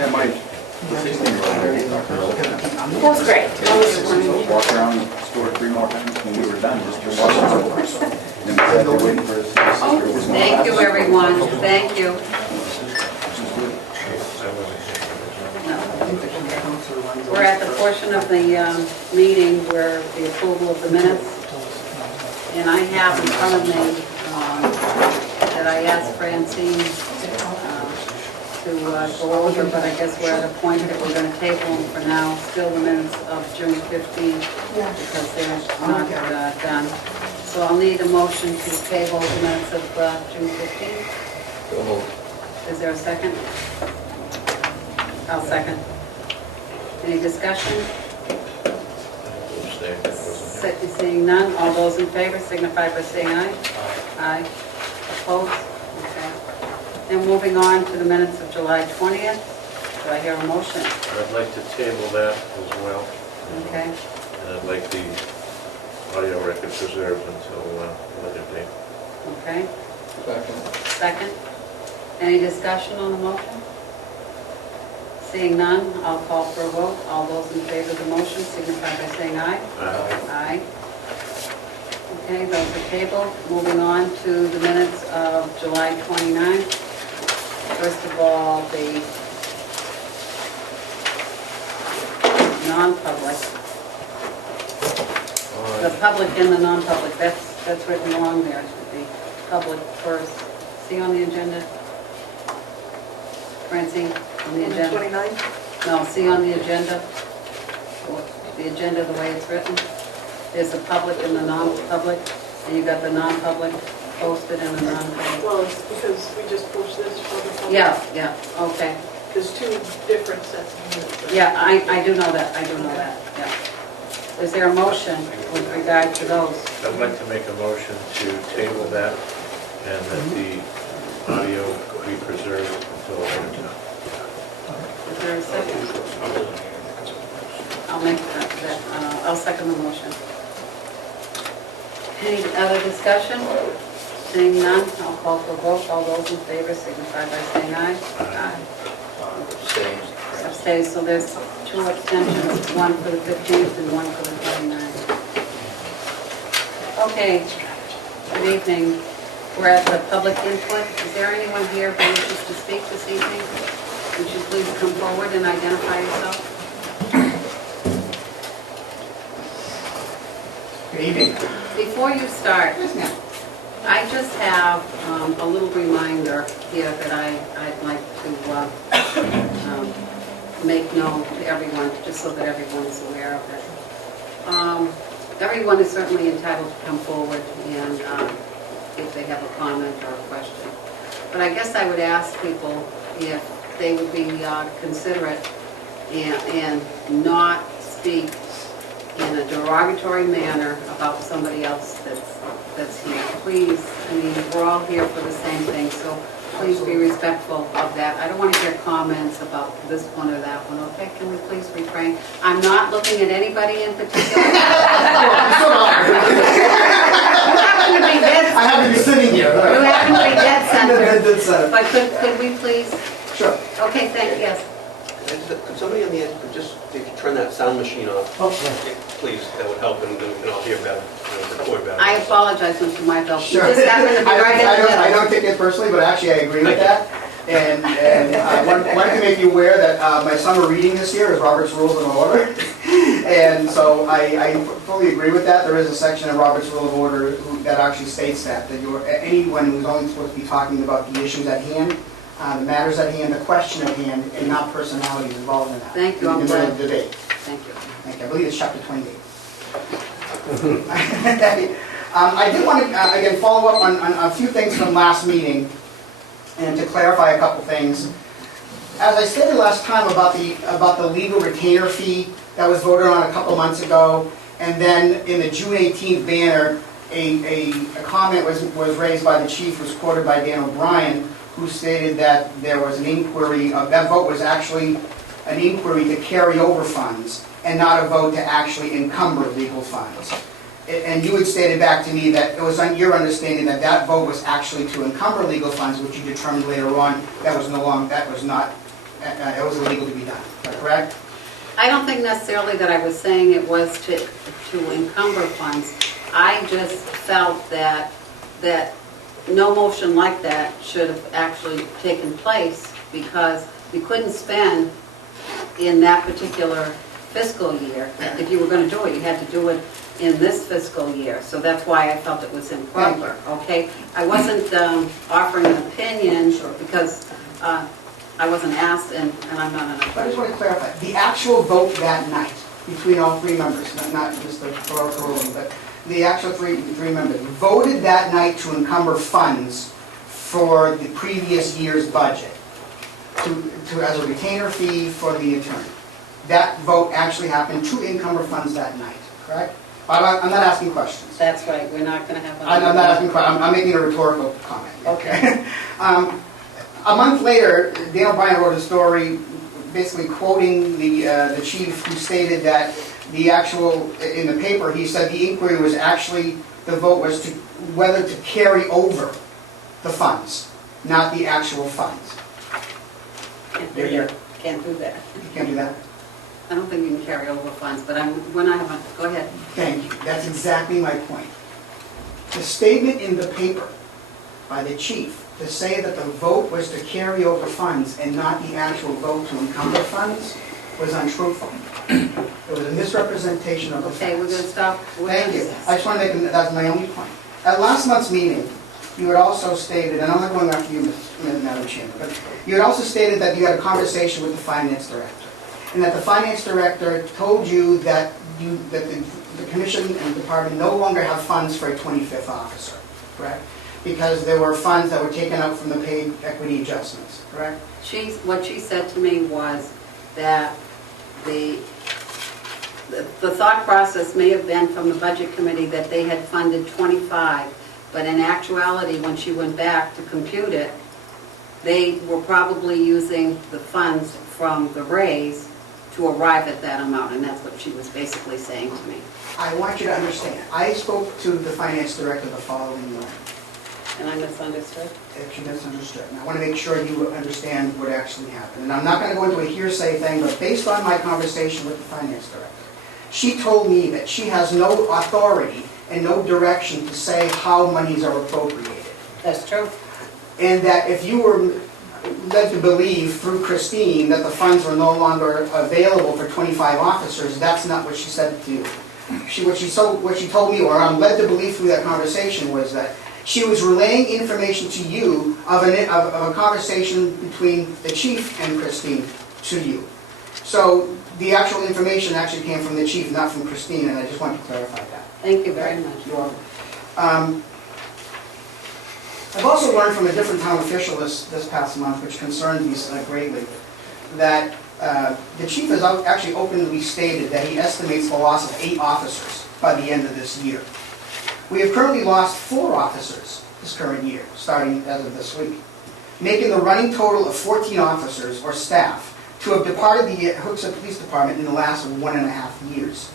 Yeah, my 16-year-old. That was great. That was wonderful. Walk around the store 3 more times when we were done, just to watch the store. And they're waiting for his sister. Thank you, everyone. Thank you. We're at the portion of the meeto where the approval of the minutes. And I have in front of me that I asked Francine to go over, but I guess we're at a point that we're going to table them for now. Still the minutes of June 15th because they're not done. So I'll need a motion to table the minutes of June 15th. Is there a second? I'll second. Any discussion? Seeing none, all those in favor signify by saying aye. Aye. Opposed? Okay. And moving on to the minutes of July 20th. Do I hear a motion? I'd like to table that as well. Okay. And I'd like the audio record preserved until a later date. Okay. Second. Any discussion on the motion? Seeing none, I'll call for a vote. All those in favor of the motion signify by saying aye. Aye. Okay, those are tabled. Moving on to the minutes of July 29th. First of all, the non-public. The public and the non-public, that's written along there. It should be public first. See on the agenda? Francine, on the agenda? 29? No, see on the agenda? The agenda, the way it's written? There's the public and the non-public, and you got the non-public posted and the non-public. Well, it's because we just pushed this for the public. Yeah, okay. There's 2 different sets of minutes. Yeah, I do know that, yeah. Is there a motion with regard to those? I'd like to make a motion to table that and that the audio be preserved until a later time. Is there a second? I'll make that, I'll second the motion. Any other discussion? Seeing none, I'll call for a vote. All those in favor signify by saying aye. Aye. Abstains, so there's 2 abstentions, one for the 15th and one for the 29th. Okay, good evening. We're at the public input. Is there anyone here who wishes to speak this evening? Would you please come forward and identify yourself? Good evening. Before you start, I just have a little reminder here that I'd like to make known to everyone, just so that everyone is aware of it. Everyone is certainly entitled to come forward and if they have a comment or a question. But I guess I would ask people if they would be considerate and not speak in a derogatory manner about somebody else that's here. Please, I mean, we're all here for the same thing, so please be respectful of that. I don't want to hear comments about this one or that one, okay? Can we please refrain? I'm not looking at anybody in particular. You happen to be dead. I happen to be sitting here. You happen to be dead center. Dead center. But could we please? Sure. Okay, thank you, yes. Could somebody on the end, just if you turn that sound machine off, please, that would help, and I'll hear better, record better. I apologize, Mr. Mydell. Sure. You just happened to be right in the middle. I don't take it personally, but actually I agree with that. And I wanted to make you aware that my summer reading this year is Robert's Rules of Order. And so I fully agree with that. There is a section of Robert's Rule of Order that actually states that anyone who's only supposed to be talking about the issues at hand, the matters at hand, the question at hand, and not personalities involved in that. Thank you, In I'm the middle glad. of the debate. Thank you. Thank you. I believe it's chapter 28. I did want to, again, follow up on a few things from last meeting and to clarify a couple things. As I stated last time about the legal retainer fee that was voted on a couple months ago, and then in the June 18th banner, a comment was raised by the chief, was quoted by Dan O'Brien, who stated that there was an inquiry, that vote was actually an inquiry to carry over funds and not a vote to actually encumber legal funds. And you had stated back to me that it was your understanding that that vote was actually to encumber legal funds, which you determined later on that was not it was illegal to be done. Is that correct? I don't think necessarily that I was saying it was to encumber funds. I just felt that no motion like that should have actually taken place because we couldn't spend in that particular fiscal year. If you were going to do it, you had to do it in this fiscal year. So that's why I felt it was improper, okay? I wasn't offering an opinion because I wasn't asked and I'm not an I just want official. to clarify, the actual vote that night between all three members, not Mr. Ferraro, but the actual three members, voted that night to encumber funds for the previous year's budget as a retainer fee for the attorney. That vote actually happened to encumber funds that night, correct? I'm not asking questions. That's right, we're not going to have. I'm not asking questions, I'm making a rhetorical comment. Okay. A month later, Dan O'Brien wrote a story basically quoting the chief who stated that the actual, in the paper, he said the inquiry was actually, the vote was to whether to carry over the funds, not the actual funds. Can't do that. You can't do that? I don't think you can carry over funds, but we're not having, go ahead. Thank you. That's exactly my point. The statement in the paper by the chief to say that the vote was to carry over funds and not the actual vote to encumber funds was untruthful. It was a misrepresentation of the facts. Okay, we're going to stop. Thank you. I just want to make, that's my only point. At last month's meeting, you had also stated, and I'm not going after you, Madam Chairman, but you had also stated that you had a conversation with the finance director, and that the finance director told you that the commission and the department no longer have funds for a 25th officer, correct? Because there were funds that were taken out from the paid equity adjustments, correct? What she said to me was that the thought process may have been from the budget committee that they had funded 25, but in actuality, when she went back to compute it, they were probably using the funds from the raise to arrive at that amount, and that's what she was basically saying to me. I want you to understand, I spoke to the finance director the following morning. And I misunderstood? If you misunderstood. And I want to make sure you understand what actually happened. And I'm not going to go into a hearsay thing, but based on my conversation with the finance director, she told me that she has no authority and no direction to say how monies are appropriated. That's true. And that if you were led to believe through Christine that the funds were no longer available for 25 officers, that's not what she said to you. What she told me, or I'm led to believe through that conversation, was that she was relaying information to you of a conversation between the chief and Christine to you. So the actual information actually came from the chief, not from Christine, and I just want to clarify that. Thank you very much. You're welcome. I've also learned from a different town official this past month, which concerned me greatly, that the chief has actually openly stated that he estimates the loss of 8 officers by the end of this year. We have currently lost 4 officers this current year, starting as of this week, making the running total of 14 officers or staff to have departed the Hooksett Police Department in the last 1.5 years.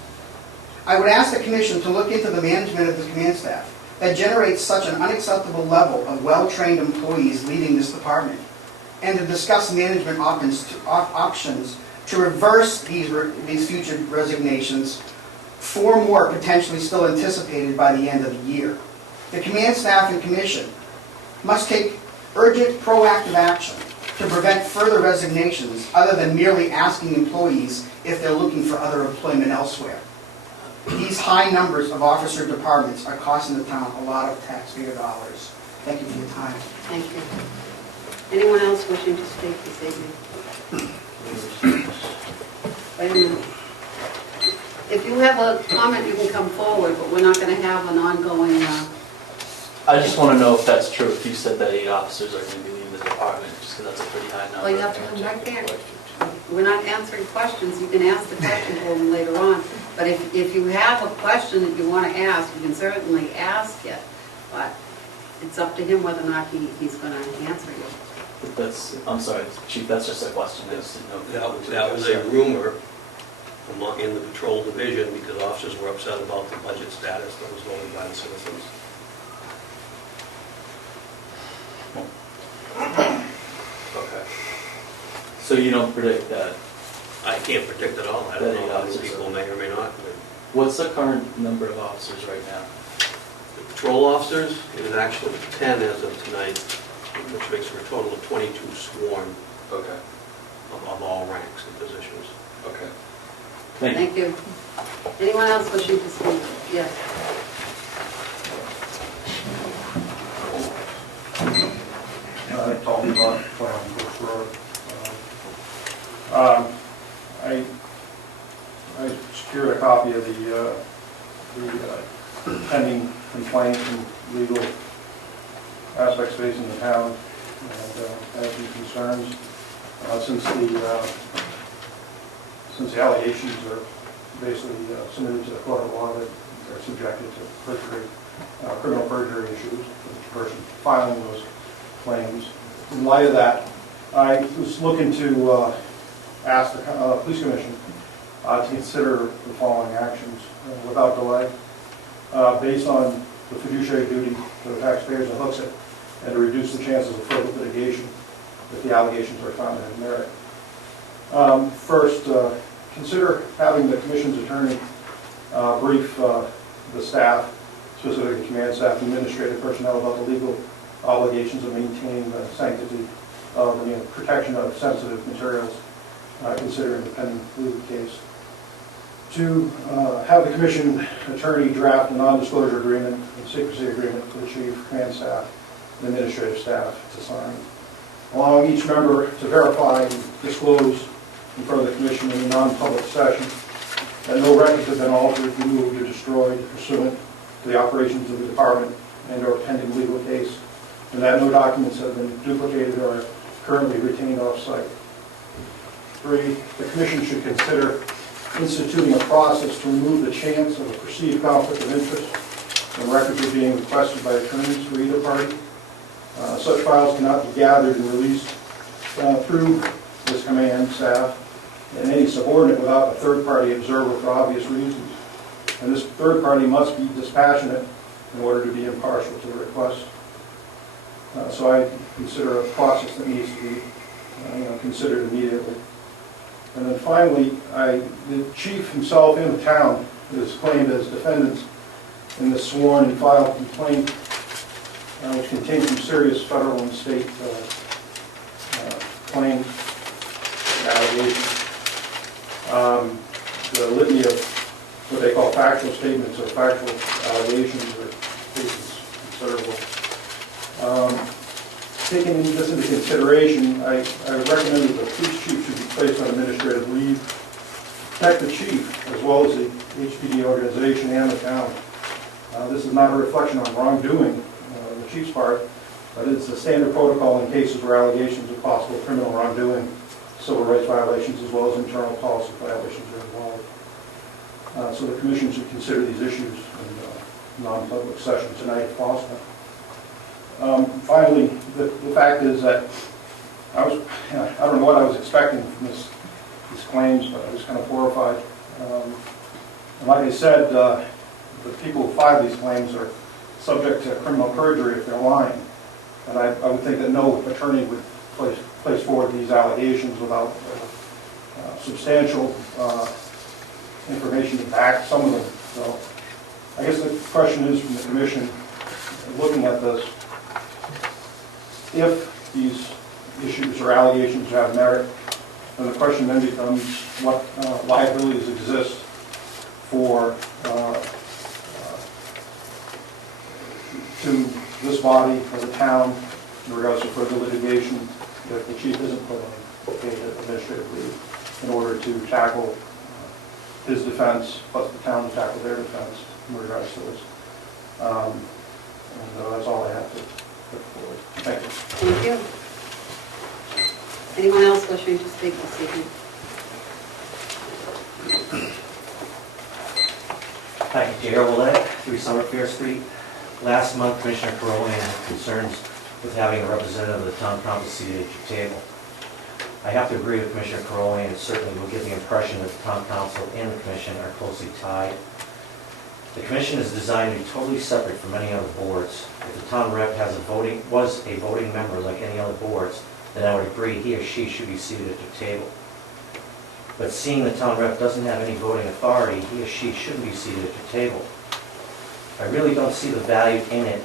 I would ask the Commission to look into the management of the command staff that generates such an unacceptable level of well-trained employees leading this department, and to discuss management options to reverse these future resignations, 4 more potentially still anticipated by the end of the year. The command staff and commission must take urgent, proactive action to prevent further resignations other than merely asking employees if they're looking for other employment elsewhere. These high numbers of officer departments are costing the town a lot of taxpayer dollars. Thank you for your time. Thank you. Anyone else wishing to speak this evening? Wait a minute. If you have a comment, you can come forward, but we're not going to have an ongoing... I just want to know if that's true, if you said that 8 officers are going to be leaving the department, just because that's a pretty high number. Well, you have to come back there. We're not answering questions. You can ask the question to them later on. But if you have a question that you want to ask, you can certainly ask it. But it's up to him whether or not he's going to answer you. That's, I'm sorry, Chief, that's just a question. I just didn't know. That was a rumor in the patrol division because officers were upset about the budget status that was voted by the citizens. Okay. So you don't predict that? I can't predict at all. I don't know how many people may or may not. What's the current number of officers right now? The patrol officers is actually 10 as of tonight, which makes for a total of 22 sworn Okay. of all ranks and positions. Okay. Thank you. Thank you. Anyone else wishing to speak? Yes. Tom Levon, Plan Bush Road. I secured a copy of the pending complaint and legal aspects facing the town, and have some concerns. Since the allegations are basically submitted to the court of law, that they're subjected to perjury, criminal perjury issues for the person filing those claims. In light of that, I was looking to ask the police commission to consider the following actions without delay, based on the fiduciary duty to the taxpayers that hooks it, and to reduce the chances of further litigation if the allegations are found to have merit. First, consider having the commission's attorney brief the staff, specifically command staff and administrative personnel, about the legal obligations of maintaining the sanctity of the protection of sensitive materials, considering the pending legal case. To have the commission attorney draft a non-disclosure agreement and secrecy agreement for the chief, command staff, and administrative staff to sign, allowing each member to verify and disclose in front of the commission in a non-public session that no records have been altered, removed, or destroyed pursuant to the operations of the department and/or pending legal case, and that no documents have been duplicated or are currently retained off-site. 3, the commission should consider instituting a process to remove the chance of a perceived conflict of interest when records are being requested by attorneys for either party. Such files cannot be gathered and released through this command staff and any subordinate without a third-party observer for obvious reasons. And this third party must be dispassionate in order to be impartial to the request. So I consider a process that needs to be considered immediately. And then finally, the chief himself in the town is claimed as defendants in the sworn and filed complaint, which contains some serious federal and state claims and allegations. The litany of what they call factual statements or factual allegations or cases considerable. Taking this into consideration, I recommend that the police chief should be placed on administrative leave to protect the chief as well as the HPD organization and the town. This is not a reflection on wrongdoing on the chief's part, but it's a standard protocol in cases where allegations of possible criminal wrongdoing, civil rights violations, as well as internal policy violations are involved. So the commission should consider these issues in non-public session tonight if possible. Finally, the fact is that I don't know what I was expecting from these claims, but I was kind of horrified. And like I said, the people who filed these claims are subject to criminal perjury if they're lying. And I would think that no attorney would place forward these allegations without substantial information to back some of them. So I guess the question is from the commission, looking at this, if these issues or allegations have merit, then the question then becomes what liabilities exist for to this body or the town in regards to further litigation if the chief isn't put on paid administrative leave in order to tackle his defense, plus the town to tackle their defense in regards to this. And that's all I have to put forward. Thank you. Thank you. Anyone else wishing to speak this evening? Thank you, J.R. Willett, 3 Summerfair Street. Last month, Commissioner Caroli had concerns with having a representative of the town council seated at your table. I have to agree with Commissioner Caroli, and certainly will give the impression that the town council and the commission are closely tied. The commission is designed to be totally separate from any other boards. If the town rep was a voting member like any other boards, then I would agree he or she should be seated at the table. But seeing the town rep doesn't have any voting authority, he or she shouldn't be seated at the table. I really don't see the value in it,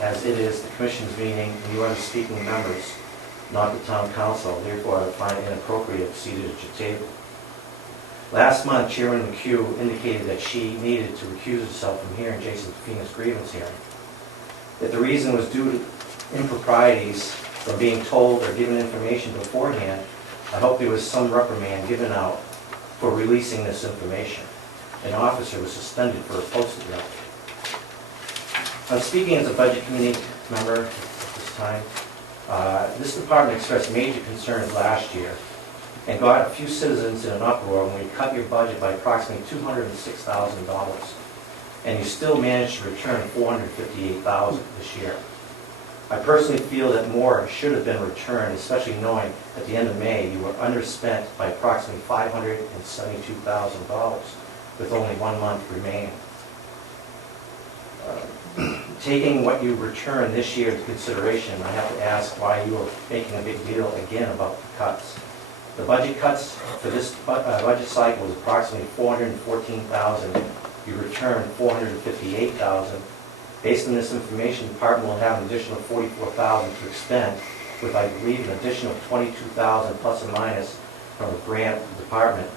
as it is the commission's meeting and you are the speaking members, not the town council. Therefore, I would find it inappropriate seated at your table. Last month, Chairman McHugh indicated that she needed to recuse herself from hearing Jason Fina's grievance hearing. If the reason was due to improprieties from being told or given information beforehand, I hope there was some reprimand given out for releasing this information. An officer was suspended for a posted note. I'm speaking as a Budget Committee member at this time. This department expressed major concerns last year and got a few citizens in an uproar when we cut your budget by approximately $206,000. And you still managed to return $458,000 this year. I personally feel that more should have been returned, especially knowing at the end of May you were underspent by approximately $572,000 with only 1 month remaining. Taking what you returned this year into consideration, I have to ask why you are making a big deal again about the cuts. The budget cuts for this budget cycle was approximately $414,000. You returned $458,000. Based on this information, the department will have an additional $44,000 to expend, with I believe an additional $22,000 plus or minus from a grant the department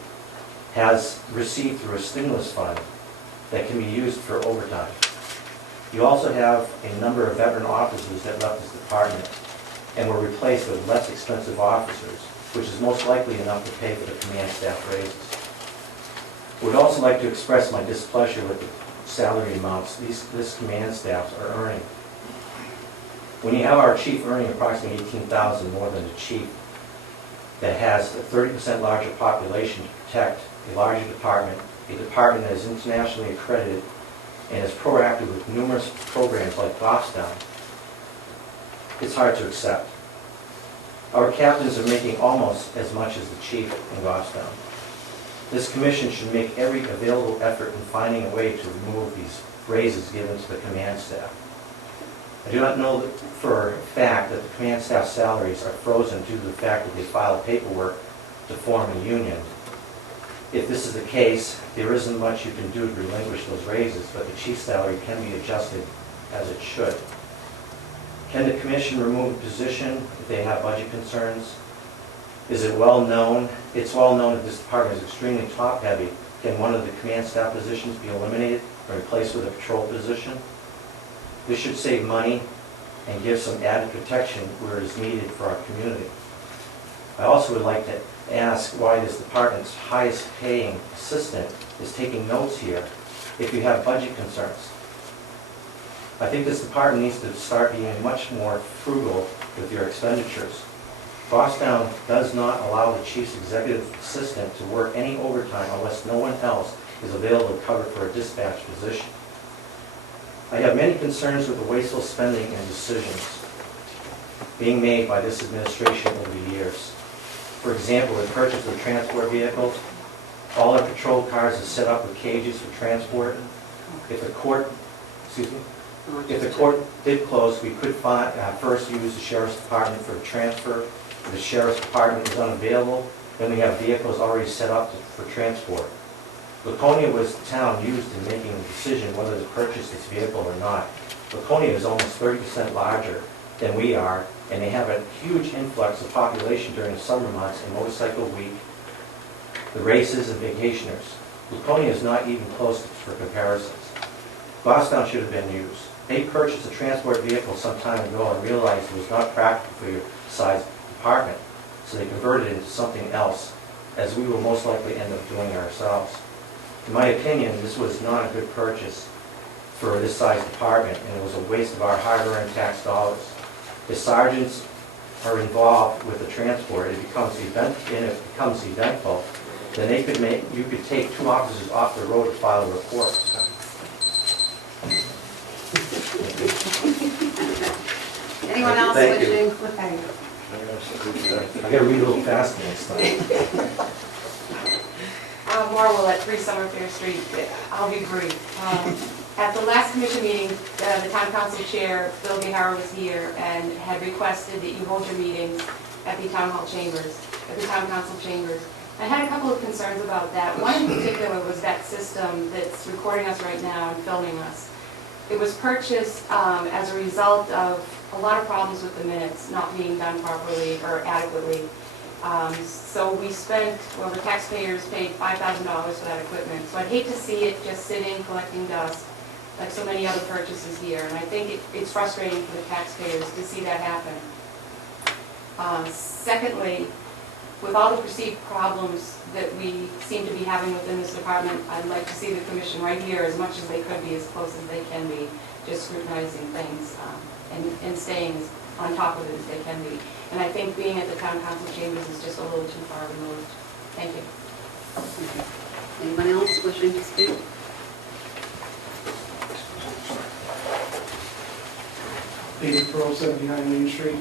has received through a stimulus fund that can be used for overtime. You also have a number of veteran officers that left this department and were replaced with less expensive officers, which is most likely enough to pay for the command staff raises. I would also like to express my displeasure with the salary amounts this command staffs are earning. When you have our chief earning approximately $18,000 more than the chief that has a 30% larger population to protect, a larger department, a department that is internationally accredited and is proactive with numerous programs like Goffstown, it's hard to accept. Our captains are making almost as much as the chief in Goffstown. This commission should make every available effort in finding a way to remove these raises given to the command staff. I do not know for a fact that the command staff salaries are frozen due to the fact that they filed paperwork to form a union. If this is the case, there isn't much you can do to relinquish those raises, but the chief's salary can be adjusted as it should. Can the commission remove a position if they have budget concerns? Is it well known? It's well known that this department is extremely top-heavy. Can one of the command staff positions be eliminated or replaced with a patrol position? This should save money and give some added protection where it is needed for our community. I also would like to ask why this department's highest paying assistant is taking notes here if you have budget concerns. I think this department needs to start being much more frugal with your expenditures. Goffstown does not allow the chief's executive assistant to work any overtime unless no one else is available to cover for a dispatch position. I have many concerns with the wasteful spending and decisions being made by this administration over the years. For example, the purchase of transport vehicles. All our patrol cars are set up with cages for transport. If the court did close, we could first use the sheriff's department for a transfer. If the sheriff's department is unavailable, then we have vehicles already set up for transport. Laconia was the town used in making the decision whether to purchase this vehicle or not. Laconia is almost 30% larger than we are, and they have a huge influx of population during the summer months and motorcycle week, the races and vacationers. Laconia is not even close for comparisons. Goffstown should have been used. They purchased a transport vehicle some time ago and realized it was not practical for your size department, so they converted it into something else, as we will most likely end up doing ourselves. In my opinion, this was not a good purchase for this size department, and it was a waste of our hard-earned tax dollars. If sergeants are involved with the transport, it becomes eventful, then you could take 2 officers off the road to file a report. Anyone else Thank you. wishing? I gotta read a little fast next time. Marwell at 3 Summerfair Street. I'll be brief. At the last commission meeting, the town council chair, Bill Gahara, was here and had requested that you hold your meetings at the town hall chambers, at the town council chambers. I had a couple of concerns about that. One in particular was that system that's recording us right now and filming us. It was purchased as a result of a lot of problems with the minutes not being done properly or adequately. So we spent, well, the taxpayers paid $5,000 for that equipment. So I'd hate to see it just sitting, collecting dust, like so many other purchases here. And I think it's frustrating for the taxpayers to see that happen. Secondly, with all the perceived problems that we seem to be having within this department, I'd like to see the commission right here, as much as they could be, as close as they can be, just scrutinizing things and staying on top of it as they can be. And I think being at the town council chambers is just a little too far removed. Thank you. Anyone else wishing to speak? David Pearl, 79 Main Street.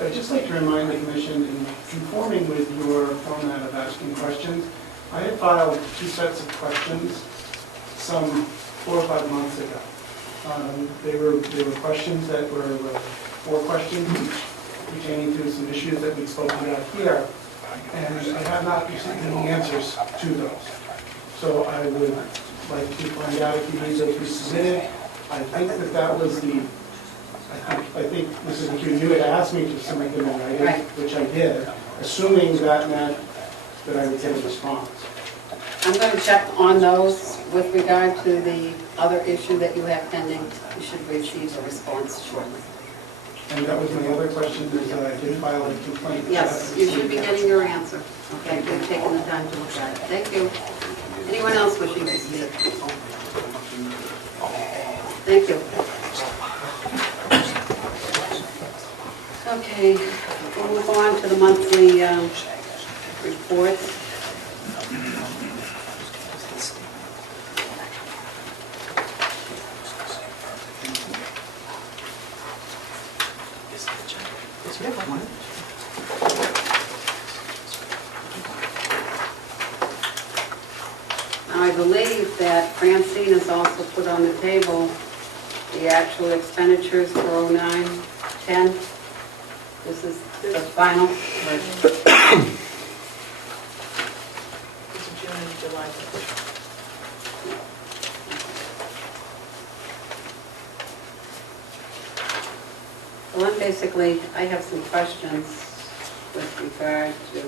I'd just like to remind the commission, in conforming with your format of asking questions, I had filed 2 sets of questions some 4 or 5 months ago. They were questions that were 4 questions each, pertaining to some issues that we've spoken about here, and I have not received any answers to those. So I would like to find out if you need those resubmitted. I think that was the, I think Mrs. McCune, you had asked me to submit them in writing, Right. which I did, assuming that meant that I would get a response. I'm going to check on those with regard to the other issue that you have pending. You should receive a response shortly. And that was my other question, is that I did file a complaint. Yes, you should be getting your answer. Okay, we've taken the time to look at it. Thank you. Anyone else wishing to speak? Thank you. Okay, we'll move on to the monthly reports. Now, I believe that Francine has also put on the table the actual expenditures for 09-10. This is the final. It's June and July. Well, basically, I have some questions with regard to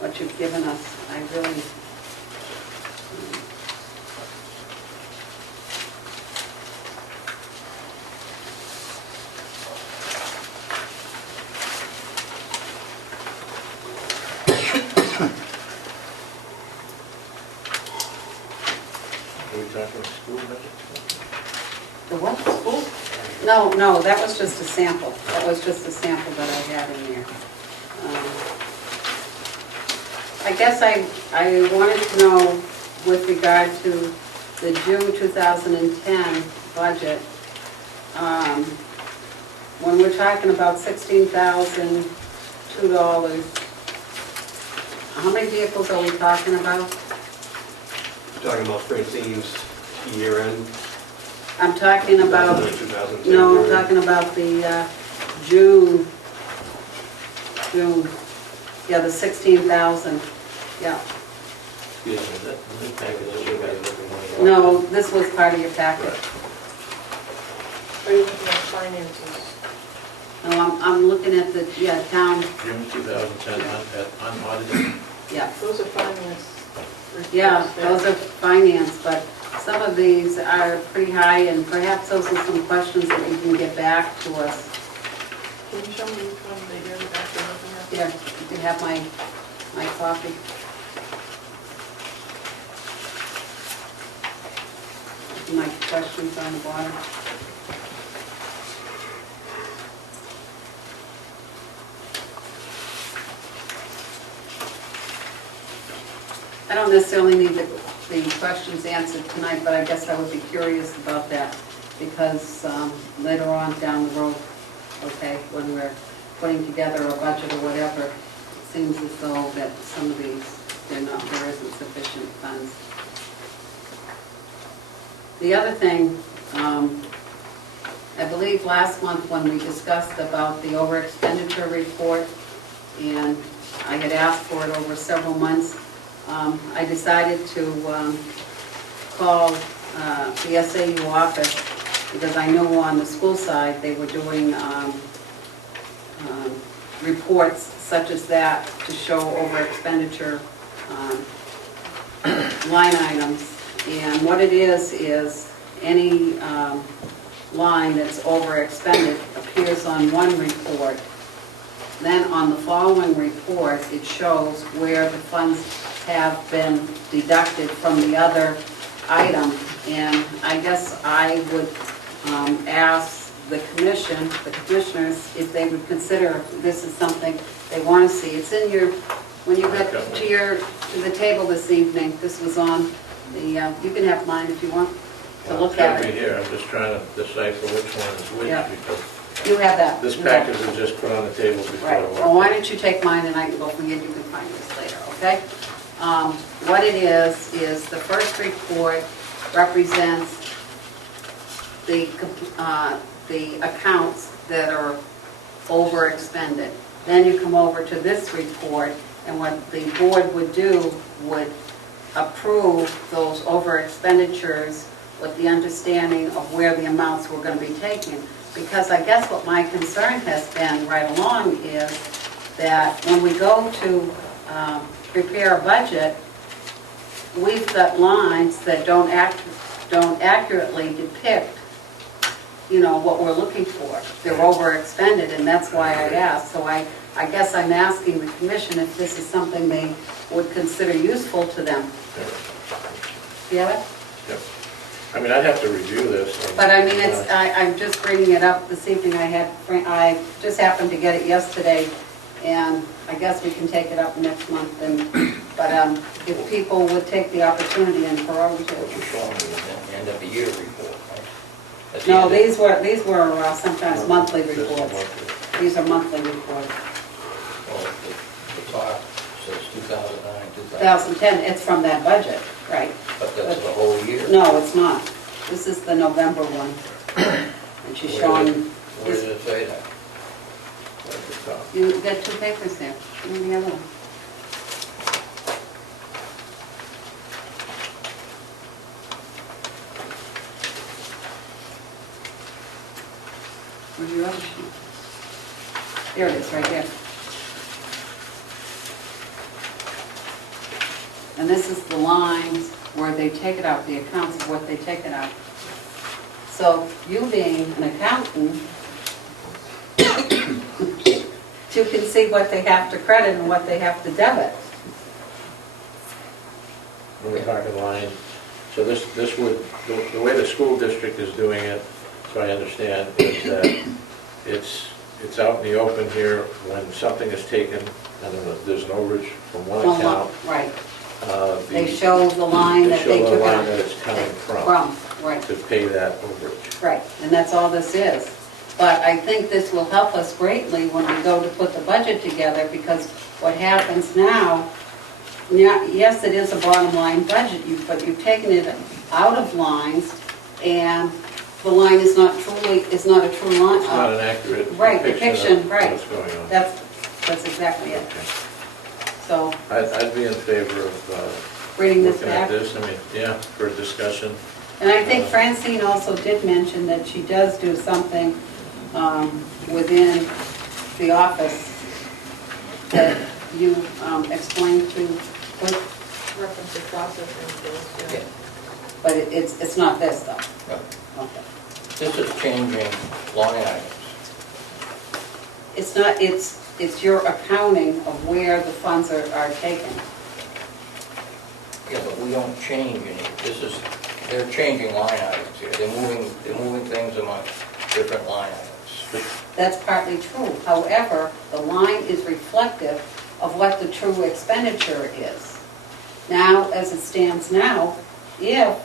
what you've given us. I really, Are we talking school budget? the what, school? No, that was just a sample. That was just a sample that I had in there. I guess I wanted to know with regard to the June 2010 budget, when we're talking about $16,002, how many vehicles are we talking about? You're talking about Francine's year end? I'm talking about, 2010 no, I'm year end. talking about the June, yeah, the 16,000, yeah. Excuse me, is that the calculation you guys looking at? No, this was part of your packet. Are you looking at finances? No, I'm looking at the, yeah, town, June 2010, unaudited. yeah. Those are finance. reports Yeah, there. those are finance, but some of these are pretty high, and perhaps those are some questions that you can get back to us. Can you show me which one they are back there looking at? Here, you can have my copy. My questions on the bottom. I don't necessarily need the questions answered tonight, but I guess I would be curious about that, because later on down the road, okay, when we're putting together a budget or whatever, it seems as though that some of these, there isn't sufficient funds. The other thing, I believe last month when we discussed about the over expenditure report, and I had asked for it over several months, I decided to call the SAU office, because I know on the school side, they were doing reports such as that to show over expenditure line items. And what it is any line that's over expended appears on one report. Then on the following report, it shows where the funds have been deducted from the other item. And I guess I would ask the commission, the commissioners, if they would consider this is something they want to see. It's in your, when you got to the table this evening, this was on the, you can have mine if you want to look at It's it. here, I'm just trying to decipher which one is which, Yeah. because You have that. this You have package was just put on the table before. Right, I walked well, why in. don't you take mine and I can go from here, you can find this later, okay? What it is the first report represents the accounts that are over expended. Then you come over to this report, and what the board would do would approve those over expenditures with the understanding of where the amounts were going to be taken. Because I guess what my concern has been right along is that when we go to prepare a budget, we've got lines that don't accurately depict, you know, what we're looking for. They're over expended, and that's why I asked. So I guess I'm asking the commission if this is something they would consider useful to them. Do you have it? Yep. I mean, I'd have to review this. But I mean, it's, I'm just bringing it up this evening. I just happened to get it yesterday, and I guess we can take it up next month. But if people would take the opportunity and peruse What you're it. showing me is the end of the year report, right? At the No, end of- these were sometimes monthly This is reports. monthly. These are monthly reports. Well, the top says 2009, 2010, it's from that budget, right? but that's the whole year. No, it's not. This is the November one. And she's showing, Where does it say that? At the top. you got two papers there. Give me the other one. Where's your other sheet? There it is, right there. And this is the lines where they take it out, the accounts of what they take it out. So you being an accountant, you can see what they have to credit and what they have to debit. We're talking line, so this would, the way the school district is doing it, so I understand, is that it's out in the open here when something is taken, and then there's an overage from one account. Right. the- They show the line that they show took the out. line that it's coming from, Right. to pay that overage. Right, and that's all this is. But I think this will help us greatly when we go to put the budget together, because what happens now, yes, it is a bottom line budget, but you've taken it out of lines, and the line is not a true line. It's not an accurate Right, depiction depiction, right. of what's going on. That's exactly it. Okay. So, I'd be in favor of bringing this looking at back. this, I mean, yeah, for discussion. And I think Francine also did mention that she does do something within the office that you explained to, Reference to processing skills, yeah. Yeah. but it's not this though. Right. Okay. This is changing line items. It's not, it's your accounting of where the funds are taken. Yeah, but we don't change any, they're changing line items here. They're moving things among different line items. That's partly true. However, the line is reflective of what the true expenditure is. Now, as it stands now, if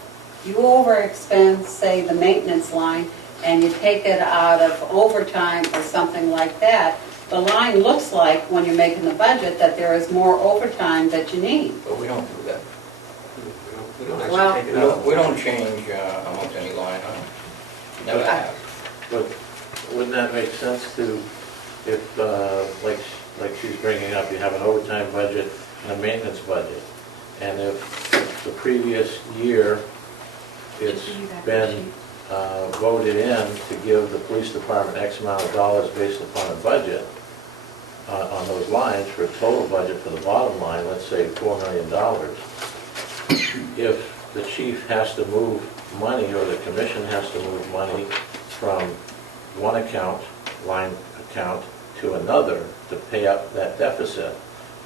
you overexpend, say, the maintenance line, and you take it out of overtime or something like that, the line looks like, when you're making the budget, that there is more overtime that you need. But we don't do that. We don't Well- actually take it out. We don't change amongst any line item. Never have. But wouldn't that make sense to, if, like she's bringing up, you have an overtime budget and a maintenance budget, and if the previous year it's been voted in to give the police department X amount of dollars based upon a budget on those lines for a total budget for the bottom line, let's say $4 million, if the chief has to move money or the commission has to move money from one line account to another to pay up that deficit,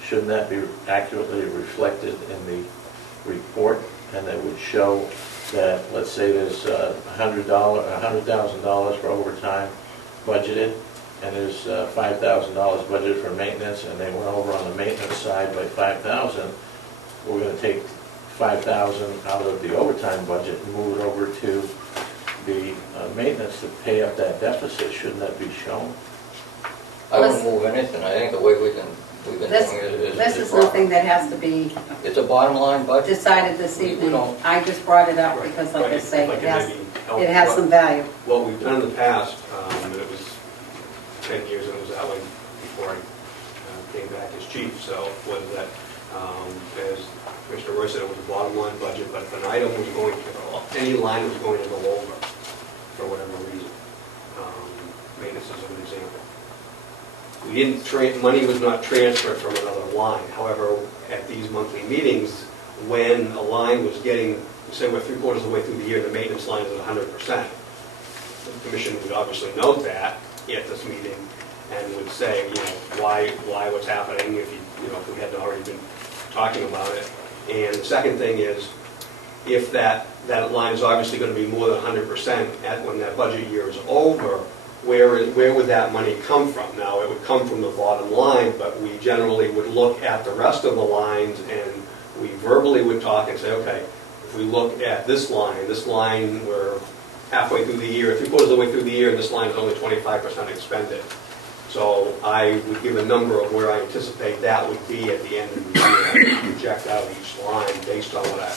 shouldn't that be accurately reflected in the report? And it would show that, let's say there's $100,000 for overtime budgeted, and there's $5,000 budgeted for maintenance, and they went over on the maintenance side by $5,000. We're going to take $5,000 out of the overtime budget and move it over to the maintenance to pay up that deficit. Shouldn't that be shown? I wouldn't move anything. I think the way we've been doing it is. This is nothing that has to be It's a bottom line budget. decided this evening. I just brought it up because, like I say, If I it can has, maybe help it has some value. What we've done in the past, and it was 10 years, and it was that way before I came back as chief, so was that, as Commissioner Roy said, it was a bottom line budget, but if an item was going to, any line was going to go over for whatever reason, maintenance is an example. We didn't, money was not transferred from another line. However, at these monthly meetings, when a line was getting, say we're 3/4 of the way through the year, the maintenance line is at 100%. The commission would obviously note that at this meeting and would say, why what's happening if if we hadn't already been talking about it. And the second thing is, if that line is obviously going to be more than 100% when that budget year is over, where would that money come from? Now, it would come from the bottom line, but we generally would look at the rest of the lines and we verbally would talk and say, okay, if we look at this line we're halfway through the year, 3/4 of the way through the year, and this line is only 25% expended. So I would give a number of where I anticipate that would be at the end of the year. I would project out each line based on what our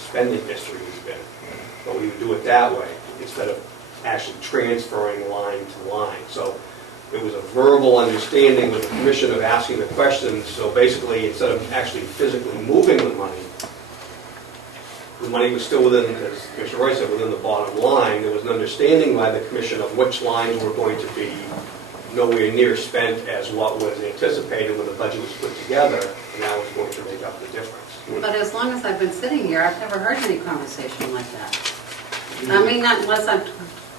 spending history has been. But we would do it that way instead of actually transferring line to line. So it was a verbal understanding with the commission of asking the questions. So basically, instead of actually physically moving the money was still within, as Commissioner Roy said, within the bottom line. There was an understanding by the commission of which lines were going to be nowhere near spent as what was anticipated when the budget was put together, and that was going to make up the difference. But as long as I've been sitting here, I've never heard any conversation like that. I mean, not unless I'm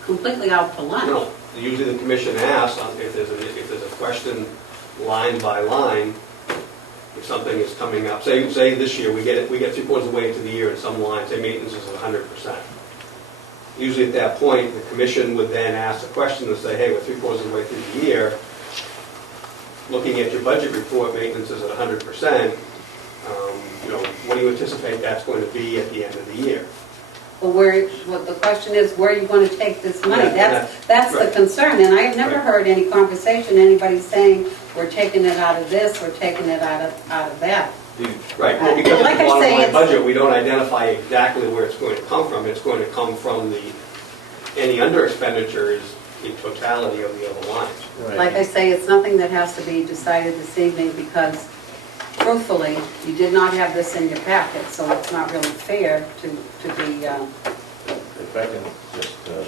completely out for lunch. No, usually the commission asks if there's a question line by line, if something is coming up. Say this year we get 3/4 of the way into the year and some lines, say maintenance is at 100%. Usually at that point, the commission would then ask the question and say, hey, we're 3/4 of the way through the year. Looking at your budget report, maintenance is at 100%. What do you anticipate that's going to be at the end of the year? Well, what the question is, where are you going to take this money? Yeah, That's the right. concern, and I've never Right. heard any conversation, anybody saying, we're taking it out of this, we're taking it out of that. Right, well, because Like it's a I bottom say, line it's- budget, we don't identify exactly where it's going to come from. It's going to come from any under expenditures in totality of the other lines. Like I say, it's nothing that has to be decided this evening because truthfully, you did not have this in your packet, so it's not really fair to be, If I can just go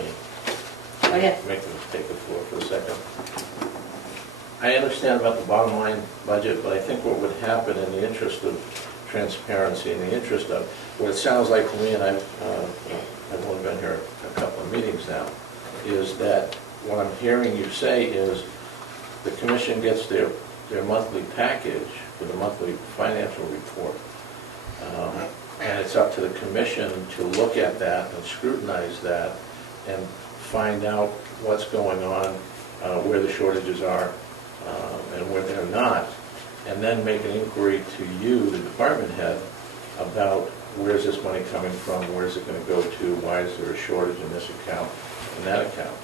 ahead. take the floor for a second. I understand about the bottom line budget, but I think what would happen in the interest of transparency, in the interest of, what it sounds like to me, and I've only been here a couple of meetings now, is that what I'm hearing you say is the commission gets their monthly package for the monthly financial report. And it's up to the commission to look at that and scrutinize that and find out what's going on, where the shortages are, and where they're not, and then make an inquiry to you, the department head, about where's this money coming from, where's it going to go to, why is there a shortage in this account and that account.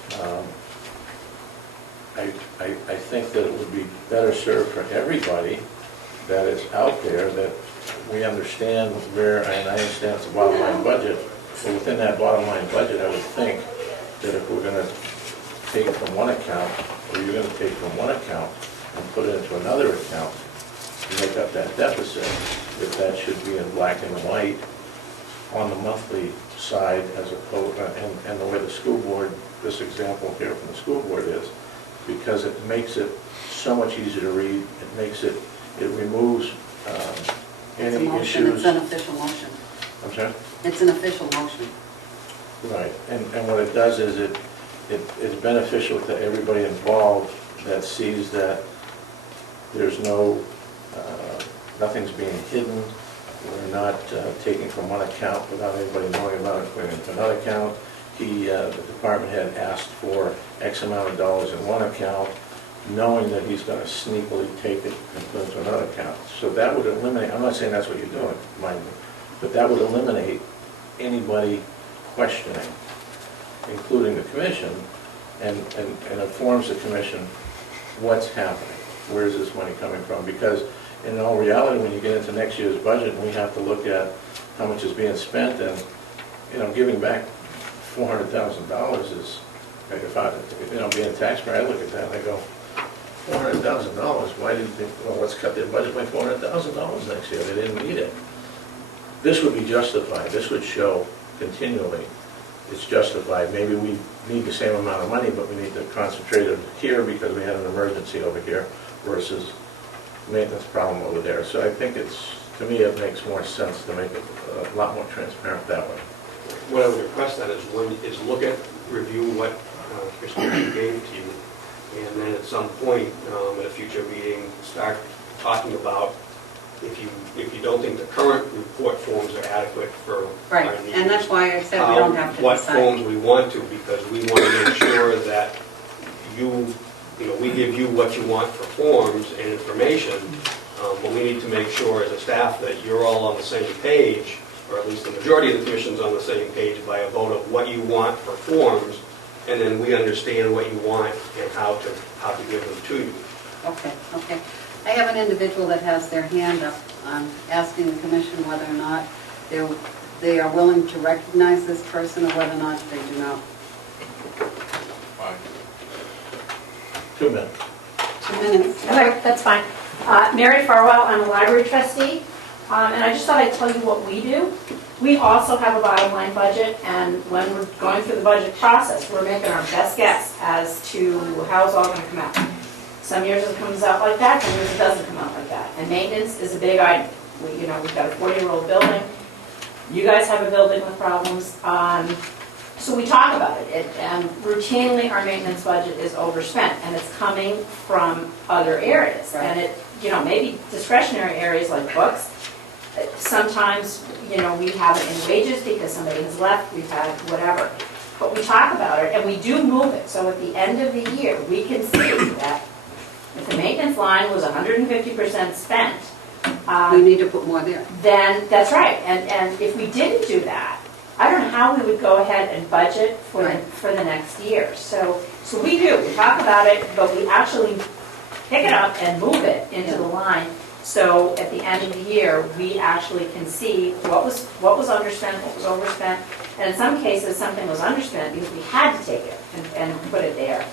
I think that it would be better served for everybody that is out there, that we understand where, and I understand it's a bottom line budget, but within that bottom line budget, I would think that if we're going to take from one account, or you're gonna take from one account and put it into another account to make up that deficit, if that should be in black and white on the monthly side as opposed, and the way the school board, this example here from the school board is, because it makes it so much easier to read, it removes It's a any motion, issues. it's an official motion. I'm sorry? It's an official motion. Right, and what it does is it's beneficial to everybody involved that sees that there's nothing's being hidden, we're not taking from one account without anybody knowing about it, putting it into another account. The department head asked for X amount of dollars in one account, knowing that he's going to sneakily take it and put it into another account. So that would eliminate, I'm not saying that's what you're doing, mind you, but that would eliminate anybody questioning, including the commission, and informs the commission what's happening, where's this money coming from, because in all reality, when you get into next year's budget, we have to look at how much is being spent, and, giving back $400,000 is, if I, being a taxpayer, I look at that and I go, $400,000, why did they, well, let's cut their budget by $400,000 next year, they didn't need it. This would be justified, this would show continually it's justified. Maybe we need the same amount of money, but we need to concentrate it here because we had an emergency over here versus maintenance problem over there. So I think to me, it makes more sense to make it a lot more transparent that way. What I would request that is review what Mr. Chairman gave to you, and then at some point at a future meeting, start talking about if you don't think the current report forms are adequate for Right, our needs, and that's why I said we don't have to what decide. forms we want to, because we want to make sure that we give you what you want for forms and information, but we need to make sure as a staff that you're all on the same page, or at least the majority of the commission's on the same page by a vote of what you want for forms, and then we understand what you want and how to give them to you. Okay. I have an individual that has their hand up, asking the commission whether or not they are willing to recognize this person or whether or not they do not. 2 minutes. 2 minutes. All right, that's fine. Mary Farwell, I'm a library trustee, and I just thought I'd tell you what we do. We also have a bottom line budget, and when we're going through the budget process, we're making our best guess as to how it's all going to come out. Some years it comes out like that, some years it doesn't come out like that. And maintenance is a big item. We've got a 40-year-old building. You guys have a building with problems. So we talk about it, and routinely our maintenance budget is overspent, and it's coming from other areas. Right. And maybe discretionary areas like books. Sometimes, we have it in wages because somebody has left, we've had whatever. But we talk about it, and we do move it. So at the end of the year, we can see that if the maintenance line was 150% spent, We need to put more there. then that's right. And if we didn't do that, I don't know how we would go ahead and budget for Right. for the next year. So we do. We talk about it, but we actually pick it up and move it into the line. So at the end of the year, we actually can see what was underspent, what was overspent, and in some cases, something was underspent because we had to take it and put it there.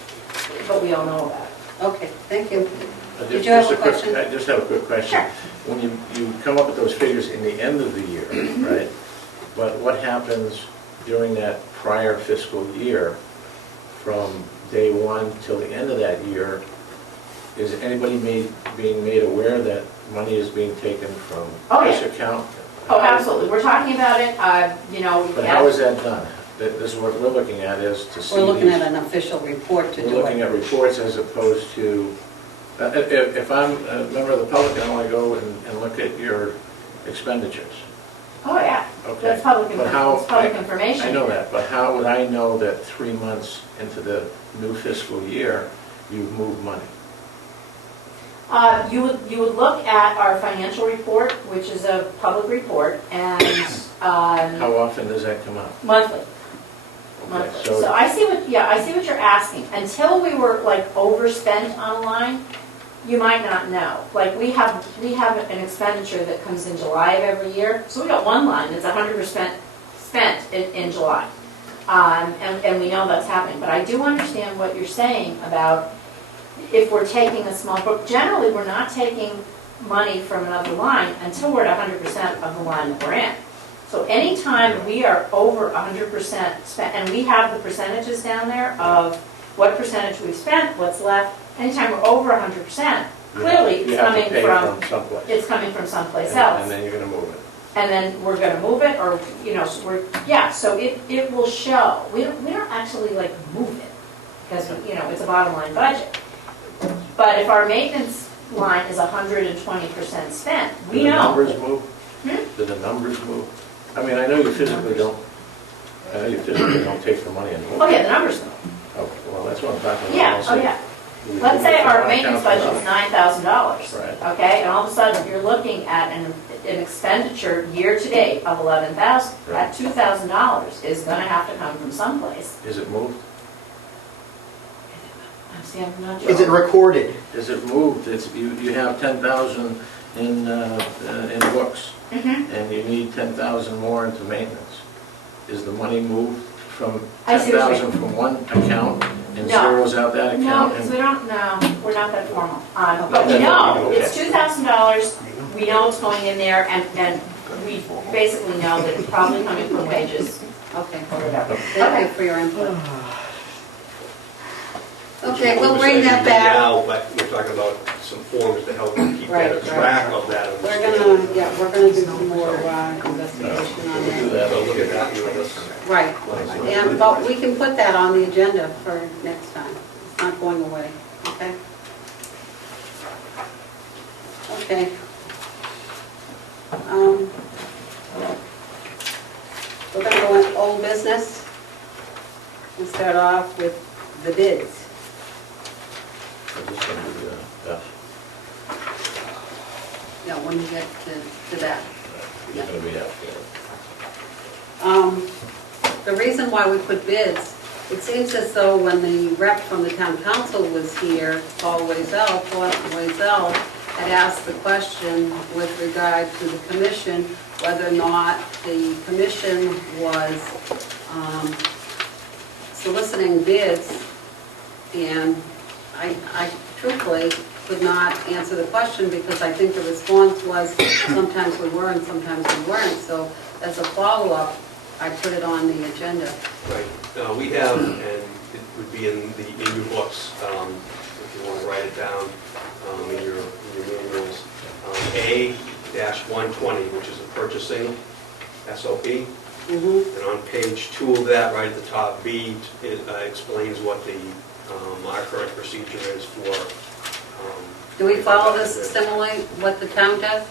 But we all know about it. Okay, thank you. Did you have a question? I just have a quick question. Sure. When you come up with those figures in the end of the year, right? But what happens during that prior fiscal year from day one till the end of that year? Is anybody being made aware that money is being taken from this account? Oh, absolutely. We're talking about it, But how is that done? This is what we're looking at, is to see We're looking these- at an official report to We're do looking it. at reports as opposed to, if I'm a member of the public, I want to go and look at your expenditures. Oh, yeah. Okay. That's public But how- information. I know that, but how would I know that 3 months into the new fiscal year, you've moved money? You would look at our financial report, which is a public report, and How often does that come out? monthly. Okay, So I see what you're asking. Until we were overspent on a line, you might not know. Like we have an expenditure that comes in July of every year, so we got one line that's 100% spent in July. And we know that's happening, but I do understand what you're saying about if we're taking a small, but generally, we're not taking money from another line until we're at 100% of the line that we're in. So anytime we are over 100% spent, and we have the percentages down there of what percentage we've spent, what's left, anytime we're over 100%, clearly You it's have to coming pay from, someplace. it's coming from someplace And else. then you're gonna move it. And then we're gonna move it, or, you know, so it will show. We don't actually like move it, because, you know, it's a bottom line budget. But if our maintenance line is 120% spent, we Do the know. numbers move? Hmm? Do the numbers move? I mean, I know you physically don't take the money and move it. Oh, yeah, the numbers know. Oh, well, that's what I'm talking about. Yeah, Also, oh, yeah. we Let's move say it from our one maintenance account to budget is another. $9,000. Right. Okay, and all of a sudden, you're looking at an expenditure year-to-date of $11,000. That $2,000 is gonna have to come from someplace. Is it moved? I'm not sure. Is it recorded? Is it moved? You have 10,000 in books, Mhm. and you need 10,000 more into maintenance. Is the money moved from I see what you're 10,000 from one account and No. zeros out that No, account? because and- we don't, no, we're not that formal. But we Okay. know, Okay. it's $2,000, we know it's going in there, and we basically know that it's probably coming from wages Okay, or whatever. thank you for your input. Okay, we'll We're bring saying that we do back. now, but we're talking about some forms to help keep Right, better track of that. We're gonna do some more investigation on We'll do that. that. So look at that, you know, this. Right, and, but we can put that on the agenda for next time. It's not going away, okay? Okay. We're gonna go in old business. We'll start off with the bids. I'm just gonna do that. Yeah, when you get to that. It's gonna be after. The reason why we put bids, it seems as though when the rep from the town council was here, Paul Wazel had asked the question with regard to the commission, whether or not the commission was soliciting bids, and I truthfully could not answer the question because I think the response was sometimes we were and sometimes we weren't. So as a follow-up, I put it on the agenda. Right, we have, and it would be in your books, if you want to write it down, in your manuals, A-120, which is a purchasing SOP. And on page 2 of that, right at the top, B, it explains what the, our current procedure is for. Do we follow this similarly, what the town does?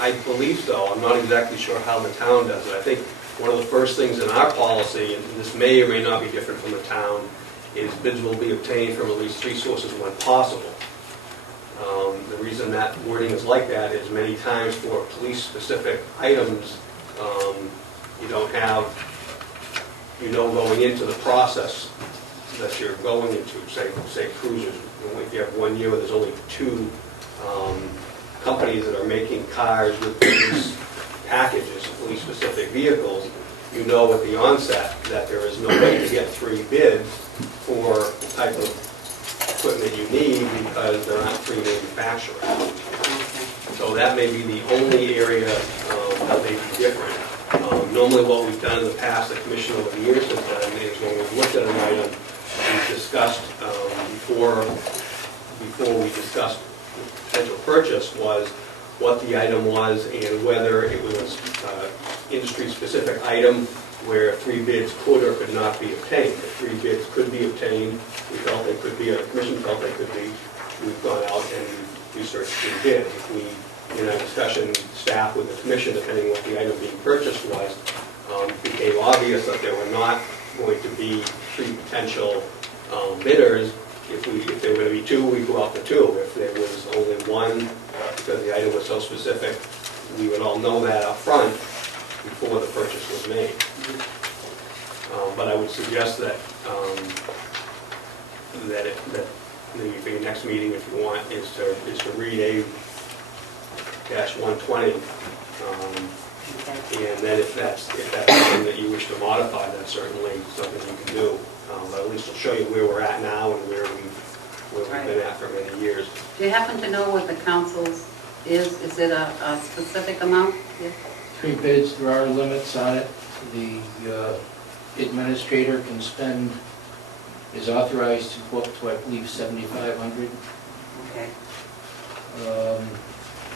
I believe so. I'm not exactly sure how the town does it. I think one of the first things in our policy, and this may or may not be different from the town, is bids will be obtained from at least 3 sources when possible. The reason that wording is like that is many times for police-specific items, you don't have, going into the process that you're going into, say cruisers. If you have 1 year where there's only 2 companies that are making cars with police packages, police-specific vehicles, you know at the onset that there is no way to get 3 bids for the type of equipment you need because there aren't 3 manufacturers. So that may be the only area that may be different. Normally what we've done in the past, the commission over the years has done, is when we've looked at an item, we've discussed before we discussed potential purchase was what the item was and whether it was an industry-specific item where 3 bids could or could not be obtained. If 3 bids could be obtained, we felt they could be, or the commission felt they could be, we've gone out and researched 3 bids. If we, in our discussion, staff with the commission, depending what the item being purchased was, became obvious that there were not going to be 3 potential bidders. If there were going to be 2, we'd go out for 2. If there was only 1, because the item was so specific, we would all know that up front before the purchase was made. But I would suggest that maybe for your next meeting, if you want, is to read A-120 And then if that's something that you wish to modify, that's certainly something you can do. But at least it'll show you where we're at now and where we've been at for many years. Do you happen to know what the council's is? Is it a specific amount? Yeah. 3 bids, there are limits on it. The administrator can spend, is authorized to go up to, I believe, $7,500. Okay.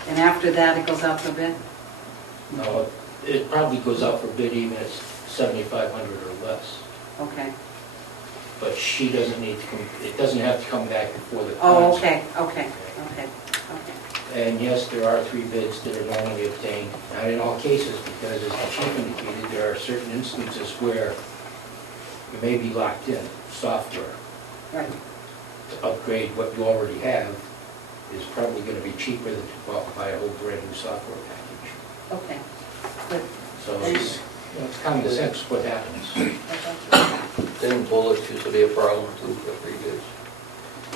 And after that, it goes out for bid? No, it probably goes out for bid even at $7,500 or less. Okay. But she doesn't need to come, it doesn't have to come back before the Oh, council. okay. And yes, there are 3 bids that are normally obtained. Not in all cases, because as the chief indicated, there are certain instances where you may be locked in. Software Right. to upgrade what you already have is probably going to be cheaper than to go out and buy a whole brand new software package. Okay. Good. So it's, you know, it's common sense what happens. Didn't bullets used to be a problem too for 3 bids?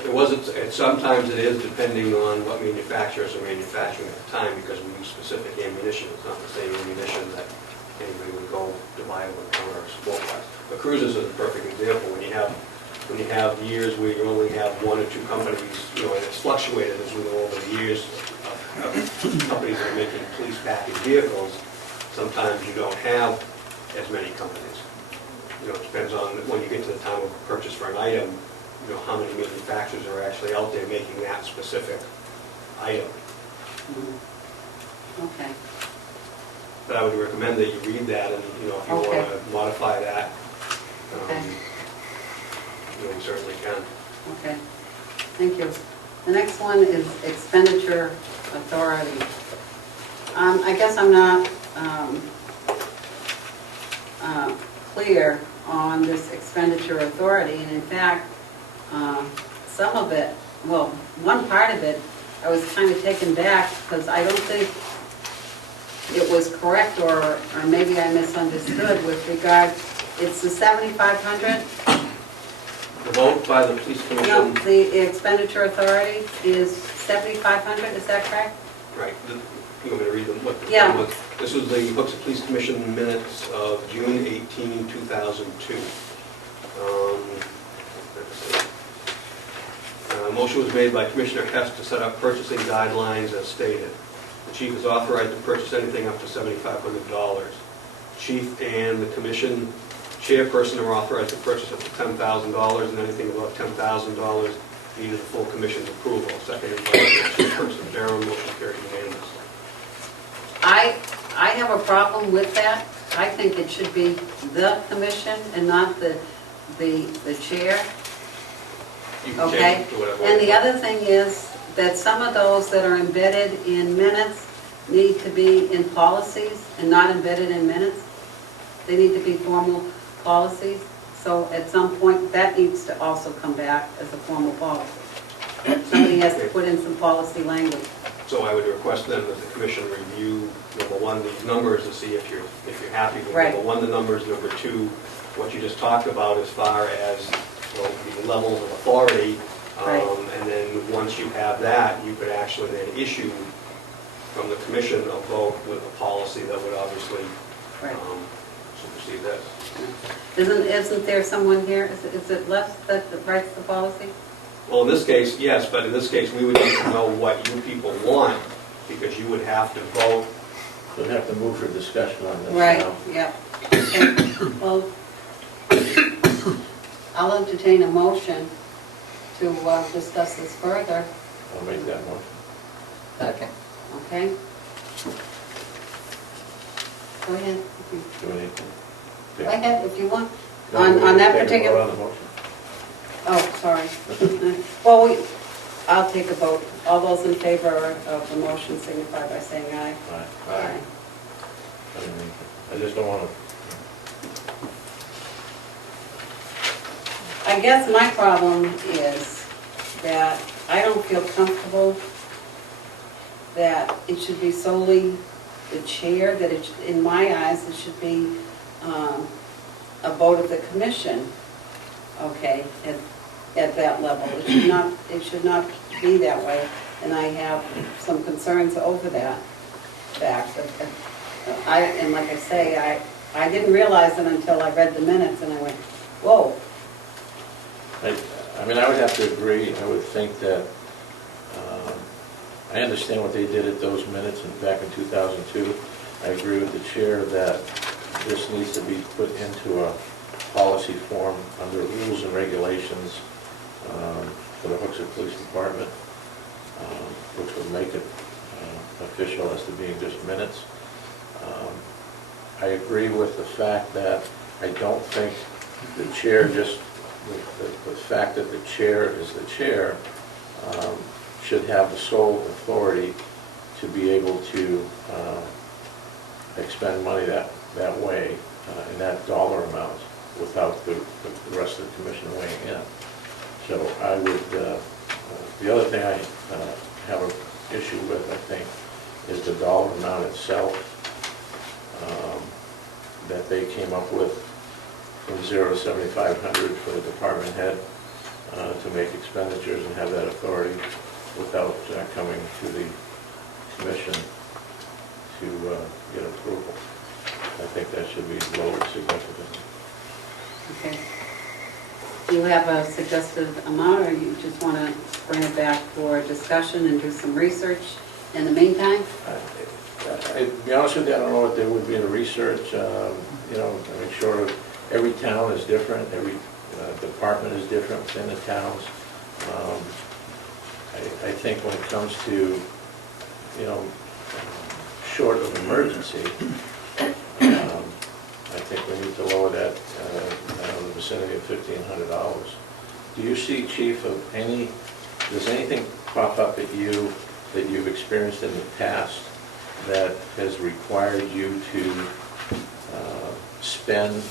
It wasn't, sometimes it is depending on what manufacturers are manufacturing at the time, because we use specific ammunition. It's not the same ammunition that anybody would go to buy with counter sport class. The cruisers is a perfect example. When you have years where you only have 1 or 2 companies, you know, and it's fluctuated as we know over the years of companies that are making police package vehicles, sometimes you don't have as many companies. You know, it depends on when you get to the time of purchase for an item, you know, how many manufacturers are actually out there making that specific item. Okay. But I would recommend that you read that, and, you know, if you want Okay. to modify that, Okay. you know, you certainly can. Okay. Thank you. The next one is expenditure authority. I guess I'm not clear on this expenditure authority, and in fact, some of it, well, one part of it, I was kind of taken back because I don't think it was correct, or maybe I misunderstood with regard, it's the 7,500? The vote by the police No, commission, the expenditure authority is 7,500, is that correct? right, you want me to read them? What the Yeah. thing was? This was the Hooks Police Commission minutes of June 18, 2002. Let's see. Motion was made by Commissioner Hess to set up purchasing guidelines as stated. The chief is authorized to purchase anything up to $7,500. Chief and the commission chairperson are authorized to purchase up to $10,000, and anything above $10,000 needed the full commission's approval. Seconded by Chairperson Barrow, motion carried unanimously. I have a problem with that. I think it should be the commission and not the chair. You can Okay, change it to whatever. and the other thing is that some of those that are embedded in minutes need to be in policies and not embedded in minutes. They need to be formal policies, so at some point, that needs to also come back as a formal policy. Somebody has to put in some policy language. So I would request then that the commission review, number one, these numbers to see if you're happy with Right. number one, the numbers, number two, what you just talked about as far as, well, the levels of authority. Right. And then once you have that, you could actually then issue from the commission a vote with a policy that would obviously Right. supersede this. Isn't there someone here, is it Les that writes the policy? Well, in this case, yes, but in this case, we would need to know what you people want, because you would have to vote. We'll have to move for discussion on this Right, now. yep. Okay. Well, I'll entertain a motion to discuss this further, I'll make that motion. Second. okay? Go ahead. Do we need to? Go ahead if you want. No, On we that take a particular- vote on the motion. Oh, sorry. Well, I'll take a vote. All those in favor of the motion signify by saying aye. Aye. I just don't want to, I guess my problem is that I don't feel comfortable that it should be solely the chair, that it, in my eyes, it should be a vote of the commission, okay, at that level. It should not be that way, and I have some concerns over that fact. And like I say, I didn't realize it until I read the minutes and I went, whoa. I mean, I would have to agree. I would think that, I understand what they did at those minutes and back in 2002. I agree with the chair that this needs to be put into a policy form under rules and regulations for the Hooksett Police Department, which would make it official as to being just minutes. I agree with the fact that I don't think the chair just, the fact that the chair is the chair should have the sole authority to be able to expend money that way, in that dollar amount, without the rest of the commission weighing in. So I would, the other thing I have an issue with, I think, is the dollar amount itself that they came up with from 0 to 7,500 for the department head to make expenditures and have that authority without coming to the commission to get approval. I think that should be lowered significantly. Okay. Do you have a suggested amount, or you just want to bring it back for discussion and do some research in the meantime? To be honest with you, I don't know what there would be in the research. You know, I mean, short of, every town is different, every department is different within the towns. I think when it comes to, you know, short of emergency, I think we need to lower that in the vicinity of $1,500. Do you see, Chief, does anything pop up at you that you've experienced in the past that has required you to spend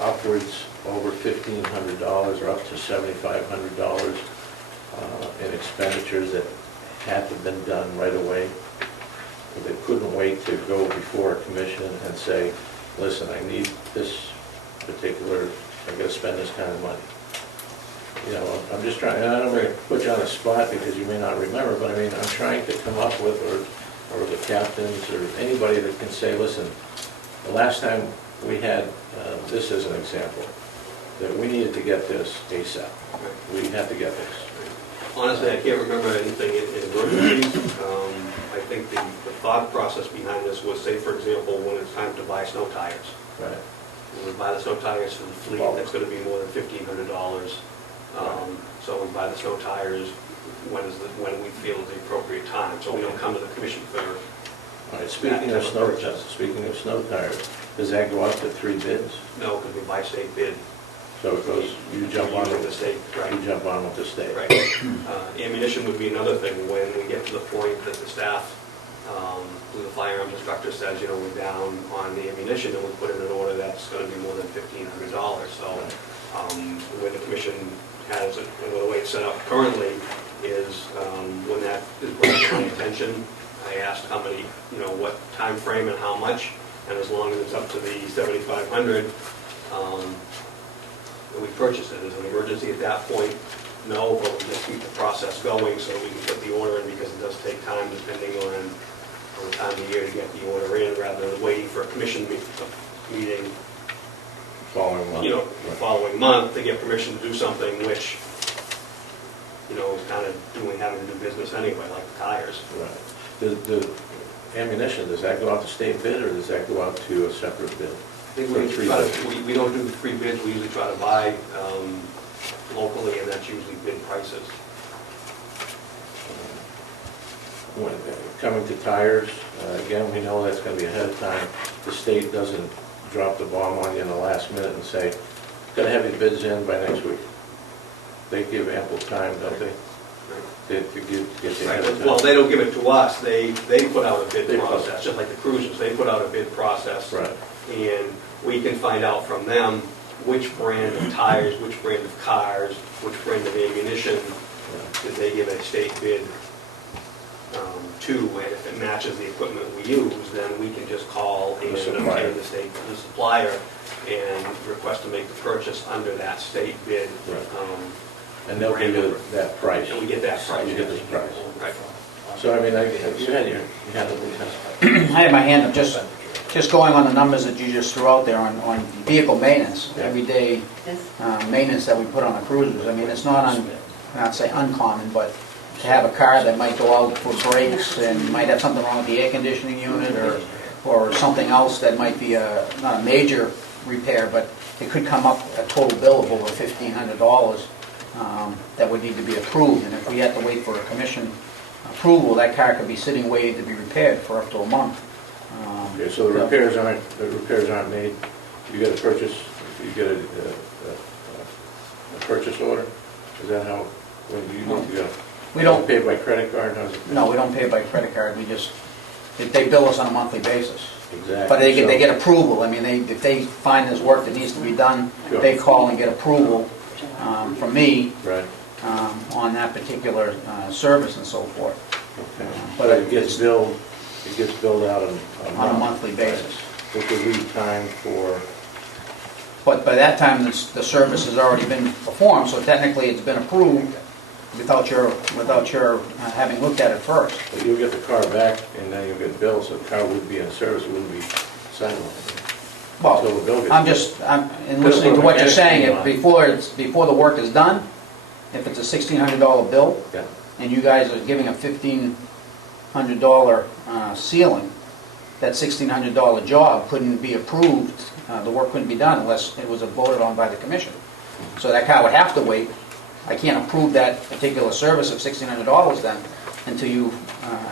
upwards over $1,500 or up to $7,500 in expenditures that had to have been done right away? That couldn't wait to go before a commission and say, listen, I need this particular, I gotta spend this kind of money. You know, I'm just trying, and I don't want to put you on the spot because you may not remember, but I mean, I'm trying to come up with, or the captains, or anybody that can say, listen, the last time we had, this as an example, that we needed to get this ASAP. We had to get this. Honestly, I can't remember anything in emergencies. I think the thought process behind this was, say, for example, when it's time to buy snow tires. Right. We buy the snow tires for the fleet, that's going to be more than $1,500. So we buy the snow tires when we feel is the appropriate time. So we don't come to the commission for. All right. Speaking of snow tires, does that go out to 3 bids? No, because we buy state bid. So it goes, you jump on Using with the state, right? You jump on with the state. Right. Ammunition would be another thing. When we get to the point that the staff, who the firearms instructor says, you know, we're down on the ammunition, and we put in an order that's going to be more than $1,500. So the way the commission has it, and the way it's set up currently is when that is brought to my attention, I asked how many, you know, what time frame and how much, and as long as it's up to the 7,500, we purchase it as an emergency at that point. No, but we just keep the process going so we can put the order in, because it does take time depending on the time of year to get the order in, rather than waiting for a commission meeting, Following month. you know, the following month to get permission to do something which, you know, is kind of having to do business anyway, like the tires. Right. The ammunition, does that go out to state bid, or does that go out to a separate bid? I think we don't do 3 bids, we usually try to buy locally, and that's usually bid prices. When coming to tires, again, we know that's going to be ahead of time. The state doesn't drop the bomb on you in the last minute and say, got to have your bids in by next week. They give ample time, don't they? To get the ahead of time. Well, they don't give it to us, they put out a bid process, just like the cruisers, they put out a bid process. Right. And we can find out from them which brand of tires, which brand of cars, which brand of ammunition did they give a state bid to, and if it matches the equipment we use, then we can just call and obtain the supplier and request to make the purchase under that state bid. Right. And they'll give you that price. And we get that price. You get this price. Right. So, I mean, you had a little test. I had my hand up, just going on the numbers that you just threw out there on vehicle maintenance, everyday maintenance that we put on the cruisers. I mean, it's not say uncommon, but to have a car that might go out for brakes and might have something wrong with the air conditioning unit or something else that might be not a major repair, but it could come up a total bill of over $1,500 that would need to be approved. And if we had to wait for a commission approval, that car could be sitting waiting to be repaired for up to a month. Okay, so the repairs aren't made, you get a purchase, you get a purchase order? Is that how, when you need to go? We don't pay by credit card, how's it? No, we don't pay by credit card, they bill us on a monthly basis. Exactly. But they get approval, I mean, if they find there's work that needs to be done, Sure. they call and get approval from me Right. on that particular service and so forth. Okay. But it gets billed out On a monthly basis. With the lead time for, But by that time, the service has already been performed, so technically it's been approved without your having looked at it first. you'll get the car back and then you'll get billed, so the car would be in service, it wouldn't be silent. Until the bill gets I'm in listening to what you're saying, before the work is done, if it's a $1,600 bill, Yeah. and you guys are giving a $1,500 ceiling, that $1,600 job couldn't be approved, the work couldn't be done unless it was voted on by the commission. So that car would have to wait. I can't approve that particular service of $1,600 then until you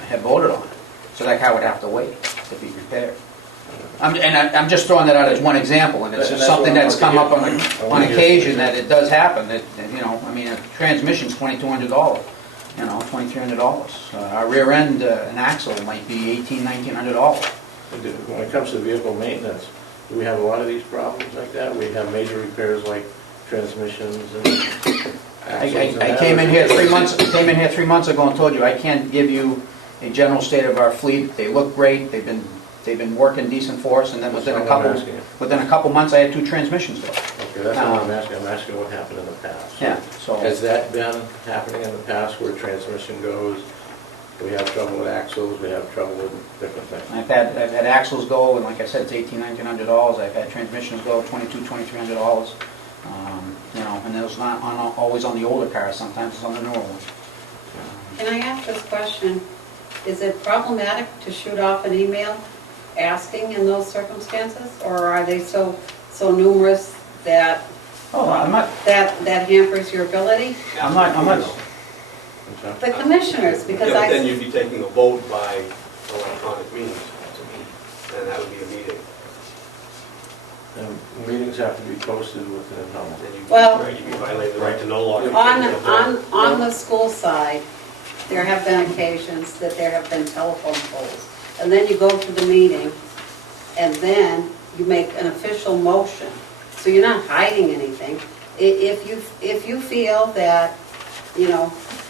have voted on it. So that car would have to wait to be repaired. I'm just throwing that out as one example, and it's just something that's come up on occasion that it does happen. That, I mean, a transmission's $2,200, $2,300. Our rear end, an axle might be $1,800, $1,900. When it comes to vehicle maintenance, do we have a lot of these problems like that? We have major repairs like transmissions and axles and I came in here 3 months ago and told you I can't give you a general state of our fleet. They look great. They've been working decent for us, and then within a couple months I had 2 transmissions go. Okay, that's not what I'm asking. I'm asking what happened in the past. Yeah. So Has that been happening in the past where transmission goes? We have trouble with axles, we have trouble with different things. I've had axles go, and like I said, it's $1,800, $1,900. I've had transmissions go $2,200, $2,300. And those not always on the older cars. Sometimes it's on the newer ones. Can I ask this question? Is it problematic to shoot off an email asking in those circumstances? Or are they so numerous that that hampers your ability? I'm not. The commissioners, because Yeah, but then you'd be taking a vote by electronic means, and that would be a meeting. And meetings have to be posted within how long? Then you'd be- Well- right, you'd be violating the right to know law. On the school side, there have been occasions that there have been telephone poles. And then you go to the meeting, and then you make an official motion. So you're not hiding anything. If you feel that,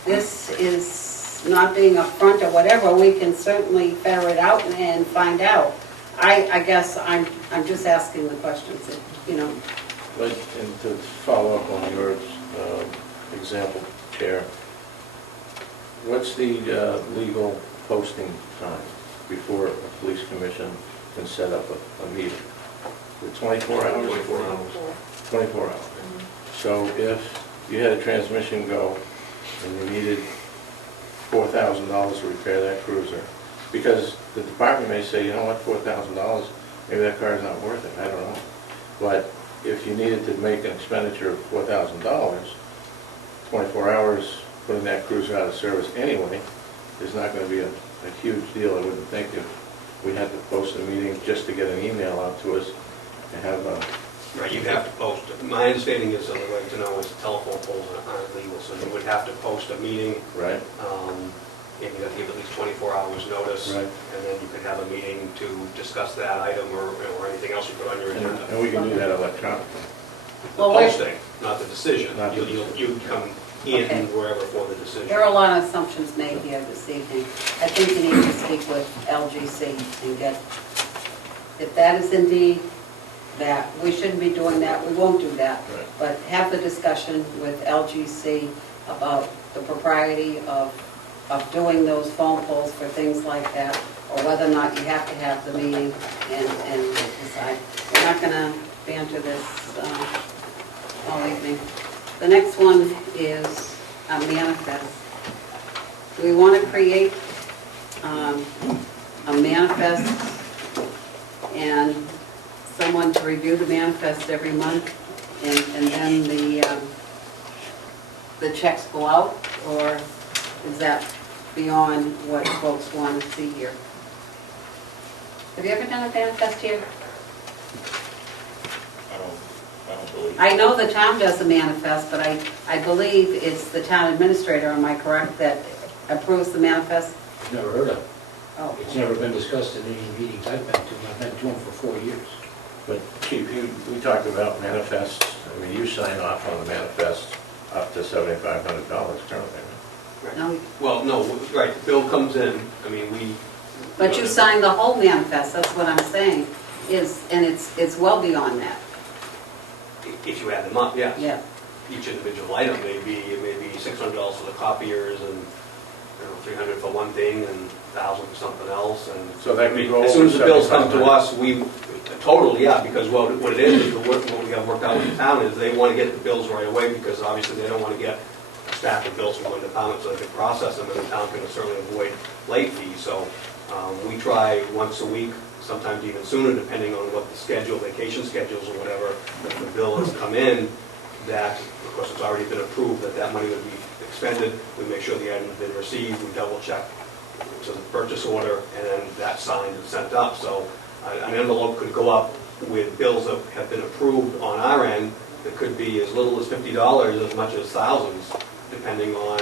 this is not being upfront or whatever, we can certainly ferret it out and find out. I guess I'm just asking the questions, But, and to follow up on your example, Chair, what's the legal posting time before a police commission can set up a meeting? Is it 24 hours? 24 hours. 24 hours. So if you had a transmission go and you needed $4,000 to repair that cruiser, because the department may say, you know what, $4,000, maybe that car is not worth it, I don't know. But if you needed to make an expenditure of $4,000, 24 hours putting that cruiser out of service anyway is not going to be a huge deal, I wouldn't think, if we had to post a meeting just to get an email out to us to have a... Right, you'd have to post, my understanding is, I'd like to know, is telephone poles aren't legal, so you would have to post a meeting. Right. And you'd have to give at least 24 hours notice. Right. And then you could have a meeting to discuss that item or anything else you put on your agenda. And we can do that electronically. The Well, posting, not the decision. Not the You'd come in Okay. wherever for the decision. There are a lot of assumptions made here this evening. I think you need to speak with LGC and get, if that is indeed that, we shouldn't be doing that, we won't do that. Right. But have the discussion with LGC about the propriety of of doing those phone polls for things like that, or whether or not you have to have the meeting and decide. We're not gonna banter this all evening. The next one is a manifest. We want to create a manifest and someone to review the manifest every month, and then the checks go out, or is that beyond what folks want to see here? Have you ever done a manifest here? I don't believe. I know the town does a manifest, but I believe it's the town administrator, am I correct, that approves the manifest? Never heard of it. Oh, It's never been discussed in any meetings I've been to. I've been to them for 4 years. But Chief, we talked about manifests, I mean, you sign off on the manifest up to $7,500 currently. no, Well, no, right, the bill comes in, I mean, we... but you signed the whole manifest, that's what I'm saying, and it's well beyond that, If you add them up, yes. yeah. Each individual item may be $600 for the copiers and, $300 for one thing and $1,000 for something else, and... So that could go As soon as the bills come to $7,500. us, totally, yeah, because what it is what we have worked out with the town is they want to get the bills right away, because obviously they don't want to get a stack of bills from one department so they can process them, and the town can certainly avoid late fees. So we try once a week, sometimes even sooner, depending on what the schedule, vacation schedules or whatever, that the bill has come in, that, of course, it's already been approved, that money would be expended. We make sure the item has been received, we double check to the purchase order, and then that's signed and sent up. So an envelope could go up with bills that have been approved on our end. It could be as little as $50, as much as thousands, depending on,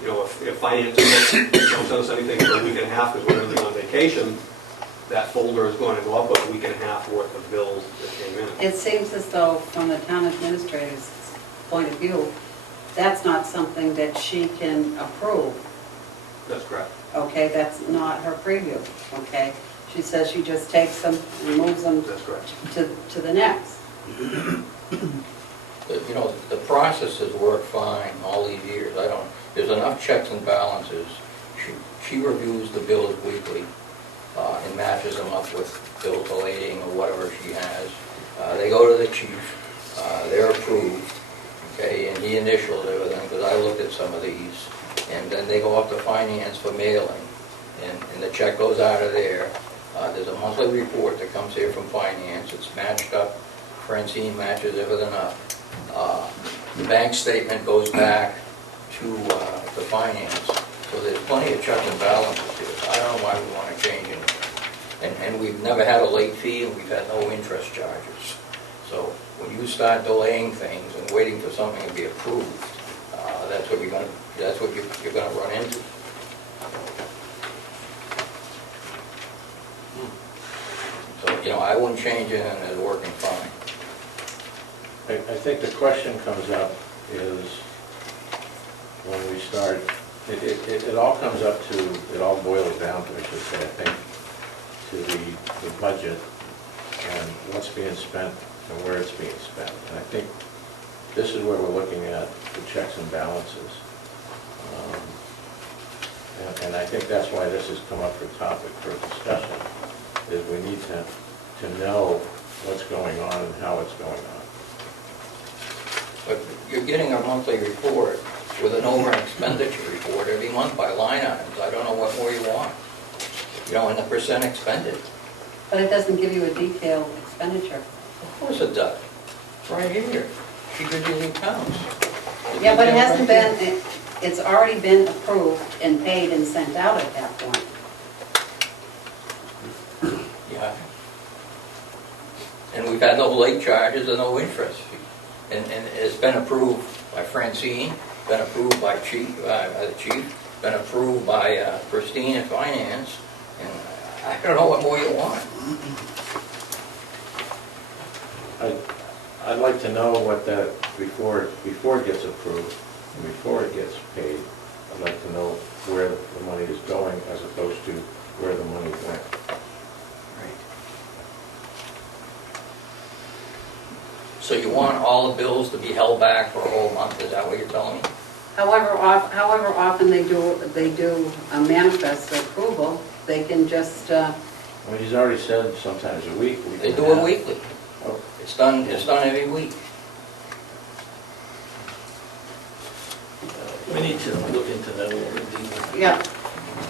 if finance don't send us anything for a week and a half because we're going to be on vacation, that folder is going to go up a week and a half worth of bills that came in. It seems as though, from the town administrator's point of view, that's not something that she can approve, That's correct. okay? That's not her preview, okay? She says she just takes them and moves them That's correct. to the next. The process has worked fine all these years. There's enough checks and balances. She reviews the bills weekly and matches them up with bill collating or whatever she has. They go to the chief, they're approved, okay, and he initials everything, because I looked at some of these, and then they go up to finance for mailing, and the check goes out of there. There's a monthly report that comes here from finance, it's matched up, Francine matches everything up. The bank statement goes back to finance, so there's plenty of checks and balances here. I don't know why we want to change it. And we've never had a late fee, and we've had no interest charges. So when you start delaying things and waiting for something to be approved, that's what you're gonna run into. So, I wouldn't change it, and it's working fine. I think the question comes up is when we start, it all comes up to, it all boils down to, I should say, I think, to the budget and what's being spent and where it's being spent. And I think this is where we're looking at the checks and balances. And I think that's why this has come up for topic for discussion, is we need to know what's going on and how it's going on. But you're getting a monthly report with an over expenditure report every month by line items. I don't know what more you want. And the percent expended. But it doesn't give you a detailed expenditure. Of course it does. It's right here. She gives you the accounts. Yeah, but it hasn't been, it's already been approved and paid and sent out at that point. Yeah. And we've had no late charges and no interest. And it's been approved by Francine, been approved by the chief, been approved by Christine in finance, and I don't know what more you want. I'd like to know what that, before it gets approved, and before it gets paid, I'd like to know where the money is going as opposed to where the money went. So you want all the bills to be held back for a whole month, is that what you're telling me? However often they do a manifest approval, they can just, Well, he's already said sometimes a week. They do it weekly. It's done every week. We need to look into that a little bit deeper. yeah,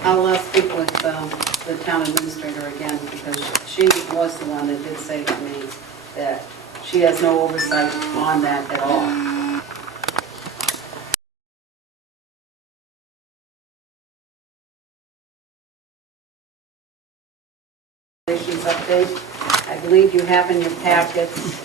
I'll speak with the town administrator again, because she was the one that did say to me that she has no oversight on that at all. Relations update, I believe you have in your packets.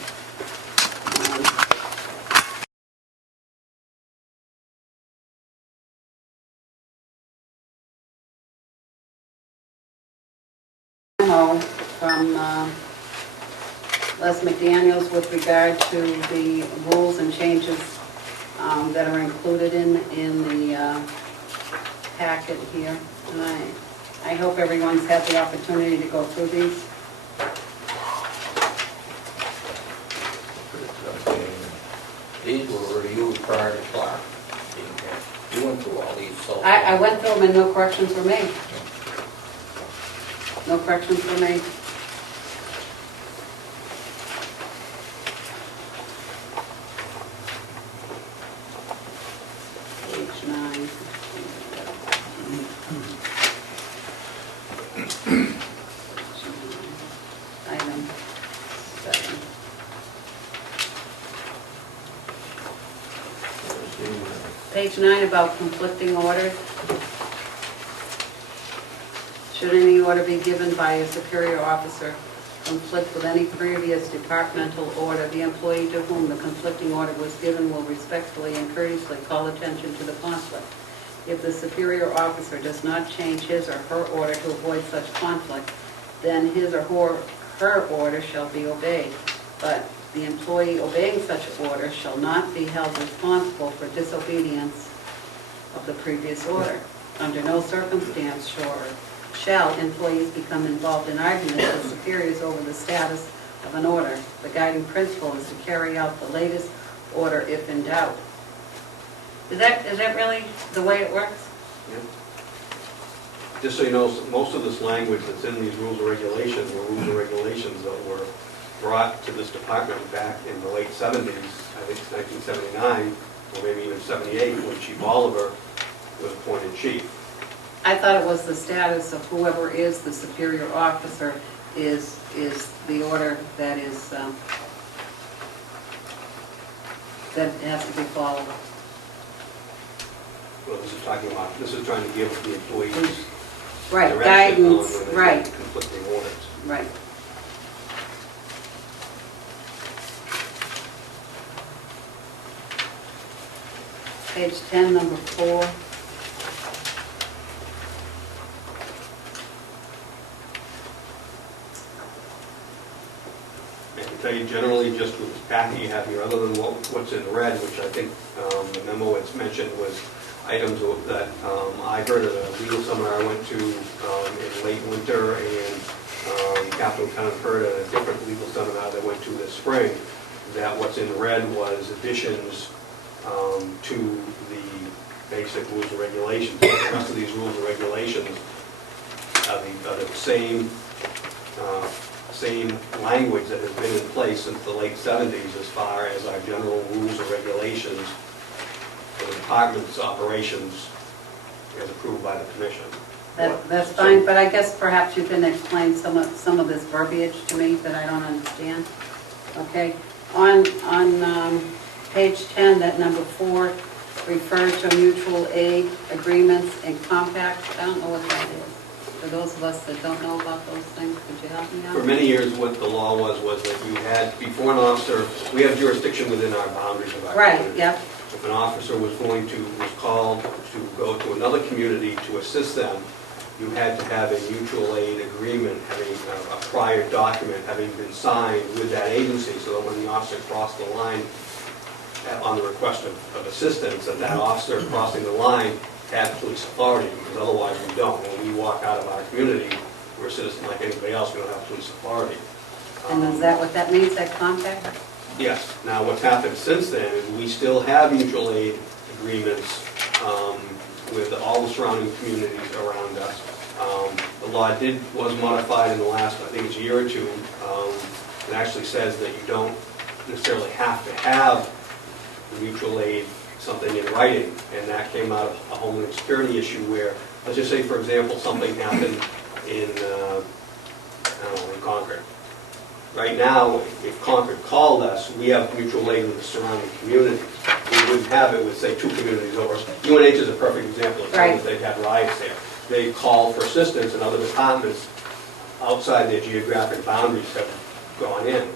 Memo from Les McDaniels with regard to the rules and changes that are included in the packet here tonight. I hope everyone's had the opportunity to go through these. These were reviewed prior to Clark being here. You went through all these, so. I went through them and no corrections were made. No corrections were made. Page 9. Item 7. Page 9 about conflicting orders. Should any order be given by a superior officer conflict with any previous departmental order, the employee to whom the conflicting order was given will respectfully and courteously call attention to the conflict. If the superior officer does not change his or her order to avoid such conflict, then his or her order shall be obeyed. But the employee obeying such order shall not be held responsible for disobedience of the previous order. Under no circumstance shall employees become involved in arguments with superiors over the status of an order. The guiding principle is to carry out the latest order if in doubt. Is that really the way it works? Yeah. Just so you know, most of this language that's in these rules and regulations were rules and regulations that were brought to this department back in the late 70s, I think it's 1979, or maybe even 78, when Chief Oliver was appointed chief. I thought it was the status of whoever is the superior officer is the order that is, that has to be followed. Well, this is trying to give the employees Right, direction guidance, on when right, they get conflicting orders. right. Page 10, number 4. I can tell you generally, just with this packet you have here, other than what's in red, which I think the memo it's mentioned was items that I heard at a legal seminar I went to in late winter, and Captain Lieutenant heard at a different legal seminar that went to this spring, that what's in red was additions to the basic rules and regulations. The rest of these rules and regulations are the same language that has been in place since the late 70s as far as our general rules and regulations for the department's operations as approved by the commission. That's fine, but I guess perhaps you can explain some of this verbiage to me that I don't understand. Okay, on page 10, that number 4 refers to mutual aid agreements and compacts. I don't know what that is. For those of us that don't know about those things, could you help me out? For many years, what the law was that you had, before an officer, we have jurisdiction within our boundaries of our community. Right, yep. If an officer was called to go to another community to assist them, you had to have a mutual aid agreement, having a prior document having been signed with that agency, so that when the officer crossed the line on the request of assistance, that officer crossing the line had police authority, because otherwise we don't. When we walk out of our community, we're a citizen like anybody else, we don't have police authority. And is that what that means, that compact? Yes. Now, what's happened since then is we still have mutual aid agreements with all the surrounding communities around us. The law was modified in the last, I think it's a year or two. It actually says that you don't necessarily have to have the mutual aid something in writing, and that came out of a homeland security issue where, let's just say, for example, something happened in, I don't know, in Concord. Right now, if Concord called us, we have mutual aid with the surrounding communities. We wouldn't have it with, say, 2 communities over. UNH is a perfect example of Right. they've had riots there. They call for assistance, and other departments outside their geographic boundaries have gone in.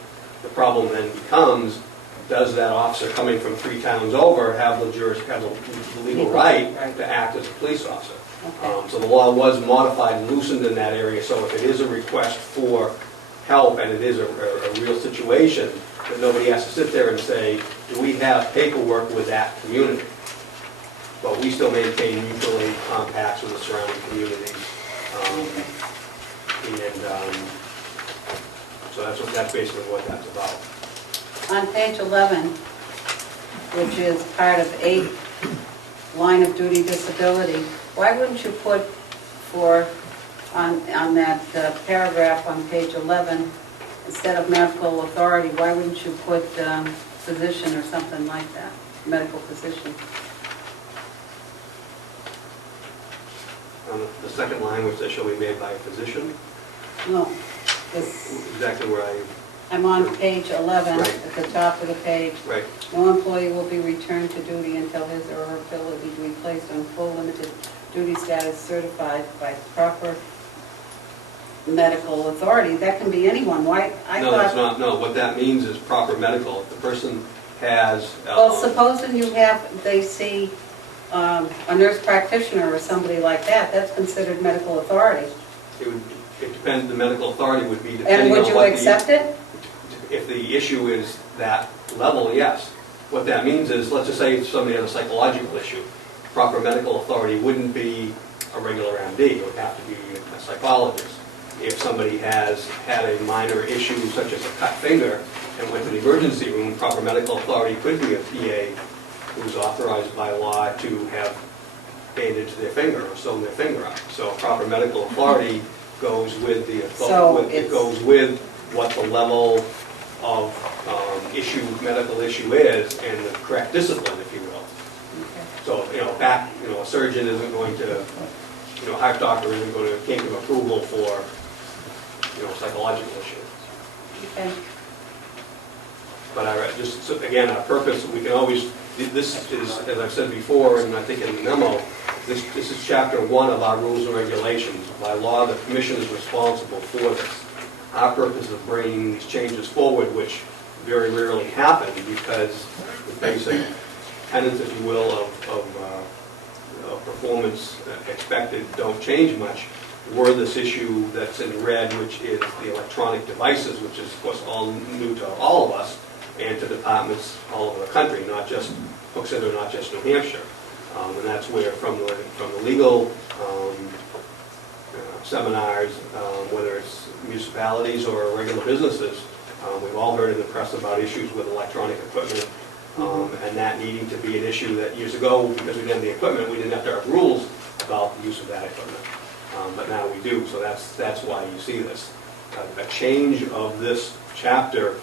The problem then becomes, does that officer coming from 3 towns over have the legal right to act as a police officer? Okay. So the law was modified and loosened in that area, so if it is a request for help and it is a real situation, that nobody has to sit there and say, do we have paperwork with that community? But we still maintain mutual aid compacts with the surrounding communities. So that's basically what that's about. On page 11, which is part of 8, line of duty disability, why wouldn't you put on that paragraph on page 11, instead of medical authority, why wouldn't you put physician or something like that, medical physician? On the second line, which says shall be made by a physician, No, this, exactly where I'm on page 11, Right. at the top of the page. right. No employee will be returned to duty until his or her ability to be placed on full limited duty status certified by proper medical authority. That can be anyone. Why, I No, that's thought, not, no, what that means is proper medical. If the person has... well, supposing you have, they see a nurse practitioner or somebody like that, that's considered medical authority. It depends, the medical authority would be And depending on would what you accept it? If the issue is that level, yes. What that means is, let's just say if somebody has a psychological issue, proper medical authority wouldn't be a regular MD, it would have to be a psychologist. If somebody has had a minor issue such as a cut finger and went to the emergency room, proper medical authority could be a PA who's authorized by law to have bandaged their finger or sewn their finger up. So proper medical authority goes with the, So it it's- goes with what the level of medical issue is and the correct discipline, if you will. So, a surgeon isn't going to, a heart doctor isn't going to, can't give approval for, a psychological issue. Okay. But again, our purpose, we can always, this is, as I've said before, and I think in the memo, this is chapter 1 of our rules and regulations. By law, the commission is responsible for this. Our purpose of bringing these changes forward, which very rarely happen because the basic tenets, if you will, of performance expected don't change much, were this issue that's in red, which is the electronic devices, which is, of course, all new to all of us and to departments all over the country, not just Hooksett or not just New Hampshire. And that's where, from the legal seminars, whether it's municipalities or regular businesses, we've all heard in the press about issues with electronic equipment, and that needing to be an issue that years ago, because we didn't have the equipment, we didn't have to have rules about the use of that equipment. But now we do, so that's why you see this. A change of this chapter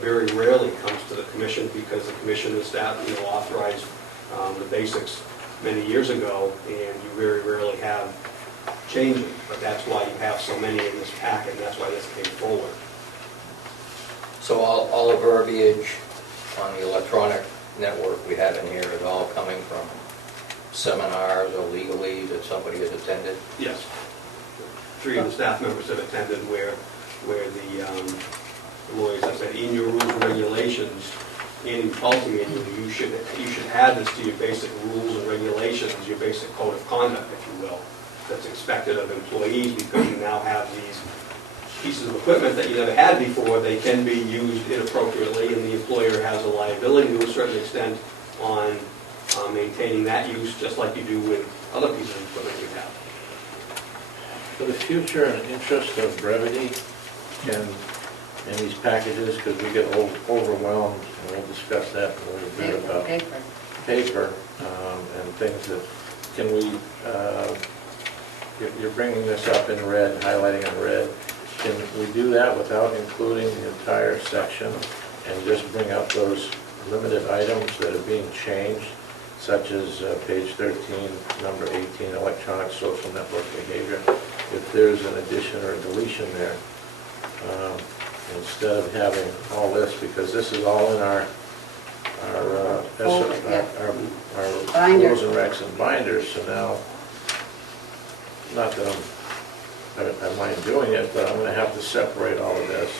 very rarely comes to the commission because the commission is authorized the basics many years ago, and you very rarely have changing. But that's why you have so many in this packet, and that's why this came forward. So all the verbiage on the electronic network we have in here is all coming from seminars or legalese that somebody has attended? Yes. 3 of the staff members have attended where the lawyers have said, in your rules and regulations, and in policy manual, you should add this to your basic rules and regulations, your basic code of conduct, if you will, that's expected of employees, because you now have these pieces of equipment that you never had before. They can be used inappropriately, and the employer has a liability to a certain extent on maintaining that use, just like you do with other pieces of equipment you have. For the future and interest of brevity in these packages, because we get overwhelmed, and we'll discuss that in a little bit about Paper. paper and things that, can we, you're bringing this up in red, highlighting in red. Can we do that without including the entire section and just bring up those limited items that are being changed, such as page 13, number 18, electronic social network behavior? If there's an addition or a deletion there, instead of having all this, because this is all in our Binder. rules and regs and binders, so now, not that I mind doing it, but I'm gonna have to separate all of this.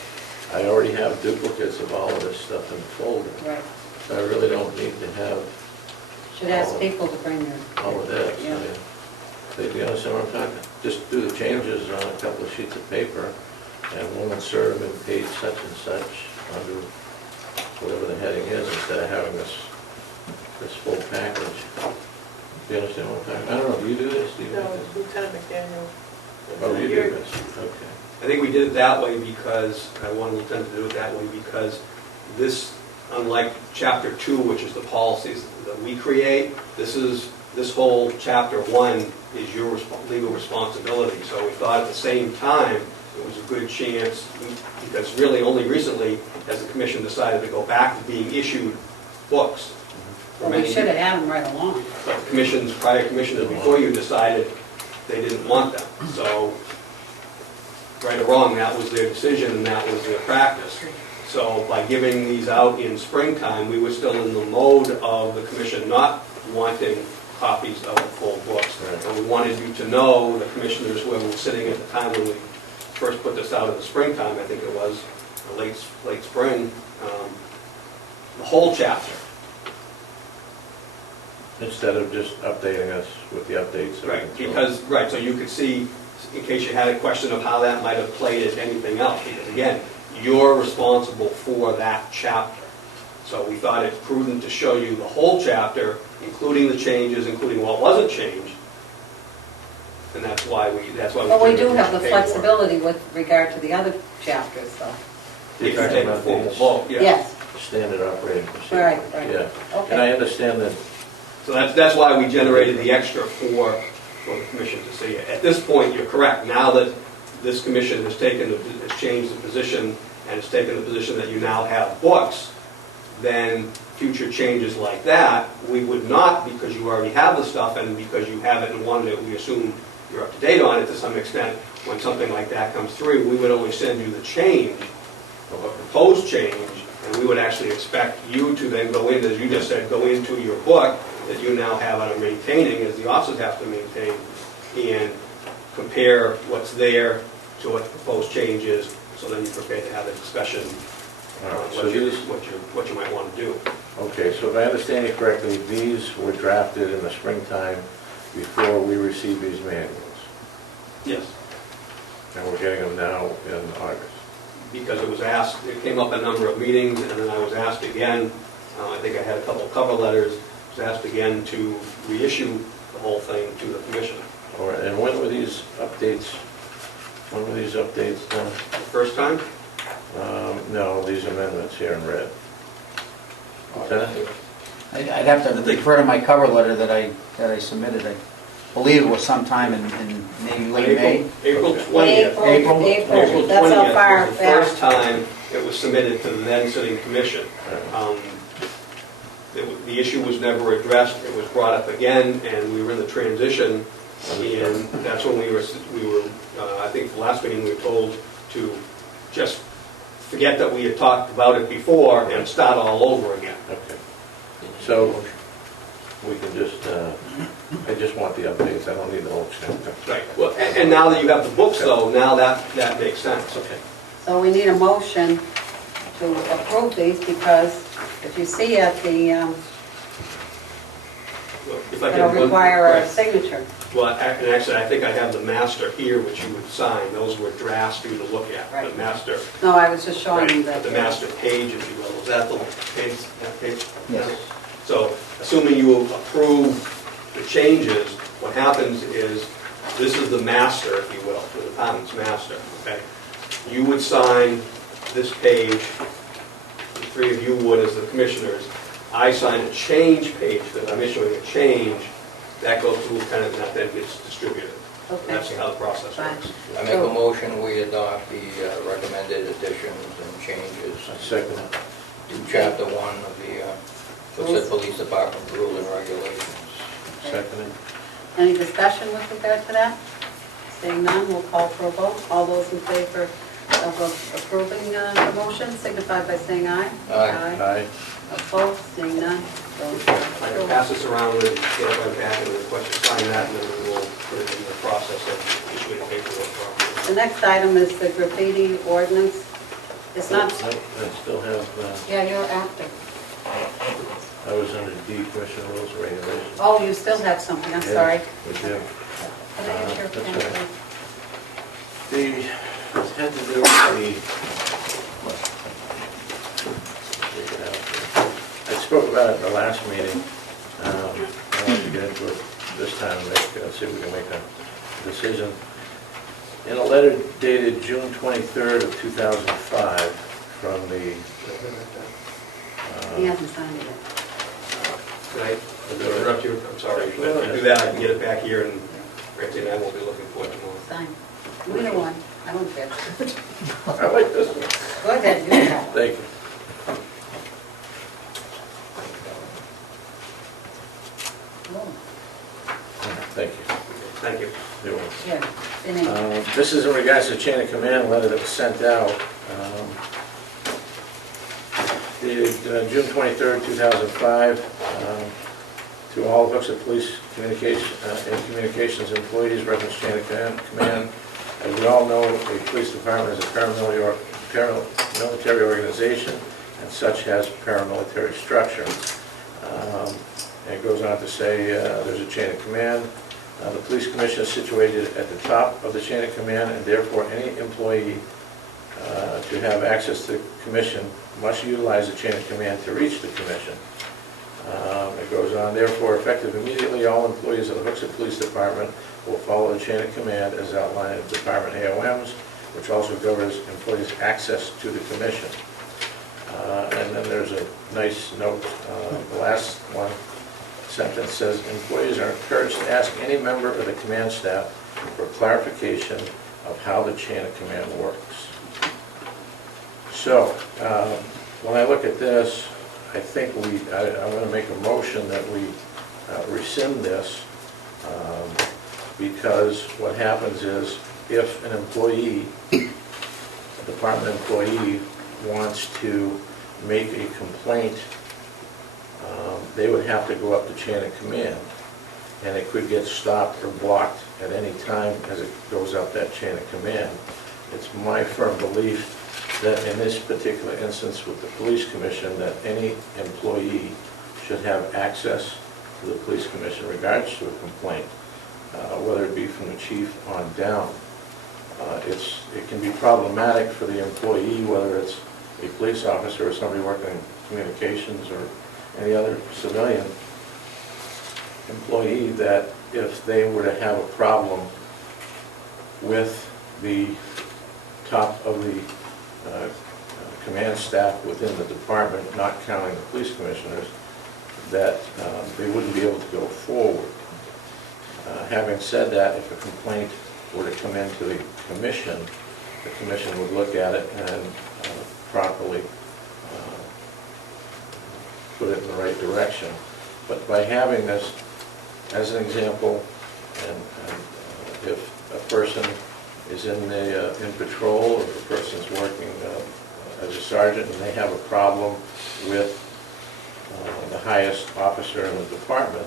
I already have duplicates of all of this stuff in the folder, Right. so I really don't need to have Should ask people to bring their, all of this. Yeah. Do you understand what I'm talking? Just do the changes on a couple of sheets of paper, and we'll insert them in page such and such, under whatever the heading is, instead of having this full package. Do you understand what I'm talking? I don't know, do you do this? Do you do this? Lieutenant McDaniel. Oh, you do this, okay. I think we did it that way because, I wanted Lieutenant to do it that way because this, unlike Chapter 2, which is the policies that we create, this whole Chapter 1 is your legal responsibility. So we thought at the same time, it was a good chance, because really only recently has the commission decided to go back to being issued books. well, we should have had them right along. But the commissions, prior commissioners before you decided they didn't want them. So, right or wrong, that was their decision and that was their practice. So by giving these out in springtime, we were still in the mode of the commission not wanting copies of the full books. And we wanted you to know, the commissioners who were sitting at the time when we first put this out in the springtime, I think it was, late spring, the whole chapter. Instead of just updating us with the updates. that we Right, can throw. because, right, so you could see, in case you had a question of how that might have played at anything else, because again, you're responsible for that chapter. So we thought it prudent to show you the whole chapter, including the changes, including what wasn't changed. And that's why we. But we do have the pay for it. flexibility with regard to the other chapters, though. If you take a formal vote, yeah. Yes, Standard operating procedure. right, right. Yeah, and Okay. I understand that. So that's why we generated the extra for the commission to see. At this point, you're correct. Now that this commission has changed the position and has taken the position that you now have books, then future changes like that, we would not, because you already have the stuff and because you have it and wanted it, we assume you're up to date on it to some extent. When something like that comes through, we would only send you the change, or a proposed change, and we would actually expect you to then go in, as you just said, go into your book that you now have on maintaining, as the officers have to maintain, and compare what's there to what the proposed change is, so then you're prepared to have a discussion on All right, so what you might want to do. Okay, so if I understand you correctly, these were drafted in the springtime before we received these manuals, Yes. and we're getting them now in August. Because it was asked, it came up a number of meetings, and then I was asked again, I think I had a couple of cover letters, was asked again to reissue the whole thing to the commission. All right, and when were these updates done? The first time, No, these amendments here in red. Lieutenant? I'd have to refer to my cover letter that I submitted. I believe it was sometime in maybe late May. April 20th. April, that's how 20th far was the back. first time it was submitted to the then sitting commission. The issue was never addressed, it was brought up again, and we were in the transition, and that's when we were, I think the last meeting, we were told to just forget that we had talked about it before and start all over again. Okay. So, we can just, I just want the updates, I don't need the whole chapter. Right, well, and now that you have the books though, now that makes sense. Okay. So we need a motion to approve these, because if you see it, If I it'll can- require a right. signature. Well, and actually, I think I have the master here, which you would sign. Those were drafts for you to look at. Right. The master, No, I was just showing you right, that. the master page, if you will. Is that the page? That page? Yes. So, assuming you approve the changes, what happens is, this is the master, if you will, the department's master, okay? You would sign this page, the three of you would as the commissioners. I sign a change page that I'm issuing a change, that goes to lieutenant, and that then gets distributed. Okay. That's how the process Fine. works. I make a motion, we adopt the recommended additions and changes I second it. to Chapter 1 of the Hooksett Police Department Rules and Regulations. Second it. Any discussion with regard to that? Seeing none, we'll call for a vote. All those in favor of approving the motion signify by saying aye. Aye. Aye. Opposed, seeing none. I can pass this around and get it right back, and the question, sign that, and then we'll put it in the process of issuing paperwork properly. The next item is the graffiti ordinance. It's not, I still have, yeah, you're active. I was under D, Commissioner Rules and Regulations. Oh, you still have something, I'm sorry. We do. Can I use your That's pen, right. please? It had to do with take it out here. I spoke about it in the last meeting. I wanted to get into it this time and see if we can make a decision. In a letter dated June 23rd of 2005 from the... He hasn't signed it yet. Can I interrupt you? I'm sorry. If I do that, I can get it back here, and Randy and I will be looking for it tomorrow. Sign. Either one, I don't care. I like this one. Go ahead, do that. Thank you. Oh, Thank you. Thank you. You're welcome. yeah, finish. This is in regards to the chain of command letter that was sent out dated June 23rd, 2005, to all Hooksett Police Communications employees, reference chain of command. As we all know, the police department is a paramilitary organization, and such has paramilitary structure. And it goes on to say there's a chain of command. The police commission is situated at the top of the chain of command, and therefore any employee to have access to the commission must utilize the chain of command to reach the commission. It goes on, therefore, effective immediately, all employees of the Hooksett Police Department will follow the chain of command as outlined in Department AOMs, which also governs employees' access to the commission. And then there's a nice note, the last one sentence says, employees are encouraged to ask any member of the command staff for clarification of how the chain of command works. So, when I look at this, I think I'm going to make a motion that we rescind this, because what happens is if an employee, a department employee, wants to make a complaint, they would have to go up the chain of command, and it could get stopped or blocked at any time as it goes up that chain of command. It's my firm belief that in this particular instance with the police commission, that any employee should have access to the police commission in regards to a complaint, whether it be from the chief on down. It can be problematic for the employee, whether it's a police officer or somebody working in communications or any other civilian employee, that if they were to have a problem with the top of the command staff within the department, not counting the police commissioners, that they wouldn't be able to go forward. Having said that, if a complaint were to come into the commission would look at it and properly put it in the right direction. But by having this as an example, and if a person is in patrol, or if a person's working as a sergeant and they have a problem with the highest officer in the department,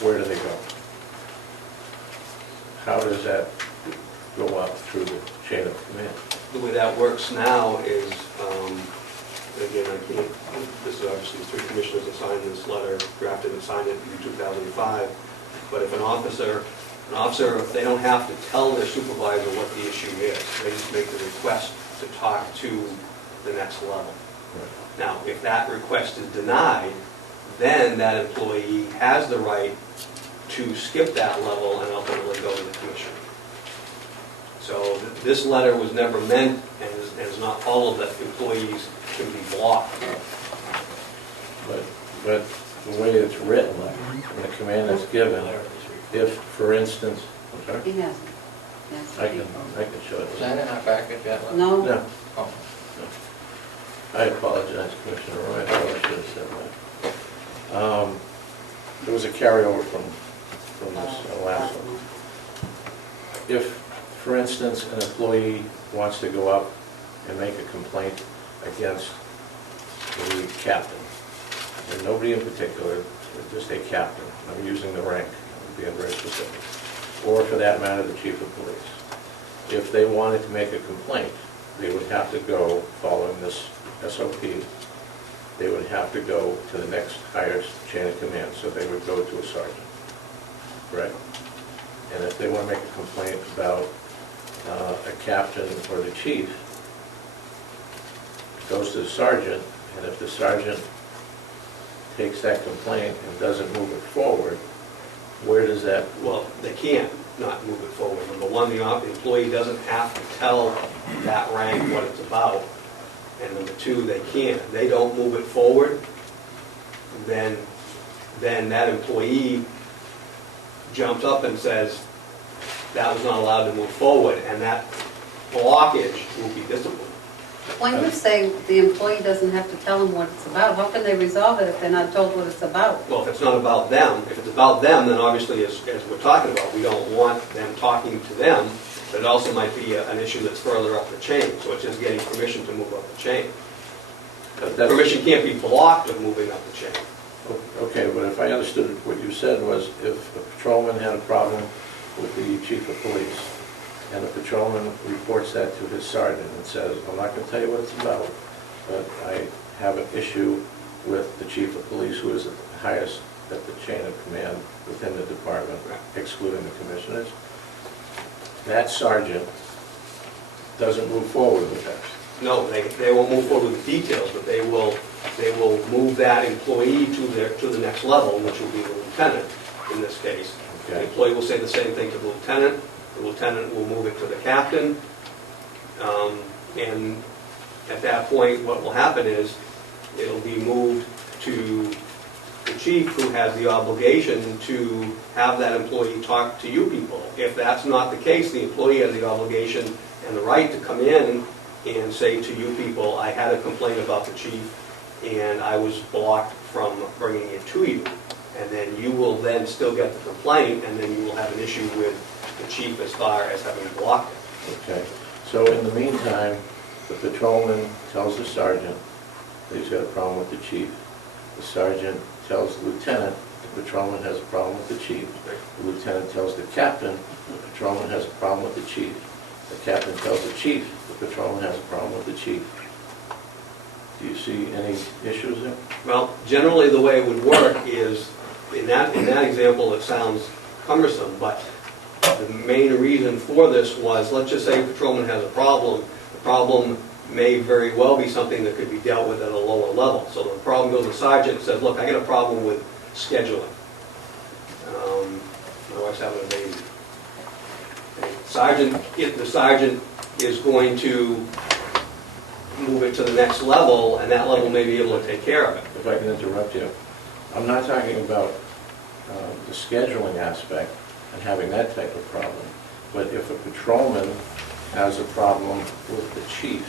where do they go? How does that go up through the chain of command? The way that works now is, again, this is obviously 3 commissioners that signed this letter, drafted and signed it in 2005, but if an officer, they don't have to tell their supervisor what the issue is. They just make the request to talk to the next level. Now, if that request is denied, then that employee has the right to skip that level and ultimately go to the commission. So this letter was never meant, and is not all of that employees can be blocked. But but the way it's written, and the command that's given, if, for instance, I'm sorry? He hasn't. Yes. I can show it. Is that in our package yet? No? No, Oh. I apologize, Commissioner Roy, I probably should have said that. There was a carryover from this last one. If, for instance, an employee wants to go up and make a complaint against the captain, and nobody in particular, just a captain, I'm using the rank, I'm being very specific, or for that matter, the chief of police. If they wanted to make a complaint, they would have to go, following this SOP, they would have to go to the next highest chain of command, so they would go to a sergeant, right? And if they want to make a complaint about a captain or the chief, it goes to the sergeant, and if the sergeant takes that complaint and doesn't move it forward, where does that? Well, they can't not move it forward. Number one, the employee doesn't have to tell that rank what it's about. And number two, they can't. If they don't move it forward, then that employee jumps up and says, that was not allowed to move forward, and that blockage will be disciplined. When you say the employee doesn't have to tell them what it's about, how can they resolve it if they're not told what it's about? Well, if it's not about them, if it's about them, then obviously, as we're talking about, we don't want them talking to them, but it also might be an issue that's further up the chain, so it's just getting permission to move up the chain. Permission can't be blocked of moving up the chain. Okay, but if I understood what you said was if a patrolman had a problem with the chief of police, and the patrolman reports that to his sergeant and says, I'm not going to tell you what it's about, but I have an issue with the chief of police, who is the highest at the chain of command within the department, excluding the commissioners. That sergeant doesn't move forward with that. No, they won't move forward with details, but they will move that employee to the next level, which will be the lieutenant in this case. Okay. The employee will say the same thing to the lieutenant will move it to the captain, and at that point, what will happen is, it'll be moved to the chief, who has the obligation to have that employee talk to you people. If that's not the case, the employee has the obligation and the right to come in and say to you people, I had a complaint about the chief, and I was blocked from bringing it to you. And then you will then still get the complaint, and then you will have an issue with the chief as far as having blocked it. Okay, so in the meantime, the patrolman tells the sergeant that he's got a problem with the chief. The sergeant tells the lieutenant the patrolman has a problem with the chief. The lieutenant tells the captain the patrolman has a problem with the chief. The captain tells the chief the patrolman has a problem with the chief. Do you see any issues there? Well, generally the way it would work is, in that example, it sounds cumbersome, but the main reason for this was, let's just say a patrolman has a problem. The problem may very well be something that could be dealt with at a lower level. So the problem goes to the sergeant and says, look, I got a problem with scheduling. My wife's having a baby. If the sergeant is going to move it to the next level, and that level may be able to take care of it. If I can interrupt you, I'm not talking about the scheduling aspect and having that type of problem, but if a patrolman has a problem with the chief,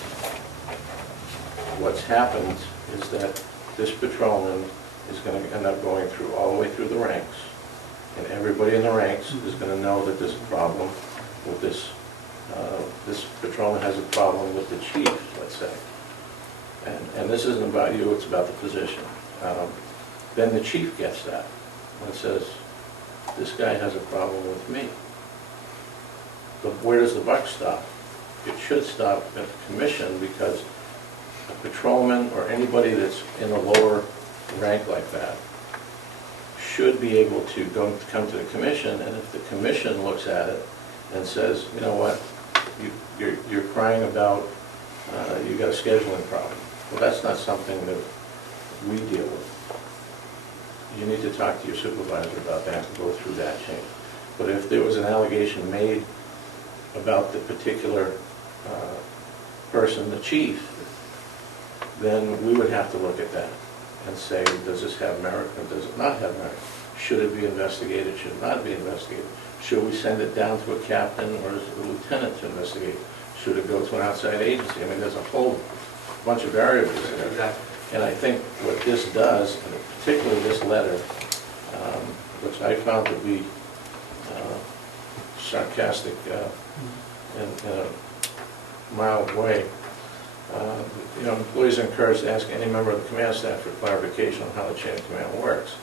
what's happened is that this patrolman is going to end up going through all the way through the ranks, and everybody in the ranks is going to know that there's a problem with this. This patrolman has a problem with the chief, let's say. And this isn't about you, it's about the position. Then the chief gets that and says, this guy has a problem with me. But where does the buck stop? It should stop at the commission, because a patrolman or anybody that's in a lower rank like that should be able to come to the commission, and if the commission looks at it and says, you know what, you're crying about you got a scheduling problem. Well, that's not something that we deal with. You need to talk to your supervisor about that and go through that chain. But if there was an allegation made about the particular person, the chief, then we would have to look at that. and say, does this have merit or does it not have merit? Should it be investigated, should it not be investigated? Should we send it down to a captain or a lieutenant to investigate? Should it go to an outside agency? I mean, there's a whole bunch of variables there. Exactly. And I think what this does, and particularly this letter, which I found to be sarcastic in a mild way, employees are encouraged to ask any member of the command staff for clarification on how the chain of command works.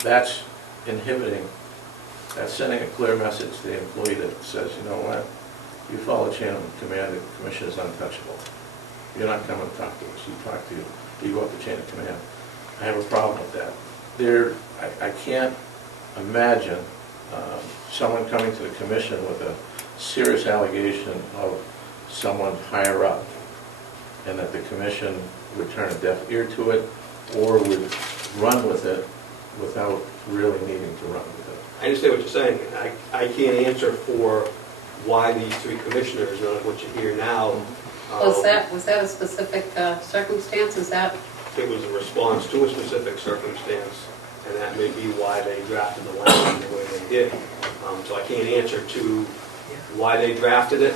That's inhibiting, that's sending a clear message to the employee that says, you know what, you follow the chain of command, the commission is untouchable. You're not coming to talk to us, you go up the chain of command. I have a problem with that. I can't imagine someone coming to the commission with a serious allegation of someone higher up, and that the commission would turn a deaf ear to it, or would run with it without really needing to run with it. I understand what you're saying. I can't answer for why these three commissioners, none of which are here now. Was that a specific circumstance? Is that? It was a response to a specific circumstance, and that may be why they drafted the language the way they did. So I can't answer to why they drafted it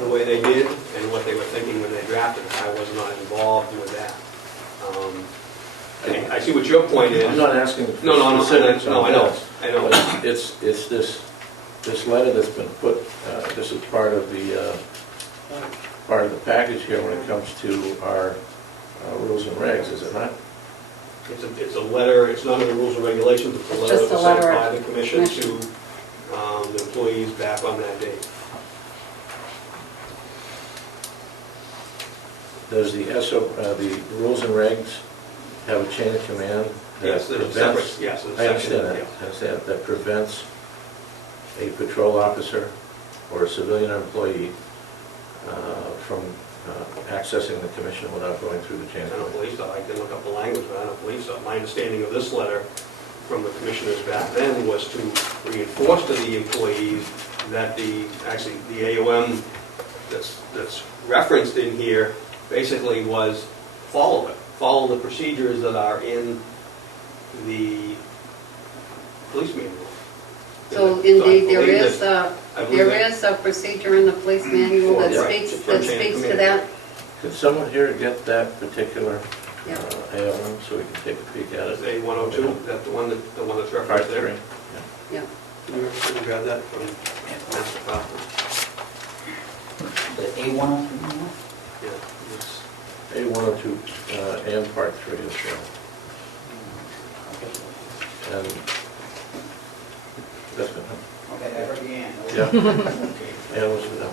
the way they did and what they were thinking when they drafted it. I was not involved with that. I see what your point is. I'm not asking for specifics. No, I know. It's this letter that's been put, this is part of the package here when it comes to our rules and regs, is it not? It's a letter, it's not in the rules and regulations, it's a letter that was sent by the commission to the employees back on that date. Does the rules and regs have a chain of command? Yes, there's a separate, yes. I understand that. I understand that prevents a patrol officer or a civilian employee from accessing the commission without going through the chain of I don't command. believe so. I can look up the language, but I don't believe so. My understanding of this letter from the commissioners back then was to reinforce to the employees that the AOM that's referenced in here basically was follow it. Follow the procedures that are in the police manual. So indeed, there is a procedure in the police manual that speaks to that? Could someone here get that particular Yeah. AOM so we can take a peek at it? It's A102, that's the one that's referenced Part there. 3. Yeah. Can you grab that from Master Copy? The A103? Yeah. It's A102 and Part 3 as well. And that's been, Okay, I heard the end. yeah. And what's with that?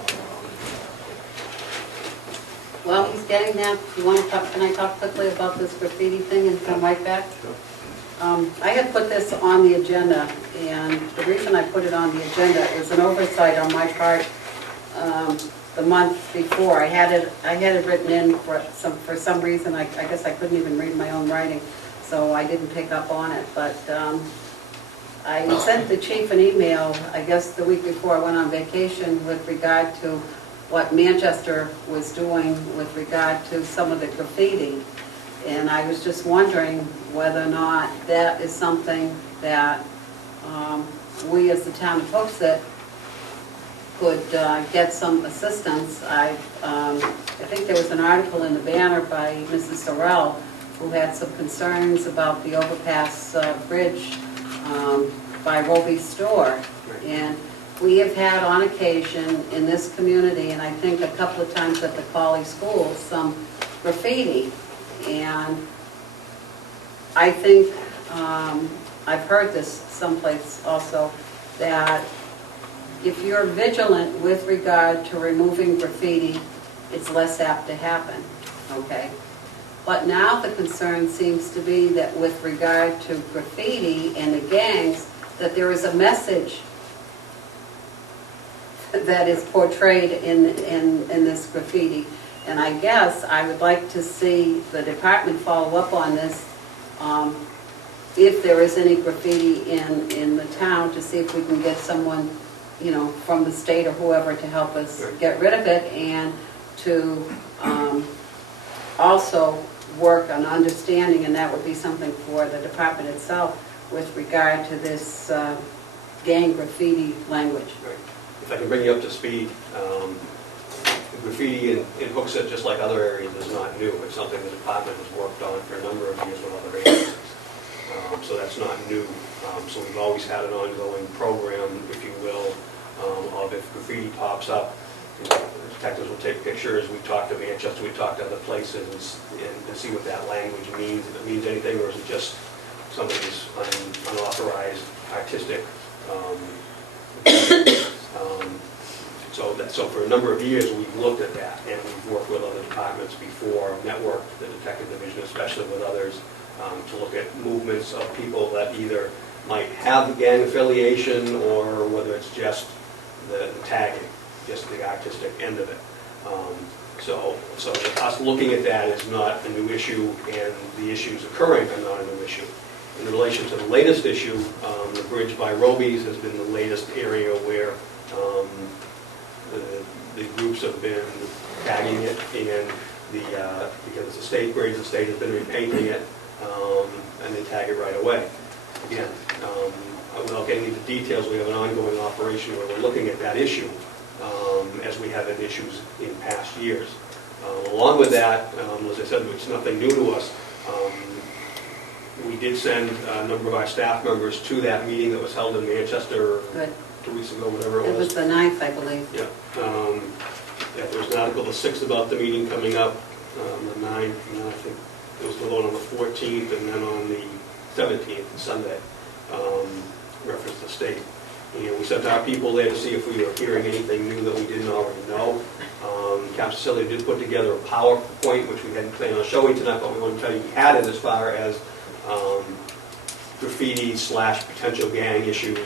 Well, he's getting that. You want to talk, can I talk quickly about this graffiti thing and come right back? I had put this on the agenda, and the reason I put it on the agenda is an oversight on my part. The month before, I had it written in for some reason. I guess I couldn't even read my own writing, so I didn't pick up on it. But I sent the chief an email, I guess the week before I went on vacation, with regard to what Manchester was doing with regard to some of the graffiti. And I was just wondering whether or not that is something that we as the town of Hooksett could get some assistance. I think there was an article in the Banner by Mrs. Sorrell who had some concerns about the overpass bridge by Roby's store. And we have had on occasion in this community, and I think a couple of times at the Colley School, some graffiti. And I think, I've heard this someplace also, that if you're vigilant with regard to removing graffiti, it's less apt to happen, okay? But now the concern seems to be that with regard to graffiti and the gangs, that there is a message that is portrayed in this graffiti. And I guess I would like to see the department follow up on this, if there is any graffiti in the town, to see if we can get someone, you know, from the state or whoever to help us get rid of it, and to also work on understanding, and that would be something for the department itself with regard to this gang graffiti language. If I can bring you up to speed, graffiti in Hooksett, just like other areas, is not new. It's something the department has worked on for a number of years with other agencies. So that's not new. So we've always had an ongoing program, if you will, of if graffiti pops up, detectives will take pictures. We talk to Manchester, we talk to other places, and see what that language means. If it means anything, or is it just somebody's unauthorized artistic. So for a number of years, we've looked at that, and we've worked with other departments before, networked the detective division, especially with others, to look at movements of people that either might have gang affiliation, or whether it's just the tagging, just the artistic end of it. So us looking at that is not a new issue, and the issues occurring are not a new issue. In relation to the latest issue, the bridge by Roby's has been the latest area where the groups have been tagging it, and because it's a state bridge, the state has been repainting it, and they tag it right away. Again, without getting into details, we have an ongoing operation where we're looking at that issue, as we have had issues in past years. Along with that, as I said, it's nothing new to us. We did send a number of our staff members to that meeting that was held in Manchester Good. 2 weeks ago, whatever it was. It was the 9th, I believe. Yeah. There was an article the 6th about the meeting coming up, the 9th, and then I think it was the one on the 14th, and then on the 17th, Sunday, reference the state. And we sent our people there to see if we were hearing anything new that we didn't already know. Cap Cecilia did put together a PowerPoint, which we hadn't planned on showing tonight, but we want to tell you we had it as far as graffiti / potential gang issues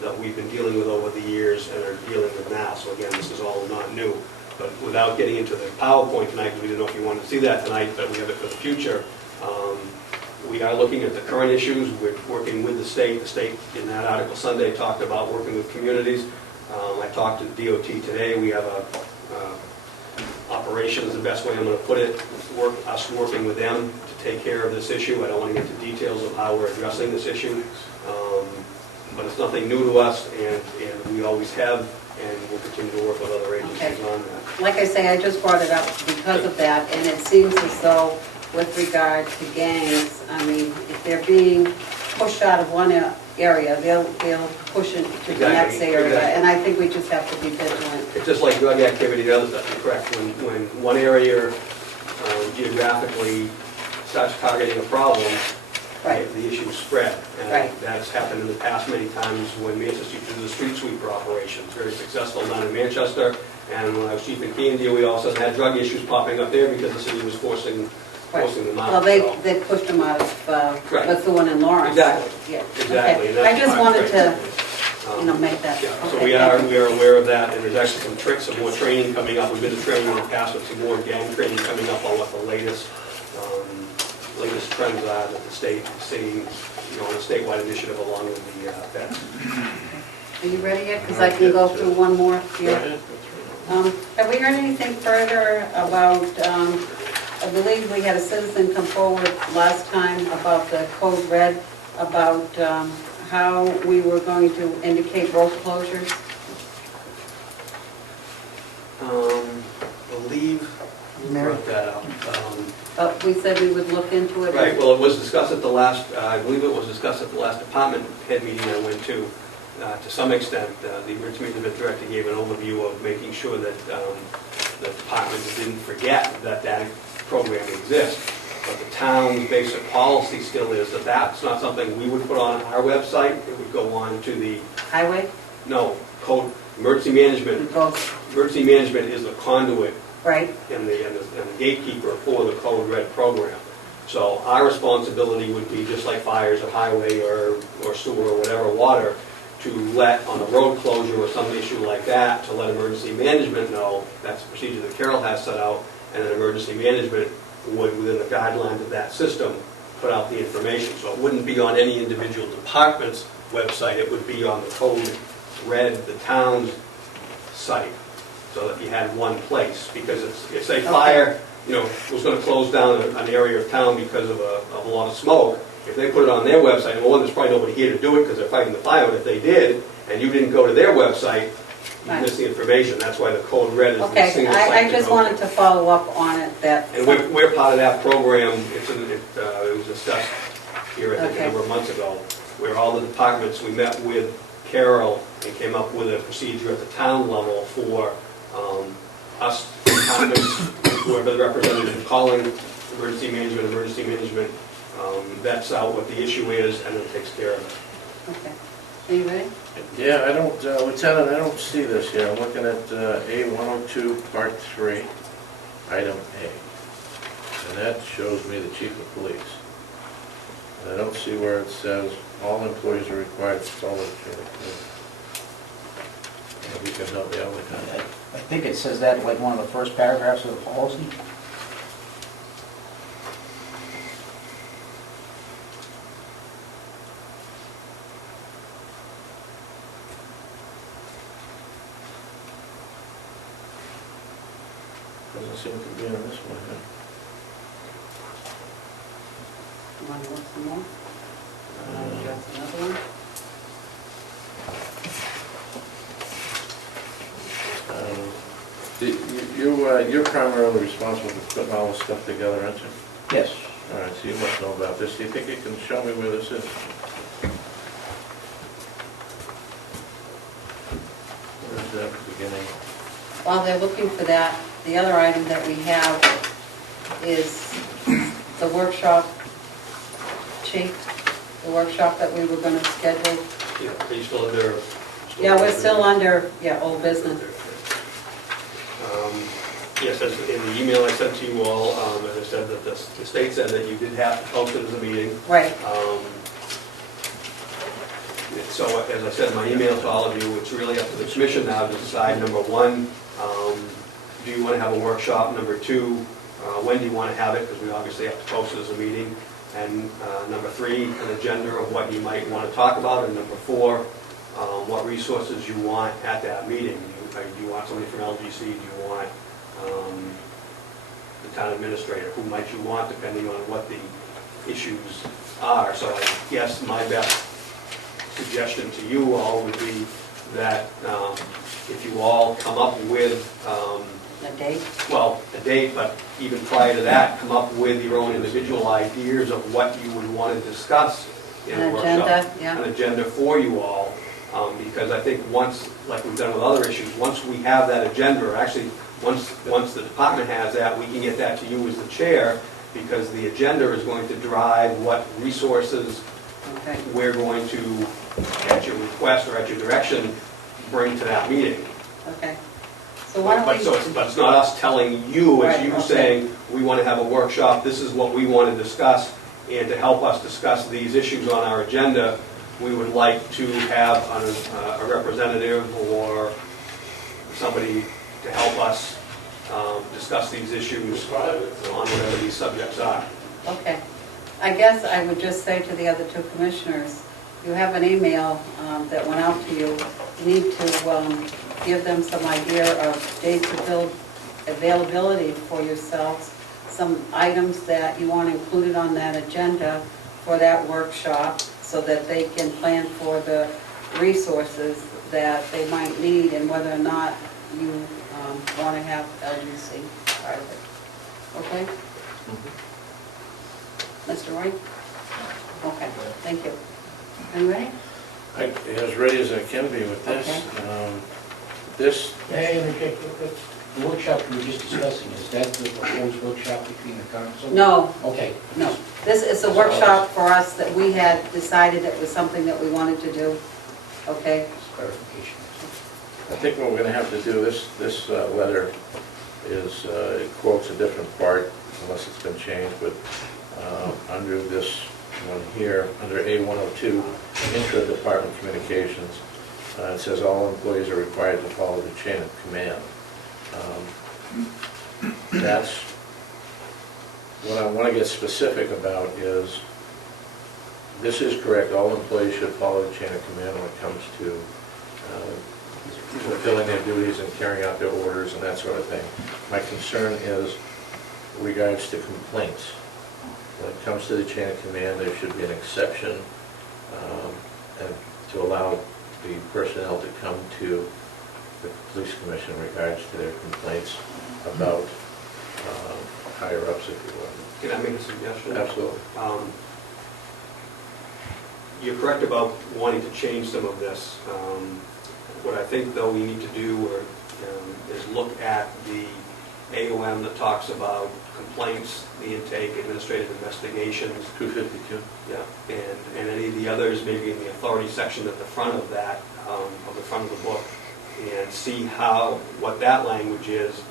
that we've been dealing with over the years and are dealing with now. So again, this is all not new. But without getting into the PowerPoint tonight, because we didn't know if you wanted to see that tonight, but we have it for the future. We are looking at the current issues. We're working with the state. The state, in that article Sunday, talked about working with communities. I talked to DOT today. We have a operation is the best way I'm going to put it. Us working with them to take care of this issue. I don't want to get into details of how we're addressing this issue, but it's nothing new to us, and we always have, and we'll continue to work with other agencies on that. Like I say, I just brought it up because of that, and it seems as though with regard to gangs, I mean, if they're being pushed out of one area, they'll push it to the next area, Exactly. And I think we just have to be vigilant. It's just like drug activity, the other stuff, you're correct. When one area geographically starts targeting a problem, Right. the issues spread. And Right. that's happened in the past many times when Manchester used to do the street sweeper operations, very successful down in Manchester. And when I was chief in Candy, we also had drug issues popping up there because the city was forcing them out. Well, So- they pushed them out of Right. Methuen and Lawrence. Exactly. Yeah. Exactly. Okay. and that's I just fine. wanted to, Um, make that. Yeah, so Okay, we are thank you. aware of that, and there's actually some tricks, some more training coming up. We've been to training in the past, with some more gang training coming up on what the latest trends are that the state is seeing, on a statewide initiative along with the feds. Are you ready yet? Because I can go through one more Go here. ahead. Have we heard anything further about, I believe we had a citizen come forward last time about the code red, about how we were going to indicate road closures? Believe, we brought that up. But we said we would look into it. Right, well, it was discussed at the last, I believe it was discussed at the last department head meeting I went to some extent. The emergency management director gave an overview of making sure that the department didn't forget that that program exists. But the town's basic policy still is that that's not something we would put on our website. It would go on to the, Highway? no, code, emergency management. Both, Emergency management is the conduit right? and the gatekeeper for the Code Red program. So our responsibility would be, just like fires or highway or sewer or whatever, water, to let, on a road closure or some issue like that, to let emergency management know. That's the procedure that Carol has set out, and then emergency management would, within the guidelines of that system, put out the information. So it wouldn't be on any individual department's website, it would be on the Code Red, the town's site, so that you had one place. Because it's say fire, was gonna close down an area of town because of a lot of smoke, if they put it on their website, well, there's probably nobody here to do it because they're fighting the fire, but if they did, and you didn't go to their website, you missed the information. That's why the code red is the Okay, single site I to just go wanted to follow up on it, that. And we're part of that program. It was discussed here, I think, a number of months ago, where all the departments, we met with Carol and came up with a procedure at the town level for us departments, whoever the representative, calling emergency management vets out what the issue is and then takes care of it. Okay. Are you ready? Yeah, I don't, Lieutenant, I don't see this here. I'm looking at A102, Part 3, Item A. And that shows me the chief of police. And I don't see where it says all employees are required to follow the chain of command. Maybe you can help me out with that. I think it says that like one of the first paragraphs of the policy. Doesn't seem to be on this one, huh? You want to look some more? Just another one? You're primarily responsible for putting all this stuff together, aren't you? Yes. All right, so you must know about this. Do you think you can show me where this is? Where's that beginning? While they're looking for that, the other item that we have is the workshop, Chief, the workshop that we were going to schedule. Yeah, are you still under? Yeah, we're still under, old business. Yes, as in the email I sent to you all, as I said, that the state said that you did have to post it as a meeting. Right. So as I said in my email to all of you, it's really up to the commission now to decide, number one, do you want to have a workshop? Number two, when do you want to have it? Because we obviously have to post it as a meeting. And number three, an agenda of what you might want to talk about. And number four, what resources you want at that meeting. Do you want somebody from LGC? Do you want the town administrator? Who might you want, depending on what the issues are? So I guess my best suggestion to you all would be that if you all come up with A date? well, a date, but even prior to that, come up with your own individual ideas of what you would want to discuss in a An workshop. agenda, yeah. An agenda for you all, because I think once, like we've done with other issues, once we have that agenda, or actually, once the department has that, we can get that to you as the chair, because the agenda is going to drive what resources Okay. we're going to, at your request or at your direction, bring to that meeting. Okay. So why don't But we... but it's not us telling you, it's Right, you okay. saying, we want to have a workshop, this is what we want to discuss, and to help us discuss these issues on our agenda, we would like to have a representative or somebody to help us discuss these issues on whatever these subjects are. Okay. I guess I would just say to the other two commissioners, you have an email that went out to you. You need to give them some idea of dates of availability for yourselves, some items that you want included on that agenda for that workshop so that they can plan for the resources that they might need and whether or not you want to have LGC part of it. Okay? Mr. Roy? Okay, thank you. Are you ready? I'm as ready as I can be with this. This, May I interject real quick? The workshop we were just discussing, is that the proposed workshop between the council? No, Okay. no. This is a workshop for us that we had decided it was something that we wanted to do. Okay? Just clarification. I think what we're going to have to do, this letter is, it quotes a different part, unless it's been changed, but under this one here, under A102, intra-department communications, it says all employees are required to follow the chain of command. That's, what I want to get specific about is, this is correct, all employees should follow the chain of command when it comes to fulfilling their duties and carrying out their orders and that sort of thing. My concern is, regards to complaints. When it comes to the chain of command, there should be an exception and to allow the personnel to come to the police commission in regards to their complaints about higher-ups, if you will. Can I make a suggestion? Absolutely. You're correct about wanting to change some of this. What I think, though, we need to do is look at the AOM that talks about complaints, the intake, administrative investigations. 252. Yeah, and any of the others, maybe in the authority section at the front of that, of the front of the book, and see what that language is,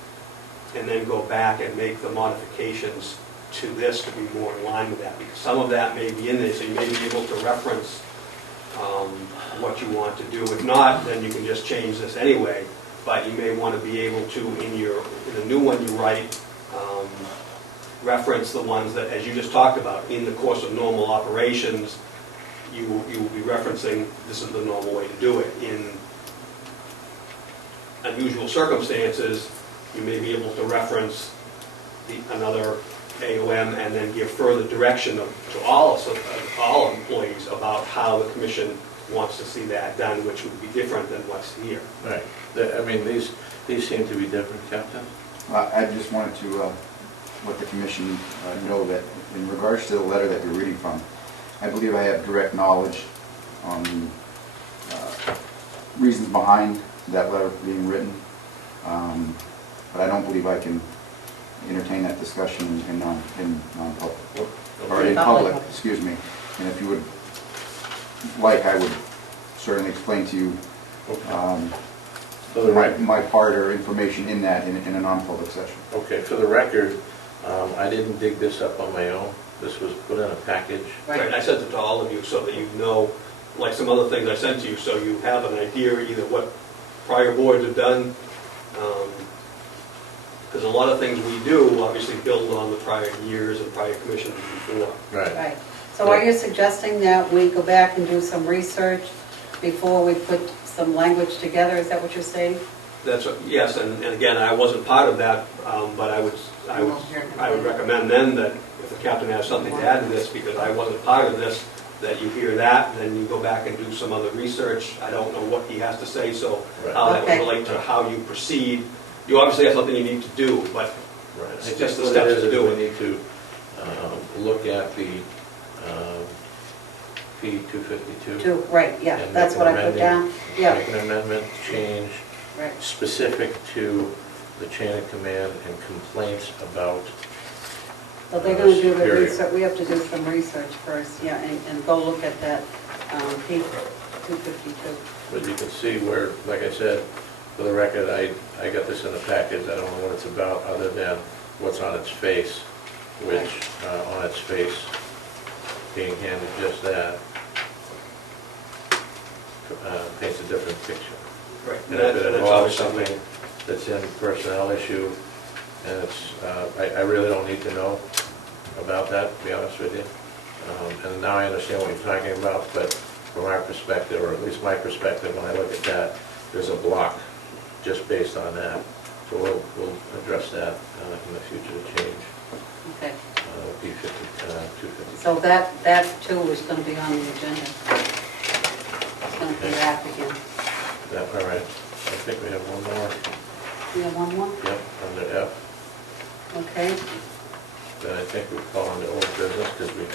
and then go back and make the modifications to this to be more in line with that. Because some of that may be in there, so you may be able to reference what you want to do. If not, then you can just change this anyway. But you may want to be able to, in the new one you write, reference the ones that, as you just talked about, in the course of normal operations, you will be referencing this is the normal way to do it. In unusual circumstances, you may be able to reference another AOM and then give further direction to all employees about how the commission wants to see that done, which would be different than what's here. Right. I mean, these seem to be different, Captain. I just wanted to let the commission know that in regards to the letter that you're reading from, I believe I have direct knowledge on the reasons behind that letter being written, but I don't believe I can entertain that discussion in non-public, or in public, excuse me. And if you would like, I would certainly explain to you my part or information in that in a non-public session. Okay, for the record, I didn't dig this up on my own. This was put in a package. Right, I sent it to all of you so that you know, like some other things I sent to you, so you have an idea either what prior boards have done, because a lot of things we do obviously build on the prior years and prior commissions before. Right. Right. So are you suggesting that we go back and do some research before we put some language together? Is that what you're saying? Yes, and again, I wasn't part of that, but I would recommend then that if the captain has something to add to this, because I wasn't part of this, that you hear that, then you go back and do some other research. I don't know what he has to say, so how that would relate to how you proceed. You obviously have something you need to do, but it's just the steps to do it. We need to look at the P252. Right, yeah, and that's what I put down. Yeah. Make an amendment, change Right. specific to the chain of command and complaints about. So they're going to do the superior. research, we have to do some research first, yeah, and go look at that P252. But you can see where, like I said, for the record, I got this in a package. I don't know what it's about other than what's on its face, which on its face, being handed just that, paints a different picture. Right. And if it involves something that's in personnel issue, and it's, I really don't need to know about that, to be honest with you. And now I understand what you're talking about, but from our perspective, or at least my perspective, when I look at that, there's a block just based on that. So we'll address that in the future to change Okay. P250. So that too is going to be on the agenda. It's going to be that again. All right. I think we have one more. You have one more? Yep, under F. Okay, That I think we call under old business because we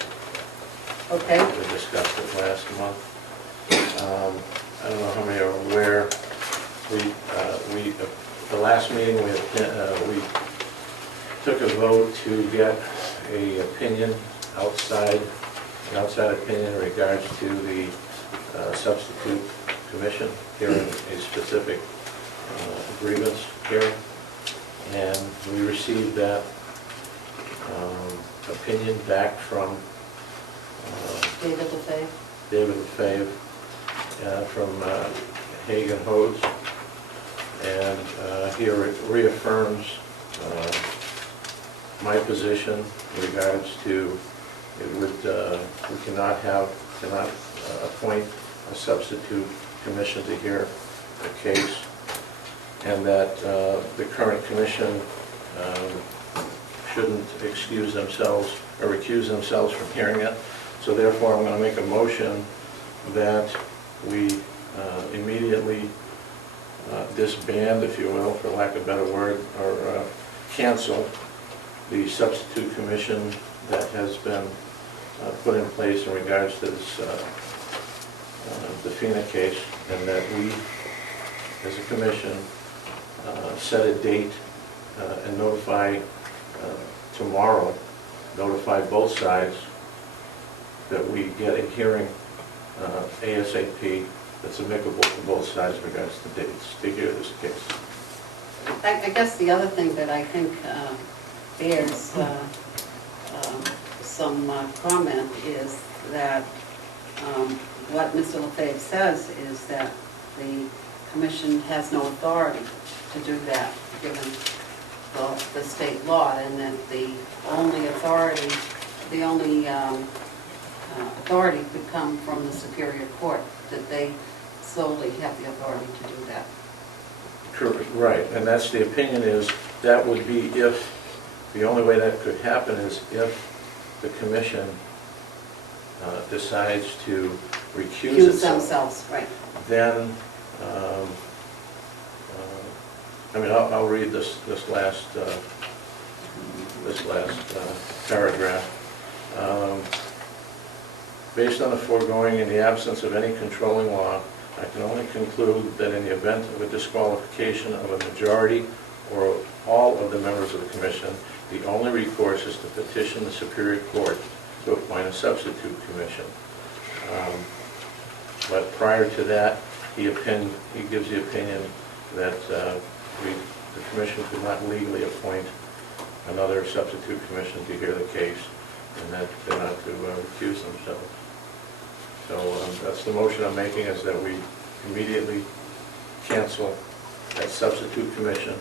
okay. discussed it last month. I don't know how many are aware. The last meeting we took a vote to get an opinion an outside opinion in regards to the substitute commission hearing a specific grievance hearing. And we received that opinion back from David LaFave. David LaFave from Hagen Hodes, and he reaffirms my position in regards to we cannot appoint a substitute commission to hear a case, and that the current commission shouldn't excuse themselves or recuse themselves from hearing it. So therefore, I'm going to make a motion that we immediately disband, if you will, for lack of a better word, or cancel the substitute commission that has been put in place in regards to this Defina case, and that we, as a commission, set a date and notify tomorrow, notify both sides that we get a hearing ASAP that's amicable to both sides in regards to dates to hear this case. I guess the other thing that I think bears some comment is that what Mr. Lefebvre says is that the commission has no authority to do that, given the state law, and that the only authority could come from the Superior Court, that they solely have the authority to do that. Correct, right, and that's the opinion is that would be if, the only way that could happen is if the commission decides to recuse Accuse itself. themselves, right. Then, I mean, I'll read this last paragraph. Based on the foregoing, in the absence of any controlling law, I can only conclude that in the event of a disqualification of a majority or all of the members of the commission, the only recourse is to petition the Superior Court to appoint a substitute commission. But prior to that, he gives the opinion that the commission could not legally appoint another substitute commission to hear the case, and that they're not to recuse themselves. So that's the motion I'm making, is that we immediately cancel that substitute commission,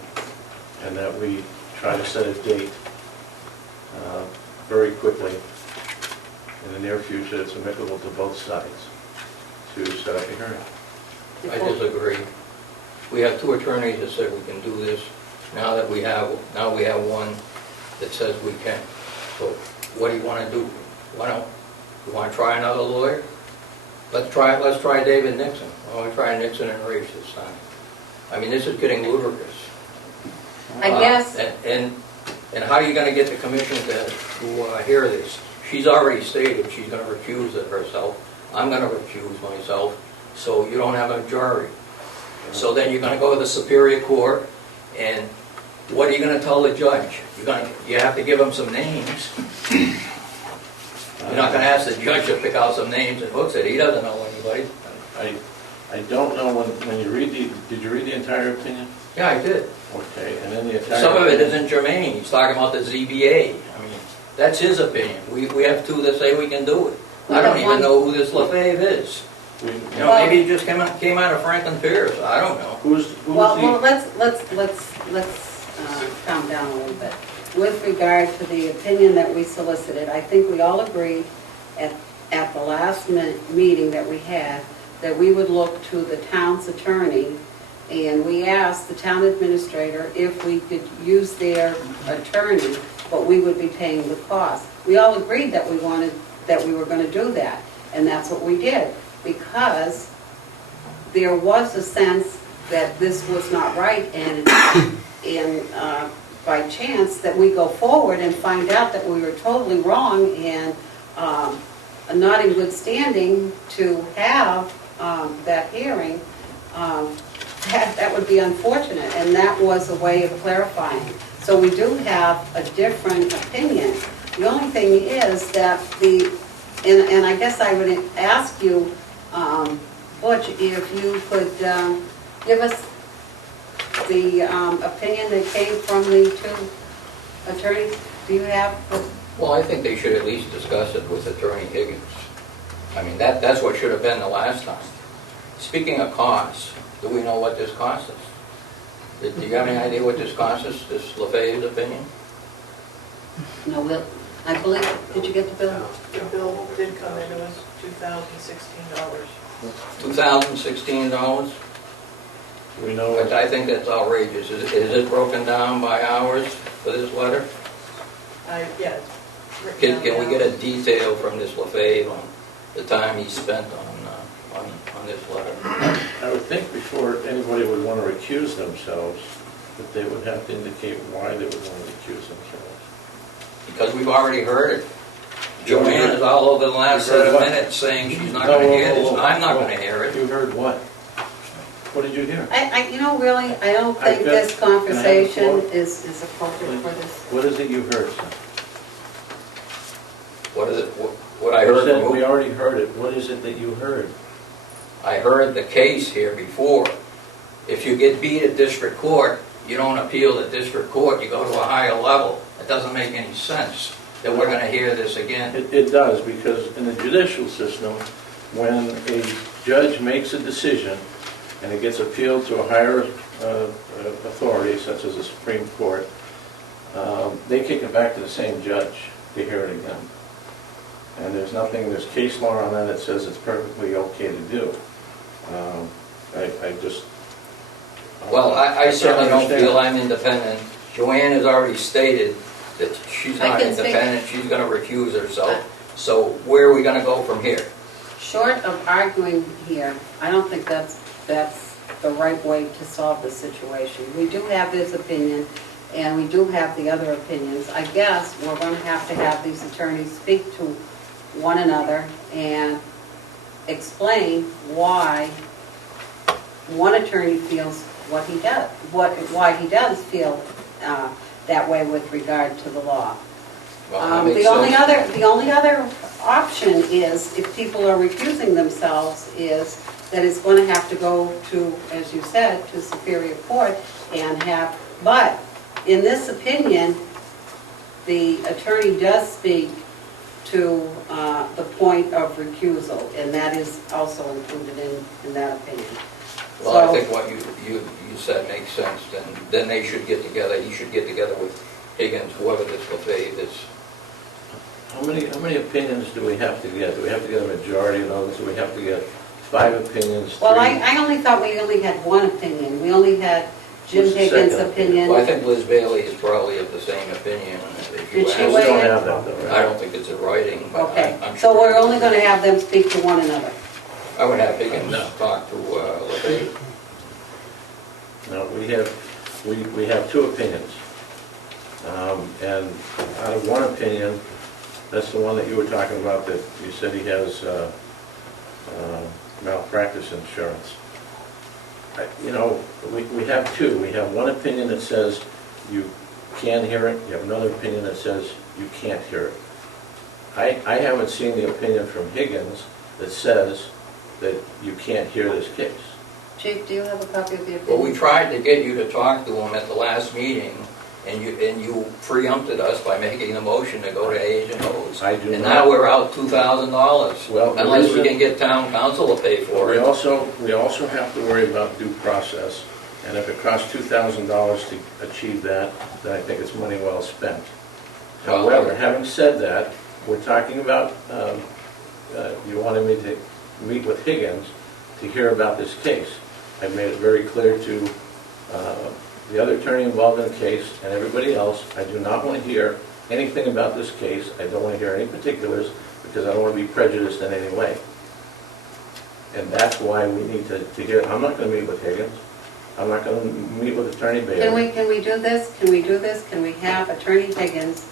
and that we try to set a date very quickly in the near future that's amicable to both sides to set up a hearing. I disagree. We have two attorneys that said we can do this. Now we have one that says we can. So what do you want to do? You want to try another lawyer? Let's try David Nixon. Why don't we try Nixon and Reeves this time? I mean, this is getting ludicrous. I guess. And how are you going to get the commission to hear this? She's already stated she's going to recuse it herself. I'm going to recuse myself. So you don't have a majority. So then you're going to go to the Superior Court, and what are you going to tell the judge? You have to give him some names. You're not going to ask the judge to pick out some names and books it. He doesn't know anybody. I don't know when you read did you read the entire opinion? Yeah, I did. Okay, and then the entire... Some of it isn't germane. He's talking about the ZBA. I mean, that's his opinion. We have two that say we can do it. I don't even know who this Lefebvre is. Maybe he just came out of Franklin Pierce. I don't know. Well, let's calm down a little bit. With regard to the opinion that we solicited, I think we all agreed at the last meeting that we had that we would look to the town's attorney, and we asked the town administrator if we could use their attorney, but we would be paying the cost. We all agreed that we were going to do that, and that's what we did, because there was a sense that this was not right, and by chance that we go forward and find out that we were totally wrong and not in good standing to have that hearing, that would be unfortunate, and that was a way of clarifying. So we do have a different opinion. The only thing is that and I guess I would ask you, Butch, if you could give us the opinion that came from the two attorneys. Do you have? Well, I think they should at least discuss it with Attorney Higgins. I mean, that's what should have been the last time. Speaking of costs, do we know what this cost us? Do you have any idea what this cost us, this Lefebvre's opinion? No, I believe, did you get the bill? The bill did come in, it was $2,016. $2,016? We know. I think that's outrageous. Is it broken down by hours for this letter? Yeah. it's written Can we down get now. a detail from this LaFave on the time he spent on this letter? I would think before anybody would want to recuse themselves, that they would have to indicate why they would want to recuse themselves. Because we've already heard it. Joanne is all over the last You heard 7 what? minutes saying she's not No, gonna whoa, hear whoa, this. whoa, I'm not whoa. gonna hear it. You heard what? What did you hear? You know, really, I don't think I've got- this can I have the conversation floor? is appropriate for this. What is it you heard, sir? What is it, what I You heard said from we who? already heard it. What is it that you heard? I heard the case here before. If you get beat at district court, you don't appeal to district court, you go to a higher level. It doesn't make any sense that we're gonna hear this again. It does, because in the judicial system, when a judge makes a decision and it gets appealed to a higher authority, such as the Supreme Court, they kick it back to the same judge to hear it again. And there's case law on that that says it's perfectly okay to do. I just... Well, I certainly don't understand. feel I'm independent. Joanne has already stated that she's I not can speak. independent, she's gonna recuse herself. So where are we gonna go from here? Short of arguing here, I don't think that's the right way to solve the situation. We do have this opinion, and we do have the other opinions. I guess we're going to have these attorneys speak to one another and explain why one attorney feels what he does, why he does feel that way with regard to the law. Well, that makes The only sense. other option is, if people are recusing themselves, is that it's going to have to go to, as you said, to Superior Court and have, but in this opinion, the attorney does speak to the point of recusal, and that is also included in that opinion. Well, I So- think what you said makes sense, then they should get together, he should get together with Higgins, whoever this LaFave is. How many opinions do we have to get? Do we have to get a majority of those? Do we have to get 5 opinions? Well, 3? I only thought we only had one opinion. We only had Jim What's the Higgins' second opinion. Well, I think Liz Bailey is probably of the same opinion. If you Did she ask- We weigh don't in? have that though, I right? don't think it's in writing, but Okay, I'm so sure. we're only going to have them speak to one another. I would have Higgins talk to LaFave. No, we have 2 opinions. And out of one opinion, that's the one that you were talking about, that you said he has malpractice insurance. You know, we have 2. We have one opinion that says you can hear it, you have another opinion that says you can't hear it. I haven't seen the opinion from Higgins that says that you can't hear this case. Chief, do you have a copy of the opinion? Well, we tried to get you to talk to him at the last meeting, and you preempted us by making the motion to go to A's and O's. I do And not. now we're out $2,000. Well, there Unless we isn't- can get town council to pay for We it. also have to worry about due process, and if it costs $2,000 to achieve that, then I think it's money well spent. Well, However, having said that, we're talking about, you wanted me to meet with Higgins to hear about this case. I've made it very clear to the other attorney involved in the case and everybody else, I do not want to hear anything about this case. I don't want to hear any particulars because I don't want to be prejudiced in any way. And that's why we need to hear, I'm not going to meet with Higgins. I'm not going to meet with Attorney Bailey. Can we do this? Can we do this? Can we have Attorney Higgins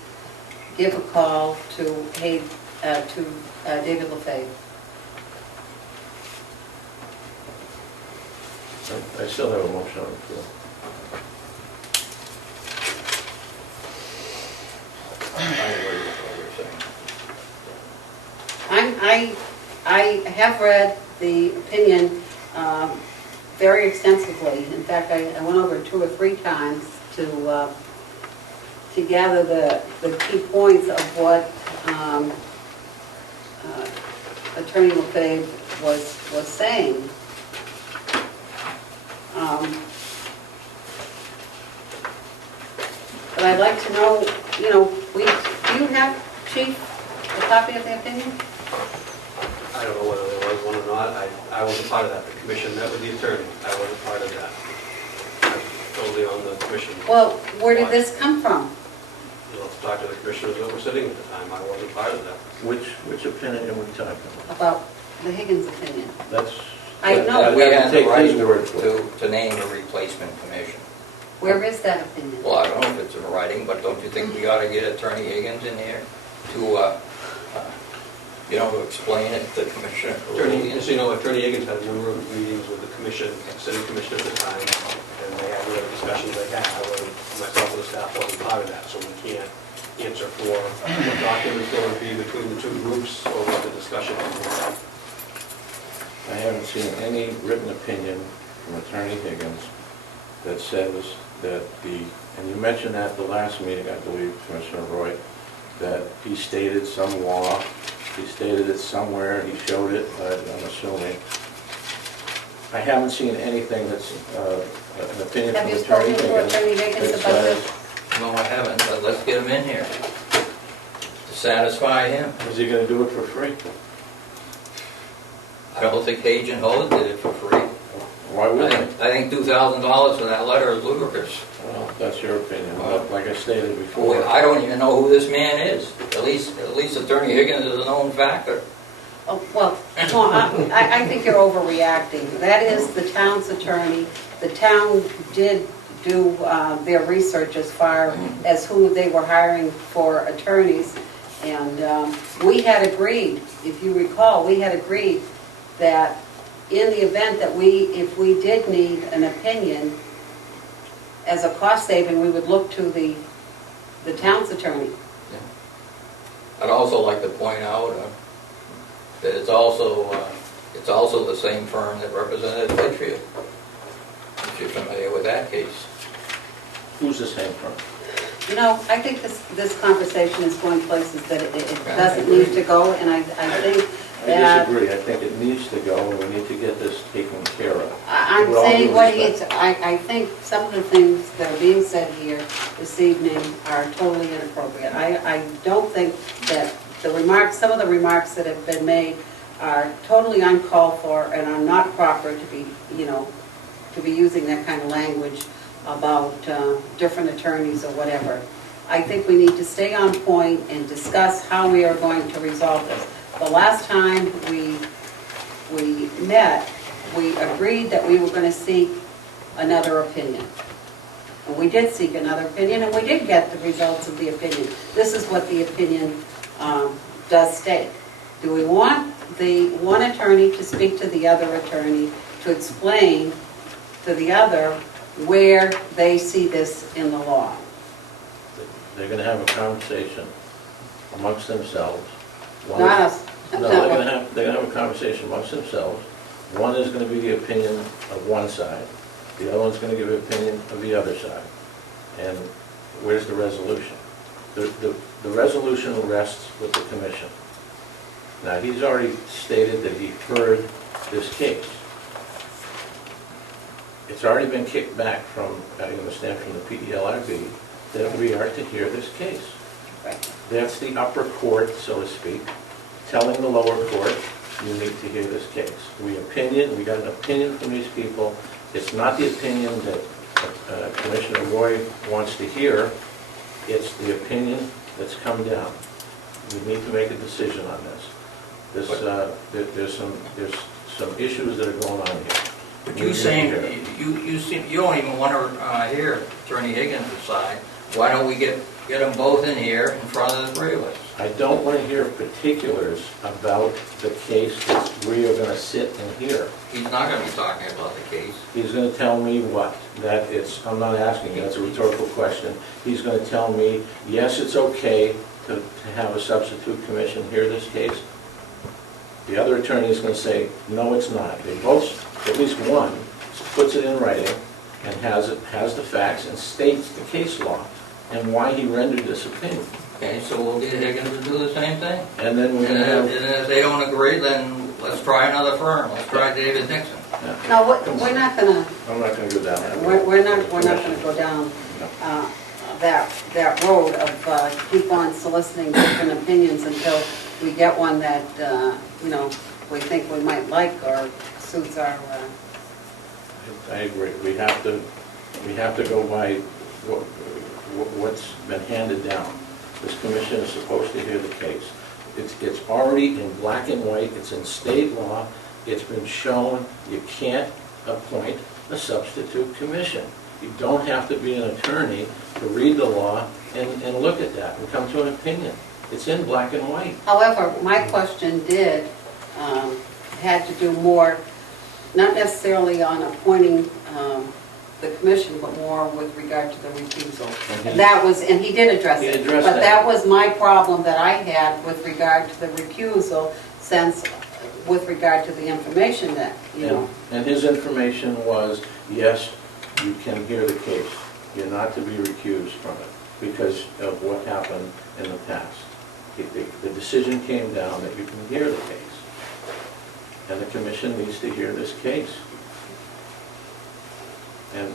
give a call to David LaFave? I still have a motion on the floor. I agree with what you're saying. I have read the opinion very extensively. In fact, I went over it 2 or 3 times to gather the key points of what Attorney LaFave was saying. But I'd like to know, do you have, Chief, a copy of the opinion? I don't know whether there was one or not. I wasn't part of that. The commission met with the attorney. I wasn't part of that. I'm totally on the commission. Well, where did this come from? You'll have to talk to the commission commissioners that were sitting at the time. I wasn't part of that. Which opinion are we talking about? About the Higgins opinion. That's. I know. We had the Take right his word for it. to name a replacement commission. Where is that opinion? Well, I don't know if it's in writing, but don't you think we ought to get Attorney Higgins in here to, to explain it to Commissioner Attorney, Carulli? as you know, Attorney Higgins had a number of meetings with the commission, city commission at the time, and they had whatever discussions they had. However, myself and the staff wasn't part of that, so we can't answer for what document's going to be between the two groups or what the discussion is. I haven't seen any written opinion from Attorney Higgins that says that and you mentioned at the last meeting, I believe, Commissioner Roy, that he stated some law, he stated it somewhere, he showed it, I'm assuming. I haven't seen anything that's an opinion Have from you Attorney spoken to Higgins. Attorney Higgins that about says- this? No, I haven't, but let's get him in here to satisfy him. Is he gonna do it for free? I don't think Page and Holt did it for free. Why would I think $2,000 for that letter is ludicrous. Well, that's your opinion, but like I stated before. I don't even know who this man is. At least Attorney Higgins is a known factor. Oh, well, I think you're overreacting. That is the town's attorney. The town did do their research as far as who they were hiring for attorneys. And we had agreed, if you recall, we had agreed that in the event that if we did need an opinion as a cost saving, we would look to the town's attorney. I'd also like to point out that it's also the same firm that represented Litchfield, if you're familiar with that case. Who's the same firm? You know, I think this conversation is going places that it doesn't need to go, and I think I that... disagree. I think it needs to go, and we need to get this taken care of. I'm With all saying due what respect. I think some of the things that are being said here this evening are totally inappropriate. I don't think that some of the remarks that have been made are totally uncalled for and are not proper to be, to be using that kind of language about different attorneys or whatever. I think we need to stay on point and discuss how we are going to resolve this. The last time we met, we agreed that we were going to seek another opinion. And we did seek another opinion, and we did get the results of the opinion. This is what the opinion does state. Do we want the one attorney to speak to the other attorney to explain to the other where they see this in the law? They're gonna have a conversation amongst themselves. One Not is- us. No, they're gonna have a conversation amongst themselves. One is gonna be the opinion of one side, the other one's gonna give an opinion of the other side. And where's the resolution? The resolution rests with the commission. Now, he's already stated that he heard this case. It's already been kicked back from, I understand from the PELRB, that we are to hear this case. That's the upper court, so to speak, telling the lower court, you need to hear this case. We got an opinion from these people. It's not the opinion that Commissioner Roy wants to hear. It's the opinion that's come down. We need to make a decision on this. There's some issues that are going on here. But you saying, you don't even want to hear Attorney Higgins' side. Why don't we get them both in here in front of the three of us? I don't want to hear particulars about the case that we are going to sit and hear. He's not going to be talking about the case. He's going to tell me what? I'm not asking you, that's a rhetorical question. He's going to tell me, yes, it's okay to have a substitute commission hear this case. The other attorney is going to say, no, it's not. They both, at least one, puts it in writing and has the facts and states the case law and why he rendered this opinion. Okay, so we'll get Higgins to do the same thing? And then we're going to And have... if they don't agree, then let's try another firm. Let's try David Nixon. No, we're not going to... I'm not going to go down that road. We're not going to go down that road of keep on soliciting different opinions until we get one that, we think we might like or suits our... I agree. We have to go by what's been handed down. This commission is supposed to hear the case. It's already in black and white, it's in state law, it's been shown you can't appoint a substitute commission. You don't have to be an attorney to read the law and look at that and come to an opinion. It's in black and white. However, my question had to do more, not necessarily on appointing the commission, but more with regard to the recusal. And that was, and he did address He it. addressed But that. that was my problem that I had with regard to the recusal, since, with regard to the information that, you know. And his information was, yes, you can hear the case. You're not to be recused from it because of what happened in the past. The decision came down that you can hear the case. And the commission needs to hear this case. And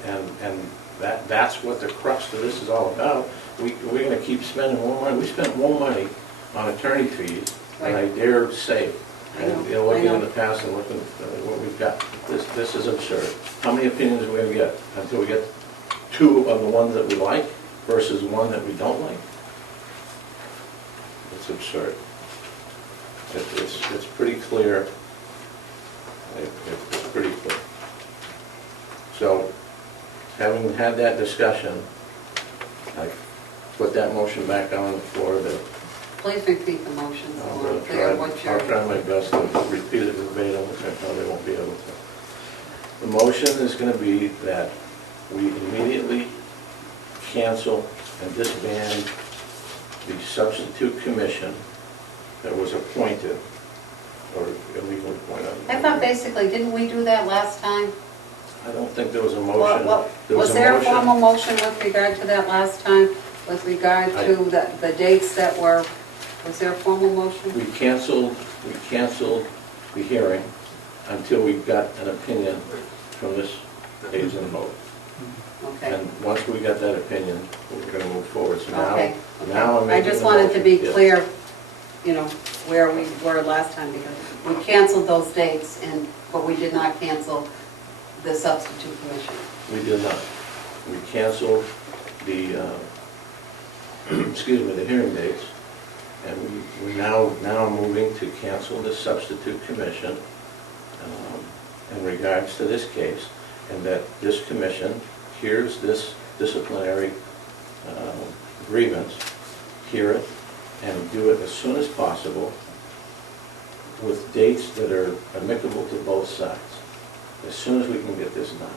that's what the crux of this is all about. We're going to keep spending more money. We spent more money on attorney fees than I dare say. And, looking in the past and looking at what we've got, this is absurd. How many opinions are we going to get until we get two of the ones that we like versus one that we don't like? It's absurd. It's pretty clear. It's pretty clear. So, having had that discussion, I put that motion back on the floor. Please repeat the motion so I'll I'm clear what you're... try my best to repeat it verbatim, which I probably won't be able to. The motion is going to be that we immediately cancel and disband the substitute commission that was appointed, or illegally appointed. I thought basically, didn't we do that last time? I don't think there was a motion. Was there a formal motion with regard to that last time? With regard to the dates that were, was there a formal motion? We canceled the hearing until we got an opinion from this aids and vote. Okay. And once we got that opinion, we were going to move forward. So Okay. now I'm I making just the wanted to motion. be Yes. clear, you know, where we were last time, because we canceled those dates, but we did not cancel the substitute commission. We did not. We canceled the, excuse me, the hearing dates, and we're now moving to cancel the substitute commission in regards to this case, and that this commission hears this disciplinary grievance, hear it, and do it as soon as possible with dates that are amicable to both sides, as soon as we can get this done.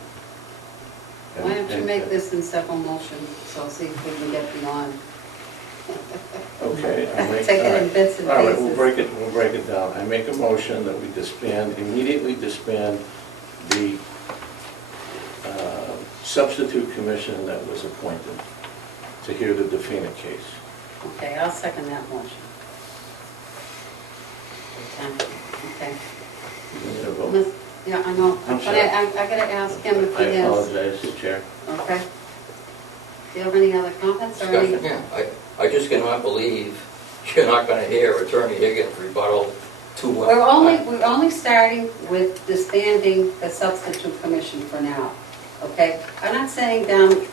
Why don't you make this in several motions, so see if we can get beyond. Okay. Take it in bits and All right, pieces. we'll break it down. I make a motion that we immediately disband the substitute commission that was appointed to hear the Defina case. Okay, I'll second that motion. Okay. You need a vote? Yeah, I know, I'm but sorry. I gotta ask him if he I has. apologize, the chair. Okay. Do you have any other comments or any? Discussion, yeah. I just cannot believe you're not going to hear Attorney Higgins rebuttal to what... We're only starting with disbanding the substitute commission for now, okay? I'm not saying down,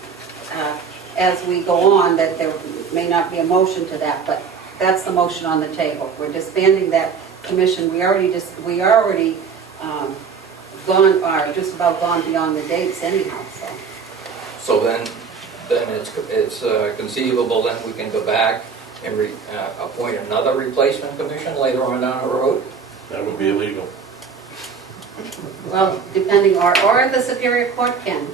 as we go on, that there may not be a motion to that, but that's the motion on the table. We're disbanding that commission. We already gone, or just about gone beyond the dates anyhow, so. So then it's conceivable then we can go back and appoint another replacement commission later on down the road? That would be illegal. Well, depending, or the Superior Court can.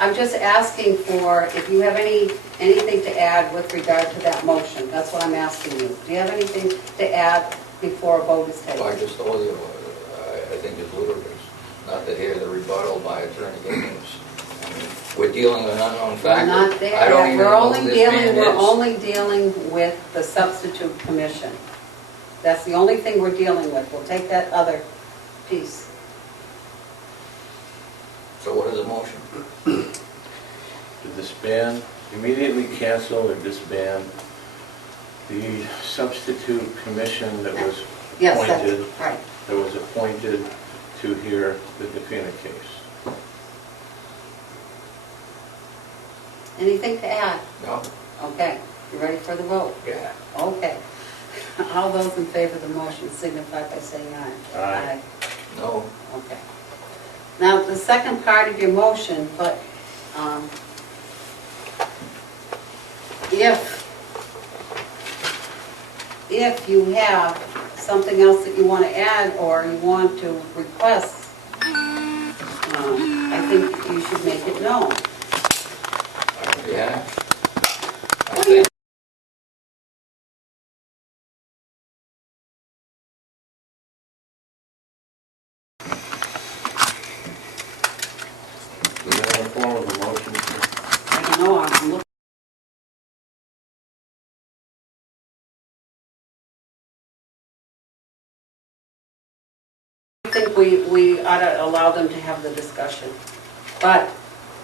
I'm just asking for, if you have anything to add with regard to that motion, that's what I'm asking you. Do you have anything to add before a vote is taken? Well, I just told you, I think it's ludicrous not to hear the rebuttal by Attorney Higgins. I mean, we're dealing with an unknown We're factor. not there I don't yet. even We're know who this man We're is. only dealing with the substitute commission. That's the only thing we're dealing with. We'll take that other piece. So what is the motion? To disband, immediately cancel or disband the substitute commission that was Yes, appointed. that's right. That was appointed to hear the Defina case. Anything to add? No? Okay. You ready for the vote? Yeah. Okay. All those in favor of the motion signify by saying aye. Aye. No, Okay. Now, the second part of your motion, but if you have something else that you want to add or you want to request, I think you should make it known. yeah. I think Do we have a form of a motion? I don't know, I'm looking. I think we ought to allow them to have the discussion. But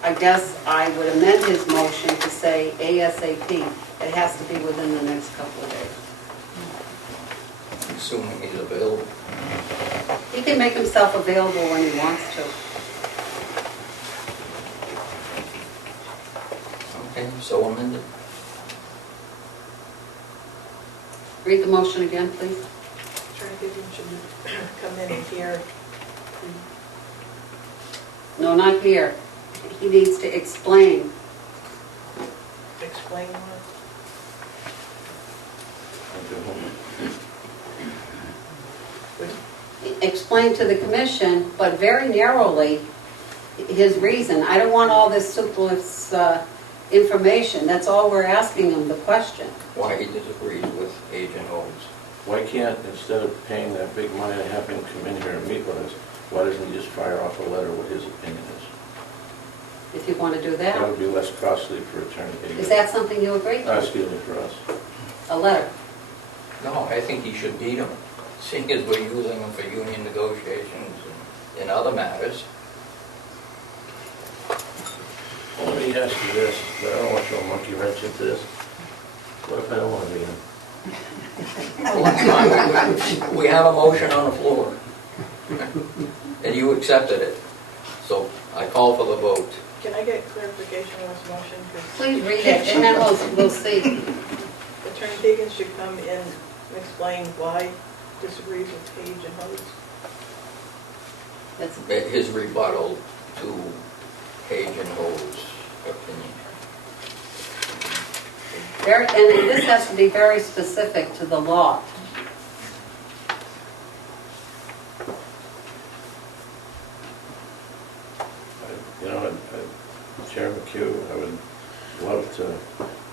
I guess I would amend his motion to say ASAP. It has to be within the next couple of days. assuming he's available. He can make himself available when he wants to. Okay, so amended. Read the motion again, please. Attorney Higgins should come in and hear. No, not here. He needs to explain. Explain what? Explain to the commission, but very narrowly, his reason. I don't want all this superfluous information. That's all we're asking him, the question. Why he disagrees with Agent O's. Why can't, instead of paying that big money and having him come in here and meet with us, why doesn't he just fire off a letter what his opinion is? If you want to do That that. would be less costly for Attorney Higgins. Is that something you agree to? Excuse me, for us. A letter? No, I think he should beat him, seeing as we're using him for union negotiations and in other matters. Well, let me ask you this, I don't want to throw a monkey wrench into this. What if I don't want to be him? Well, that's fine. We have a motion on the floor, and you accepted it. So I call for the vote. Can I get clarification on this motion? 'Cause Please read it, and then we'll see. Attorney Higgins should come in and explain why he disagrees with Page and Hose. That's His rebuttal to Agent O's opinion. very, and this has to be very specific to the law. You know, Chair McHugh, I would love to.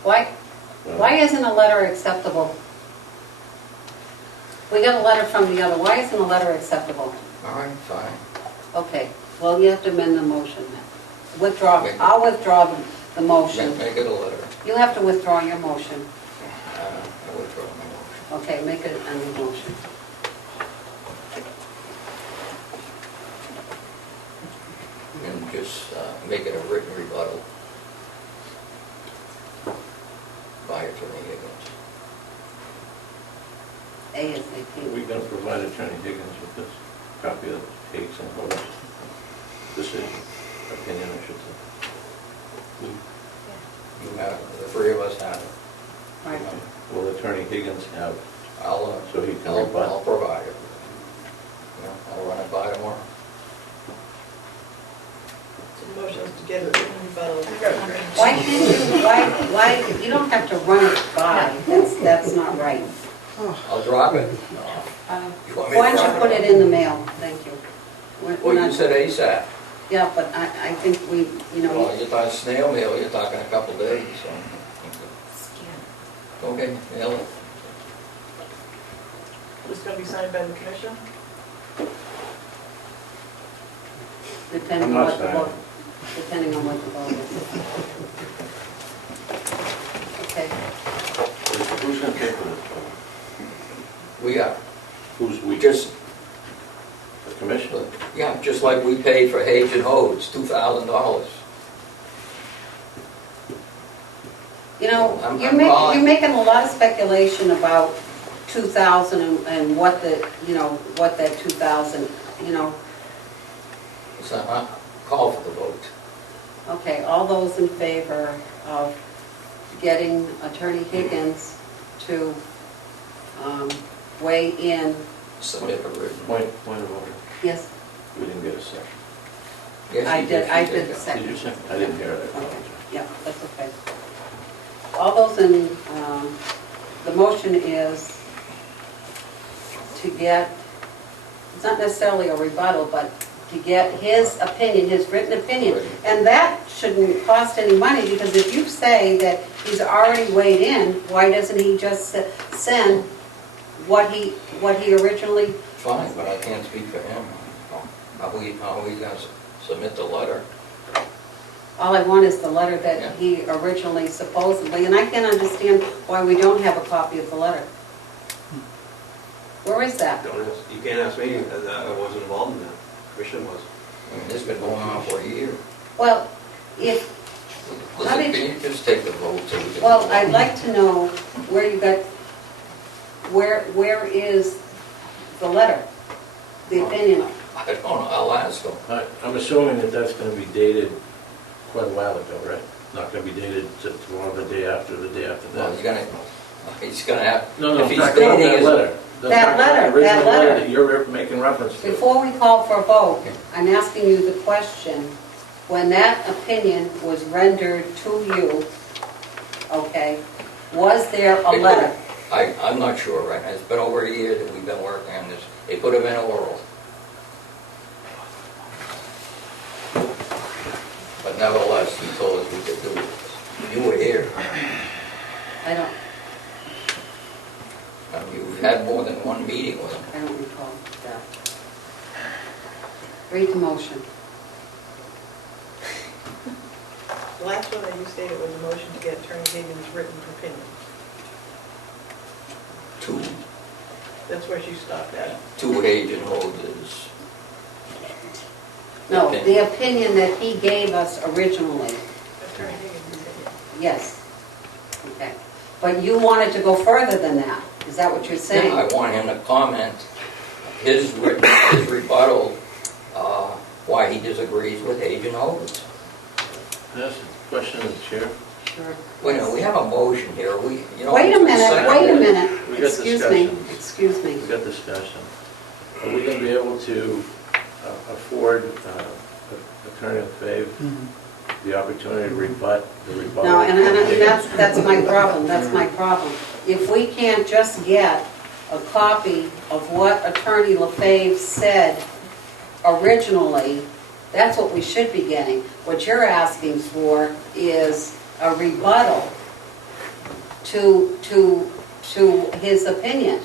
Why isn't a letter acceptable? We got a letter from the other. Why isn't a letter acceptable? All right, fine. Okay, well, you have to amend the motion then. I'll withdraw the motion. Make it a letter. You have to withdraw your motion. I withdraw my motion. Okay, make it a new motion. And just make it a written rebuttal by Attorney Higgins. Are ASAP. we going to provide Attorney Higgins with this copy of Hague's and Ho's decision, opinion, I should say? You have, the three of us have it. Right. Will Attorney Higgins have, I'll, so he can I'll rebut? provide it. Yeah, I'll run it by tomorrow. So the motion is to get a written rebuttal. Why can't you, why, you don't have to run it by. That's not right. I'll drop it. You want me to Why don't drop you put it in the mail? Thank you. We're Well, you not- said ASAP. Yeah, but I think we, you know. Well, you're talking snail mail, you're talking a couple days, so. Okay, mail it. It's going to be signed by the commission? Depending I'm on not what the signing. vote, depending on what the vote is. Okay, Who's going to pay for this? We got, Who's we? just, The commission? yeah, just like we paid for H and O, it's $2,000. you know, I'm you're calling. making a lot of speculation about 2,000 and what the, you know, what that 2,000, you know. So call for the vote. Okay, all those in favor of getting Attorney Higgins to weigh in. Submit a written. Point of order. Yes, We didn't get a second. Yes, I you did, I did the Did second. you second? I didn't hear it, I apologize. Yeah, that's okay. All those in, the motion is to get, it's not necessarily a rebuttal, but to get his opinion, his written opinion. And that shouldn't cost any money, because if you say that he's already weighed in, why doesn't he just send what he originally? Fine, but I can't speak for him. How are we gonna submit the letter? All I want is the letter Yeah. that he originally supposedly, and I can't understand why we don't have a copy of the letter. Where is that? You can't ask me, I wasn't involved in that, Commission was. I mean, this has been going on for a year. Well, if, Listen, can you just take the vote so we can... well, I'd like to know where you got, where is the letter? The opinion? I don't know, I'll ask him. I'm assuming that that's going to be dated quite a while ago, right? Not going to be dated tomorrow, the day after Well, that. he's gonna have, No, if he's not that dating his... letter. That letter, The original that letter. that you're making reference to. Before we call for a vote, I'm asking you the question, when that opinion was rendered to you, okay, was there a letter? I'm not sure right now. It's been over a year that we've been working on this. It could have been oral. But nevertheless, he told us we could do this. You were here. I don't, You've had more than one meeting with him. I don't recall that. Read the motion. The last one that you stated was a motion to get Attorney Higgins' written opinion. That's where she stopped at. Two agent holders. No, the opinion that he gave us originally, Attorney Higgins' opinion. yes. Okay. But you wanted to go further than that, is that what you're saying? I want him to comment his rebuttal, why he disagrees with Agent Holders. That's a question of the chair. Sure. Wait a minute, we have a motion here. Wait Wait a minute, We got excuse me, discussion. excuse me. We got discussion. Are we going to be able to afford Attorney LaFave the opportunity to rebut the rebuttal? No, and that's my problem, that's my problem. If we can't just get a copy of what Attorney LaFave said originally, that's what we should be getting. What you're asking for is a rebuttal to his opinion.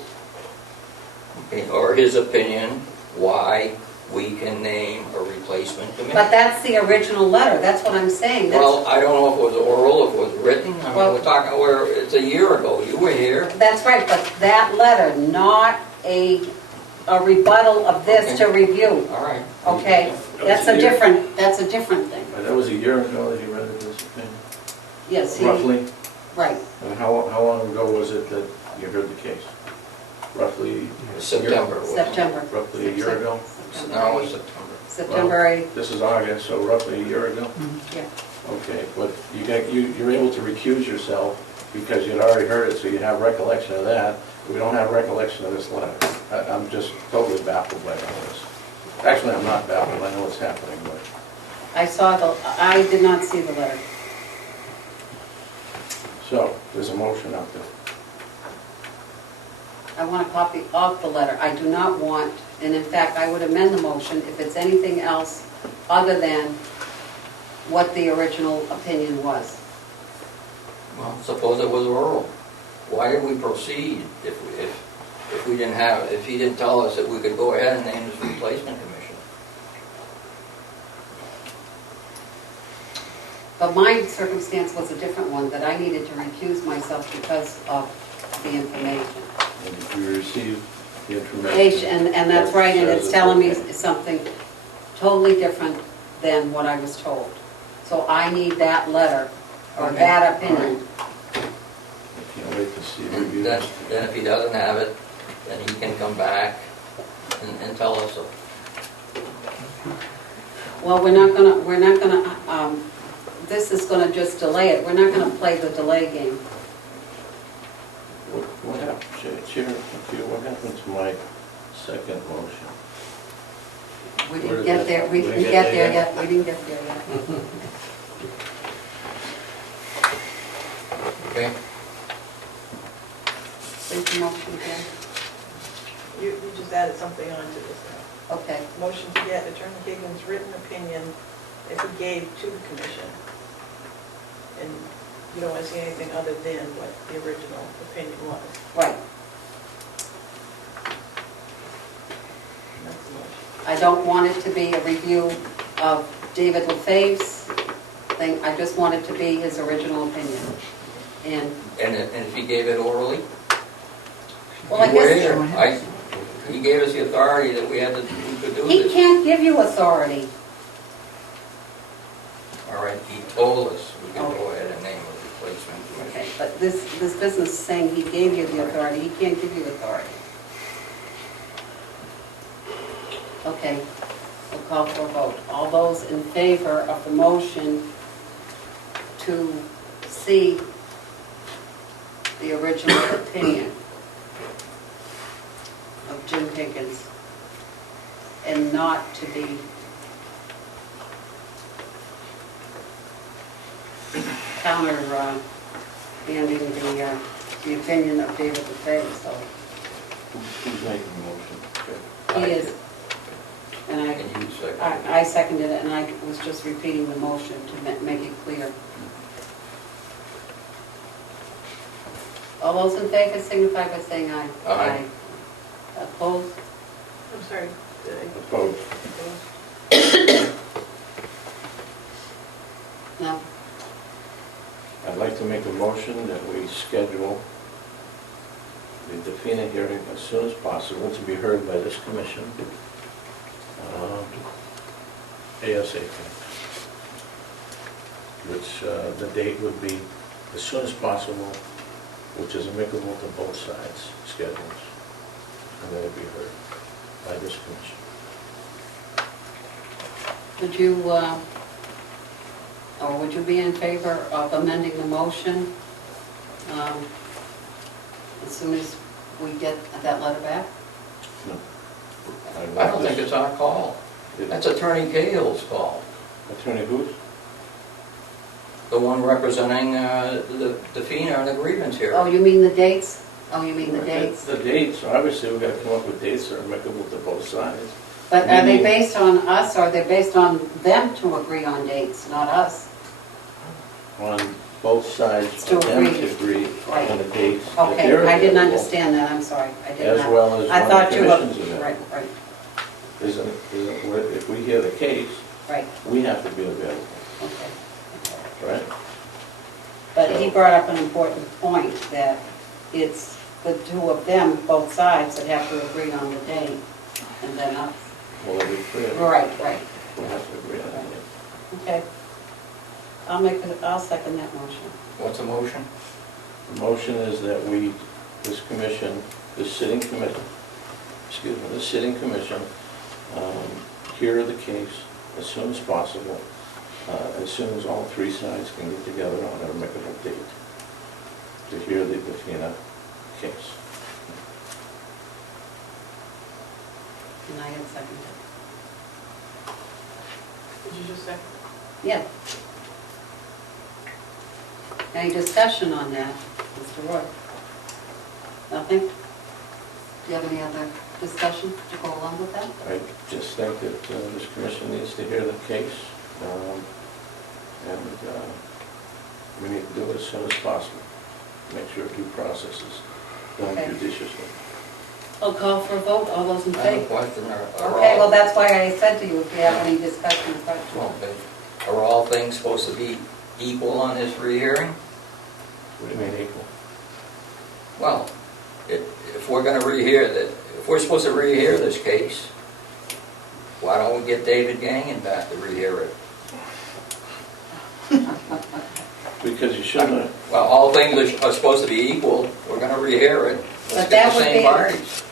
Or his opinion, why we can name a replacement committee. But that's the original letter, that's what I'm saying. Well, I don't know if it was oral, if it was written. I mean, Well- we're talking, it's a year ago. You were here. That's right, but that letter, not a rebuttal of this to review. All right. Okay, that's a different thing. That was a year ago that you rendered this opinion? Yes, Roughly? right. And how long ago was it that you heard the case? Roughly? September. wasn't it? September. Roughly a year ago? No, it's September. September 8th, This is August, so roughly a year ago? yeah. Okay, but you're able to recuse yourself because you'd already heard it, so you have recollection of that. We don't have recollection of this letter. I'm just totally baffled by all this. Actually, I'm not baffled, I know what's happening, but I did not see the letter. so, there's a motion out there. I want a copy of the letter. I do not want, and in fact, I would amend the motion if it's anything else other than what the original opinion was. Well, suppose it was oral. Why did we proceed if we didn't have, if he didn't tell us that we could go ahead and name this replacement commission? But my circumstance was a different one, that I needed to recuse myself because of the information. And if you receive the information. And that's right, and it's telling me Okay. something totally different than what I was told. So I need that letter, or Okay. that opinion. Can't wait to see review. Then if he doesn't have it, then he can come back and tell us so. Well, we're not gonna, this is gonna just delay it. We're not gonna play the delay game. What happened, Chair, what happened to my second motion? We Where didn't is get it? there, we We didn't get get there there yet? yet, we didn't get there yet. Okay, Please motion again. You just added something onto this now. Okay, Motion to get Attorney Higgins' written opinion that he gave to the commission. And you don't want to see anything other than what the original opinion was. right. And that's the motion. I don't want it to be a review of David LaFave's thing, I just want it to be his original opinion. And, and if he gave it orally? well, I You were guess, here. He gave us the authority that we could do he this. can't give you authority. All right, he told us we could go ahead and name a replacement Okay, commissioner. but this business is saying he gave you the authority, he can't give you authority. Okay, we'll call for a vote. All those in favor of the motion to see the original opinion of Jim Higgins and not to be handing the opinion of David LaFave, so Who's making the motion? he is. And And you second. I seconded it, and I was just repeating the motion to make it clear. All those in favor signify by saying aye. Aye. Opposed? I'm sorry. did I- Opposed. No? I'd like to make a motion that we schedule the Defina hearing as soon as possible to be heard by this commission, ASAP. Which, the date would be as soon as possible, which is amicable to both sides' schedules, and then it'd be heard by this commission. Would you, or would you be in favor of amending the motion as soon as we get that letter back? No. I don't think it's our call. That's Attorney Cahill's call. Attorney who's? The one representing the FINA and the grievance here. Oh, you mean the dates? Oh, you mean the dates? The dates, obviously, we've got to come up with dates that are amicable to both sides. But are they Meaning- based on us, or are they based on them to agree on dates, not us? On both sides, To for them agree. to agree Right. on the dates that Okay, they're I didn't available, understand that, I'm sorry. I did as not. well as I when thought the you were, commission's available. right, If we hear the case, right, we have to be available, okay. right? But he brought up an important point, that it's the two of them, both sides, that have to agree on the date, and then us. Well, every three of them Right. will have to agree on the date. Okay. I'll second that motion. What's the motion? The motion is that we, this commission, this sitting commission, hear the case as soon as possible, as soon as all three sides can get together on an amicable date to hear the Defina case. And I had seconded. Did you just say? Yeah. Any discussion on that, Mr. Roy? Nothing? Do you have any other discussion to go along with that? I just think that this commission needs to hear the case, and we need to do it as soon as possible. Make sure due process is done Okay. judiciously. I'll call for a vote, all those in I have a favor? question. Okay, well, that's why I said to you, if you have any discussion or questions. Well, are all things supposed to be equal on this rehearing? What do you mean equal? Well, if we're going to if we're supposed to rehear this case, why don't we get David Gagnon back to rehear it? Because you shouldn't. Well, all things are supposed to be equal, we're going to rehear it. But Let's that get the would same be- parties.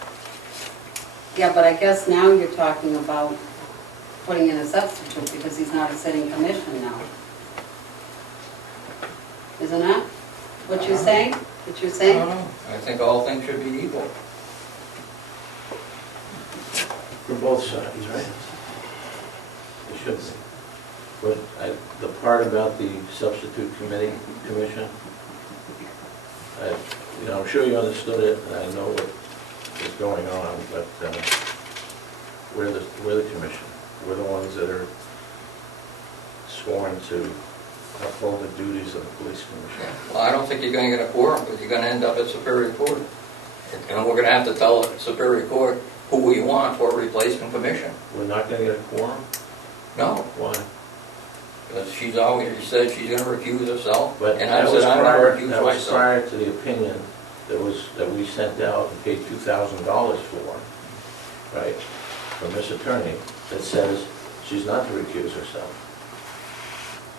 Yeah, but I guess now you're talking about putting in a substitute, because he's not a sitting commission now. Isn't that what you're saying? What you're I saying? don't know. I think all things should be equal. For both sides, right? It should be. But the part about the substitute commission, I'm sure you understood it, and I know what is going on, but we're the commission. We're the ones that are sworn to uphold the duties of the police commission. Well, I don't think you're gonna get a quorum, because you're gonna end up at Superior Court. And we're gonna have to tell Superior Court who we want for a replacement commission. We're not gonna get a quorum? No, Why? because she's always said she's gonna recuse herself, But and I that said was I'm gonna prior, recuse that was myself. prior to the opinion that we sent out and paid $2,000 for, right? From this attorney that says she's not to recuse herself.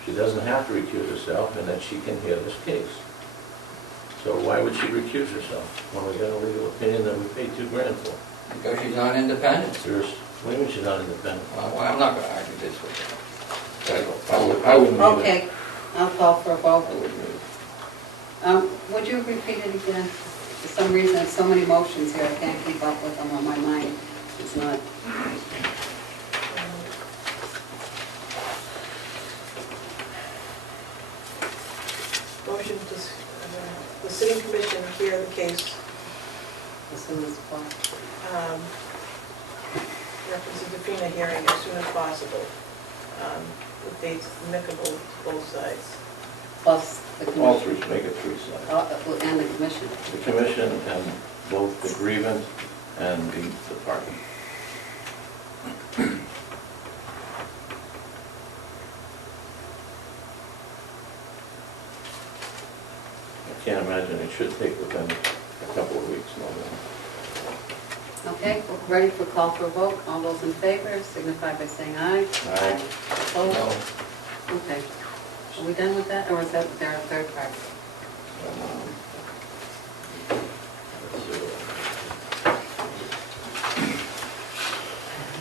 She doesn't have to recuse herself and that she can hear this case. So why would she recuse herself when we got a legal opinion that we paid $2,000 for? Because she's not independent. What do you mean she's not independent? Well, I'm not gonna argue this with you. I wouldn't either. Okay, I'll call for a vote. I wouldn't either. Would you repeat it again? For some reason, there's so many motions here, I can't keep up with them on my mind. It's not, Motion to, the city commission hear the case, as soon as possible. reference to the FEMA hearing as soon as possible, with dates amicable to both sides. Plus the All commission. three, make it three sides. And the commission. The commission and both the grievant and the party. I can't imagine it should take within a couple of weeks, no more. Okay, we're ready for call for a vote. All those in favor signify by saying aye. Aye. Opposed? No. Okay. Are we done with that, or is that there a third part? Let's see.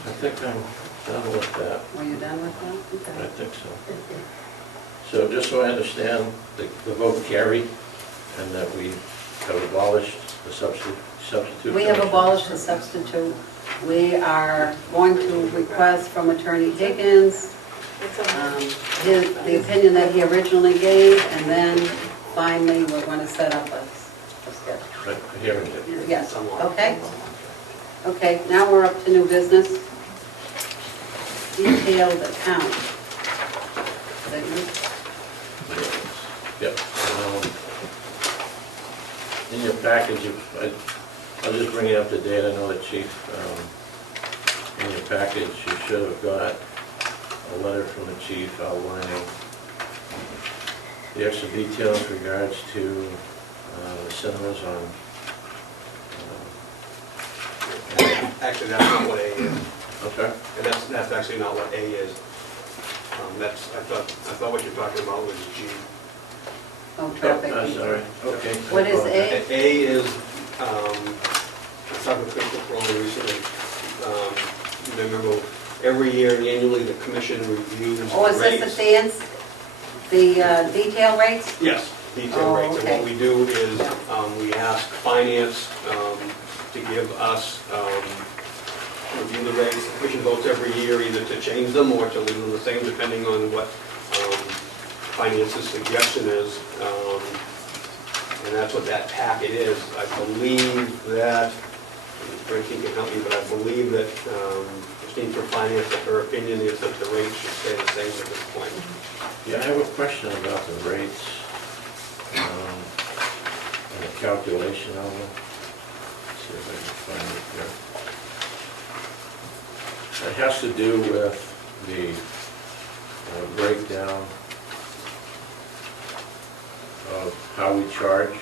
I think I'm done with that. Were you done with that? I Okay. think so. So just so I understand, the vote carried and that we have abolished the substitute. We have commission. abolished the substitute. We are going to request from Attorney Higgins the opinion that he originally gave, and then finally, we're going to set up a schedule. But hearing it. Yes, okay? Okay, now we're up to new business. Detailed account. Is that you? Yep. In your package, I'll just bring it up to date. I know the chief, in your package, you should have got a letter from the chief outlining the extra details in regards to the cinemas on. Actually, that's not what A is. Okay. And that's actually not what A is. I thought what you're talking about was G. Oh, traffic. Oh, sorry. Okay. What is A? A is, I was talking with Crystal Crowley recently. You remember, every year annually, the commission reviews Oh, is rates. this the detail rates? Yes, detail Oh, rates. And okay. what we do is, we ask finance to give us, review the rates. The commission votes every year either to change them or to leave them the same, depending on what finance's suggestion is. And that's what that packet is. I believe that, Frankie can help me, but I believe that Christine from Finance, that her opinion is that the rates should stay the same at this point. Yeah, I have a question about the rates and the calculation of them. Let's see if I can find it here. It has to do with the breakdown of how we charge.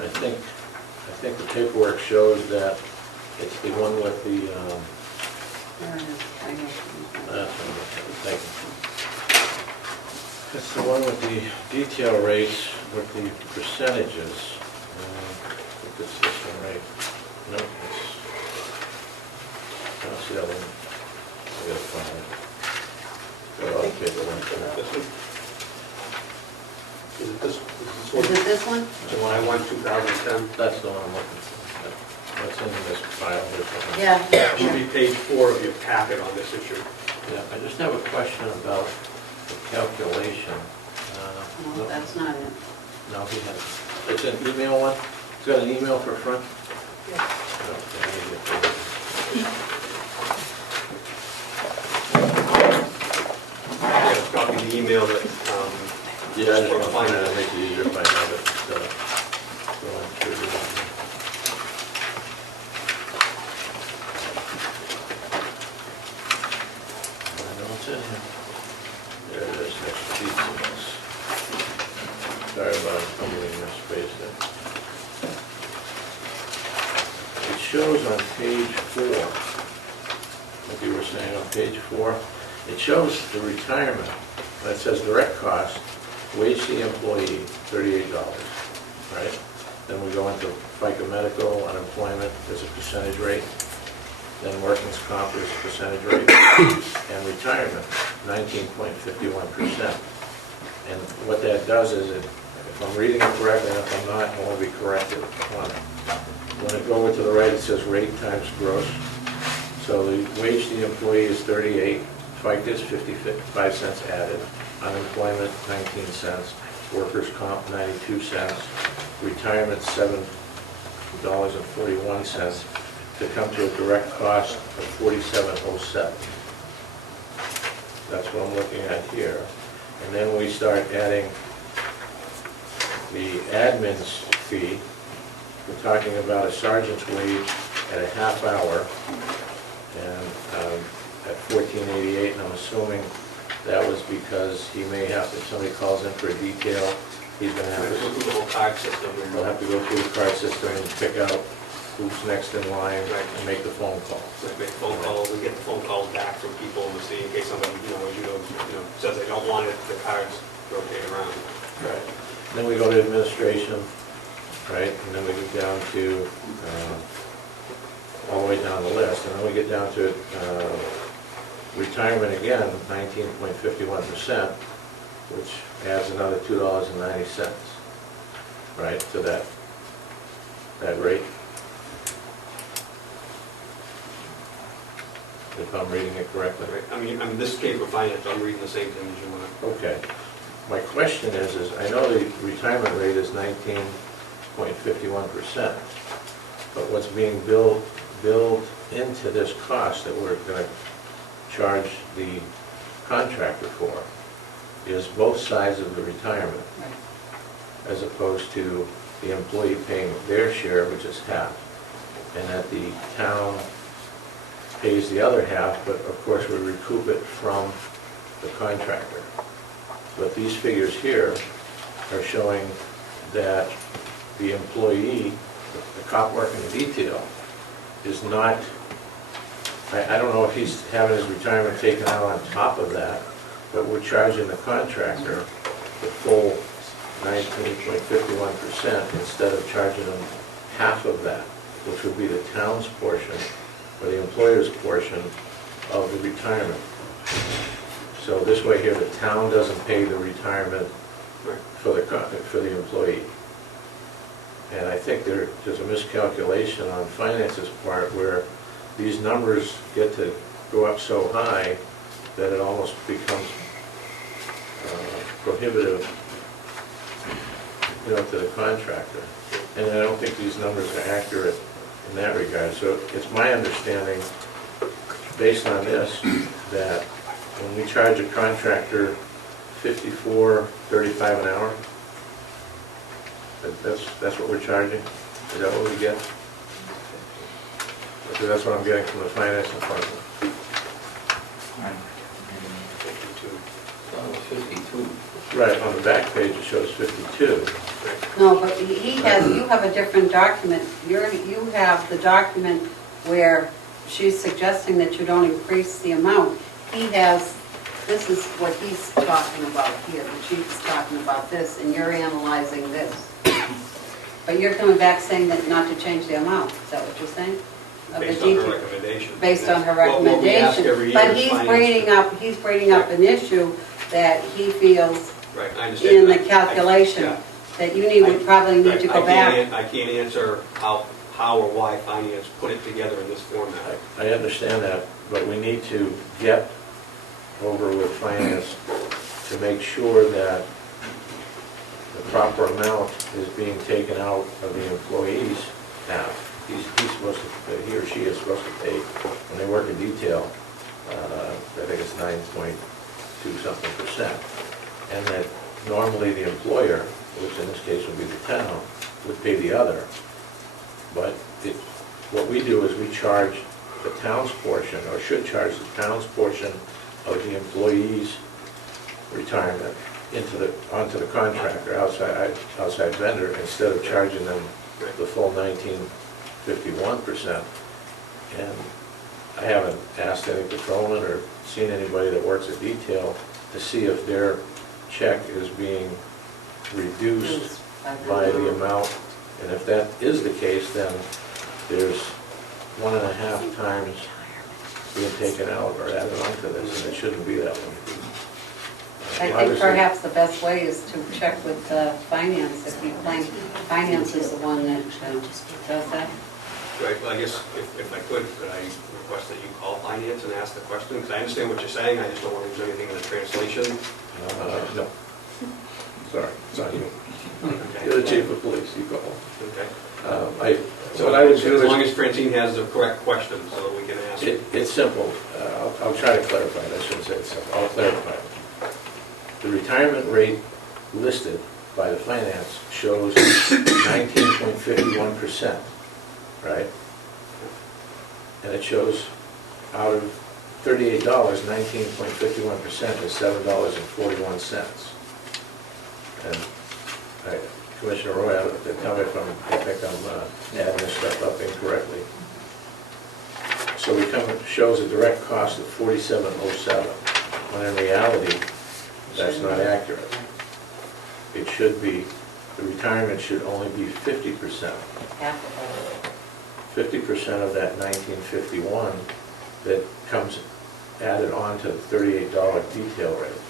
I think the paperwork shows that it's the one with the, There it is, right here. thank you. It's the one with the detail rates with the percentages. I think it's this one, right? No, it's, that's the other one. I gotta find it. Got all the paperwork. This one? Is it this Is one? it this one? The one I won 2010? That's the one I'm looking for. That's in this file here somewhere. Yeah. It should be page 4 of your packet on this issue. Yeah, I just have a question about the calculation. No, that's not it. No, he has, it's an email one? It's got an email for front? Yes. Okay, I need to get that. Yeah, it's copy the email that, Yeah, I just want to find it, make it easier if I have it instead of going through it. I know it's in here. There it is, next to details. Sorry about fumbling this space there. It shows on page 4, like you were saying, on page 4, it shows the retirement. That says direct cost, wage to the employee, $38, right? Then we go into FICA medical, unemployment, there's a percentage rate. Then workers' comp is percentage rate. And retirement, 19.51%. And what that does is, if I'm reading it correctly, and if I'm not, I want to be corrected on it. When I go over to the right, it says rate times gross. So the wage to the employee is 38, FICA is 55 cents added, unemployment 19 cents, workers' comp 92 cents, retirement $7.41 to come to a direct cost of $47.07. That's what I'm looking at here. And then we start adding the admin's fee. We're talking about a sergeant's wage at a half hour and at $14.88, and I'm assuming that was because he may have, if somebody calls in for a detail, he's going to have Go to, through the whole card system. he'll have to go through the card system and pick out who's next in line and make the phone call. Like make phone calls and get the phone calls back from people and see in case somebody, as you know, says they don't want it, the cards rotate around. Right. Then we go to administration, right, and then we get down to, all the way down the list, and then we get down to retirement again, 19.51%, which adds another $2.90, right, to that rate. If I'm reading it correctly. Right. I mean, this came from finance, I'm reading the same thing as you want. Okay. My question is I know the retirement rate is 19.51%, but what's being billed into this cost that we're going to charge the contractor for is both sides of the retirement, as opposed to the employee paying their share, which is half, and that the town pays the other half, but of course we recoup it from the contractor. But these figures here are showing that the employee, the cop working the detail, is not, I don't know if he's having his retirement taken out on top of that, but we're charging the contractor the full 19.51% instead of charging them half of that, which would be the town's portion or the employer's portion of the retirement. So this way here, the town doesn't pay the retirement for the employee. And I think there's a miscalculation on finance's part where these numbers get to go up so high that it almost becomes prohibitive, to the contractor. And I don't think these numbers are accurate in that regard. So it's my understanding, based on this, that when we charge a contractor $54.35 an hour, that's what we're charging? Is that what we get? Because that's what I'm getting from the finance department. 52. Right, on the back page it shows 52. No, but you have a different document. You have the document where she's suggesting that you don't increase the amount. This is what he's talking about here, the chief is talking about this, and you're analyzing this. But you're coming back saying that not to change the amount, is that what you're saying? Based on her recommendation. Based on her What we ask recommendation. every year But is he's finance. bringing up an issue that he feels Right, I understand. in the that. calculation, Yeah. that you would probably need to go back. I can't answer how or why finance put it together in this format. I understand that, but we need to get over with finance to make sure that the proper amount is being taken out of the employees now. He's supposed to, he or she is supposed to pay, when they work in detail, I think it's 9.2 something %. And that normally the employer, which in this case would be the town, would pay the other. But what we do is we charge the town's portion, or should charge the town's portion of the employee's retirement onto the contractor, outside vendor, instead of charging them the full 1951%. And I haven't asked any patrolman or seen anybody that works at detail to see if their check is being reduced by the amount. And if that is the case, then there's 1.5 times being taken out or added onto this, and it shouldn't be that way. I think perhaps the best way is to check with finance, if you claim finance is the one that does that. Right, well, I guess if I could I request that you call finance and ask the question? Because I understand what you're saying, I just don't want to lose anything in the translation. No. Sorry, it's not you. Okay. You're the chief of police, you call. Okay. So what I would do as is... long as Francine has the correct question, so that we can ask. It's simple. I'll try to clarify it. I shouldn't say it's simple. I'll clarify it. The retirement rate listed by the finance shows 19.51%, right? And it shows out of $38, 19.51% is $7.41. And Commissioner Roy, tell me if I think I'm adding this stuff up incorrectly. So it shows a direct cost of $47.07, when in reality, that's not accurate. It should be, the retirement should only be 50%. 50% of that 1951 that comes added on to the $38 detail rate.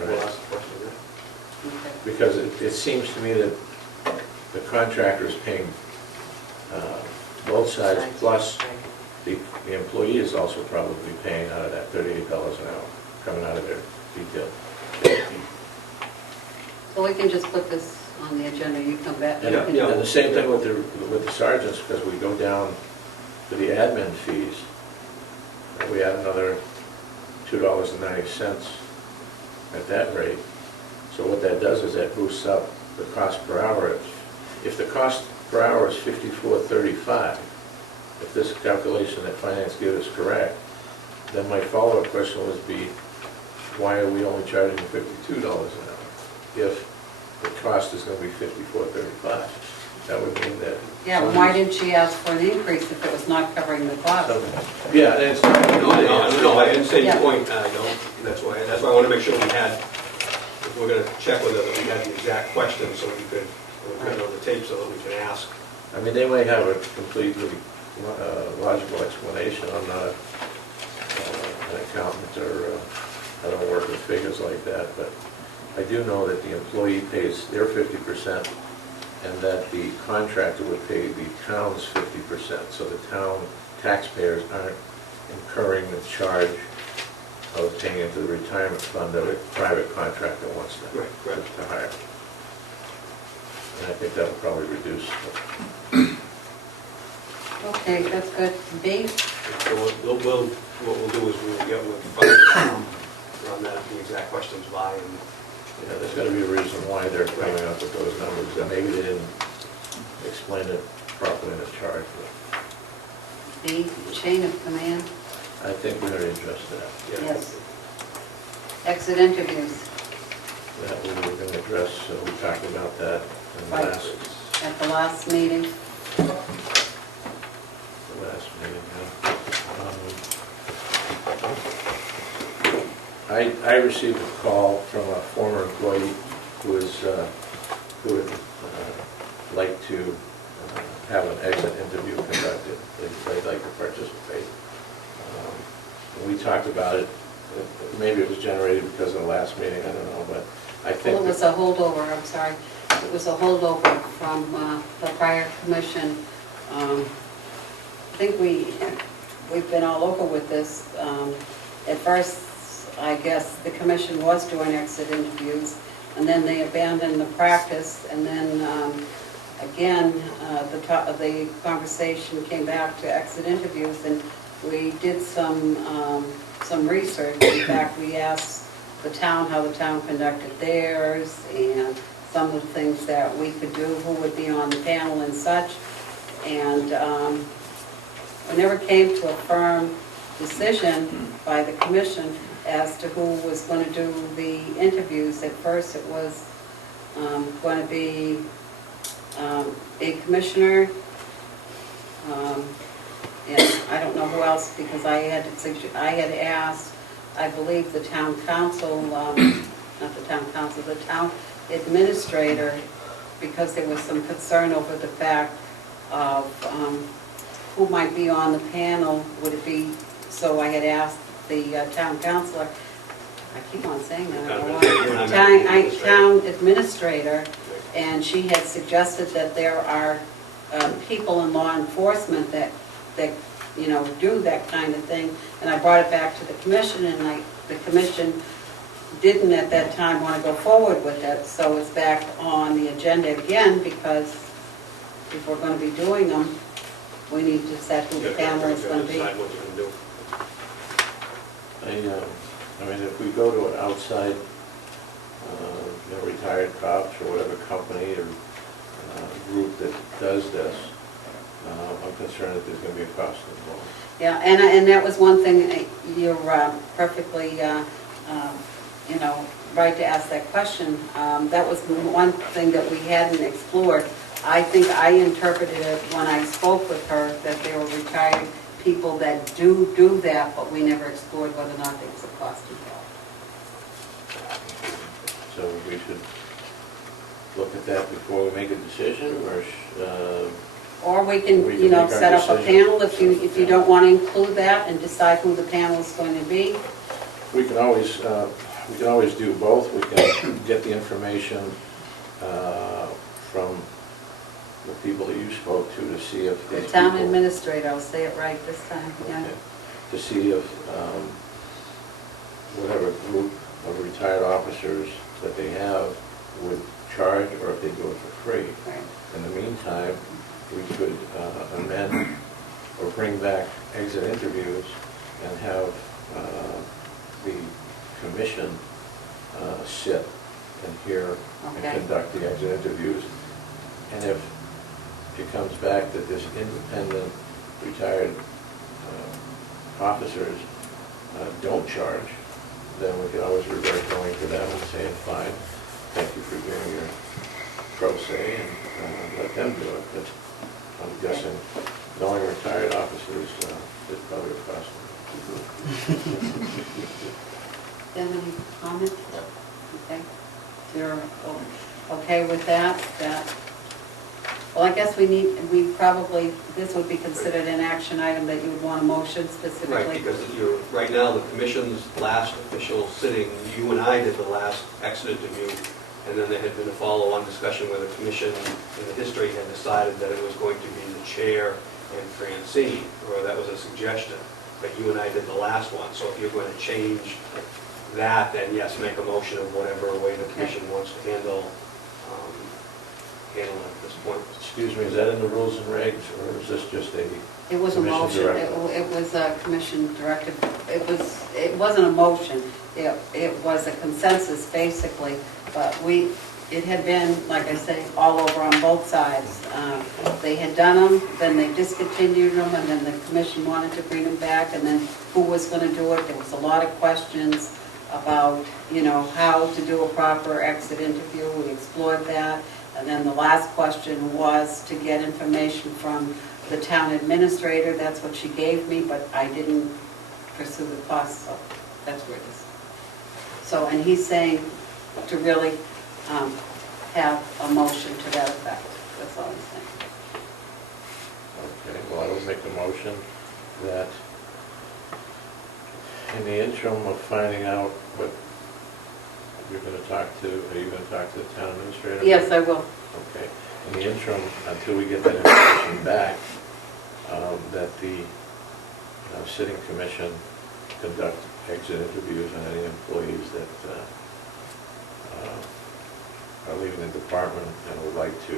Right. Because it seems to me that the contractor is paying both sides, plus the employee is also probably paying out of that $38 an hour, coming out of their detail. So we can just put this on the agenda, you come back. And the same thing with the sergeants, because we go down to the admin fees, and we add another $2.90 at that rate. So what that does is that boosts up the cost per hour. If the cost per hour is $54.35, if this calculation that finance gives is correct, then my follow-up question would be, why are we only charging $52 an hour if the cost is going to be $54.35? That would mean that... Yeah, well, why didn't she ask for an increase if it was not covering the cost? Yeah, it's not... No, I understand your point, that's why I want to make sure we had, if we're going to check with her, that we had the exact question, so we could put it on the tape so that we can ask. I mean, they might have a completely logical explanation. I'm not an accountant, or I don't work with figures like that, but I do know that the employee pays their 50% and that the contractor would pay the town's 50%, so the town taxpayers aren't incurring the charge of paying into the retirement fund that a private contractor wants to hire. And I think that will probably reduce. Okay, that's good. B? So what we'll do is we'll get with finance on that, the exact questions by, and Yeah, there's got to be a reason why they're coming up with those numbers, and maybe they didn't explain it properly in the chart. B, chain of command? I think we already addressed that. Yes. Exit interviews. That we were going to address, so we talked about that in the Right. At the last meeting. Meeting, yeah. I received a call from a former employee who would like to have an exit interview conducted. They'd like to participate. we talked about it, maybe it was generated because of the last meeting, I don't know, but I think. Well, it was a holdover, I'm sorry. It was a holdover from the prior commission. I think we've been all over with this. At first, I guess the commission was doing exit interviews, and then they abandoned the practice, and then again, the conversation came back to exit interviews, and we did some research. In fact, we asked the town how the town conducted theirs, and some of the things that we could do, who would be on the panel and such. And we never came to a firm decision by the commission as to who was going to do the interviews. At first, it was going to be a commissioner, and I don't know who else, because I had asked, I believe, the town council, not the town council, the town administrator, because there was some concern over the fact of who might be on the panel. Would it be, so I had asked the town councilor, I keep on saying that, town administrator, and she had suggested that there are people in law enforcement that do that kind of thing. And I brought it back to the commission, and the commission didn't at that time want to go forward with it. So it's back on the agenda again, because if we're going to be doing them, we need to set who the panel is going to be. Decide what you're going to do. I mean, if we go to an outside, retired cops or whatever company or group that does this, I'm concerned that there's going to be a cost involved. Yeah, and that was one thing, you're perfectly, right to ask that question. That was one thing that we hadn't explored. I think I interpreted it when I spoke with her that there were retired people that do that, but we never explored whether or not there was a cost involved. So we should look at that before we make a decision, or we can, set up a panel if you don't want to include that, and decide who the panel is going to be. We can always do both. We can get the information from the people that you spoke to see if The these town people- administrator, I'll say it right this time, yeah. Okay. To see if whatever group of retired officers that they have would charge, or if they do it for free. Right. In the meantime, we could amend or bring back exit interviews and have the commission sit and hear and Okay. conduct the exit interviews. And if it comes back that this independent retired officers don't charge, then we can always revert going to them and saying, fine, thank you for doing your pro se, and let them do it. But I'm guessing, knowing retired officers, is probably a cost. Then any comments? Okay. You're okay with that? Well, I guess this would be considered an action item that you would want a motion specifically. Right, because right now, the commission's last official sitting, you and I did the last exit interview, and then there had been a follow-on discussion where the commission in the history had decided that it was going to be the chair and Francine, or that was a suggestion, but you and I did the last one. So if you're going to change that, then yes, make a motion of whatever way the commission wants to handle it at this point. Excuse me, is that in the rules and regs, or is this just a It was a commission motion, directive? it was a commission directive, it wasn't a motion, it was a consensus basically, but it had been, like I say, all over on both sides. They had done them, then they discontinued them, and then the commission wanted to bring them back, and then who was going to do it. There was a lot of questions about, how to do a proper exit interview. We explored that. And then the last question was to get information from the town administrator. That's what she gave me, but I didn't pursue the cost, so that's where it is. So, and he's saying to really have a motion to that effect. That's all he's saying. Okay, well, I would make a motion that In the interim of finding out what you're going to talk to, are you going to talk to the town administrator? Yes, I will. Okay. In the interim, until we get that information back, that the sitting commission conduct exit interviews on any employees that are leaving the department and would like to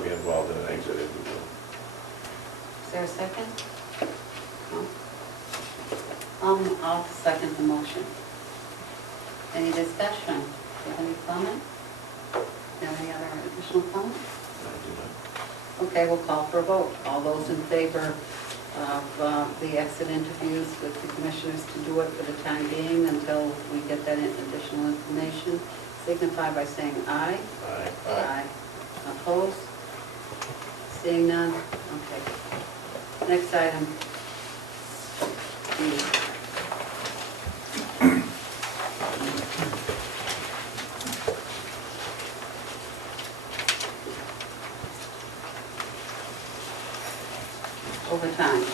be involved in an exit interview. Is there a second? No? I'll second the motion. Any discussion? Do you have any comment? Do you have any other additional comment? I do not. Okay, we'll call for a vote. All those in favor of the exit interviews with the commissioners to do it for the time being until we get that additional information, signify by saying aye. Aye. Aye. Opposed? Seeing none? Okay. Next item. D. Overtime.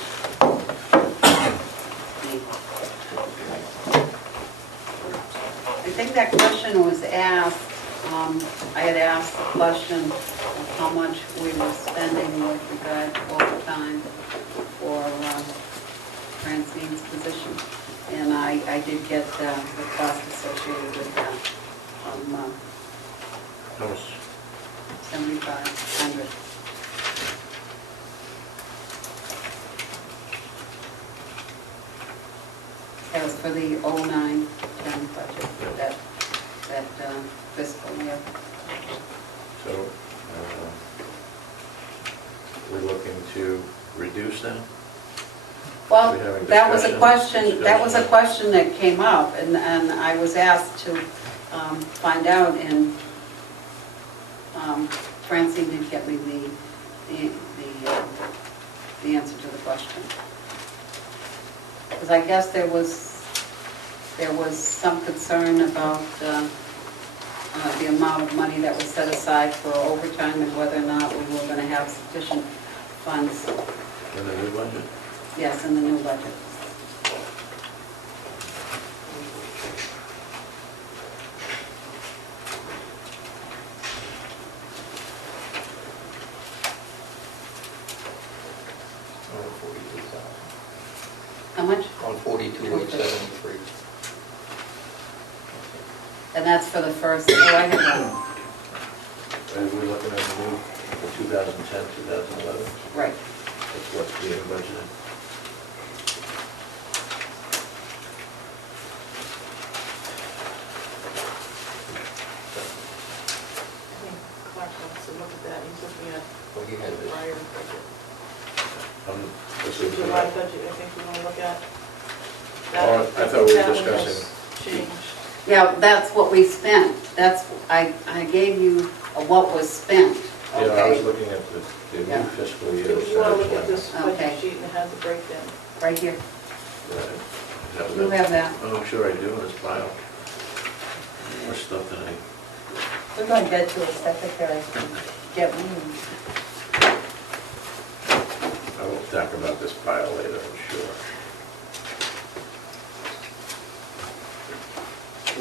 I think that question was asked, I had asked the question of how much we were spending with regard to overtime for Francine's position. And I did get the cost associated with that, How much? $7,500. That was for the 09-10 budget, for that fiscal year. So, we're looking to reduce that? Well, We're having that was a discussion. question that came up, and I was asked to find out, and Francine didn't get me the answer to the question. Because I guess there was some concern about the amount of money that was set aside for overtime and whether or not we were going to have sufficient funds. In the new budget? Yes, in the new budget. How much? On 42,873. And that's for the first, oh, I have that. Are we looking at the new, for 2010, 2011? Right. That's what's being budgeted. I think Clark wants to look at that, he's looking at Well, he had the this. prior budget. This The is July budget, I think we want to look at. Oh, I thought we were That one has discussing- changed. Yeah, that's what we spent. That's, I gave you what was spent, Yeah, I was okay? looking at the Yeah. new fiscal year. You want to look at this Okay. budget sheet and it has a breakdown. Right here. Right. You have that. Oh, I'm sure I do in this pile. More stuff than I, We're going to get to a secretary to get moved. I will talk about this pile later, I'm sure.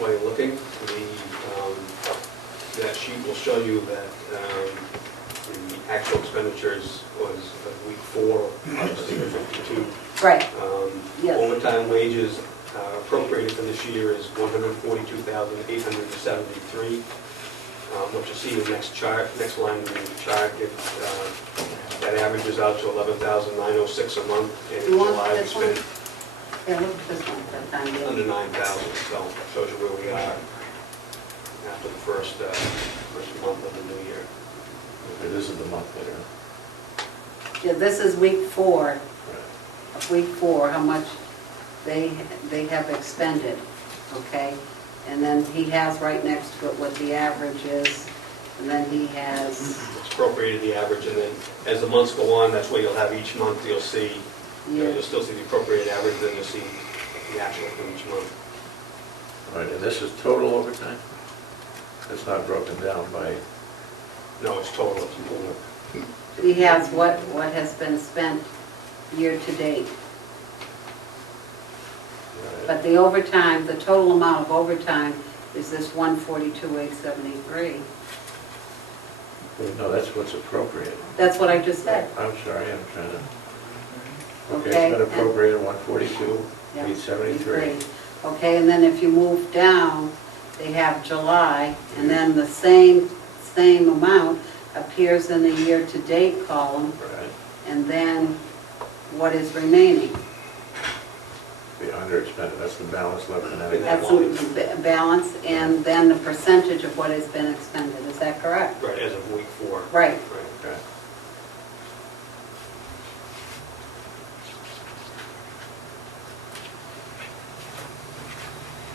While you're looking, that sheet will show you that the actual expenditures was week 4, obviously, 52. Right, yes. Overtime wages appropriated for this year is $142,873. What you see in the next chart, next line in the chart, that averages out to $11,906 a month, and in You want July we this one? spent Yeah, look at this one for the time being. under 9,000, so shows you where we are after the first month of the new year. Okay, this is the month later. Yeah, this is week 4, Right. of week 4, how much they have expended, okay? And then he has right next to it what the average is, and then he has, It's appropriated the average, and then as the months go on, that's where you'll have each month, you'll see, yeah, you'll still see the appropriated average, then you'll see the actual for each month. All right, and this is total overtime? It's not broken down by, No, it's total. he has what has been spent year to date. But the overtime, the total amount of overtime is this 142,873. No, that's what's appropriate. That's what I just said. I'm sorry, I'm trying to, okay, Okay, it's been and- appropriated 142, Yeah, 873. Okay, and then if you move down, they have July, and then the same amount appears in the year-to-date column, Right, and then what is remaining. the underexpended, that's the balance left in that. That's the balance, and then the percentage of what has been expended, is that correct? Right, as of week 4. Right. Right. Okay.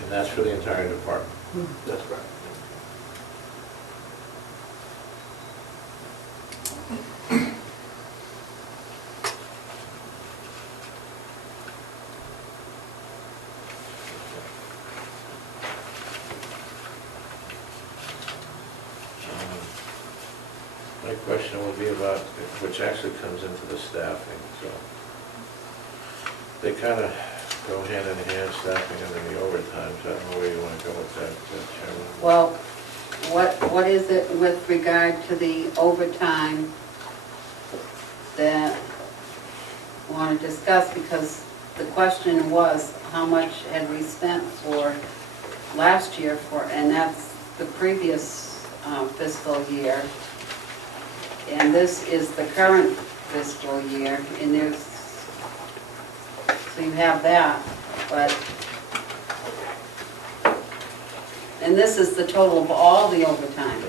And that's for the entire department. That's correct. My question would be about, which actually comes into the staffing, so. They kind of go hand in hand, staffing and then the overtime, so I don't know where you want to go with that, Chairman. Well, what is it with regard to the overtime that I want to discuss? Because the question was, how much had we spent for last year for, and that's the previous fiscal year. And this is the current fiscal year, and there's, so you have that, but, and this is the total of all the overtime.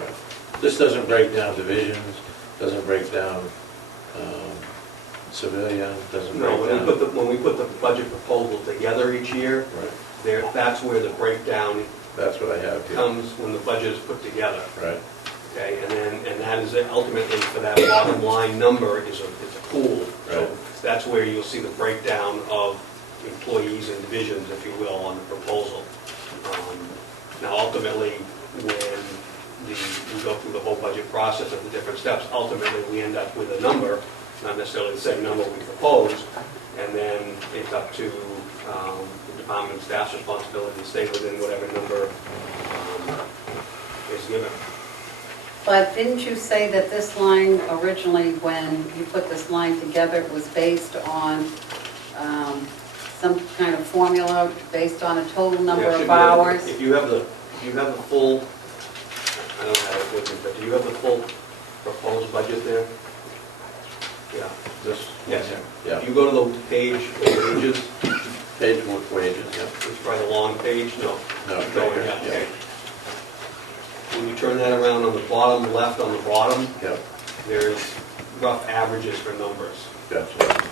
This doesn't break down divisions, doesn't break down civilian, doesn't No, break down. when we put the budget proposal together each year, Right, that's where the breakdown that's what I have here. comes when the budget is put together. Right, Okay, and that is ultimately for that bottom line number is a pool. So Right. that's where you'll see the breakdown of employees and divisions, if you will, on the proposal. Now ultimately, when we go through the whole budget process of the different steps, ultimately we end up with a number, not necessarily the same number we proposed, and then it's up to the department staff's responsibility to stay within whatever number is given. But didn't you say that this line originally, when you put this line together, it was based on some kind of formula, based on a total number Yeah, it should of be on- hours? If you have the full, I don't have it with me, but do you have the full proposed budget there? Yeah. this, Yes. yeah, If you go to the page for wages, page with wages, yeah. it's probably the long page, no. No, Keep going, right yeah, here, okay. When you turn that around on the bottom left, on the bottom, Yep, there's rough averages for numbers. gotcha.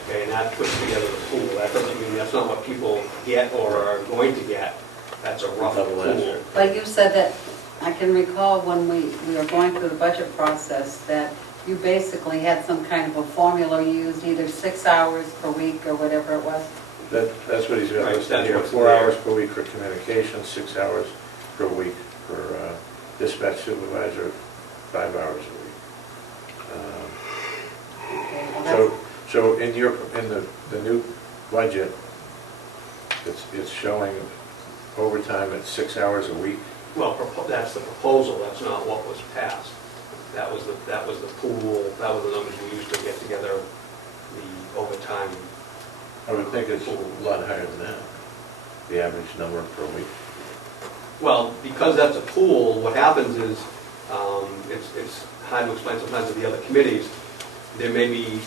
Okay, and that puts together the pool. That doesn't mean that's not what people get or are going to get. That's a rough Double pool. answer. But you said that, I can recall when we were going through the budget process, that you basically had some kind of a formula you used, either 6 hours per week or whatever it was. That's what he's got Right, listed that's here, what's 4 there. hours per week for communication, 6 hours per week for dispatch supervisor, 5 hours a week. Okay, well, that's- So in the new budget, it's showing overtime at 6 hours a week? Well, that's the proposal, that's not what was passed. That was the pool, that was the numbers we used to get together the overtime. I would think it's a lot higher than that, the average number per week. Well, because that's a pool, what happens is, it's hard to explain sometimes to the other committees, there may be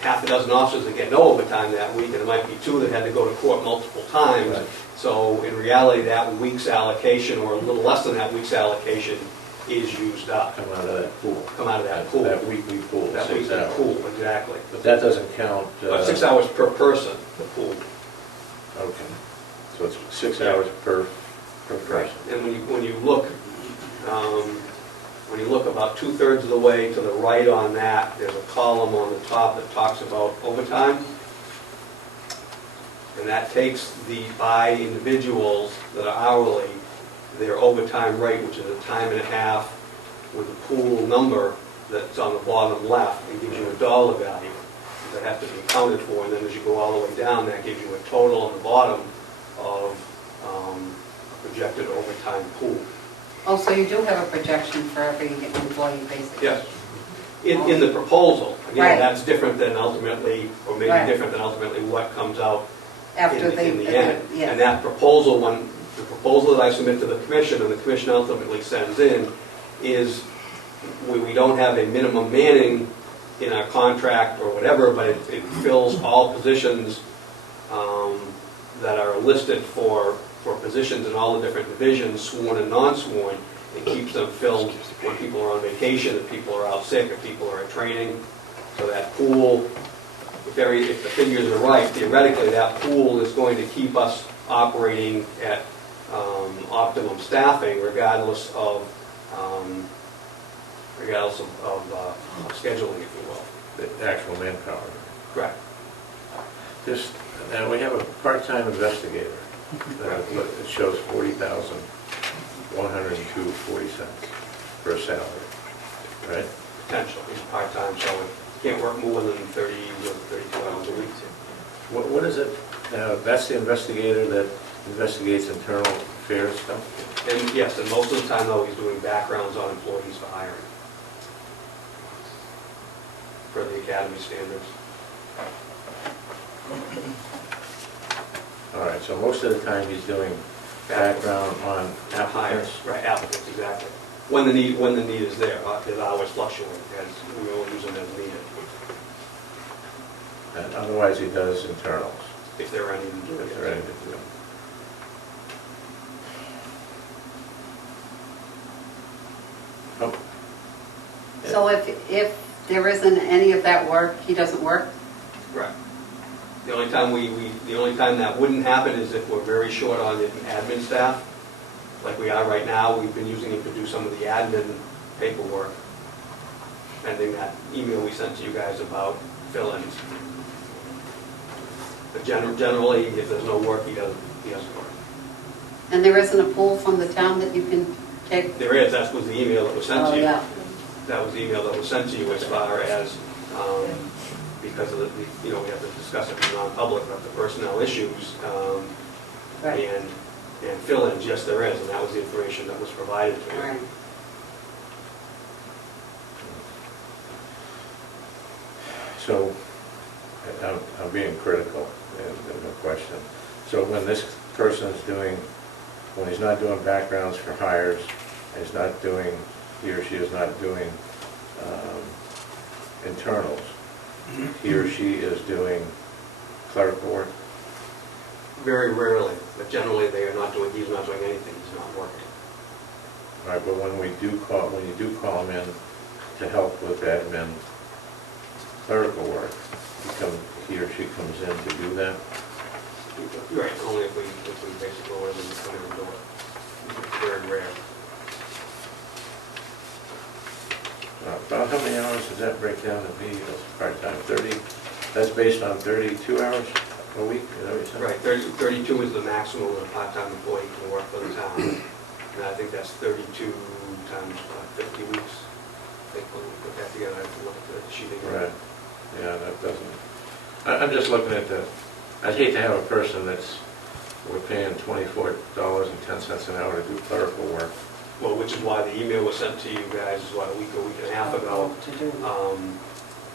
half a dozen officers that get no overtime that week, and there might be 2 that had to go to court multiple times. Right. So in reality, that week's allocation, or a little less than that week's allocation, is used up, Come out of that pool. come out of that pool. That weekly pool, That 6 weekly hours. pool, exactly. But that doesn't count... But 6 hours per person, the pool. Okay, so it's 6 Yeah. hours per Right. person. And when you look about 2/3 of the way to the right on that, there's a column on the top that talks about overtime. And that takes by individuals that are hourly, their overtime rate, which is a time and a half, with a pool number that's on the bottom left, and gives you a dollar value that have to be accounted for. And then as you go all the way down, that gives you a total on the bottom of a projected overtime pool. Oh, so you do have a projection for every employee, basically? Yes. In the proposal, Right. again, that's different than ultimately, or maybe Right. different than ultimately what comes out After in the end. yes. And that proposal, the proposal that I submit to the commission and the commission ultimately sends in is, we don't have a minimum manning in our contract or whatever, but it fills all positions that are listed for positions in all the different divisions, sworn and non-sworn. It keeps them filled when people are on vacation, if people are out sick, if people are at training. So that pool, if the figures are right, theoretically, that pool is going to keep us operating at optimum staffing regardless of scheduling, if you will. The actual manpower. Correct. Just, now we have a part-time investigator. It shows $40,102.40 per salary, right? Potential, he's part-time, so he can't work more than 30 or 32 hours a week. What is it, now, that's the investigator that investigates internal affairs stuff? And yes, and most of the time, though, he's doing backgrounds on employees for hiring, for the academy standards. All right, so most of the time he's doing background on applicants? Right, applicants, exactly. When the need is there, his hours fluctuate, as we only use them as needed, And otherwise he does internals, if there are any. if there are any to do. Oh. So if there isn't any of that work, he doesn't work? Correct. The only time that wouldn't happen is if we're very short on the admin staff, like we are right now. We've been using him to do some of the admin paperwork, pending that email we sent to you guys about fill-ins. But generally, if there's no work, he doesn't work. And there isn't a pool from the town that you can take? There is, that was the email that was sent to you. Oh, yeah. That was the email that was sent to you as far as, because of we have to discuss it in non-public, but the personnel issues, Right. and fill-ins, yes, there is, and that was the information that was provided to you. Right. So, I'm being critical, and no question. So when this person is doing, when he's not doing backgrounds for hires, and he's not doing, he or she is not doing internals, he or she is doing clerical work? Very rarely, but generally they are not doing, he's not doing anything, he's not working. All right, but when you do call him in to help with admin clerical work, he or she comes in to do that? Right, only if we basically order them to come in and do it. It's very rare. About how many hours does that break down to be as part-time? 30? That's based on 32 hours a week, is that what you said? Right, 32 is the maximum that a part-time employee can work for the town. And I think that's 32 times 50 weeks. I think when we put that together, I have to look at the sheet again. Right, yeah, that doesn't, I'm just looking at I'd hate to have a person we're paying $24.10 an hour to do clerical work. Well, which is why the email was sent to you guys, a week and a half ago. To do.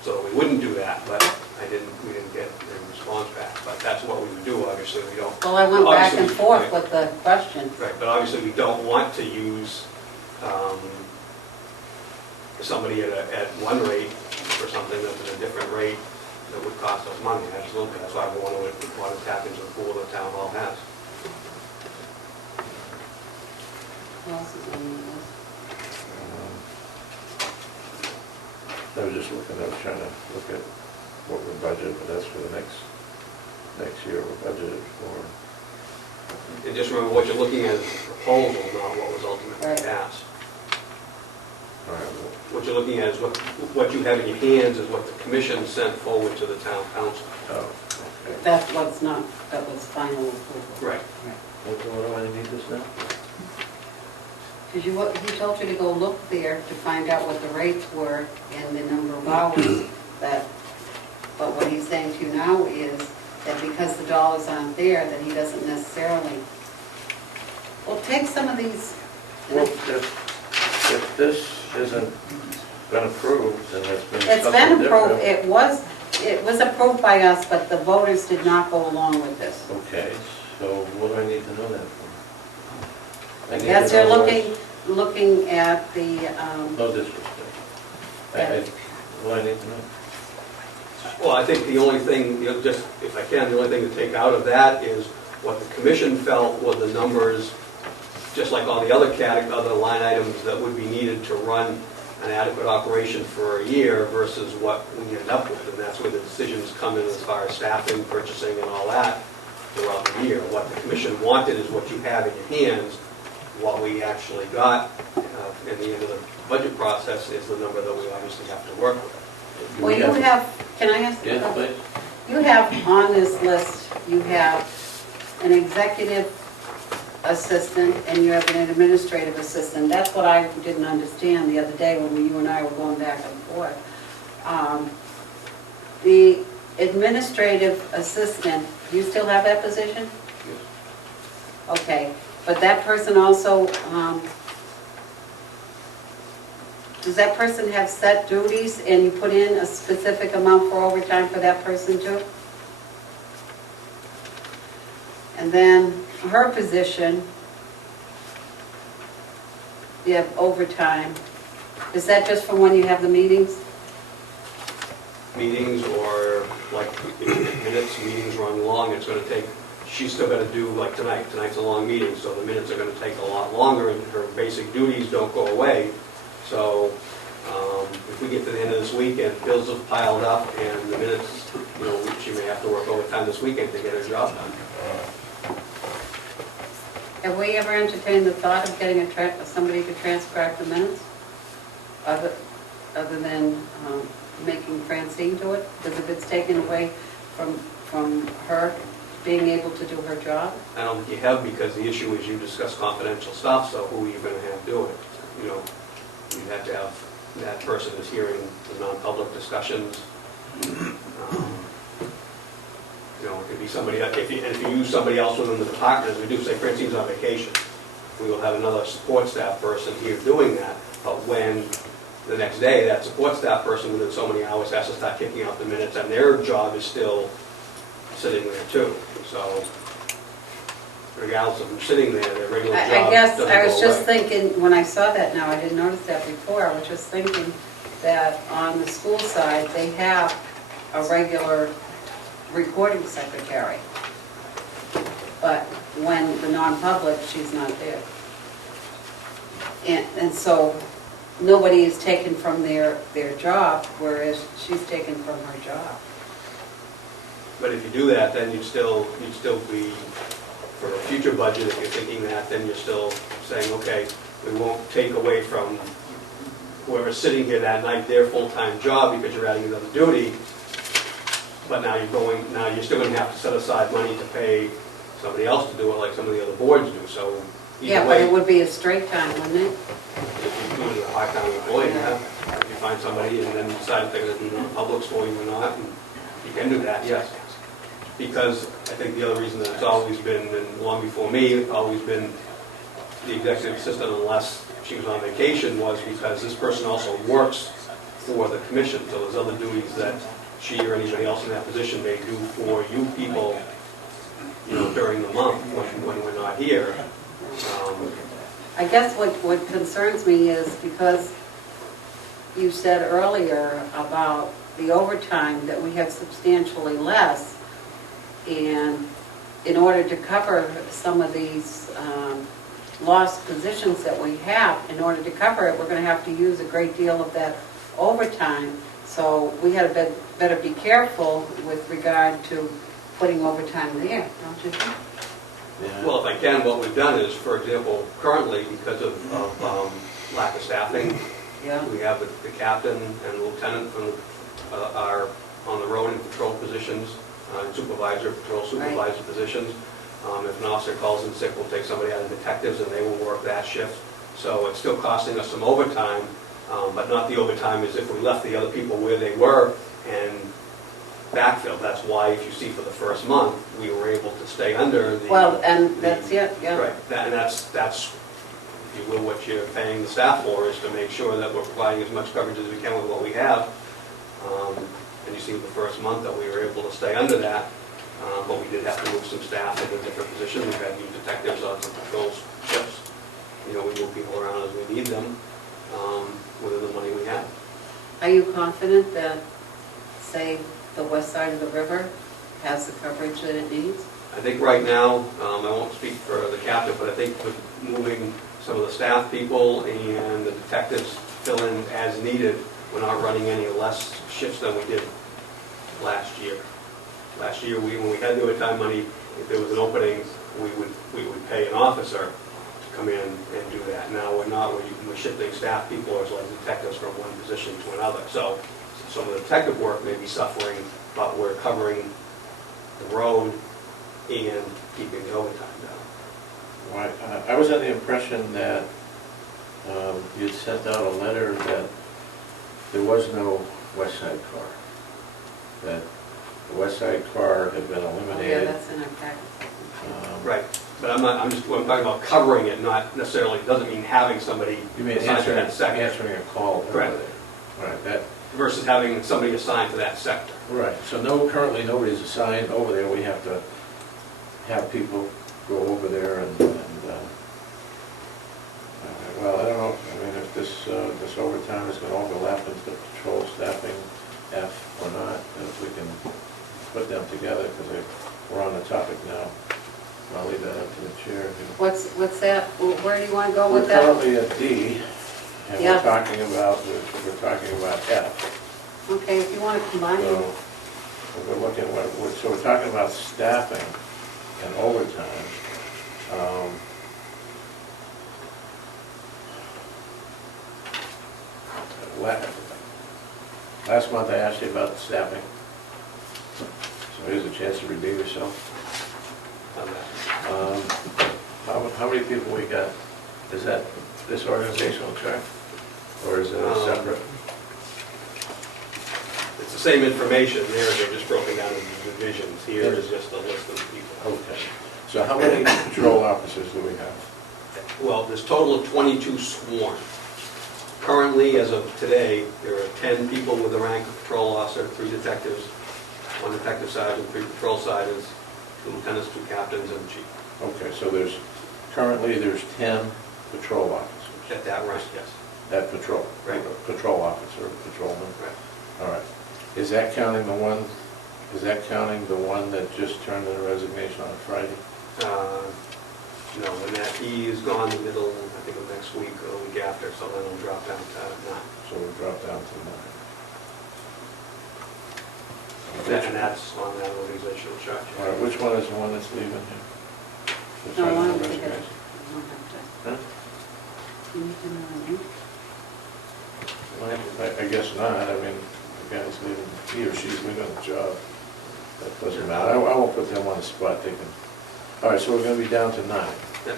So we wouldn't do that, but we didn't get a response back. But that's what we would do, obviously, we don't. Well, I went back obviously and we- forth right. with the question. Right, but obviously we don't want to use somebody at one rate for something that's at a different rate that would cost us money. Absolutely, that's why we want to tap into the pool that town hall has. Who else is on the list? I was just trying to look at what we're budgeted, but that's for the next year we're budgeted for. And just remember, what you're looking at is the proposal, not what was ultimately Right. passed. All right, well, What you're looking at is what you have in your hands is what the commission sent forward to the town council. oh, okay. That was final approval. Right. What do I need this now? Because he told you to go look there to find out what the rates were and the number of hours but what he's saying to you now is that because the dollars aren't there, that he doesn't necessarily, well, take some of these, Well, if this isn't been approved, and it's been it's something been approved, different. it was approved by us, but the voters did not go along with this. Okay, so what do I need to know that for? I need to Yes, you're know what's- looking at the, No disrespect. What do I need to know? Well, I think the only thing, just if I can, the only thing to take out of that is what the commission felt were the numbers, just like all the other other line items that would be needed to run an adequate operation for a year versus what we end up with. And that's where the decisions come in as far as staffing, purchasing, and all that throughout the year. What the commission wanted is what you have in your hands. What we actually got in the end of the budget process is the number that we obviously have to work with. Do well, we you have, can I ask? Yes, please. You have on this list, you have an executive assistant and you have an administrative assistant. That's what I didn't understand the other day when you and I were going back and forth. The administrative assistant, do you still have that position? Yes. Okay, but that person also, does that person have set duties and you put in a specific amount for overtime for that person too? And then her position, you have overtime. Is that just for when you have the meetings? Meetings or like minutes, meetings run long, it's going to take, she's still going to do like tonight. Tonight's a long meeting, so the minutes are going to take a lot longer and her basic duties don't go away. So if we get to the end of this week and bills have piled up and the minutes, she may have to work overtime this weekend to get her job done. Have we ever entertained the thought of getting somebody to transcribe the minutes? Other than making Francine do it? Because if it's taken away from her being able to do her job? I don't think you have, because the issue is you discuss confidential stuff, so who are you going to have do it? You have to have that person is hearing the non-public discussions. It could be somebody, if you use somebody else within the department, as we do, say Francine's on vacation, we will have another support staff person here doing that, but when the next day, that support staff person within so many hours has to start kicking out the minutes, and their job is still sitting there too. So regardless of them sitting there, their regular job I guess doesn't I was go just away. thinking, when I saw that now, I didn't notice that before, I was just thinking that on the school side, they have a regular recording secretary. But when the non-public, she's not there. And so nobody is taken from their job, whereas she's taken from her job. But if you do that, then you'd still be, for a future budget, if you're thinking that, then you're still saying, okay, we won't take away from whoever's sitting here that night their full-time job because you're adding another duty, but now you're still going to have to set aside money to pay somebody else to do it like some of the other boards do, so Yeah, either but it way, would be a straight time, wouldn't it? if you do it as a part-time employee, yeah. If you find somebody and then decide if they're going to do non-publics for you or not, and you can do that, yes. Because I think the other reason that it's always been, and long before me, always been the executive assistant unless she was on vacation, was because this person also works for the commission. So there's other duties that she or anybody else in that position may do for you people, during the month when we're not here. I guess what concerns me is because you said earlier about the overtime that we have substantially less, and in order to cover some of these lost positions that we have, in order to cover it, we're going to have to use a great deal of that overtime. So we had to better be careful with regard to putting overtime there, don't you think? Yeah. Well, if I can, what we've done is, for example, currently, because of lack of staffing, Yeah. we have the captain and lieutenant are on the road in patrol positions, patrol supervisor positions. If an officer calls in sick, we'll take somebody out of detectives and they will work that shift. So it's still costing us some overtime, but not the overtime as if we left the other people where they were and backfilled. That's why, if you see for the first month, we were able to stay under the... Well, and that's it, yeah. Right, and that's, if you will, what you're paying the staff for, is to make sure that we're providing as much coverage as we can with what we have. And you see the first month that we were able to stay under that, but we did have to move some staff into different positions. We've had new detectives on some patrol ships. We move people around as we need them, within the money we have. Are you confident that, say, the west side of the river has the coverage that it needs? I think right now, I won't speak for the captain, but I think with moving some of the staff people and the detectives fill in as needed, we're not running any less shifts than we did last year. Last year, when we had the overtime money, if there was an opening, we would pay an officer to come in and do that. Now we're not, we're shifting staff people as well as detectives from one position to another. So some of the detective work may be suffering, but we're covering the road and keeping the overtime down. Right. I was under the impression that you'd sent out a letter that there was no West Side car, that the West Side car had been Oh, yeah, eliminated. that's in our packet. Right, but I'm talking about covering it, not necessarily, doesn't mean having somebody You mean assigned to that answering sector. a call over Correct. there? Right, that, Versus having somebody assigned to that sector. right. So currently nobody's assigned over there. We have to have people go over there and well, I don't know, I mean, if this overtime is going to overlap into the patrol staffing F or not, if we can put them together, because we're on the topic now. I'll leave that up to the chair. What's that? Where do you want to go We're with that? currently at D, and Yeah. we're talking about F. Okay, if you want to combine them. So we're looking, so we're talking about staffing and overtime. Last month I asked you about staffing, so here's a chance to redeem yourself. On that. How many people we got? Is that this organizational chart, or is it a separate? It's the same information there, they're just broken down into divisions. Here is just a list of people. Okay. So how many patrol officers do we have? Well, there's a total of 22 sworn. Currently, as of today, there are 10 people with the rank of patrol officer, 3 detectives, 1 detective sergeant, 3 patrol sergeants, 2 lieutenants, 2 captains, and a chief. Okay, so currently there's 10 patrol officers. At that rank, yes. That patrol? Right. Patrol officer, patrolman? Right. All right. Is that counting the one that just turned in a resignation on Friday? No, when he is gone the middle, I think of next week or the week after, so then it'll drop down to 9. So we'll drop down to 9. And that's on that organizational chart. All right, which one is the one that's leaving here? That's No, on I the don't think resignation. I don't have to. Huh? You need to know my name? I guess not. I mean, the guy's leaving, he or she's leaving the job. That doesn't matter. I won't put them on the spot. They can. All right, so we're going to be down to 9. Yeah.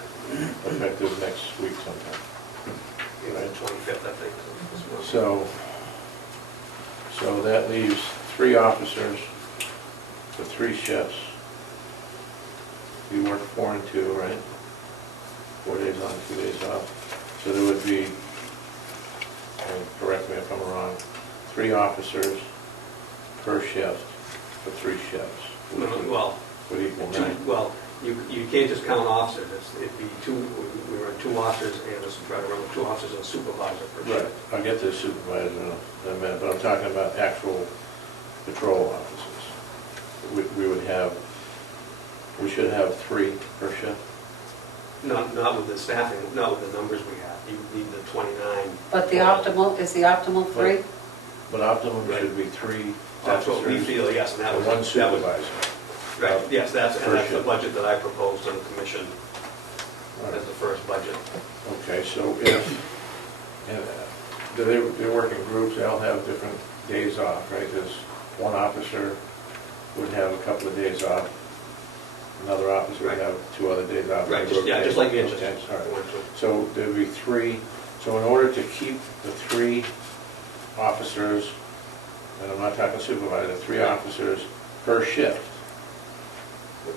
Effective next week sometime. Right, 25th, I think. So that leaves 3 officers for 3 shifts. You work 4 and 2, right? 4 days on, 2 days off. So there would be, and correct me if I'm wrong, 3 officers per shift for 3 shifts. Well, Would equal 9. well, you can't just count officers. It'd be 2, we run 2 officers and try to run 2 officers and a supervisor per shift. Right, I'll get to the supervisor in a minute, but I'm talking about actual patrol officers. We should have 3 per shift. Not with the staffing, not with the numbers we have. You need the 29. But the optimal, is the optimal 3? But optimum Right. should be 3 That's what we officers feel, yes, and that and was. 1 that was- supervisor. Right, yes, that's Per the shift. budget that I proposed to the commission Right. as the first budget. Okay, so if, they're working groups, they all have different days off, right? There's one officer would have a couple of days off, another officer would Right. have 2 other days off. Right, They just like rotate. Manchester. Okay, all right. So there'd be 3, so in order to keep the 3 officers and I'm not talking supervisor, 3 officers per shift.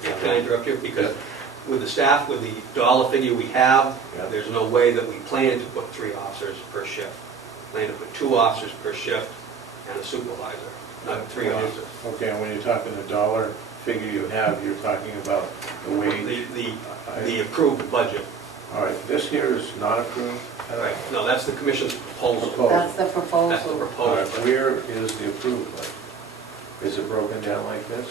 Can I interrupt you? Because with the staff, with the dollar figure we have, Yeah. there's no way that we plan to put 3 officers per shift. We plan to put 2 officers per shift and a supervisor, not 3 officers. Okay, and when you're talking the dollar figure you have, you're talking about the wage? The approved budget. All right, this here is not approved? Right. No, that's the commission's proposal. That's the That's the proposal. All right, proposal. where is the approved budget? Is it broken down like this?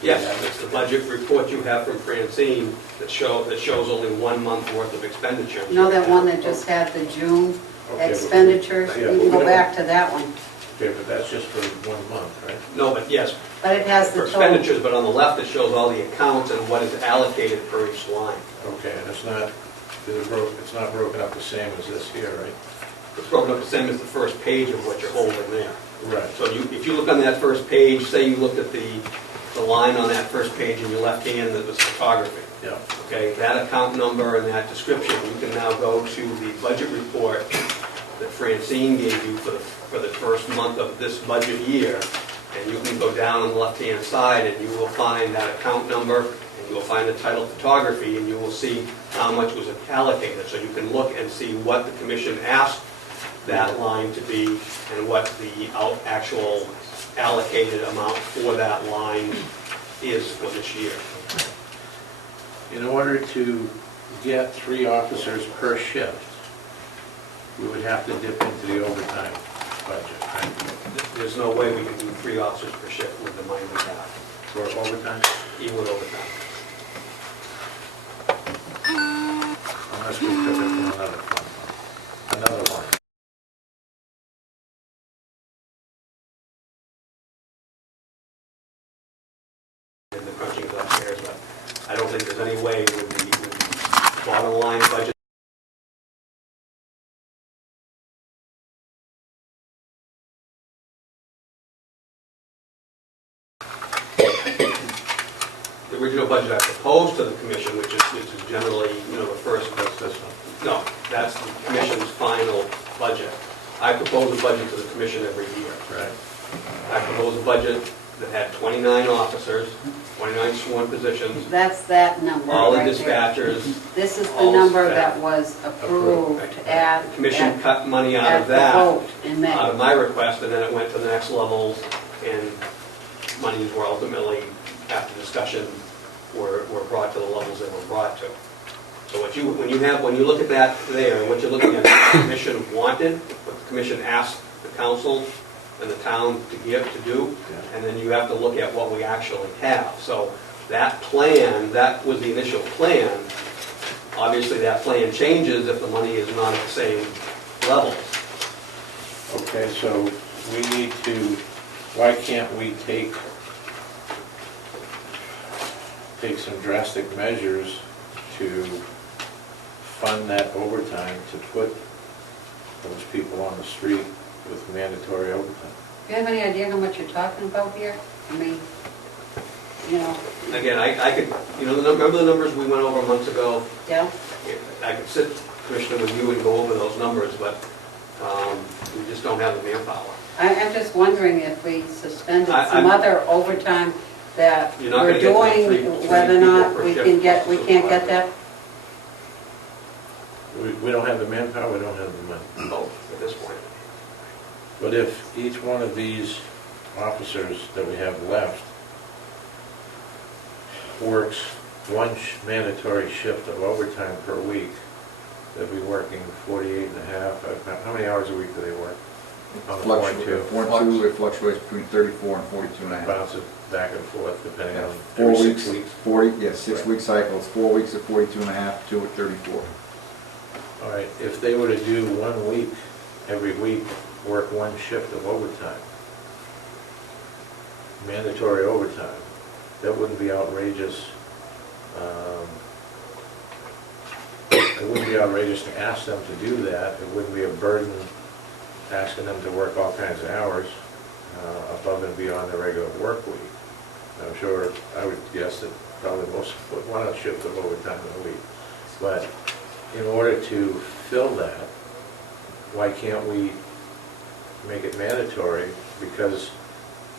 Yes, it's the budget report you have from Francine that shows only 1 month worth of expenditure. You know that one that just had the June Okay, but- expenditures? Yeah, You but can go we back to that one. Okay, but that's just for 1 month, right? No, but yes, But it has for the total. expenditures, but on the left, it shows all the accounts and what is allocated per each line. Okay, and it's not broken up the same as this here, right? It's broken up the same as the first page of what you're holding there. Right. So if you look on that first page, say you looked at the line on that first page in your left hand that was photography. Yeah. Okay, that account number and that description, you can now go to the budget report that Francine gave you for the first month of this budget year, and you can go down on the left-hand side and you will find that account number, and you will find the title photography, and you will see how much was allocated. So you can look and see what the commission asked that line to be and what the actual allocated amount for that line is for this year. In order to get 3 officers per shift, we would have to dip into the overtime budget, right? There's no way we can do 3 officers per shift with the money we have, For overtime, even with overtime. unless we took it from another fund. Another one. And the crunching is upstairs, but I don't think there's any way with the bottom line budget. The original budget I proposed to the commission, which is generally, the first. That's this one. No, that's the commission's final budget. I propose a budget to the commission every year. Right. I propose a budget that had 29 officers, 29 sworn positions, That's that number all the right there. dispatchers. This is the all number staff. that was approved at. The commission at- cut money out at of the that, vote in May. out of my request, and then it went to the next levels, and monies were ultimately, after discussion, were brought to the levels they were brought to. So when you look at that there, and what you're looking at, what the commission wanted, what the commission asked the council and the town to give, to do, and then you have to look at what we actually have. So that plan, that was the initial plan. Obviously, that plan changes if the money is not at the same levels. Okay, so we need to, why can't we take some drastic measures to fund that overtime to put those people on the street with mandatory overtime? Do you have any idea how much you're talking about here? I mean, Again, I could, remember the numbers we went over months ago? yeah? I could sit, Commissioner, with you and go over those numbers, but we just don't have the manpower. I'm just wondering if we suspended I'm- some other overtime that You're not we're gonna get the doing, three whether or people not per we shift can get, for we can't get supervisor. that? We don't have the manpower, we don't have the money. Both, at this point. But if each one of these officers that we have left works one mandatory shift of overtime per week, they'll be working 48 and a half. How many hours a week do they work? On the 42. 4.2, it fluctuates between 34 and 42 and a half. Bounces back and forth depending on 4 every weeks, 6 weeks. 40, yeah, 6-week cycles, 4 weeks at 42 and a half, 2 at 34. All right, if they were to do 1 week, every week, work one shift of overtime, mandatory overtime, that wouldn't be outrageous. It wouldn't be outrageous to ask them to do that. It wouldn't be a burden asking them to work all kinds of hours above and beyond their regular work week. I'm sure, I would guess that probably most would want a shift of overtime in a week. But in order to fill that, why can't we make it mandatory? Because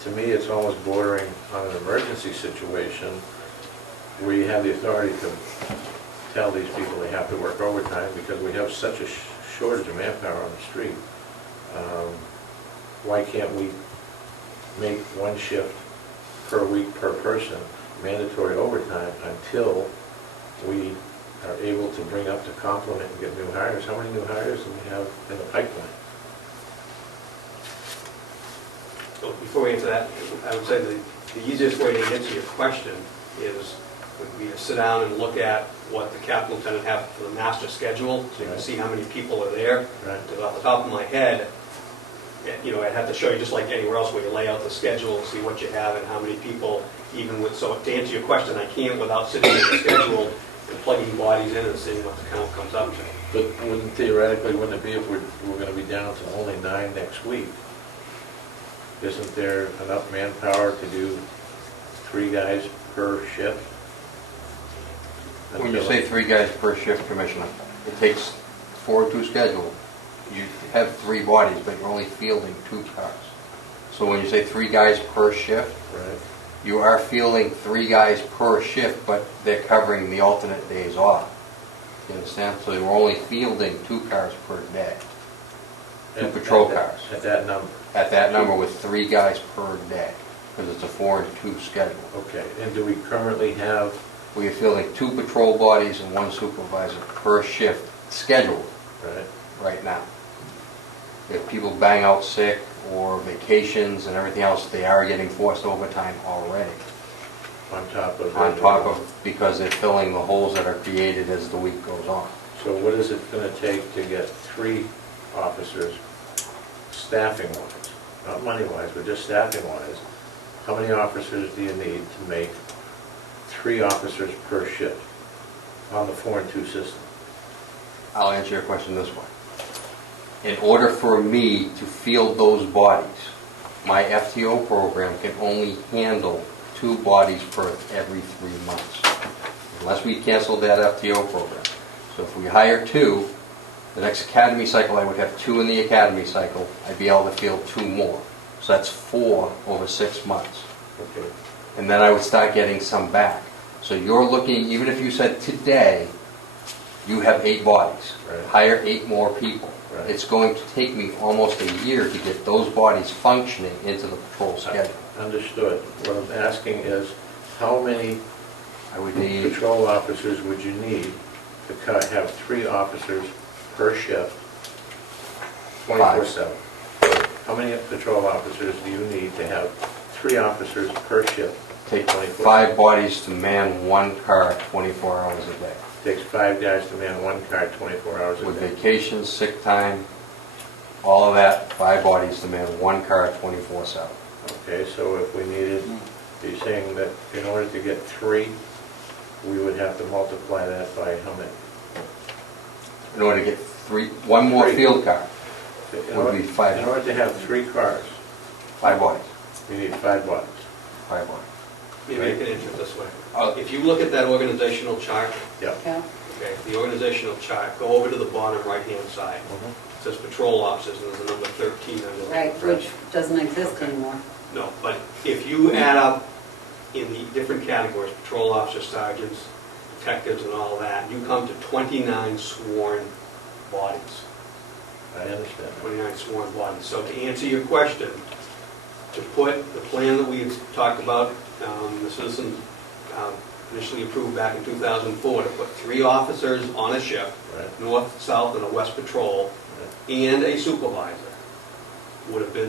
to me, it's almost bordering on an emergency situation where you have the authority to tell these people they have to work overtime because we have such a shortage of manpower on the street. Why can't we make one shift per week per person mandatory overtime until we are able to bring up the complement and get new hires? How many new hires do we have in the pipeline? So before we answer that, I would say the easiest way to answer your question is would be to sit down and look at what the captain lieutenant have for the master schedule, so you can see how many people are there. Right. Because off the top of my head, you know, I'd have to show you just like anywhere else where you lay out the schedule, see what you have and how many people, even with, so to answer your question, I can't without sitting at the schedule and plugging bodies in and seeing what the count comes up to. But wouldn't theoretically, wouldn't it be if we're going to be down to only 9 next week? Isn't there enough manpower to do 3 guys per shift? When you say 3 guys per shift, Commissioner, it takes 4-2 schedule. You have 3 bodies, but you're only fielding 2 cars. So when you say 3 guys per shift, Right. you are fielding 3 guys per shift, but they're covering the alternate days off. You understand? So you're only fielding 2 cars per day. 2 patrol cars. At that number? At that number with 3 guys per day, because it's a 4-2 schedule. Okay, and do we currently have, We are fielding 2 patrol bodies and 1 supervisor per shift scheduled right, right now. If people bang out sick or vacations and everything else, they are getting forced overtime already. on top of? On top of, because they're filling the holes that are created as the week goes on. So what is it going to take to get 3 officers, staffing-wise, not money-wise, but just staffing-wise? How many officers do you need to make 3 officers per shift on the 4-2 system? I'll answer your question this way. In order for me to field those bodies, my FTO program can only handle 2 bodies per every 3 months, unless we cancel that FTO program. So if we hire 2, the next academy cycle I would have 2 in the academy cycle, I'd be able to field 2 more. So that's 4 over 6 months. Okay. And then I would start getting some back. So you're looking, even if you said today, you have 8 bodies, Right. hire 8 more people. Right. It's going to take me almost a year to get those bodies functioning into the patrol schedule. Understood. What I'm asking is, how many I would need, patrol officers would you need to have 3 officers per shift, 24/7? How many patrol officers do you need to have 3 officers per shift? take 24/7? 5 bodies to man 1 car 24 hours a day. Takes 5 guys to man 1 car 24 hours a With day. vacations, sick time, all of that, 5 bodies to man 1 car 24/7. Okay, so if we needed, you're saying that in order to get 3, we would have to multiply that by how many? In order to get 1 more 3. field car, In would order- be 5. In order to have 3 cars, 5 bodies. you need 5 bodies. 5 bodies. Maybe I can answer it this way. Uh, If you look at that organizational chart, Yeah. okay, the organizational chart, go over to the bottom right-hand side. It says patrol officers, and there's a number 13 under there. Right, which doesn't exist anymore. No, but if you add up in the different categories, patrol officers, sergeants, detectives, and all that, you come to 29 sworn bodies. I understand. 29 sworn bodies. So to answer your question, to put the plan that we talked about, the citizens initially approved back in 2004, to put 3 officers on a shift, Right. north, south, and a west patrol, and a supervisor, would be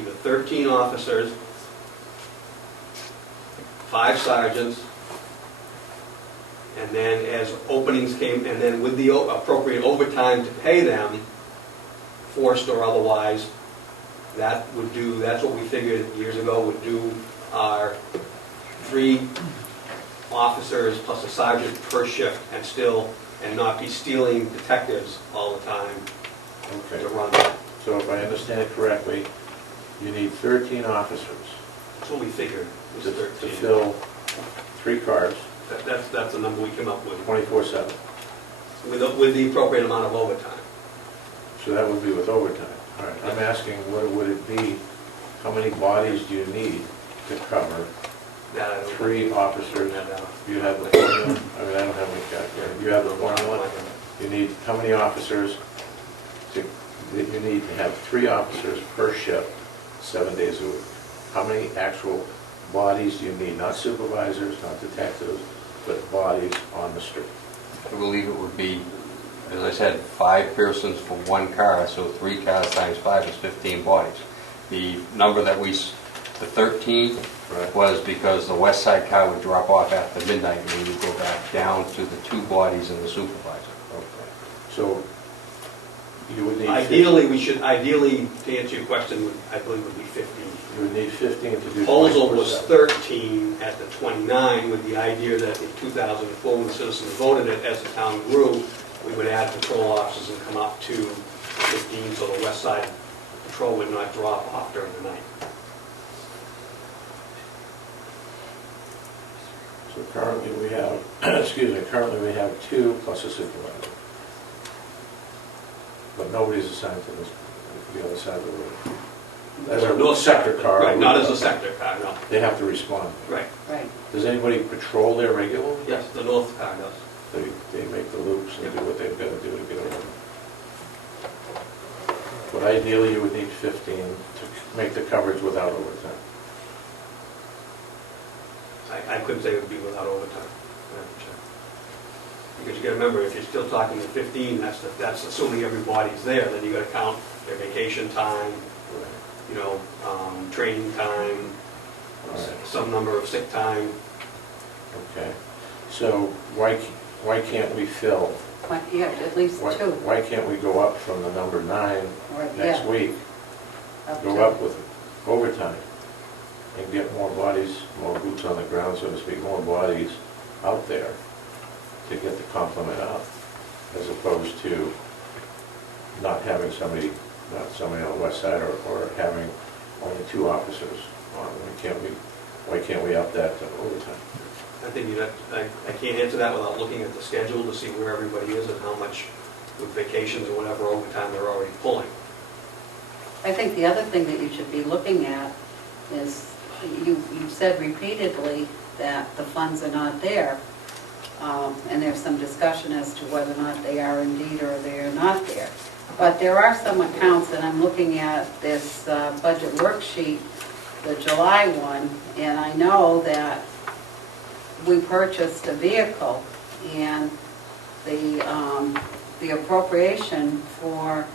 the 13 officers, 5 sergeants, and then as openings came, and then with the appropriate overtime to pay them, forced or otherwise, that's what we figured years ago would do our 3 officers plus a sergeant per shift and not be stealing detectives all the time Okay. to run that. So if I understand it correctly, you need 13 officers That's what we figured, was to 13. fill 3 cars, That's the number we came up with, 24/7. with the appropriate amount of overtime. So that would be with overtime. All right, I'm asking, what would it be how many bodies do you need to cover That I don't- 3 officers? You have the formula? I mean, I don't have any calculator. You have the formula? You need, how many officers you need to have 3 officers per shift, 7 days a week. How many actual bodies do you need? Not supervisors, not detectives, but bodies on the street. I believe it would be, as I said, 5 persons for 1 car, so 3 cars times 5 is 15 bodies. The number that the 13 Right. was because the west side car would drop off after midnight and we would go back down to the 2 bodies and the supervisor. Okay. So you would need... Ideally, to answer your question, I believe would be 15. You would need 15 to do... Proposal was 24/7. 13 at the 29, with the idea that in 2004, when the citizens voted it, as the town grew, we would add patrol officers and come up to 15, so the west side patrol would not drop off during the night. So currently we have, currently we have 2 plus a supervisor. But nobody's assigned to the other side of the road. As a North sector car. Right, not as a sector car, no. They have to respond. Right. Right. Does anybody patrol there regularly? Yes, the north car does. They make the loops and do what they've got to do to get over. But ideally, you would need 15 to make the coverage without overtime. I couldn't say it would be without overtime. I have to check. Because you gotta remember, if you're still talking to 15, that's assuming everybody's there, then you gotta count their vacation time, you know, training time, some number of sick time. Okay. So why can't we fill? You have at least 2. Why can't we go up from the number 9 Right, next yeah. week? Go to- up with overtime and get more bodies, more boots on the ground, so to speak, more bodies out there to get the complement out, as opposed to not having somebody on the west side or having only 2 officers on. Why can't we up that to overtime? I think I can't answer that without looking at the schedule to see where everybody is and how much with vacations or whatever overtime they're already pulling. I think the other thing that you should be looking at is, you've said repeatedly that the funds are not there. And there's some discussion as to whether or not they are indeed or they are not there. But there are some accounts, and I'm looking at this budget worksheet, the July one, and I know that we purchased a vehicle, and the appropriation for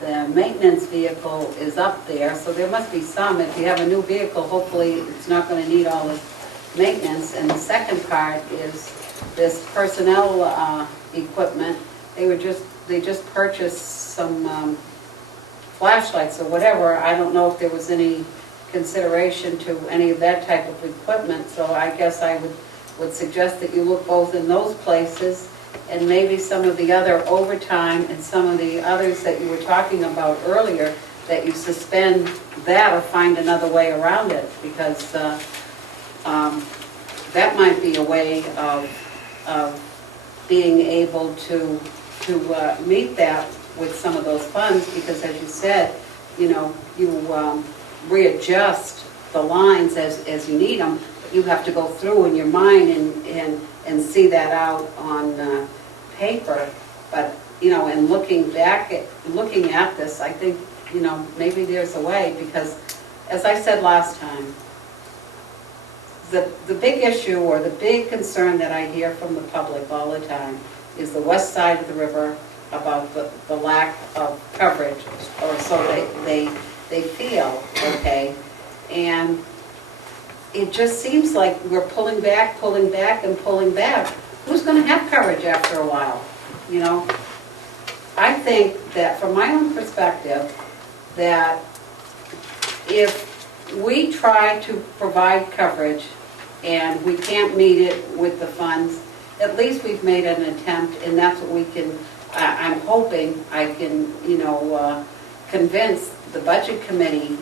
the maintenance vehicle is up there, so there must be some. If you have a new vehicle, hopefully it's not going to need all the maintenance. And the second part is this personnel equipment. They just purchased some flashlights or whatever. I don't know if there was any consideration to any of that type of equipment, so I guess I would suggest that you look both in those places and maybe some of the other overtime and some of the others that you were talking about earlier, that you suspend that or find another way around it, because that might be a way of being able to meet that with some of those funds, because as you said, you readjust the lines as you need them. You have to go through in your mind and see that out on paper. But, and looking at this, I think, maybe there's a way, because as I said last time, the big issue or the big concern that I hear from the public all the time is the west side of the river, about the lack of coverage, or so they feel, okay? And it just seems like we're pulling back, and pulling back. Who's going to have coverage after a while, I think that from my own perspective, that if we try to provide coverage and we can't meet it with the funds, at least we've made an attempt, and that's what we can, I'm hoping I can, convince the budget committee,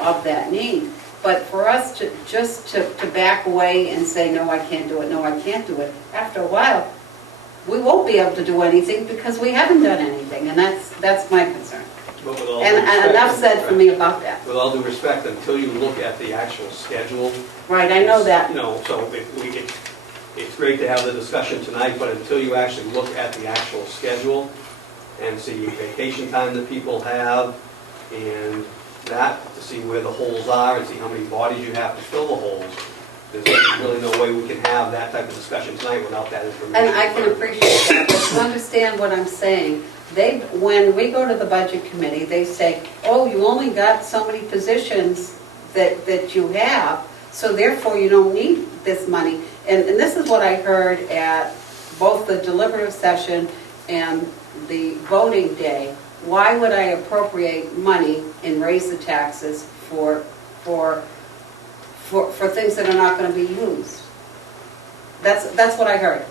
of that need. But for us to back away and say, no, I can't do it, no, I can't do it, after a while, we won't be able to do anything because we haven't done anything, and that's my concern. But with all due And respect- enough said for me about that. With all due respect, until you look at the actual schedule. Right, I know that. You know, so it's great to have the discussion tonight, but until you actually look at the actual schedule and see vacation time that people have, and that, to see where the holes are and see how many bodies you have to fill the holes, there's really no way we can have that type of discussion tonight without that information. And I can appreciate that, but you understand what I'm saying. When we go to the budget committee, they say, oh, you only got so many positions that you have, so therefore you don't need this money. And this is what I heard at both the deliberative session and the voting day. Why would I appropriate money and raise the taxes for things that are not going to be used? That's what I heard.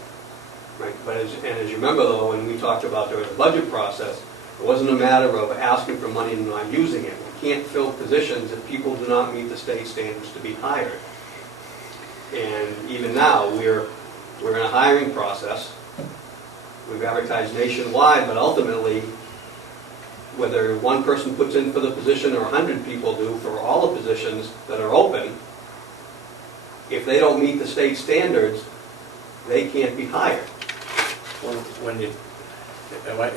Right, but as you remember though, when we talked about during the budget process, it wasn't a matter of asking for money and not using it. We can't fill positions if people do not meet the state standards to be hired. And even now, we're in a hiring process. We've advertised nationwide, but ultimately, whether one person puts in for the position or 100 people do for all the positions that are open, if they don't meet the state standards, they can't be hired.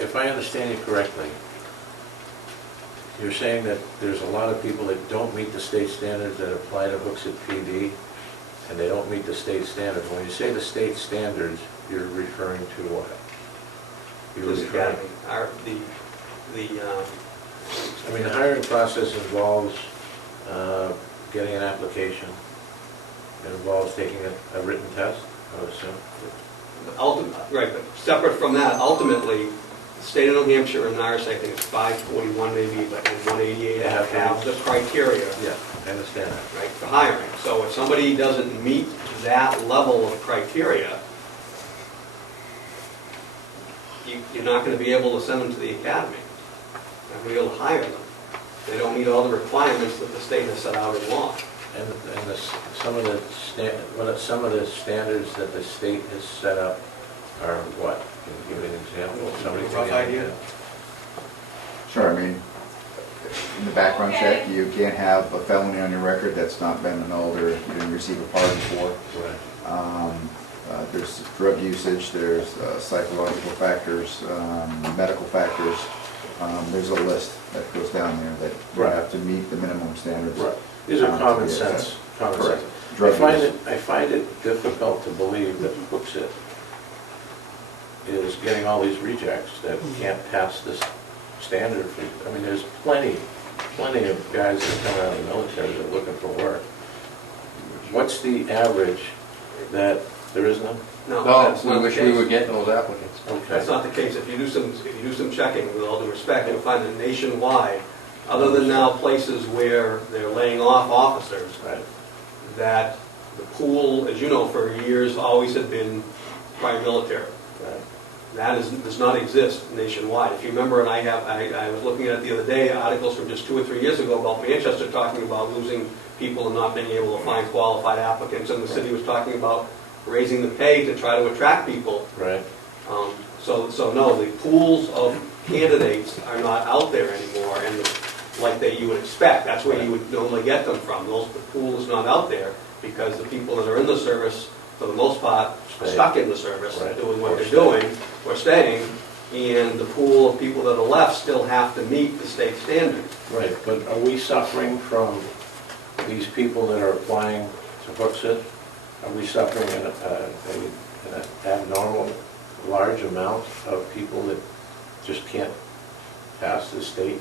If I understand you correctly, you're saying that there's a lot of people that don't meet the state standards that apply to Hooksett PD, and they don't meet the state standards. When you say the state standards, you're referring to what? This academy, I mean, the hiring process involves getting an application. It involves taking a written test, I would assume. Right, but separate from that, ultimately, the state of New Hampshire and ours, I think it's 541 maybe, but in 188 have the criteria. Yeah, I understand that. Right, for hiring. So if somebody doesn't meet that level of criteria, you're not going to be able to send them to the academy. You're not going to be able to hire them. They don't meet all the requirements that the state has set out in law. And some of the standards that the state has set up are what? Can you give me an example? Somebody Rough idea? Sure, I mean, in the background check, you can't have a felony on your record that's not been annulled or you didn't receive a pardon for. There's drug usage, there's psychological factors, medical factors. There's a list that goes down there that you have to meet the minimum standards. Right. These are common sense. Correct. I find it difficult to believe that Hooksett is getting all these rejects that can't pass this standard. I mean, there's plenty of guys that come out of the military that are looking for work. What's the average that there is none? No, No, that's we not the wish we case. were getting those applicants. Okay. That's not the case. If you do some checking, with all due respect, you'll find that nationwide, other than now places where they're laying off officers, Right. that the pool, as you know, for years always had been prior military. Right. That does not exist nationwide. If you remember, and I was looking at it the other day, articles from just 2 or 3 years ago about Manchester talking about losing people and not being able to find qualified applicants, and the city was talking about raising the pay to try to attract people. Right. So no, the pools of candidates are not out there anymore, and like you would expect. That's where you would normally get them from. The pool is not out there because the people that are in the service, for the most part, are stuck in the service, doing what they're doing, or staying, and the pool of people that are left still have to meet the state standards. Right, but are we suffering from these people that are applying to Hooksett? Are we suffering an abnormal large amount of people that just can't pass the state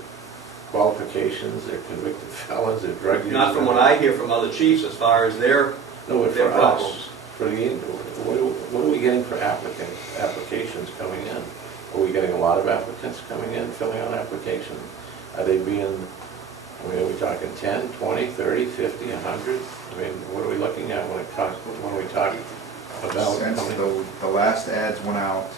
qualifications? They're convicted felons, they're drug users? Not from what I hear from other chiefs as far as their problems. What are we getting for applications coming in? Are we getting a lot of applicants coming in, filling out applications? Are they being, are we talking 10, 20, 30, 50, 100? I mean, what are we looking at when we talk about? Since the last ads went out,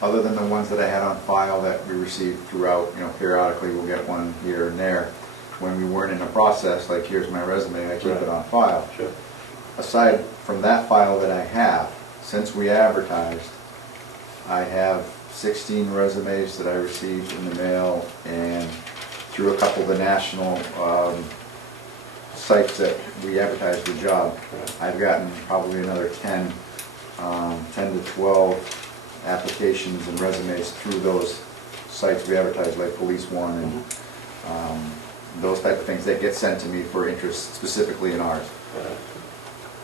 other than the ones that I had on file that we received throughout, periodically we'll get one here and there. When we weren't in a process, like here's my resume, I keep it on file. Sure. Aside from that file that I have, since we advertised, I have 16 resumes that I received in the mail and through a couple of the national sites that we advertise the job, I've gotten probably another 10 to 12 applications and resumes through those sites we advertise, like Police One and those type of things that get sent to me for interest specifically in ours.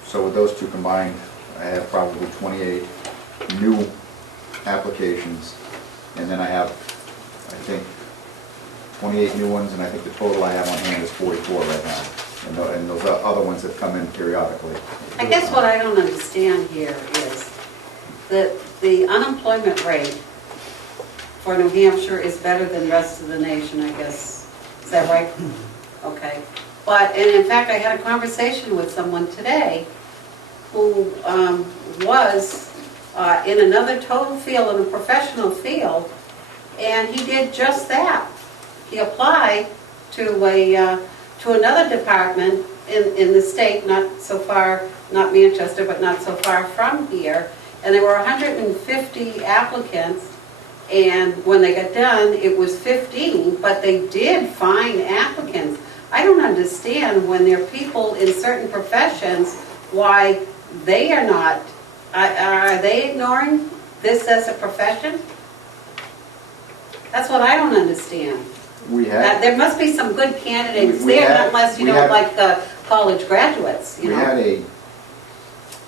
So with those two combined, I have probably 28 new applications, and then I have, I think, 28 new ones, and I think the total I have on hand is 44 right now. And those other ones have come in periodically. I guess what I don't understand here is that the unemployment rate for New Hampshire is better than the rest of the nation, I guess. Is that right? Okay. And in fact, I had a conversation with someone today who was in another total field, in a professional field, and he did just that. He applied to another department in the state, not so far, not Manchester, but not so far from here, and there were 150 applicants, and when they got done, it was 15, but they did find applicants. I don't understand when there are people in certain professions, why they are not, are they ignoring this as a profession? That's what I don't understand. There must be some good candidates there, unless you don't like the college graduates, you know? We had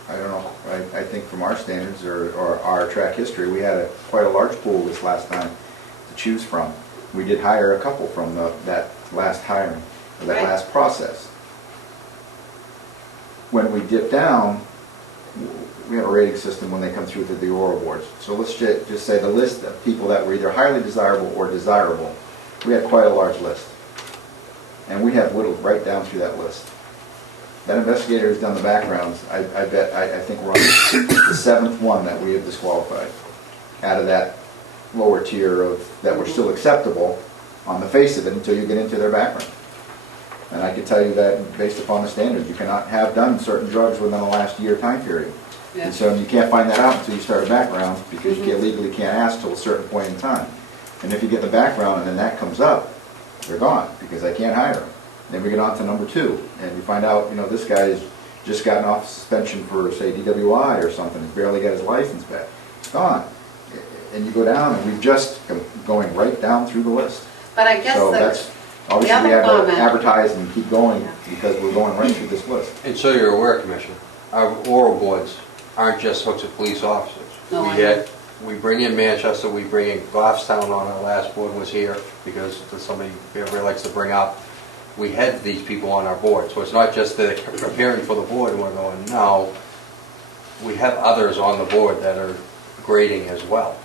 I don't know, I think from our standards or our track history, we had quite a large pool this last time to choose from. We did hire a couple from that last hiring, or that last process. When we dip down, we have a rating system when they come through to the oral boards. So let's just say the list of people that were either highly desirable or desirable, we had quite a large list. And we have whittled right down through that list. That investigator who's done the backgrounds, I think we're on the 7th one that we have disqualified out of that lower tier that were still acceptable on the face of it until you get into their background. And I can tell you that based upon the standards, you cannot have done certain drugs within the last year time period. Yeah. And so you can't find that out until you start a background, because you legally can't ask till a certain point in time. And if you get the background and then that comes up, they're gone, because I can't hire them. Then we get on to number 2, and you find out, this guy's just gotten off suspension for, say, DWI or something, he's barely got his license back. It's gone. And you go down, and we've just going right down through the list. But I guess so that's obviously we have to advertise and keep going, because we're going right through this list. And so you're aware, Commissioner, our oral boards aren't just Hooksett police officers. No, We bring in Manchester, we bring in Goffstown on our last board was here, because somebody everybody likes to bring up. We had these people on our board, so it's not just that they're preparing for the board and we're going, no, we have others on the board that are grading as well.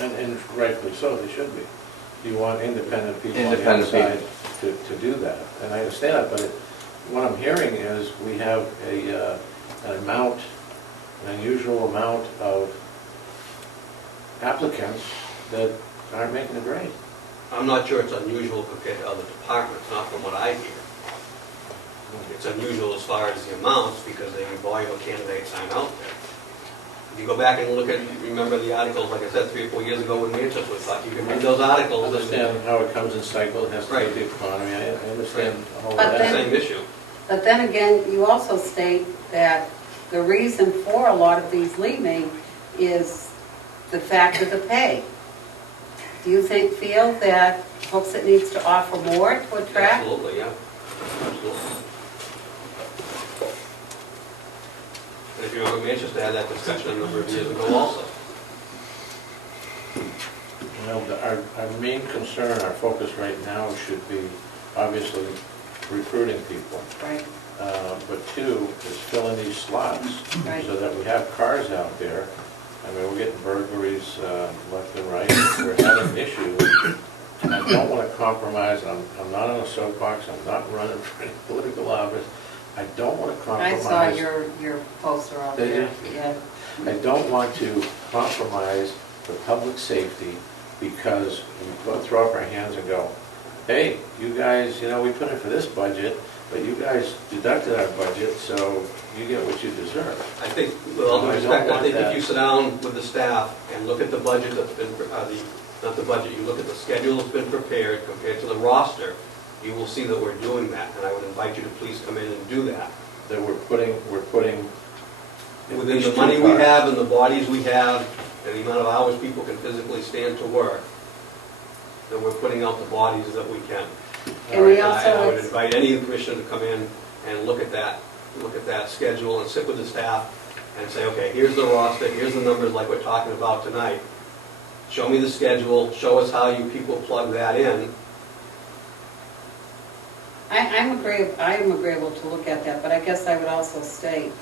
And rightfully so, they should be. You want independent people on the Independent outside to do that. And I understand that, but what I'm hearing is we have an unusual amount of applicants that aren't making the grade. I'm not sure it's unusual compared to other departments, not from what I hear. It's unusual as far as the amounts, because the volume of candidates aren't out there. If you go back and remember the articles, like I said, 3 or 4 years ago in Manchester, you can read those articles. I understand how it comes in cycle, it has to do with the economy, I understand all of But that. Same issue. But then again, you also state that the reason for a lot of these leaving is the fact of the pay. Do you feel that Hooksett needs to offer more to attract? Absolutely, yeah. Absolutely. And if you remember, Manchester had that discussion a number of years ago also. Our main concern, our focus right now should be obviously recruiting people. Right. But 2 is filling these slots so that we have cars out there. I mean, we're getting burglaries left and right. We're having issues. And I don't want to compromise. I'm not on a soapbox. I'm not running for any political office. I don't want to I compromise. saw your poster out Did there. you? Yeah. I don't want to compromise the public safety because we throw up our hands and go, hey, you guys, we put in for this budget, but you guys deducted our budget, so you get what you deserve. I think, with all due respect, I think if you sit down with the staff and look at the budget, the not the budget, you look at the schedule that's been prepared compared to the roster, you will see that we're doing that, and I would invite you to please come in and do that. That we're putting Within the money we have and the bodies we have, and the amount of hours people can physically stand to work, that we're putting out the bodies that we can. And we And I would also, invite any commissioner to come in and look at that schedule and sit with the staff and say, okay, here's the roster, here's the numbers like we're talking about tonight. Show me the schedule, show us how you people plug that in. I am agreeable to look at that, but I guess I would also state,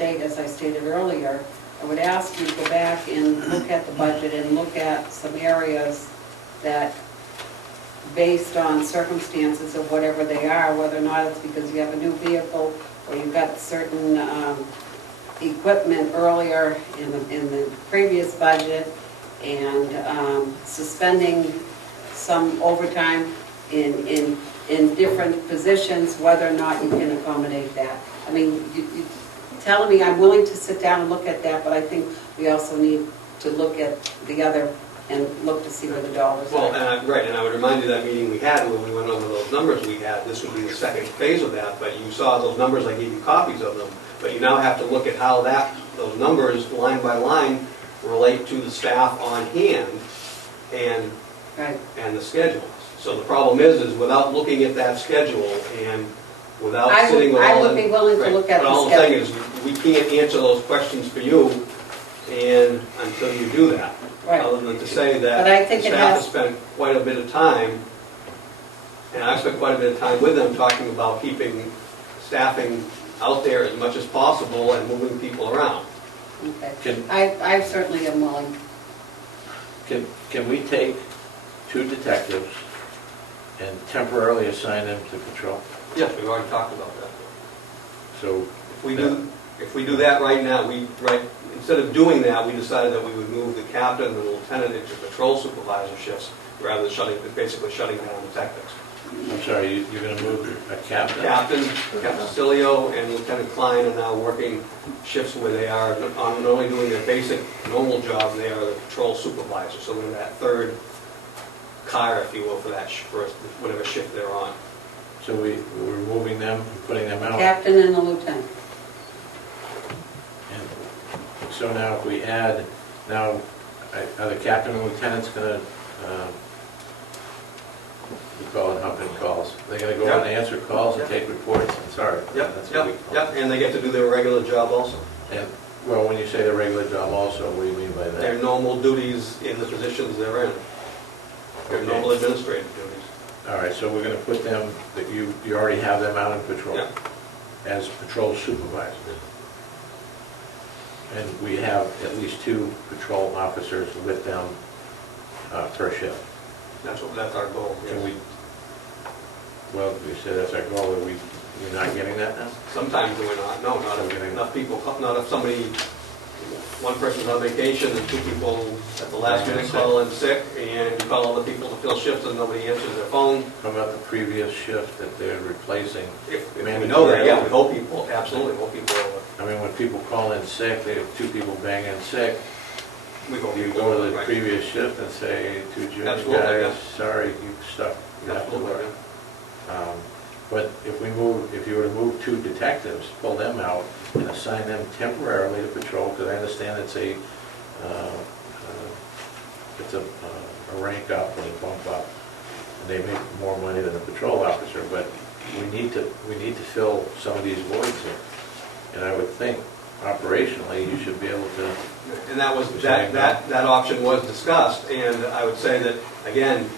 as I stated earlier, I would ask you to go back and look at the budget and look at some areas that, based on circumstances of whatever they are, whether or not it's because you have a new vehicle or you've got certain equipment earlier in the previous budget, and suspending some overtime in different positions, whether or not you can accommodate that. I mean, you telling me I'm willing to sit down and look at that, but I think we also need to look at the other and look to see where the dollars Well, are. right, and I would remind you that meeting we had when we went over those numbers we had, this would be the second phase of that, but you saw those numbers, I gave you copies of them, but you now have to look at how those numbers, line by line, relate to the staff on hand and Right. the schedule. So the problem is without looking at that schedule and without I sitting with all... would be willing to Right. look at But the all I'm saying is, we can't answer those questions for you until you do that. Right. Other than to say But I that think the it staff has- has spent quite a bit of time, and I've spent quite a bit of time with them talking about keeping staffing out there as much as possible and moving people around. Okay. I certainly am willing. Can we take 2 detectives and temporarily assign them to patrol? Yes, we've already talked about that. So, If we do that right now, instead of doing that, we decided that we would move the captain and the lieutenant into patrol supervisor shifts rather than basically shutting down detectives. I'm sorry, you're going to move a captain? Captain Cilio and Lieutenant Klein are now working shifts where they are not only doing their basic normal job, they are the patrol supervisor. So they're that third car, if you will, for whatever shift they're on. So we're moving them and putting them out? Captain and the lieutenant. And so now if we add, are the captain and lieutenants going to, we call it humping calls? They're going to go out and answer calls and take reports? I'm sorry. That's what we call it. And they get to do their regular job also. And, well, when you say the regular job also, what do you mean by that? Their normal duties in the positions they're in. Their Okay. normal administrative duties. All right, so we're going to put them, that you already have them out in patrol? Yeah. As patrol supervisors? And we have at least 2 patrol officers with them per shift? That's our goal. Yes. Can we, well, you said that's our goal, we're not getting that now? Sometimes we're not, no, not if enough people, not if somebody, one person's on vacation and 2 people at the last minute call in sick, and you call all the people to fill shifts and nobody answers their phone. How about the previous shift that they're replacing? If we know that, yeah, we hope people, absolutely, hope people, I mean, when people call in sick, they have 2 people bang in sick, we hope you people. go to the right. previous shift and say to junior Absolutely, guys, yeah. sorry, you stuck, you have to Absolutely, work. But if you were to move 2 detectives, pull them out and assign them temporarily to patrol, because I understand it's a rank up and a bump up, and they make more money than a patrol officer, but we need to fill some of these voids here. And I would think operationally, you should be able to. And that option was discussed, and I would say that, again,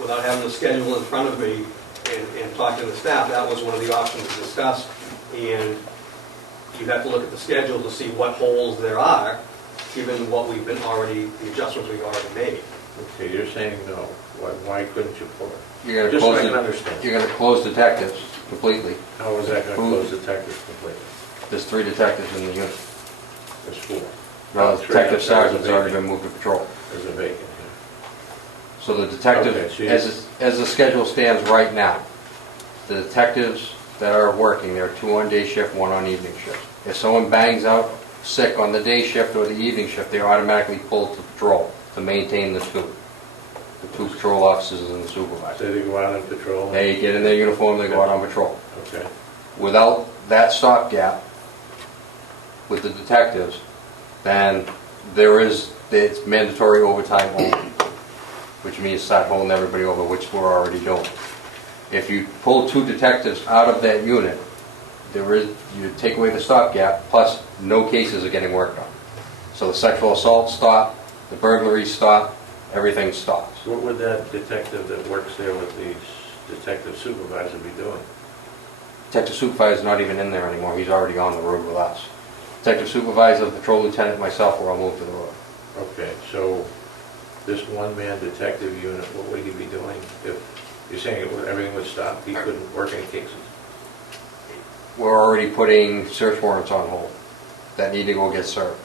without having the schedule in front of me and talking to the staff, that was one of the options discussed, and you'd have to look at the schedule to see what holes there are, given the adjustments we've already made. Okay, you're saying no. Why couldn't you pull it? You're Just going so I to can understand. You're going to close detectives completely. How is that going to close detectives completely? There's 3 detectives in the unit. There's 4. Well, Three. Detective Sergeant's There's a already vacant. been moved to patrol. There's a vacant So the detective, Okay, so as the schedule stands right now, the detectives that are working, they're 2 on day shift, 1 on evening shift. If someone bangs out sick on the day shift or the evening shift, they're automatically pulled to patrol to maintain the 2. the 2 patrol officers and the supervisor. So they go out on patrol? They get in their uniform, they go out on patrol. Okay. Without that stopgap with the detectives, then it's mandatory overtime only, which means start holding everybody over, which we're already doing. If you pull 2 detectives out of that unit, you take away the stopgap, plus no cases are getting worked on. So the sexual assault stop, the burglaries stop, everything stops. What would that detective that works there with the detective supervisor be doing? Detective supervisor's not even in there anymore, he's already on the road with us. Detective supervisor, the patrol lieutenant, myself, we're all moved to the road. Okay, so this one-man detective unit, what would he be doing if, you're saying everything would stop, he couldn't work any cases? We're already putting search warrants on hold that need to go get served.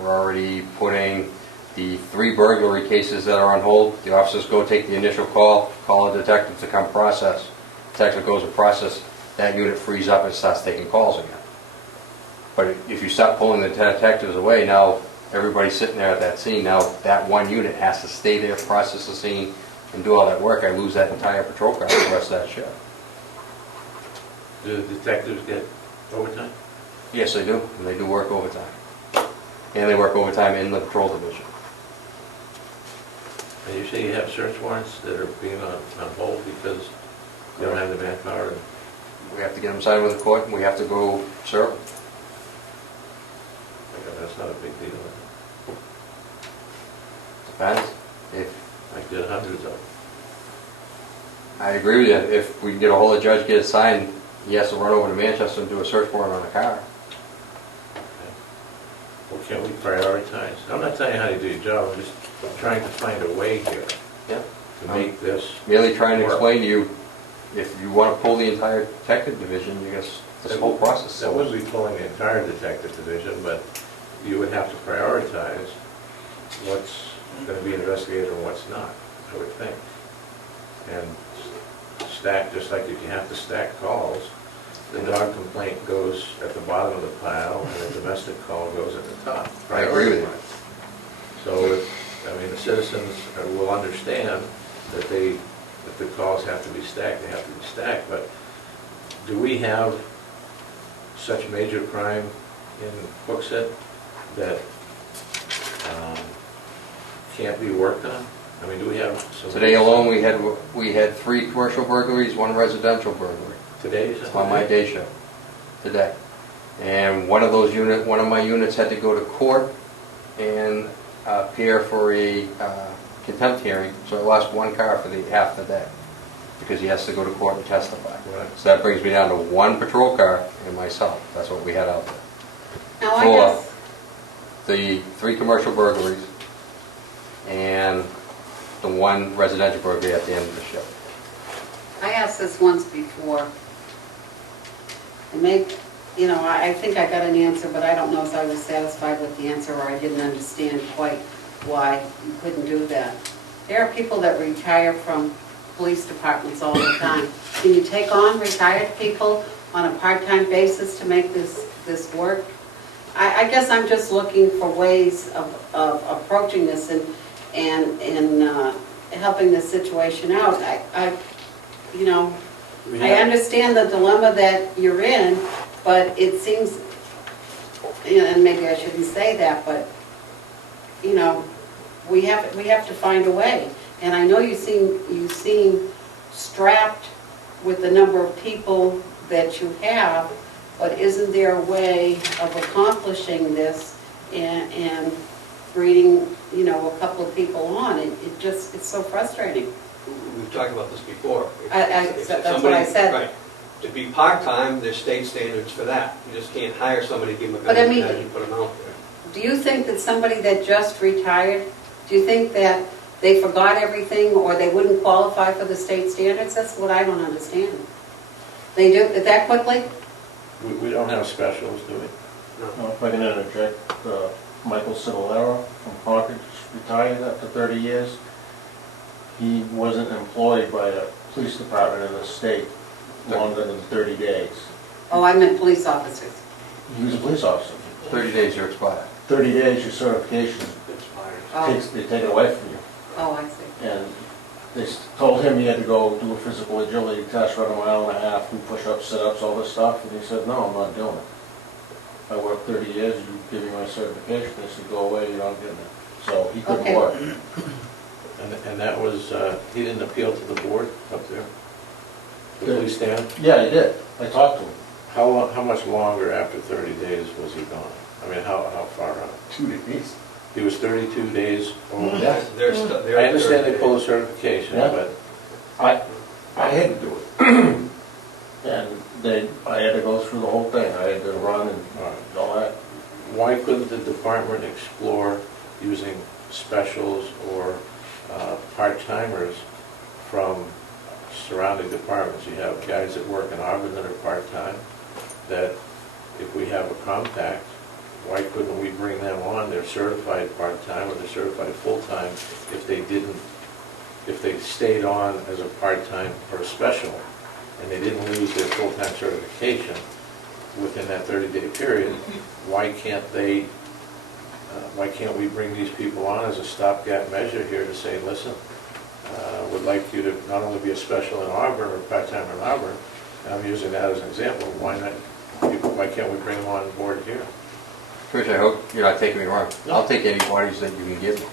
We're already putting the 3 burglary cases that are on hold. The officers go take the initial call a detective to come process. Detective goes to process, that unit frees up and starts taking calls again. But if you stop pulling the detectives away, now everybody's sitting there at that scene. Now that one unit has to stay there, process the scene, and do all that work. I lose that entire patrol car for the rest of that shift. Do the detectives get overtime? Yes, they do, and they do work overtime. And they work overtime in the patrol division. And you say you have search warrants that are being on hold because you don't have the manpower? We have to get them signed with the court, and we have to go serve them. That's not a big deal. Depends. If I did hundreds of them. I agree with you. If we can get a hold of the judge, get it signed, he has to run over to Manchester and do a search warrant on a car. Well, can't we prioritize? I'm not telling you how to do your job, I'm just trying to find a way here Yeah. to make this. Merely trying to work. explain to you, if you want to pull the entire detective division, you guess this whole process. That wouldn't be pulling the entire detective division, but you would have to prioritize what's going to be investigated and what's not, I would think. And stack, just like if you have to stack calls, the dog complaint goes at the bottom of the pile and the domestic call goes at the top. I agree with you. So, the citizens will understand that if the calls have to be stacked, they have to be stacked, but do we have such major crime in Hooksett that can't be worked on? Do we have some... Today alone, we had 3 commercial burglaries, 1 residential burglary. Today? Is that on my day shift, today. And one of my units had to go to court and appear for a contempt hearing, so I lost 1 car for half the day, because he has to go to court and testify. Right. So that brings me down to 1 patrol car and myself. That's what we had out there. Now, I guess, For the 3 commercial burglaries and the 1 residential burglary at the end of the shift. I asked this once before, and I think I got an answer, but I don't know if I was satisfied with the answer or I didn't understand quite why you couldn't do that. There are people that retire from police departments all the time. Can you take on retired people on a part-time basis to make this work? I guess I'm just looking for ways of approaching this and helping this situation out. I understand the dilemma that you're in, but it seems, and maybe I shouldn't say that, but, we have to find a way. And I know you seem strapped with the number of people that you have, but isn't there a way of accomplishing this and bringing, a couple of people on? It's so frustrating. We've talked about this before. That's what I said. Right. To be part-time, there's state standards for that. You just can't hire somebody, give them a But I gun mean- and put them out there. Do you think that somebody that just retired, do you think that they forgot everything or they wouldn't qualify for the state standards? That's what I don't understand. They do it that quickly? We don't have specials, do we? If I can interject, Michael Cibolero from Concord, retired after 30 years. He wasn't employed by a police department in the state longer than 30 days. Oh, I meant police officers. He was a police officer. 30 days, you're expired. 30 days, your certification Expired. Oh, they take it away from you. oh, I see. And They told him he had to go do a physical agility test, run a mile and a half, do push-ups, sit-ups, all this stuff, and he said, no, I'm not doing it. I worked 30 years, you give me my certification, they said, go away, you're not getting it. So he couldn't Okay. work. And that was, he didn't appeal to the board up there? The police stand? Yeah, he did. I talked to him. How much longer after 30 days was he gone? I mean, how far out? 2 days. He was 32 days old? Yeah. I understand they pulled a certification, Yeah. but I had to do it. And I had to go through the whole thing. I had to run and all that. why couldn't the department explore using specials or part-timers from surrounding departments? You have guys that work in Auburn that are part-time, that if we have a compact, why couldn't we bring them on? They're certified part-time or they're certified full-time if they stayed on as a part-time or a special and they didn't lose their full-time certification within that 30-day period, why can't we bring these people on as a stopgap measure here to say, listen, would like you to not only be a special in Auburn or part-time in Auburn, and I'm using that as an example, why can't we bring them on board here? Trish, I hope you're not taking me wrong. I'll take any bodies that you can give me.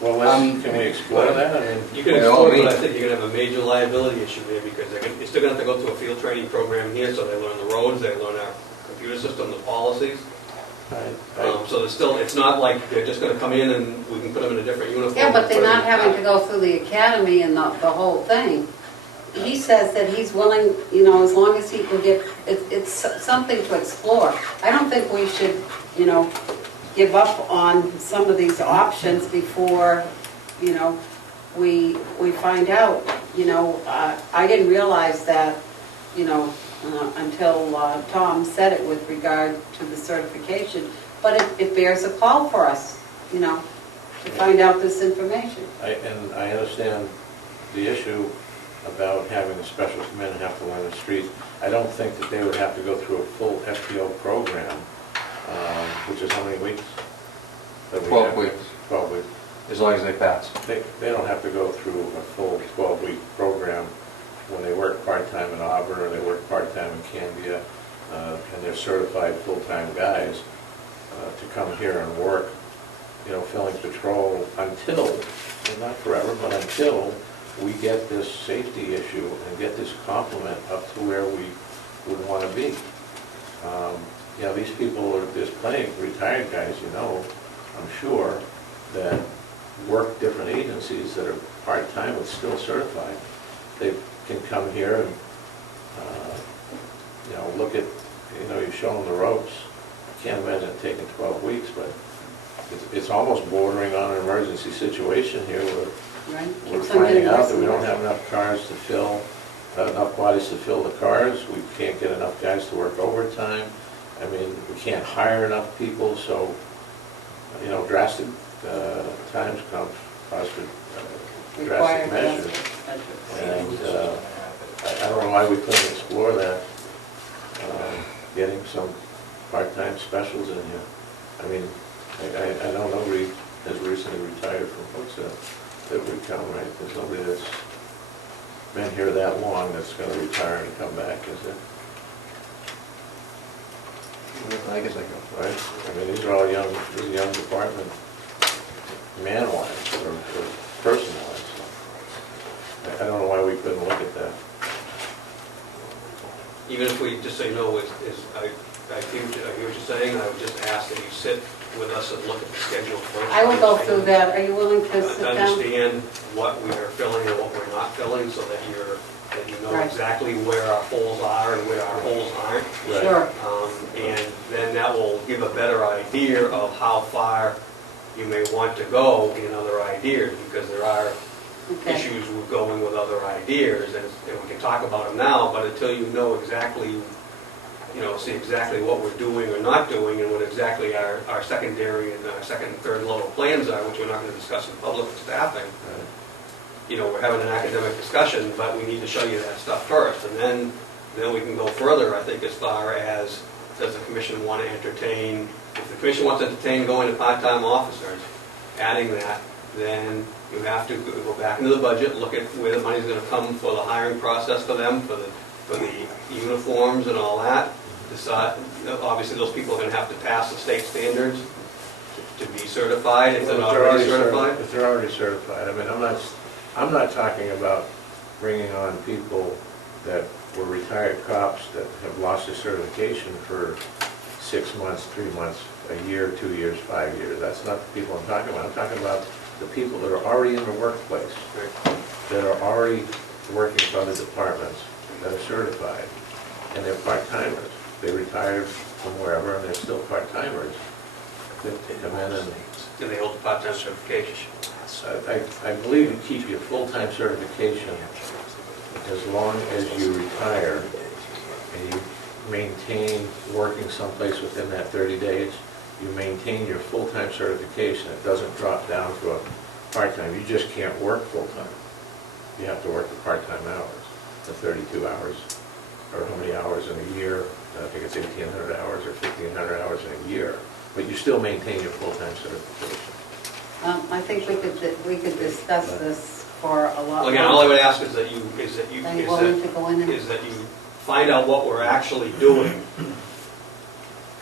Well, can we explore that? I mean, You can explore it, but I think you're gonna have a major liability issue there, because you're still gonna have to go through a field training program here, so they learn the roads, they learn our computer system, the policies. So there's still, it's not like they're just gonna come in and we can put them in a different uniform. Yeah, but and they're put them not in having to pack. go through the academy and the whole thing. He says that he's willing, you know, as long as he can get, it's something to explore. I don't think we should, you know, give up on some of these options before, you know, we find out. You know, I didn't realize that, you know, until Tom said it with regard to the certification, but it bears a call for us, you know, to find out this information. And I understand the issue about having the special come in and have to learn the streets. I don't think that they would have to go through a full FTO program, which is how many weeks? That we 12 have? weeks. 12 weeks. As long as they pass. They don't have to go through a full 12-week program when they work part-time in Auburn or they work part-time in Candia, and they're certified full-time guys to come here and work, you know, filling patrol until, and not forever, but until we get this safety issue and get this complement up to where we would want to be. You know, these people, there's plenty of retired guys, you know, I'm sure, that work different agencies that are part-time but still certified. They can come here and, you know, look at, you know, you show them the ropes. I can't imagine it taking 12 weeks, but it's almost bordering on an emergency situation here where Right? we're Keeps on getting finding out worse that and we don't worse. have enough cars to fill, enough bodies to fill the cars. We can't get enough guys to work overtime. I mean, we can't hire enough people, so, you know, drastic times cause for Require drastic measures. And I don't know why we couldn't explore that, getting some part-time specials in here. I mean, I know nobody has recently retired from Hooksett that would come, right? There's nobody that's been here that long that's gonna retire and come back, is there? I guess I go. Right? I mean, these are all young department, man-wise or person-wise. I don't know why we couldn't look at that. Even if we just say no, I hear what you're saying, I would just ask that you sit with us and look at the schedule first. I will go through that. Are you willing to sit To down? understand what we are filling and what we're not filling, so that you know Right. exactly where our holes are and where our holes aren't. Sure. And then that will give a better idea of how far you may want to go in other ideas, because there are Okay. issues with going with other ideas, and we can talk about them now, but until you know exactly, you know, see exactly what we're doing or not doing, and what exactly our secondary and our second and third level plans are, which we're not going to discuss in public with staffing. You know, we're having an academic discussion, but we need to show you that stuff first, and then we can go further, I think, as far as, does the commission want to entertain, if the commission wants to entertain going to part-time officers, adding that, then You have to go back into the budget, look at where the money's gonna come for the hiring process for them, for the uniforms and all that. Decide, obviously, those people are gonna have to pass the state standards to be certified, if they're not already certified. If they're already certified, I mean, I'm not talking about bringing on people that were retired cops that have lost their certification for 6 months, 3 months, a year, 2 years, 5 years. That's not the people I'm talking about. I'm talking about the people that are already in the workplace, that are already working for other departments, that are certified, and they're part-timers. They retired from wherever, and they're still part-timers. They come in and they hold the part-time certification. I believe you keep your full-time certification as long as you retire and you maintain working someplace within that 30 days. You maintain your full-time certification. It doesn't drop down to a part-time. You just can't work full-time. You have to work the part-time hours, the 32 hours, or how many hours in a year. I think it's 1,800 hours or 1,500 hours in a year. But you still maintain your full-time certification. I think we could discuss this for a lot Well, longer. again, all I would ask is that you Are you willing to go in and- find out what we're actually doing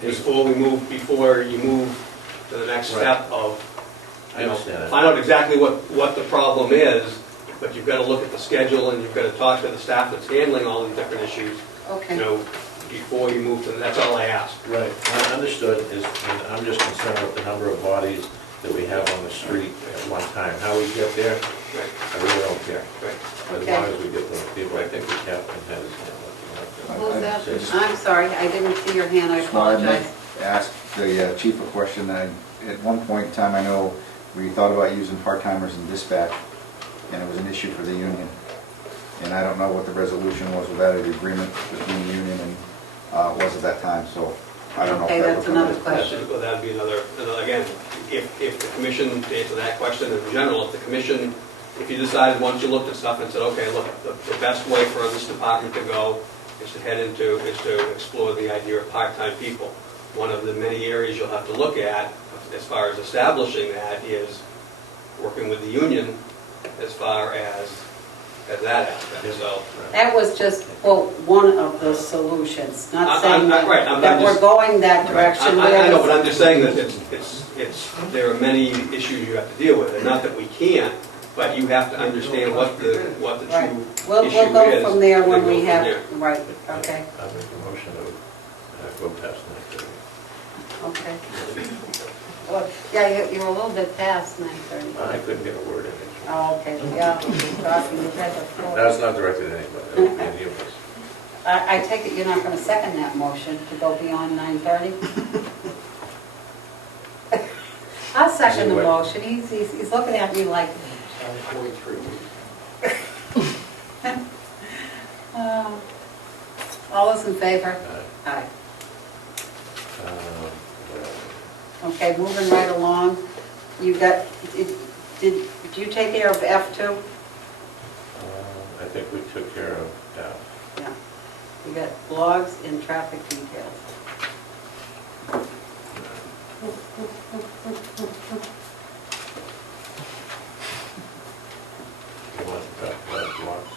before you move to the next step of, I understand that. find out exactly what the problem is, but you've got to look at the schedule and you've got to talk to the staff that's handling all these different issues, Okay. before you move to, that's all I ask. Right. I understood, and I'm just concerned with the number of bodies that we have on the street at one time. How we get there, I really don't care. As long as we get those people, I think the captain has. What was that? I'm sorry, I didn't see your hand, I Just wanted apologize. to ask the chief a question. At one point in time, I know we thought about using part-timers in dispatch, and it was an issue for the union. And I don't know what the resolution was with that, or the agreement between the union and was at that time, so I don't know. Okay, if that that's will come another into play. question. Well, that'd be another, again, if the commission, to answer that question in general, if the commission, if you decided, once you looked at stuff and said, okay, look, the best way for this department to go is to explore the idea of part-time people. One of the many areas you'll have to look at, as far as establishing that, is working with the union as far as that aspect, so. That was just, quote, one of the solutions, not saying I'm that we're just- going that direction. I know, but I'm just saying that there are many issues you have to deal with, and not that we can't, but you have to understand what the Right. true We'll issue is. go from there when and we go have, from there. right, okay, I'll make a motion to go past 9:30. okay. Well, yeah, you're a little bit past 9:30. I couldn't get a word in. Oh, okay, yeah, you're talking, you've had the floor. That's not directed at anybody, any of us. I take it you're not going to second that motion to go beyond 9:30? I'll second the motion, he's looking at me like, all those in favor? Aye. Okay, moving right along, you got, did you take care of F2? I think we took care of that. Yeah. You got blogs and traffic details. You want to talk about blocks?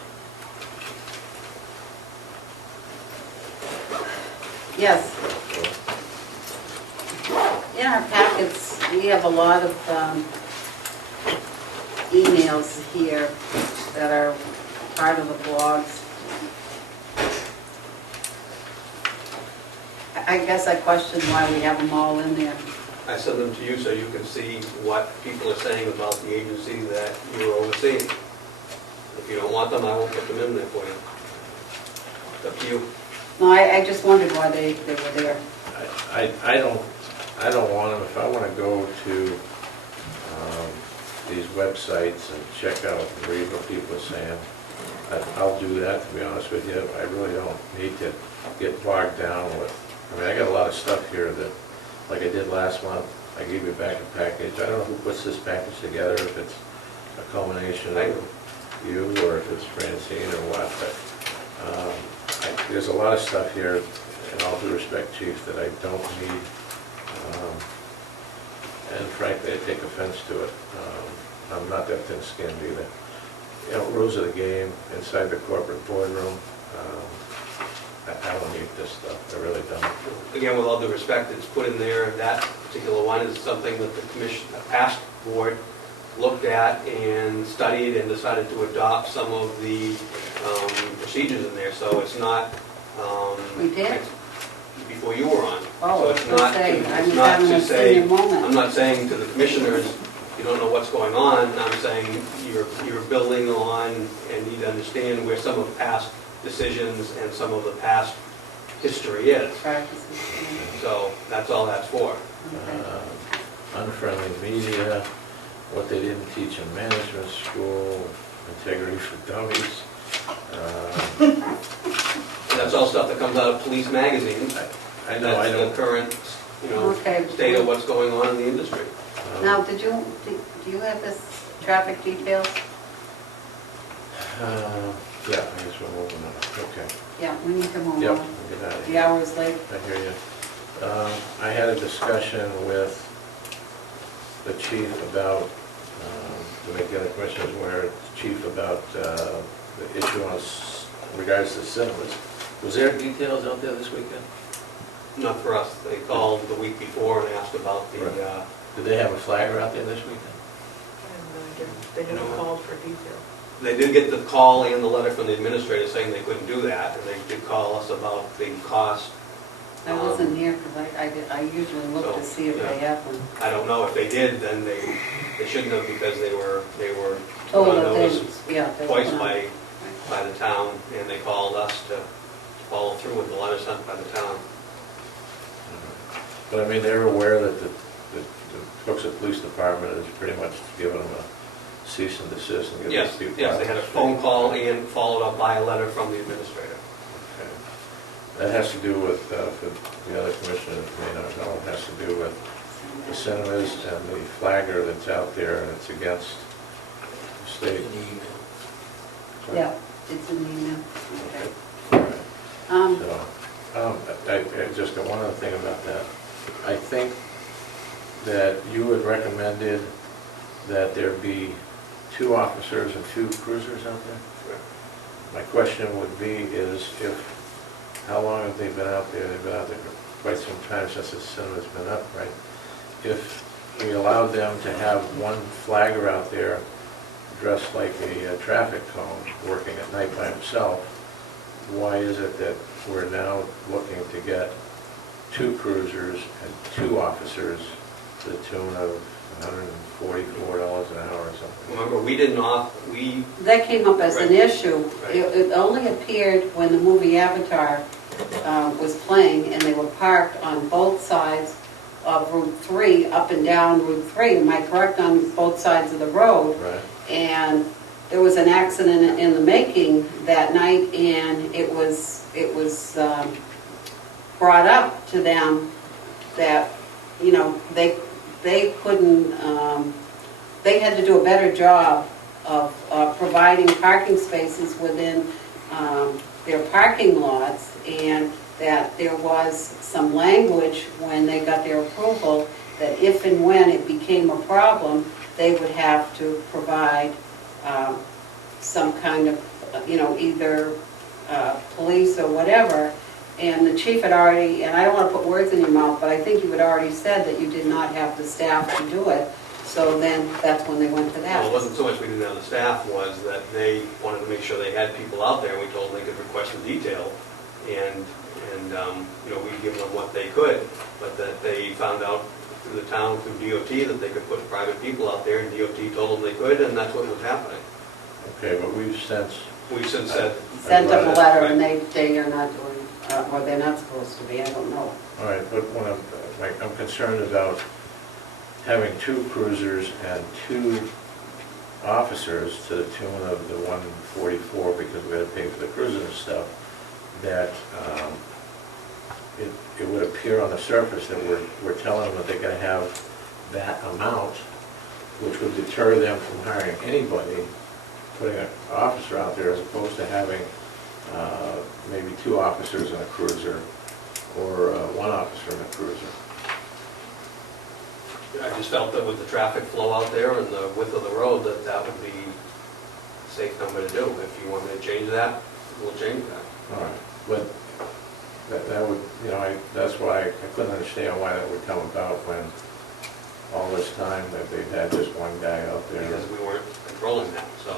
Yes. In our packets, we have a lot of emails here that are part of the blogs. I guess I question why we have them all in there. I send them to you so you can see what people are saying about the agency that you're overseeing. If you don't want them, I won't put them in there for you. It's up to you. No, I just wondered why they were there. I don't want them. If I want to go to these websites and check out and read what people are saying, I'll do that, to be honest with you. I really don't need to get bogged down with, I mean, I got a lot of stuff here that, like I did last month, I gave you back a package. I don't know who puts this package together, if it's a culmination of you or if it's Francine or what, but there's a lot of stuff here, in all due respect, Chief, that I don't need. And frankly, I take offense to it. I'm not that thin-skinned either. You know, rules of the game inside the corporate boardroom, I don't need this stuff, I really don't. Again, with all due respect, it's put in there, that particular one is something that the commission, the past board looked at and studied and decided to adopt some of the procedures in there, so it's not. We did? Before you were on. Oh, So I it's was not, saying, I was it's not having to a say, senior moment. I'm not saying to the commissioners, you don't know what's going on, I'm saying you're building on and need to understand where some of the past decisions and some of the past history is. Practices, yeah. So that's all that's for. Unfriendly media, what they didn't teach in management school, integrity for dummies. And that's all stuff that comes out of police magazines. I know, I That's know. the current, Okay. state of what's going on in the industry. Now, do you have this traffic details? Yeah, I guess we're moving on, okay. Yeah, we need to move Yep, on. we'll get out of The here. hour's late. I hear you. I had a discussion with the chief about, to make the other commissioners aware, the chief about the issue on regards to cinemas. Was there details out there this weekend? Not for us, they called the week before and asked about the, Right. Did they have a flagger out there this weekend? And they didn't call for detail. they did get the call and the letter from the administrator saying they couldn't do that, and they did call us about the cost. I wasn't here because I usually look to see if they have one. I don't know, if they did, then they shouldn't have, because they were Told put on that notice they, yeah. they twice went on. by the town, and they called us to follow through with the letter sent by the town. But I mean, they're aware that the Hooksett Police Department has pretty much given them a cease and desist and given Yes, these people. yes, they had a phone call and followed up by a letter from the administrator. Okay. That has to do with, for the other commissioners may not know, it has to do with the cinemas and the flagger that's out there, and it's against the state. Yeah, it's in the email. Okay. So, I just got one other thing about that. I think that you had recommended that there be 2 officers and 2 cruisers out there? My question would be is how long have they been out there? They've been out there for quite some time since the cinema's been up, right? If we allowed them to have one flagger out there dressed like a traffic cone working at night by himself, why is it that we're now looking to get 2 cruisers and 2 officers to the tune of $144 an hour or something? Remember, we That came up as an Right. issue. Right. It only appeared when the movie Avatar was playing, and they were parked on both sides of Route 3, up and down Route 3. Am I correct, on both sides of the road? Right. And there was an accident in the making that night, and it was brought up to them that, you know, they couldn't, they had to do a better job of providing parking spaces within their parking lots, and that there was some language when they got their approval that if and when it became a problem, they would have to provide some kind of, you know, either police or whatever. And the chief had already, and I don't want to put words in your mouth, but I think you had already said that you did not have the staff to do it. So then that's when they went to that. Well, it wasn't so much we didn't have the staff, was that they wanted to make sure they had people out there, and we told them they could request a detail, and you know, we'd give them what they could, but that they found out through the town, through DOT, that they could put private people out there, and DOT told them they could, and that's what was happening. Okay, but we've since said. Sent them a letter, and they are not doing, or they're not supposed to be, I don't know. All right, but when I'm concerned about having 2 cruisers and 2 officers to the tune of the 144, because we had to pay for the cruisers and stuff, that it would appear on the surface that we're telling them that they're going to have that amount, which would deter them from hiring anybody, putting an officer out there, as opposed to having maybe 2 officers in a cruiser or 1 officer in a cruiser. I just felt that with the traffic flow out there and the width of the road, that that would be a safe number to do. If you want me to change that, we'll change that. All right, but that would, you know, that's why I couldn't understand why that would come about when all this time that they've had just one guy out there. Because we weren't controlling that. So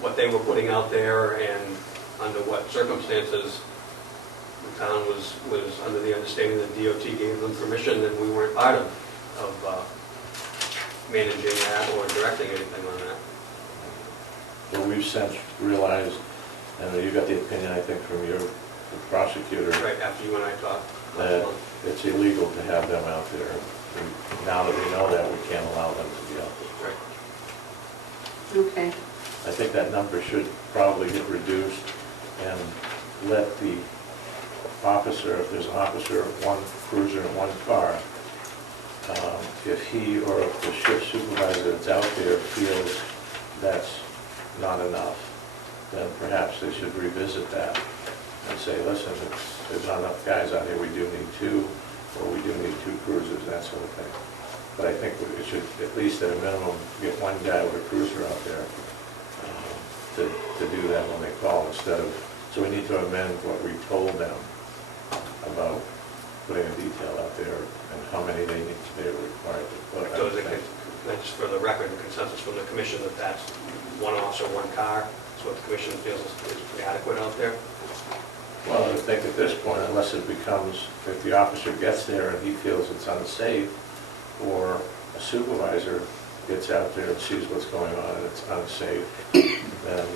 what they were putting out there and under what circumstances the town was under the understanding that DOT gave them permission, and we weren't part of managing that or directing anything on that. But we've since realized, and you got the opinion, I think, from the prosecutor, Right after you and I talked last that month. it's illegal to have them out there. And now that we know that, we can't allow them to be out there. Right. Okay. I think that number should probably get reduced and let the officer, if there's an officer, one cruiser and one car, if he or if the shift supervisor that's out there feels that's not enough, then perhaps they should revisit that and say, listen, there's not enough guys out here, we do need two, or we do need two cruisers, that sort of thing. But I think it should, at least at a minimum, get one guy with a cruiser out there to do that when they call instead of, so we need to amend what we told them about putting a detail out there and how many they are required to put. So that's for the record, the consensus from the commission that that's one officer, one car. That's what the commission feels is adequate out there. Well, I think at this point, unless it becomes, if the officer gets there and he feels it's unsafe, or a supervisor gets out there and sees what's going on and it's unsafe, then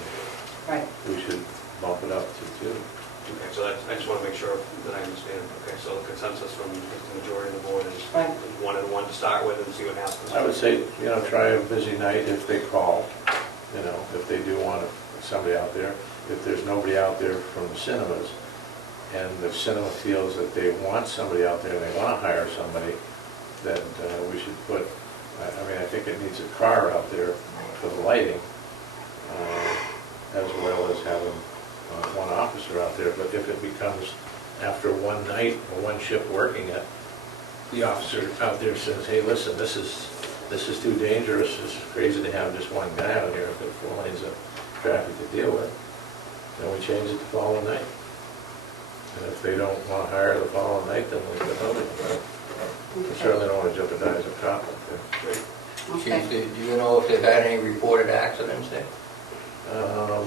Right. we should bump it up to two. Okay, so that's, I just want to make sure that I understand. Okay, so the consensus from the majority of the board is Right. one and one to start with and see what happens. I would say, you know, try a busy night if they call, you know, if they do want somebody out there. If there's nobody out there from the cinemas, and the cinema feels that they want somebody out there and they want to hire somebody, then we should put, I mean, I think it needs a car out there for the lighting, as well as having one officer out there. But if it becomes after one night or one shift working it, the officer out there says, hey, listen, this is too dangerous, it's crazy to have just one guy out here, I've got 4 lanes of traffic to deal with, then we change it the following night. And if they don't want to hire the following night, then we put another one. We certainly don't want to jeopardize a cop up there. Okay. Chief, do you know if they've had any reported accidents there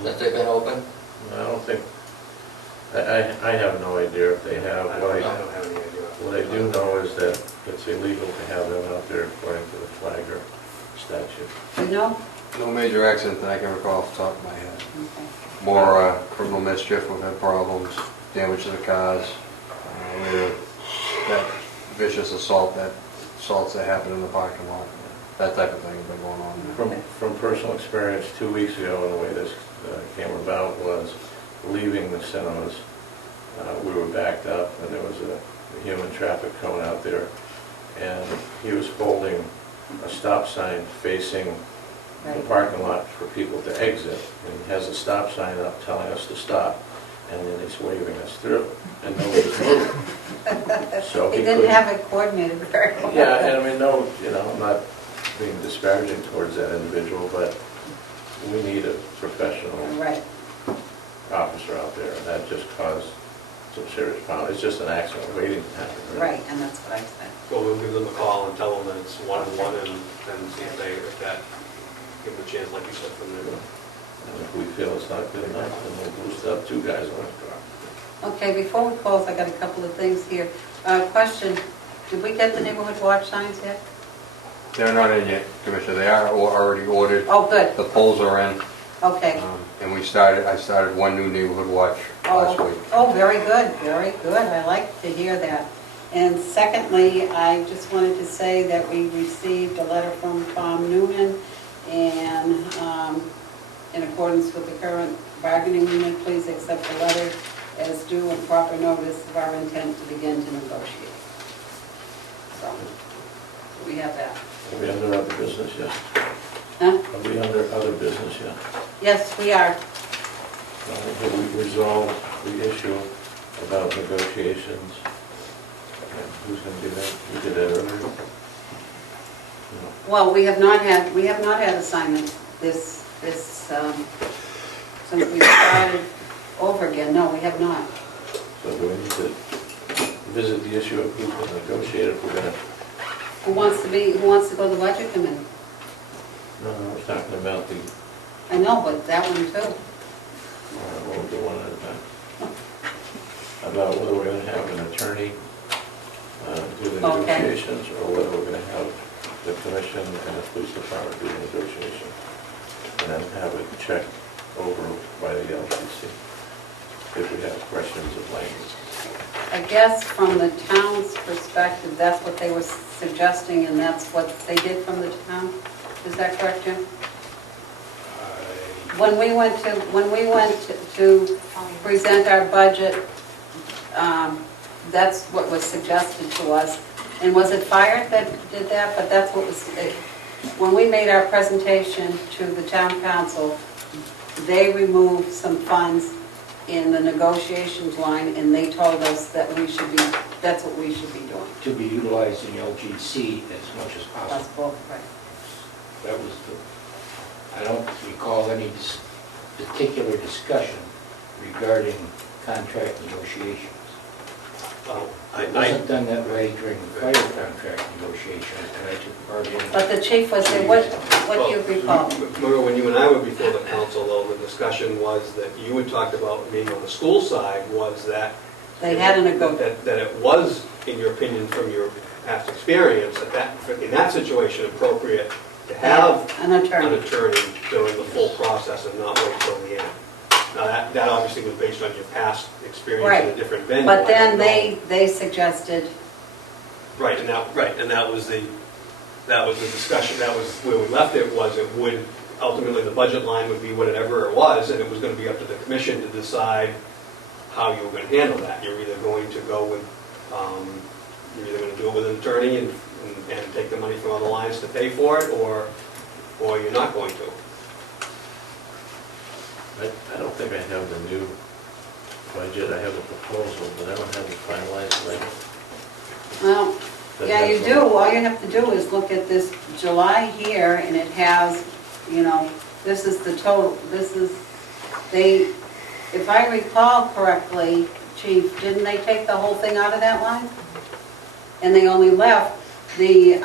since they've been open? I don't think, I have no idea if they have. I don't have any idea. What I do know is that it's illegal to have them out there according to the Flagler statute. You know? No major accident that I can recall off the top of my head. Okay. More criminal mischief, we've had problems, damage to the cars, that vicious assaults that happened in the parking lot, that type of thing has been going on there. From personal experience, 2 weeks ago, and the way this came about was leaving the cinemas. We were backed up, and there was a human traffic cone out there, and he was holding a stop sign facing the parking lot for people to exit, and he has a stop sign up telling us to stop, and then he's waving us through, and nobody's moving. So He he didn't couldn't. have it coordinated very well. Yeah, and I mean, no, you know, I'm not being disparaging towards that individual, but we need a professional Right. officer out there, and that just caused some serious problems. It's just an accident waiting to happen. really. Right, and that's what I said. Well, we'll give them a call and tell them that it's one and one and see if that, give them a chance, like you said, from there. And if we feel it's not good enough, then we'll boost up 2 guys on it. Okay, before we close, I got a couple of things here. Question, did we get the neighborhood watch signs yet? They're not in yet, Commissioner, they are already ordered, Oh, good, the poles are in, okay. and I started one new neighborhood watch last week. Oh, very good, very good. I like to hear that. And secondly, I just wanted to say that we received a letter from Tom Newman, and in accordance with the current bargaining unit, please accept the letter as due and proper notice of our intent to begin to negotiate. So, we have that. Are we under other business yet? Huh? Are we under other business yet? Yes, we are. Have we resolved the issue about negotiations? And who's going to do that? We did that earlier. Well, we have not had assignments since we started over again. No, we have not. So do we need to visit the issue of who's going to negotiate if we're going to, Who wants to go to the budget committee? no, we're talking about the, I know, but that one too. we'll do one at a time. About whether we're going to have an attorney do the Okay. negotiations, or whether we're going to have the commission and the police department do the negotiation, and then have it checked over by the LGC if we have questions of language. I guess from the town's perspective, that's what they were suggesting, and that's what they did from the town. Is that correct, Jim? When we went to present our budget, that's what was suggested to us. And was it Fire that did that? But that's what was, when we made our presentation to the town council, they removed some funds in the negotiations line, and they told us that that's what we should be doing. To be utilized in LGC as much as possible. Possible, right. That was I don't recall any particular discussion regarding contract negotiations. It wasn't done that way during the fire contract negotiations that I took part in. But the chief was there, what do you recall? Remember when you and I were before the council, though, the discussion was that you had talked about being on the school side was that They had an negotiation. that it was, in your opinion, from your past experience, in that situation, appropriate to have An attorney. during the full process and not wait till the end. Now, that obviously was based on your past experience in a Right. different venue. But I then don't know. they suggested, Right, and that was the discussion, that was where we left it, was it would, ultimately, the budget line would be whatever it was, and it was gonna be up to the commission to decide how you were gonna handle that. You're either going to go with, you're either gonna do it with an attorney and take the money from other lines to pay for it, or you're not going to. I don't think I have the new budget, I have the proposal, but I don't have the finalized budget. well, yeah, you do. All you have to do is look at this July here, and it has, this is the total, if I recall correctly, Chief, didn't they take the whole thing out of that line? And they only left the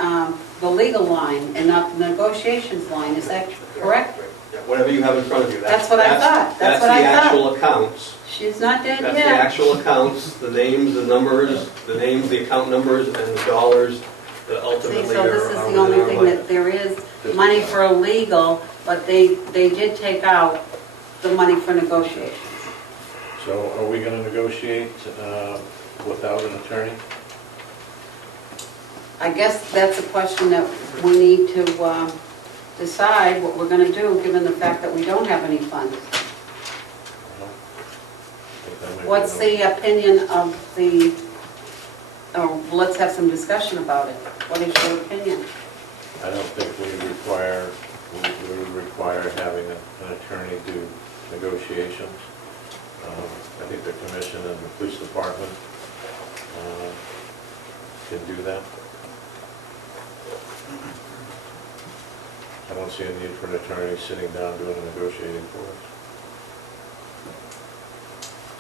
legal line and not the negotiations line, is that correct? Yeah, whatever you have in front of you. That's what I thought. That's what I the thought. actual accounts. She's not dead That's the yet. actual accounts, the names, the numbers, the account numbers, and the dollars that See, ultimately so are. this is are the only within our thing budget. that there is, money for legal, but they did take out the money for negotiations. So are we going to negotiate without an attorney? I guess that's a question that we need to decide what we're going to do, given the fact that we don't have any funds. What's the opinion of let's have some discussion about it. What is your opinion? I don't think we would require having an attorney do negotiations. I think the commission and the police department can do that. I don't see a need for an attorney sitting down doing the negotiating for us.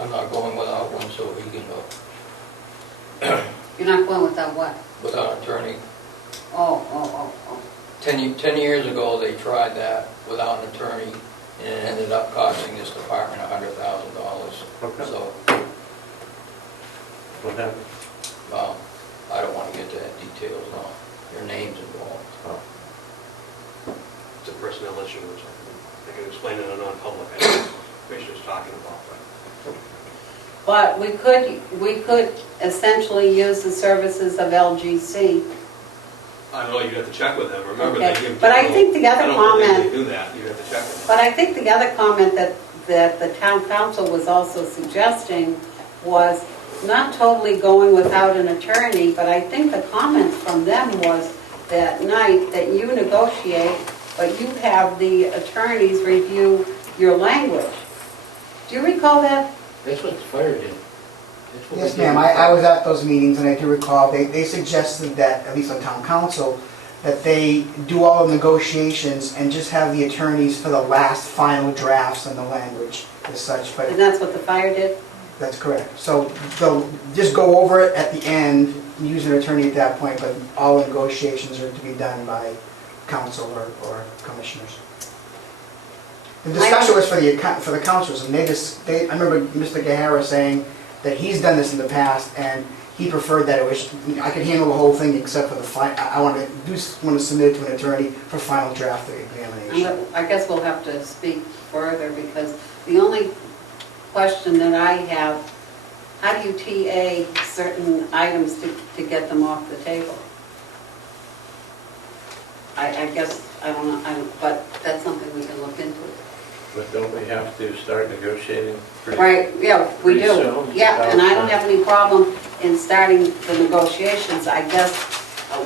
I'm not going without one, so he can, You're not going without what? without an attorney. Oh. 10 years ago, they tried that without an attorney, and it ended up costing this department $100,000. Okay. So, What happened? well, I don't want to get to that details now. Your name's involved. Oh. It's a personnel issue, which I can explain in a non-public, I know the commissioner's talking about, But we could essentially use the services of LGC. I don't know, you'd have to check with them, remember they Okay, give. but I think the other I don't believe comment- they do that, you'd have to check with them. But I think the other comment that the town council was also suggesting was not totally going without an attorney, but I think the comment from them was that night that you negotiate, but you have the attorneys review your language. Do you recall that? That's what the fire did. That's what we Yes, did. ma'am, I was at those meetings, and I do recall, they suggested that, at least on town council, that they do all the negotiations and just have the attorneys for the last final drafts and the language as such, but And that's what the fire did? that's correct. So they'll just go over it at the end, use an attorney at that point, but all the negotiations are to be done by council or commissioners. The discussion was for the councilors, and I remember Mr. Gahara saying that he's done this in the past, and he preferred that it was, I could handle the whole thing except for the I want to submit it to an attorney for final draft examination. I guess we'll have to speak further, because the only question that I have, how do you TA certain items to get them off the table? I guess, I don't know, but that's something we can look into. But don't we have to start negotiating pretty? Right, yeah, we pretty do. soon? Yeah, and I don't have any problem in starting the negotiations. I guess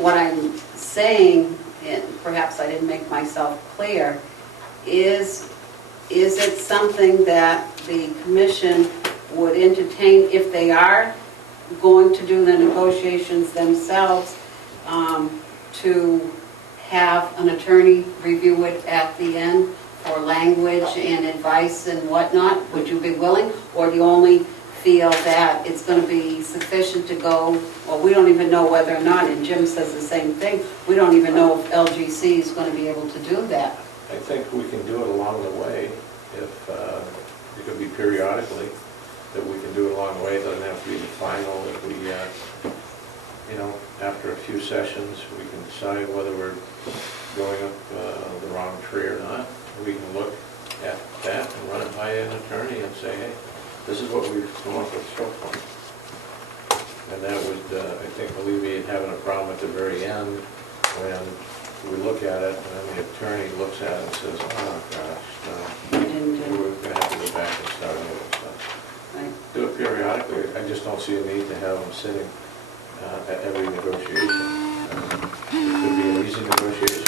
what I'm saying, and perhaps I didn't make myself clear, is it something that the commission would entertain if they are going to do the negotiations themselves, to have an attorney review it at the end for language and advice and whatnot? Would you be willing, or do you only feel that it's going to be sufficient to go, well, we don't even know whether or not, and Jim says the same thing, we don't even know if LGC is going to be able to do that. I think we can do it along the way, if, it could be periodically, that we can do it along the way. It doesn't have to be the final. If we, after a few sessions, we can decide whether we're going up the wrong tree or not. We can look at that and run it by an attorney and say, hey, this is what we've come up with so far. And that would, I think, alleviate having a problem at the very end when we look at it and then the attorney looks at it and says, oh gosh, no, we're going to have to go back and start over. So do it periodically. I just don't see a need to have them sitting at every negotiation. It could be an easy negotiation.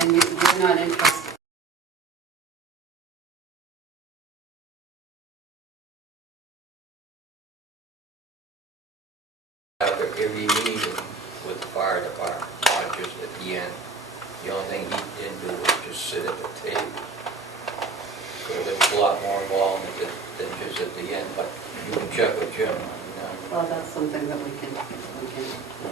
And you're not interested? After every meeting with the fire department, not just at the end. The only thing he didn't do was just sit at the table. So there was a lot more involved than just at the end, but you can check with Jim. Well, that's something that we can.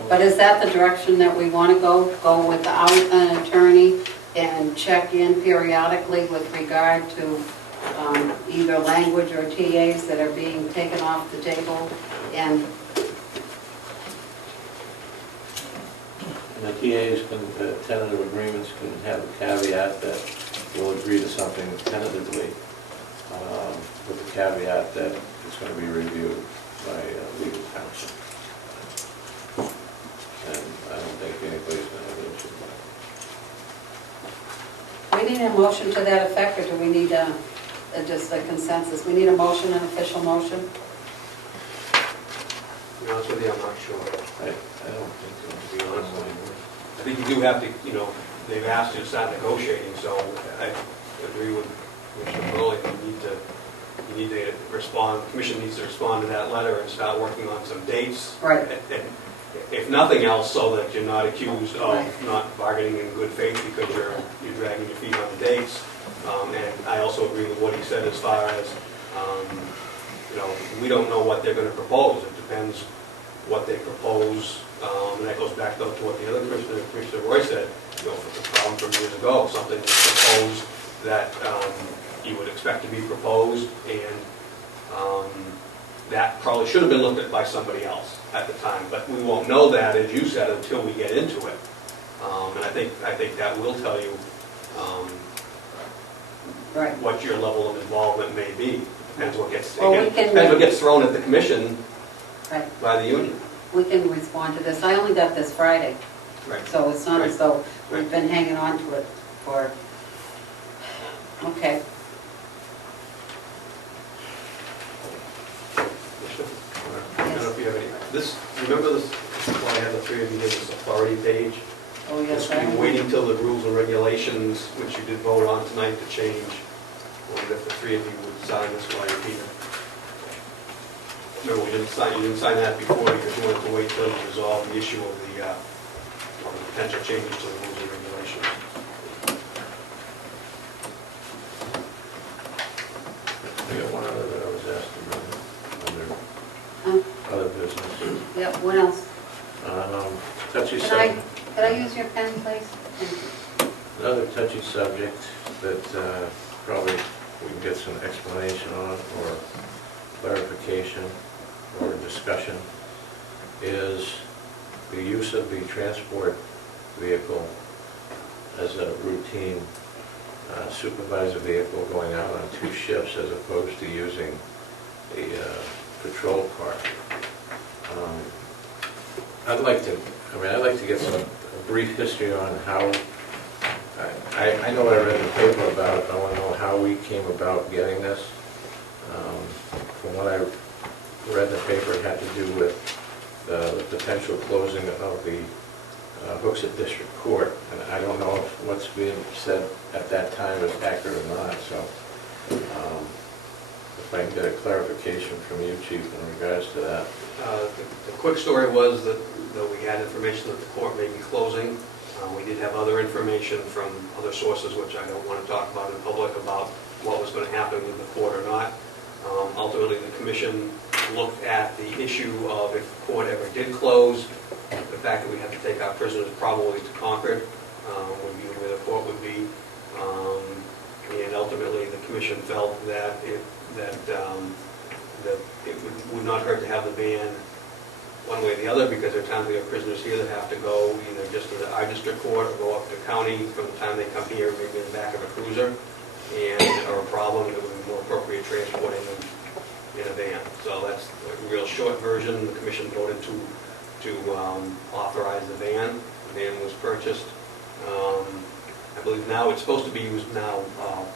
But is that the direction that we want to go without an attorney and check in periodically with regard to either language or TAs that are being taken off the table? And the TAs the tentative agreements can have a caveat that we'll agree to something tentatively, with the caveat that it's going to be reviewed by legal counsel. And I don't think anybody's going to have an issue with that. we need a motion to that effect, or do we need just a consensus? We need a motion, an official motion? To be honest with you, I'm not sure. I don't think so, to be honest with you. I think you do have to, they've asked you to start negotiating, so I agree with Commissioner Burley, you need to respond, the commission needs to respond to that letter and start working on some dates. Right. And if nothing else, so that you're not accused of not bargaining in good faith because you're dragging your feet on the dates. And I also agree with what he said as far as, we don't know what they're going to propose. It depends what they propose. And that goes back though to what the other Commissioner Roy said, the problem from years ago, something was proposed that you would expect to be proposed, and that probably should have been looked at by somebody else at the time. But we won't know that, as you said, until we get into it. And I think that will tell you what your level of involvement may be. Depends what gets thrown at the commission by the union. We can respond to this. I only got this Friday. Right. So it's not as though we've been hanging on to it for, okay. I don't know if you have any, remember this, when I had the three of you did this authority page? Oh, yes. This would be waiting till the rules and regulations, which you did vote on tonight to change, wondered if the three of you would sign this while you're here. No, you didn't sign that before because you wanted to wait till you resolve the issue of the potential changes to the rules and regulations. I got one other that I was asked about, other business. Yep, what else? Touchy Can subject, I use your pen, please? Thank you. another touchy subject that probably we can get some explanation on or clarification or discussion is the use of the transport vehicle as a routine supervisor vehicle going out on 2 shifts as opposed to using a patrol car. I'd like to get a brief history on how, I know what I read in the paper about it, I want to know how we came about getting this. From what I read in the paper, it had to do with the potential closing of the Hooksett District Court, and I don't know if what's being said at that time is accurate or not, so if I can get a clarification from you, Chief, in regards to that. The quick story was that we had information that the court may be closing. We did have other information from other sources, which I don't want to talk about in public, about what was going to happen with the court or not. Ultimately, the commission looked at the issue of if the court ever did close, the fact that we had to take our prisoners probably to Concord would be where the court would be. And ultimately, the commission felt that it would not hurt to have the van one way or the other, because there are times we have prisoners here that have to go either just to our district court or go up to county from the time they come here, maybe in the back of a cruiser, and or a problem, it would be more appropriate transporting them in a van. So that's a real short version. The commission voted to authorize the van. The van was purchased. I believe now it's supposed to be used now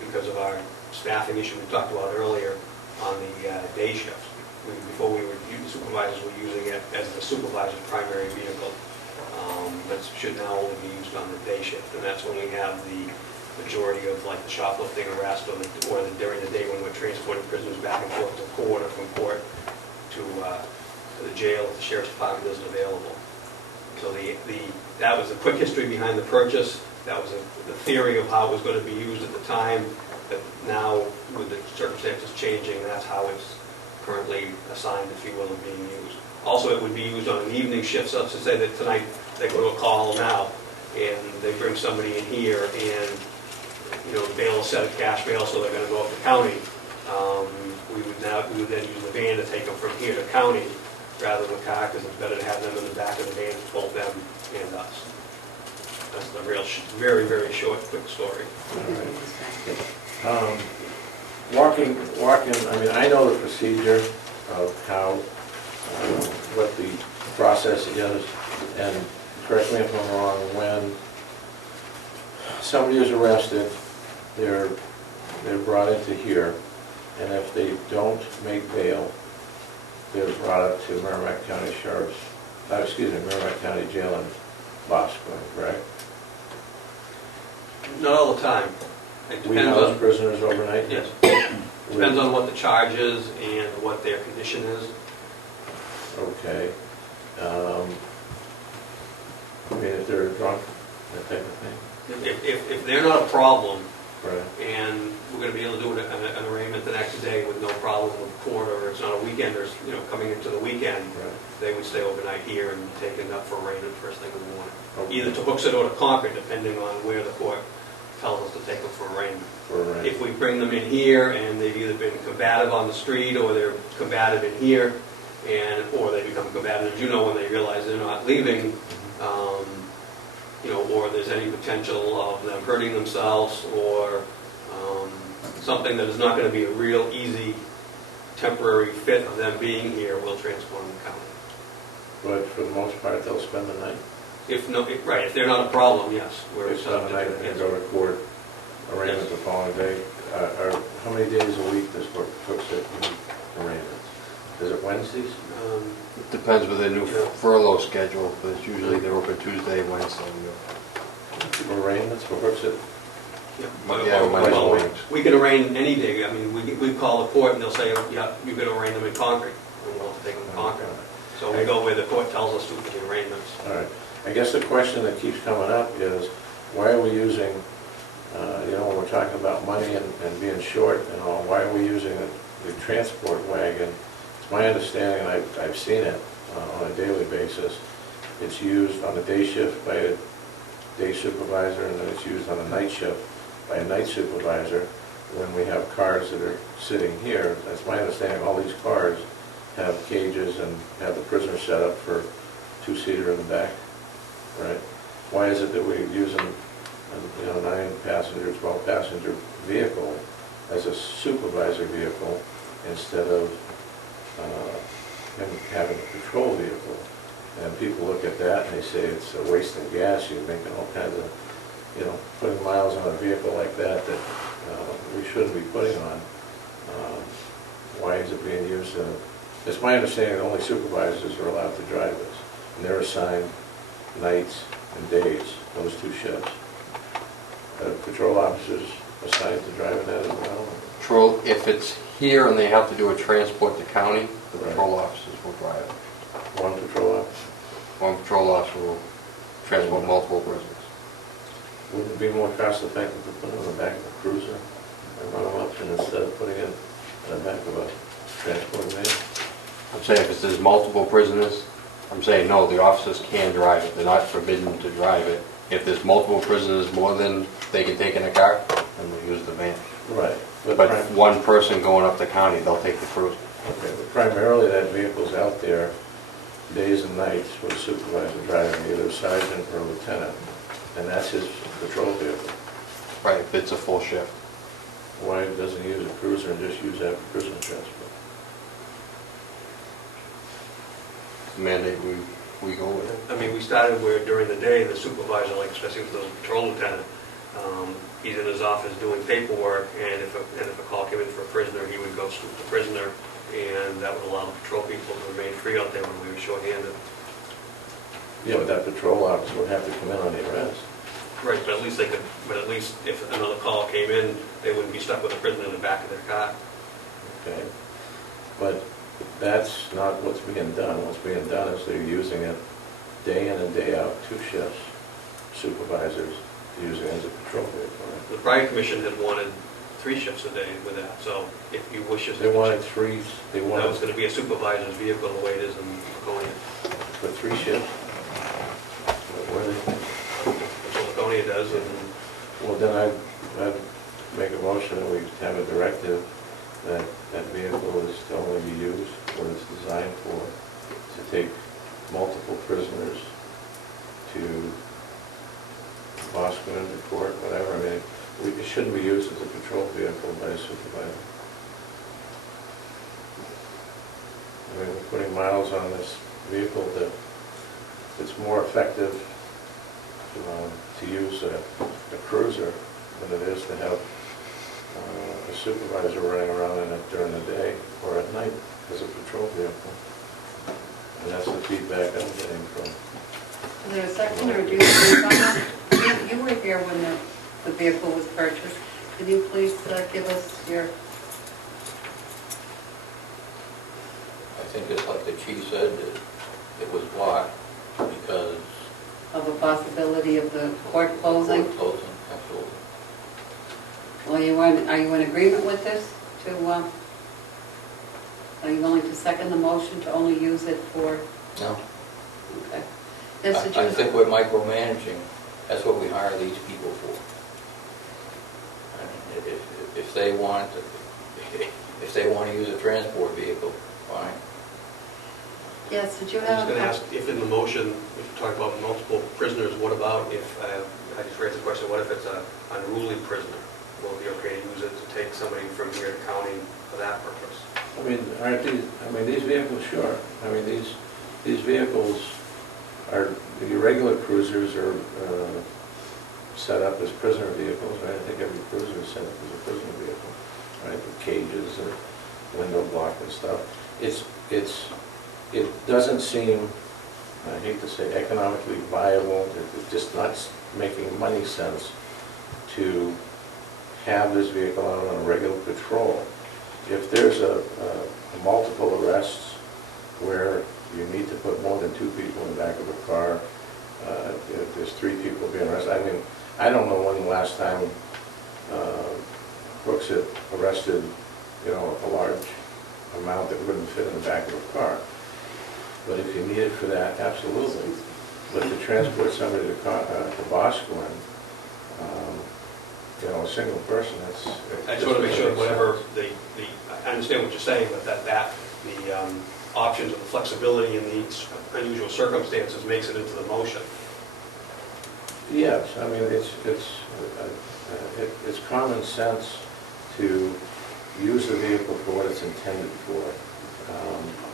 because of our staffing issue we talked about earlier on the day shifts. Before supervisors were using it as the supervisor's primary vehicle. But should now only be used on the day shift, and that's when we have the majority of like the shoplifting arrest or during the day when we're transporting prisoners back and forth to court or from court to the jail if the sheriff's department isn't available. So that was a quick history behind the purchase. That was the theory of how it was going to be used at the time, but now with the circumstances changing, that's how it's currently assigned, if you will, and being used. Also, it would be used on an evening shift, so to say that tonight they go to a call now and they bring somebody in here and, bail a set of cash bail, so they're going to go up to county. We would then use the van to take them from here to county rather than the car, because it's better to have them in the back of the van, both them and us. That's the real, very, very short, quick story. Walking, I mean, I know the procedure of how, what the process is, and correct me if I'm wrong, when somebody is arrested, they're brought into here, and if they don't make bail, they're brought up to Merrimack County Merrimack County Jail in Boston, correct? Not all the time. It We depends house on, prisoners overnight? yes. Depends on what the charge is and what their condition is. Okay. I mean, if they're drunk, that type of thing? If they're not a problem, Right. and we're going to be able to do an arraignment the next day with no problem with court, or it's not a weekend, or coming into the weekend, Right. they would stay overnight here and be taken up for arraignment first thing in the morning. Okay. Either to Hooksett or to Concord, depending on where the court tells us to take them for arraignment. If we bring them in here and they've either been combative on the street or they're combative in here, or they become combative, when they realize they're not leaving, or there's any potential of them hurting themselves or something that is not going to be a real easy temporary fit of them being here, we'll transform the county. But for the most part, they'll spend the night? If they're not a problem, yes. They spend the night and then go to court, arraignment the following day. How many days a week does Hooksett arraignments? Is it Wednesdays? It depends with their new furlough schedule, but it's usually they're open Tuesday, Wednesday. Arraignments for Hooksett? Yeah, Yeah, Monday well, mornings. we can arraign any day. I mean, we call the court and they'll say, yeah, you can arraign them in concrete. And we'll have to take them to concrete. So we go where the court tells us to for the arraignments. All right. I guess the question that keeps coming up is, why are we using, when we're talking about money and being short and all, why are we using the transport wagon? It's my understanding, and I've seen it on a daily basis, it's used on a day shift by a day supervisor, and then it's used on a night shift by a night supervisor. When we have cars that are sitting here, that's my understanding, all these cars have cages and have the prisoner set up for two-seater in the back, right? Why is it that we're using a 9-passenger, 12-passenger vehicle as a supervisor vehicle instead of him having a patrol vehicle? And people look at that and they say it's a waste of gas, you're making all kinds of, putting miles on a vehicle like that we shouldn't be putting on. Why is it being used? It's my understanding that only supervisors are allowed to drive this, and they're assigned nights and days, those two shifts. Patrol officers assigned to driving that as well? Patrol, if it's here and they have to do a transport to county, the patrol officers will drive it. One patrol officer? One patrol officer will transport multiple prisoners. Wouldn't it be more cost effective to put it on the back of a cruiser and run them up and instead of putting it on the back of a transport van? I'm saying if there's multiple prisoners, I'm saying no, the officers can drive it. They're not forbidden to drive it. If there's multiple prisoners more than they can take in a car, then they'll use the van. Right. But one person going up the county, they'll take the cruiser. Okay, but primarily that vehicle's out there days and nights with a supervisor driving, either a sergeant or a lieutenant, and that's his patrol vehicle. Right, if it's a full shift. Why doesn't he use a cruiser and just use that for prisoner transport? Mandate we go with it. I mean, we started where during the day, the supervisor, like especially with the patrol lieutenant, he's in his office doing paperwork, and if a call came in for a prisoner, he would go scoop the prisoner, and that would allow the patrol people to remain free out there when we were shorthanded. Yeah, but that patrol officer would have to come in on the arrest. Right, but at least if another call came in, they wouldn't be stuck with a prisoner in the back of their car. Okay, but that's not what's being done. What's being done is they're using it day in and day out, two shifts, supervisors using it as a patrol vehicle. Right? The prior commission had wanted 3 shifts a day with that, so if you wish us to... They wanted 3, That was going to be a supervisor's vehicle the way it is in Laconia. For 3 shifts? Where they? That's what Laconia does, and... Well, then I'd make a motion that we have a directive that that vehicle is to only be used what it's designed for, to take multiple prisoners to Boston, to court, whatever. I mean, it shouldn't be used as a patrol vehicle by a supervisor. I mean, we're putting miles on this vehicle that it's more effective to use a cruiser than it is to have a supervisor running around in it during the day or at night as a patrol vehicle. And that's the feedback I'm getting from. Is there a second, or do you think on that? You were here when the vehicle was purchased. Could you please give us your... I think it's like the chief said, it was blocked because... of a possibility of the court closing? Court closing, absolutely. Well, are you in agreement with this? Are you willing to second the motion to only use it for... No. Okay. Yes, I think we're micromanaging. That's what we hire these people for. I mean, if they want to use a transport vehicle, fine. Yes, did you I was have... going to ask if in the motion, if you talk about multiple prisoners, what about if, I just raised the question, what if it's an unruly prisoner? Will it be okay to use it to take somebody from here to county for that purpose? I mean, these vehicles, sure. I mean, these vehicles are, the irregular cruisers are set up as prisoner vehicles, right? I think every cruiser is set up as a prisoner vehicle, right? With cages and window block and stuff. It doesn't seem, I hate to say, economically viable. It's just not making money sense to have this vehicle out on a regular patrol. If there's a multiple arrests where you need to put more than 2 people in the back of a car, if there's 3 people being arrested, I mean, I don't know when the last time Brooks had arrested, a large amount that wouldn't fit in the back of a car. But if you need it for that, absolutely. But to transport somebody to Boscawen, a single person, that's... I just want to make sure that whatever I understand what you're saying, but that the options and the flexibility in these unusual circumstances makes it into the motion. Yes, I mean, it's common sense to use the vehicle for what it's intended for.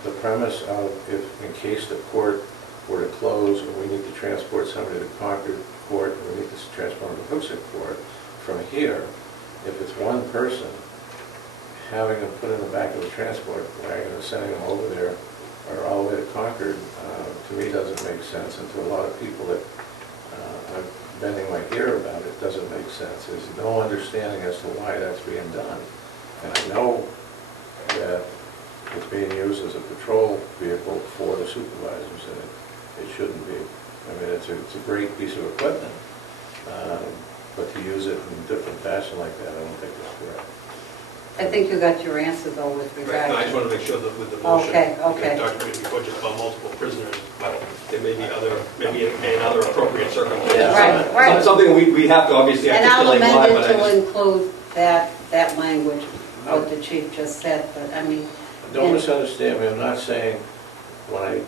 The premise of if, in case the court were to close, or we need to transport somebody to Concord Court, or we need to transport them to Hooksett Court, from here, if it's one person, having them put in the back of a transport wagon and sending them over there, or all the way to Concord, to me doesn't make sense, and to a lot of people that I'm bending my ear about it, doesn't make sense. There's no understanding as to why that's being done. And I know that it's being used as a patrol vehicle for the supervisors, and it shouldn't be. I mean, it's a great piece of equipment, but to use it in a different fashion like that, I don't think is correct. I think you got your answer though with regard Right, to... I just want to make sure that with the motion, Okay. because Dr. Green, before just about multiple prisoners, but there may be another appropriate circumstances. Yeah. Right. Something we have to obviously And I'll articulate why, amend but it I to just... include that language, what the chief just said, but I mean... Don't misunderstand me, I'm not saying when I,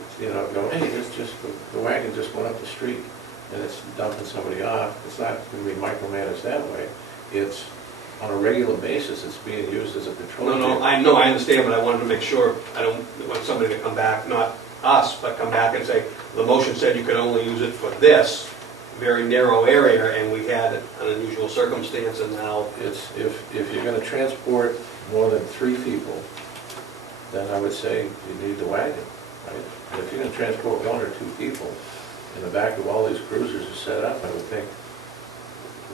go, hey, it's just, the wagon just went up the street and it's dumping somebody off, it's not going to be micromanaged that way. It's, on a regular basis, it's being used as a patrol vehicle. I understand, but I wanted to make sure, I don't want somebody to come back, not us, but come back and say, the motion said you could only use it for this very narrow area, and we had an unusual circumstance, and now... It's, if you're going to transport more than 3 people, then I would say you need the wagon, right? And if you're going to transport 1 or 2 people, in the back of all these cruisers are set up, I would think,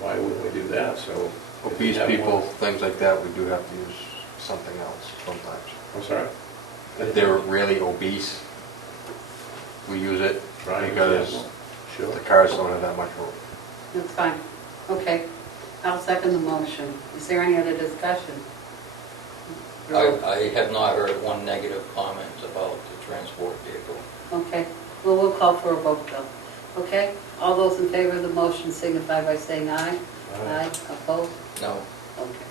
why wouldn't we do that? So obese people, things like that, we do have to use something else sometimes. I'm sorry? If they're really obese, we use it because the cars don't have that much room. That's fine. Okay. I'll second the motion. Is there any other discussion? I have not heard one negative comment about the transport vehicle. Okay. Well, we'll call for a vote though. Okay? All those in favor of the motion signify by saying aye. Aye. Opposed? No. Okay.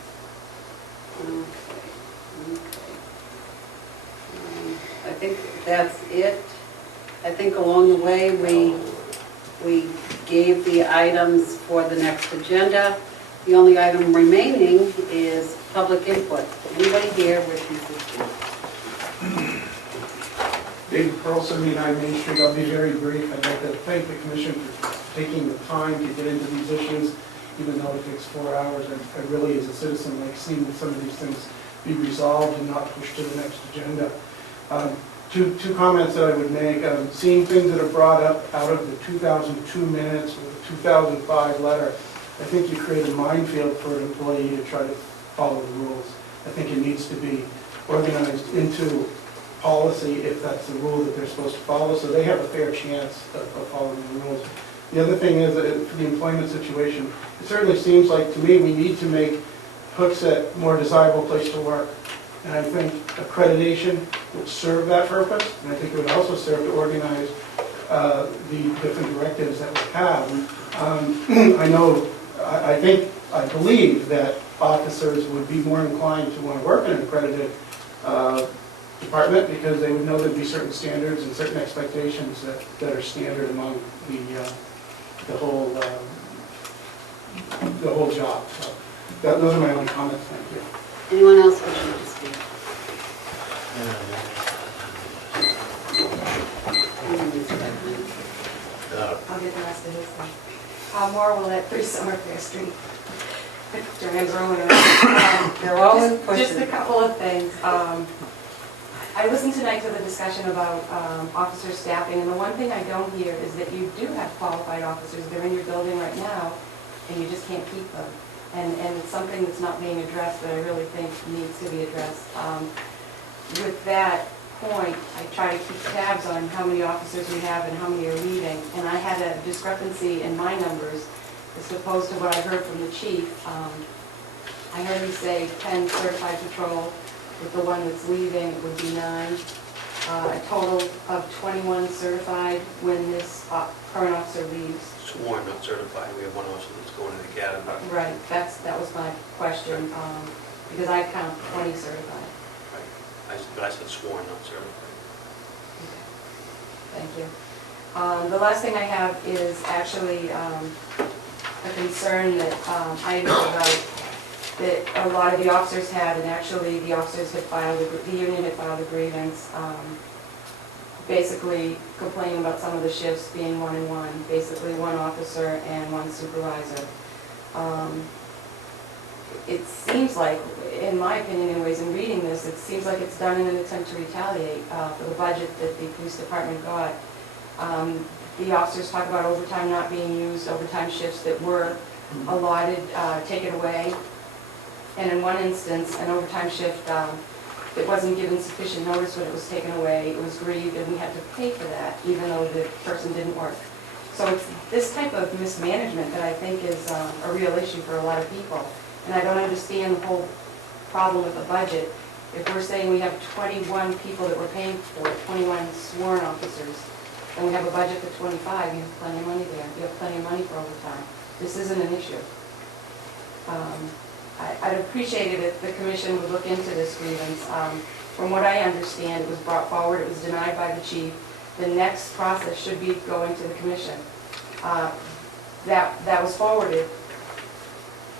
Okay. I think that's it. I think along the way, we gave the items for the next agenda. The only item remaining is public input. Anybody here wishing to speak? David Pearl, 79 Main Street. I'll be very brief. I'd like to thank the commission for taking the time to get into these issues, even though it takes 4 hours. I really, as a citizen, like seeing some of these things be resolved and not pushed to the next agenda. Two comments that I would make. Seeing things that are brought up out of the 2002 minutes or the 2005 letter, I think you create a minefield for an employee to try to follow the rules. I think it needs to be organized into policy if that's the rule that they're supposed to follow, so they have a fair chance of following the rules. The other thing is that for the employment situation, it certainly seems like to me we need to make Hooksett a more desirable place to work. And I think accreditation would serve that purpose, and I think it would also serve to organize the different directives that we have. I believe that officers would be more inclined to want to work in an accredited department because they would know there'd be certain standards and certain expectations that are standard among the whole job. So those are my only comments. Thank you. Anyone else wishing to speak? I'll get the rest of his stuff. More will at 3 Summerfair Street. Joanne's rolling around. They're all in Just a question. couple of things. I listened tonight to the discussion about officer staffing, and the one thing I don't hear is that you do have qualified officers. They're in your building right now, and you just can't keep them. And it's something that's not being addressed that I really think needs to be addressed. With that point, I try to keep tabs on how many officers we have and how many are leaving. And I had a discrepancy in my numbers as opposed to what I heard from the chief. I heard him say 10 certified patrol. With the one that's leaving, it would be 9. A total of 21 certified when this current officer leaves. Sworn, not certified. We have one officer that's going to the academy. Right, that was my question, because I count 20 certified. But I said sworn, not certified. Thank you. The last thing I have is actually a concern that I know about, that a lot of the officers had, and actually the officers had filed, the union had filed a grievance, basically complaining about some of the shifts being 1 and 1, basically 1 officer and 1 supervisor. It seems like, in my opinion anyways, in reading this, it seems like it's done in an attempt to retaliate for the budget that the police department got. The officers talk about overtime not being used, overtime shifts that were allotted, taken away. And in one instance, an overtime shift that wasn't given sufficient notice when it was taken away, it was grieved, and we had to pay for that, even though the person didn't work. So it's this type of mismanagement that I think is a real issue for a lot of people. And I don't understand the whole problem with the budget. If we're saying we have 21 people that we're paying for, 21 sworn officers, and we have a budget for 25, you have plenty of money there. You have plenty of money for overtime. This isn't an issue. I'd appreciate it if the commission would look into this grievance. From what I understand, it was brought forward, it was denied by the chief. The next process should be going to the commission. That was forwarded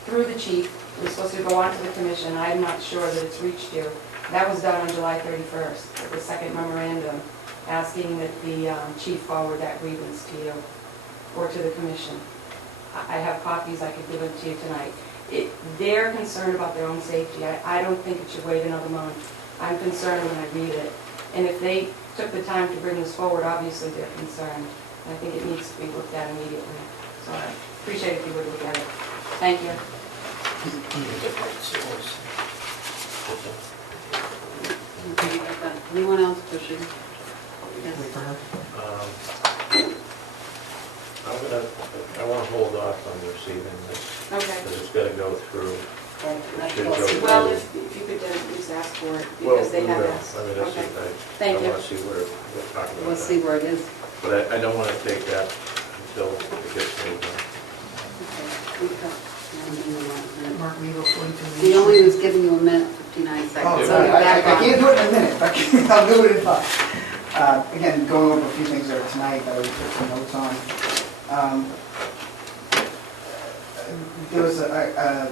through the chief. It was supposed to go on to the commission. I'm not sure that it's reached you. That was done on July 31st, with the second memorandum, asking that the chief forward that grievance to you or to the commission. I have copies, I could give them to you tonight. They're concerned about their own safety. I don't think it should wait another month. I'm concerned when I read it. And if they took the time to bring this forward, obviously they're concerned. And I think it needs to be looked at immediately. So I appreciate if you would look at it. Thank you. Anyone else pushing? Yes. I want to hold off on receiving this, Okay. because it's got to go through. It should go Well, through. if you could at least ask for it, Well, because they we have will. asked. I mean, that's Okay. it. Thank I you. want to see where we're talking about We'll see that. where it is. But I don't want to take that until it gets moved on. Mark Weaver, 42. He only was giving you a minute, 59 Oh, seconds. So sorry, you're I back on. can't do it in a minute, but I'll do it in 5. Again, going over a few things there tonight that I took some notes on. There was I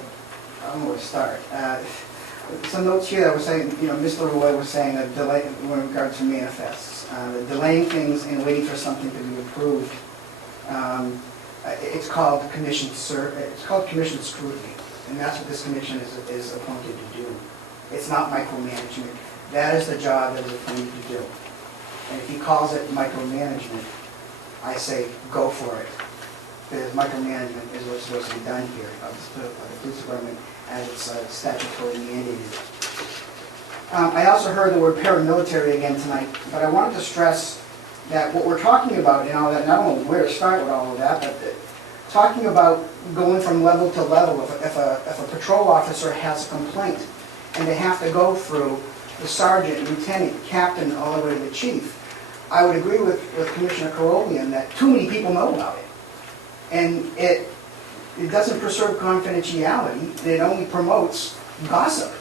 don't know where to start. Some notes here that were saying, Mr. Roy was saying that delay in regards to manifests, delaying things and waiting for something to be approved. It's called commission scrutiny, and that's what this commission is appointed to do. It's not micromanagement. That is the job that is appointed to do. And if he calls it micromanagement, I say go for it. Because micromanagement is what's supposed to be done here of the police department as it's statutorily mandated. I also heard the word paramilitary again tonight, but I wanted to stress that what we're talking about and all that, and I don't know where to start with all of that, but talking about going from level to level, if a patrol officer has a complaint and they have to go through the sergeant, lieutenant, captain, all the way to the chief, I would agree with Commissioner Karolian that too many people know about it. And it doesn't preserve confidentiality, it only promotes gossip.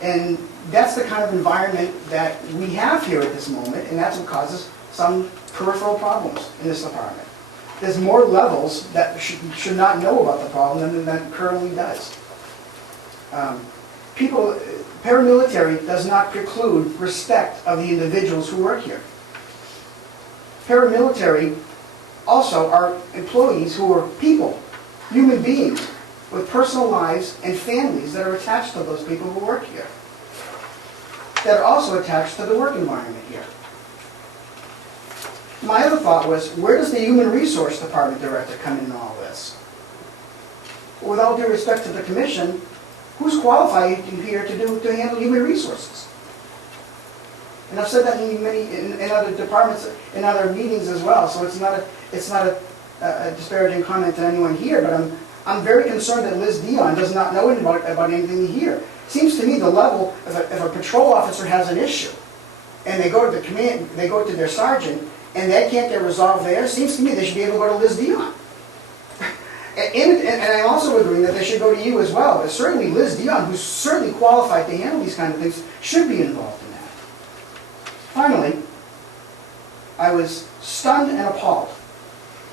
And that's the kind of environment that we have here at this moment, and that's what causes some peripheral problems in this department. There's more levels that should not know about the problem than that currently does. Paramilitary does not preclude respect of the individuals who work here. Paramilitary also are employees who are people, human beings, with personal lives and families that are attached to those people who work here, that are also attached to the work environment here. My other thought was, where does the Human Resource Department Director come in all this? with all due respect to the commission, who's qualified here to handle human resources? And I've said that in other departments, in other meetings as well, so it's not a disparaging comment to anyone here, but I'm very concerned that Liz Dion does not know about anything here. Seems to me the level, if a patrol officer has an issue, and they go to the command, they go to their sergeant, and that can't get resolved there, seems to me they should be able to go to Liz Dion. And I also agree that they should go to you as well, but certainly Liz Dion, who's certainly qualified to handle these kind of things, should be involved in that. Finally, I was stunned and appalled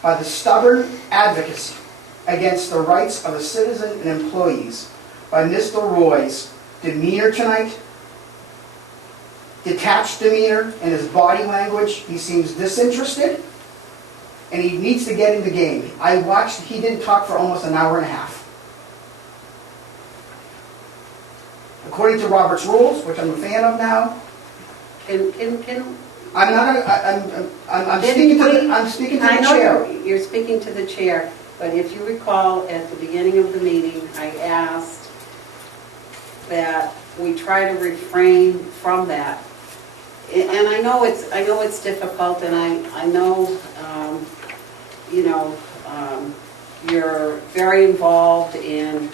by the stubborn advocacy against the rights of a citizen and employees by Mr. Roy's demeanor tonight, detached demeanor, and his body language. He seems disinterested, and he needs to get in the game. I watched, he didn't talk for almost an hour and a half. According to Robert's rules, which I'm a fan of now, I'm speaking to the I chair. know you're speaking to the chair, but if you recall, at the beginning of the meeting, I asked that we try to refrain from that. And I know it's difficult, and I know, you're very involved in,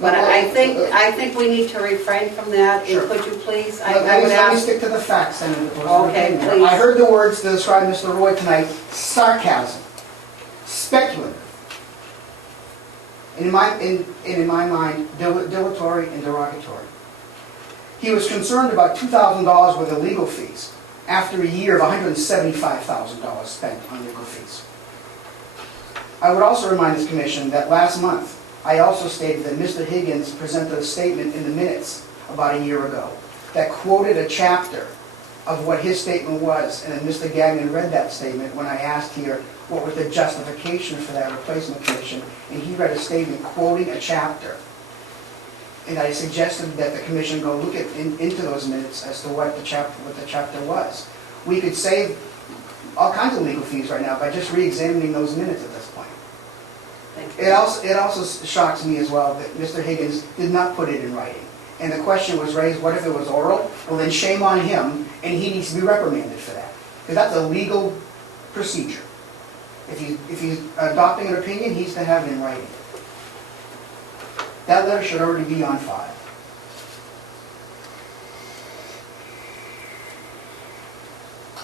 but I think we need to refrain from that. Sure. And could you please, Let me stick to the facts then. Okay, please. I heard the words to describe Mr. Roy tonight: sarcasm, speculative, and in my mind, dilatory and derogatory. He was concerned about $2,000 worth of legal fees after a year of $175,000 spent on legal fees. I would also remind this commission that last month, I also stated that Mr. Higgins presented a statement in the minutes about a year ago that quoted a chapter of what his statement was, and then Mr. Gagnon read that statement when I asked here what was the justification for that replacement commission, and he read a statement quoting a chapter. And I suggested that the commission go look into those minutes as to what the chapter was. We could save all kinds of legal fees right now by just re-examining those minutes at this point. It also shocks me as well that Mr. Higgins did not put it in writing. And the question was raised, what if it was oral? Well, then shame on him, and he needs to be reprimanded for that. Because that's a legal procedure. If he's adopting an opinion, he needs to have it in writing. That letter should already be on file.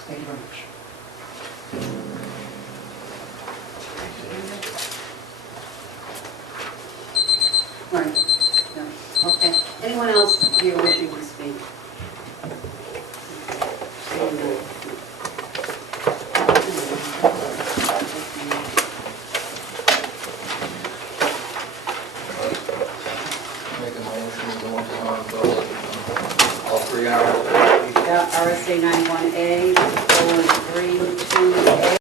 Thank you very much. Right. No. Okay. Anyone else here wishing to speak? Make a motion to go into non-public, all 3 hours. Yeah, RSA 91A, 3, 2, A.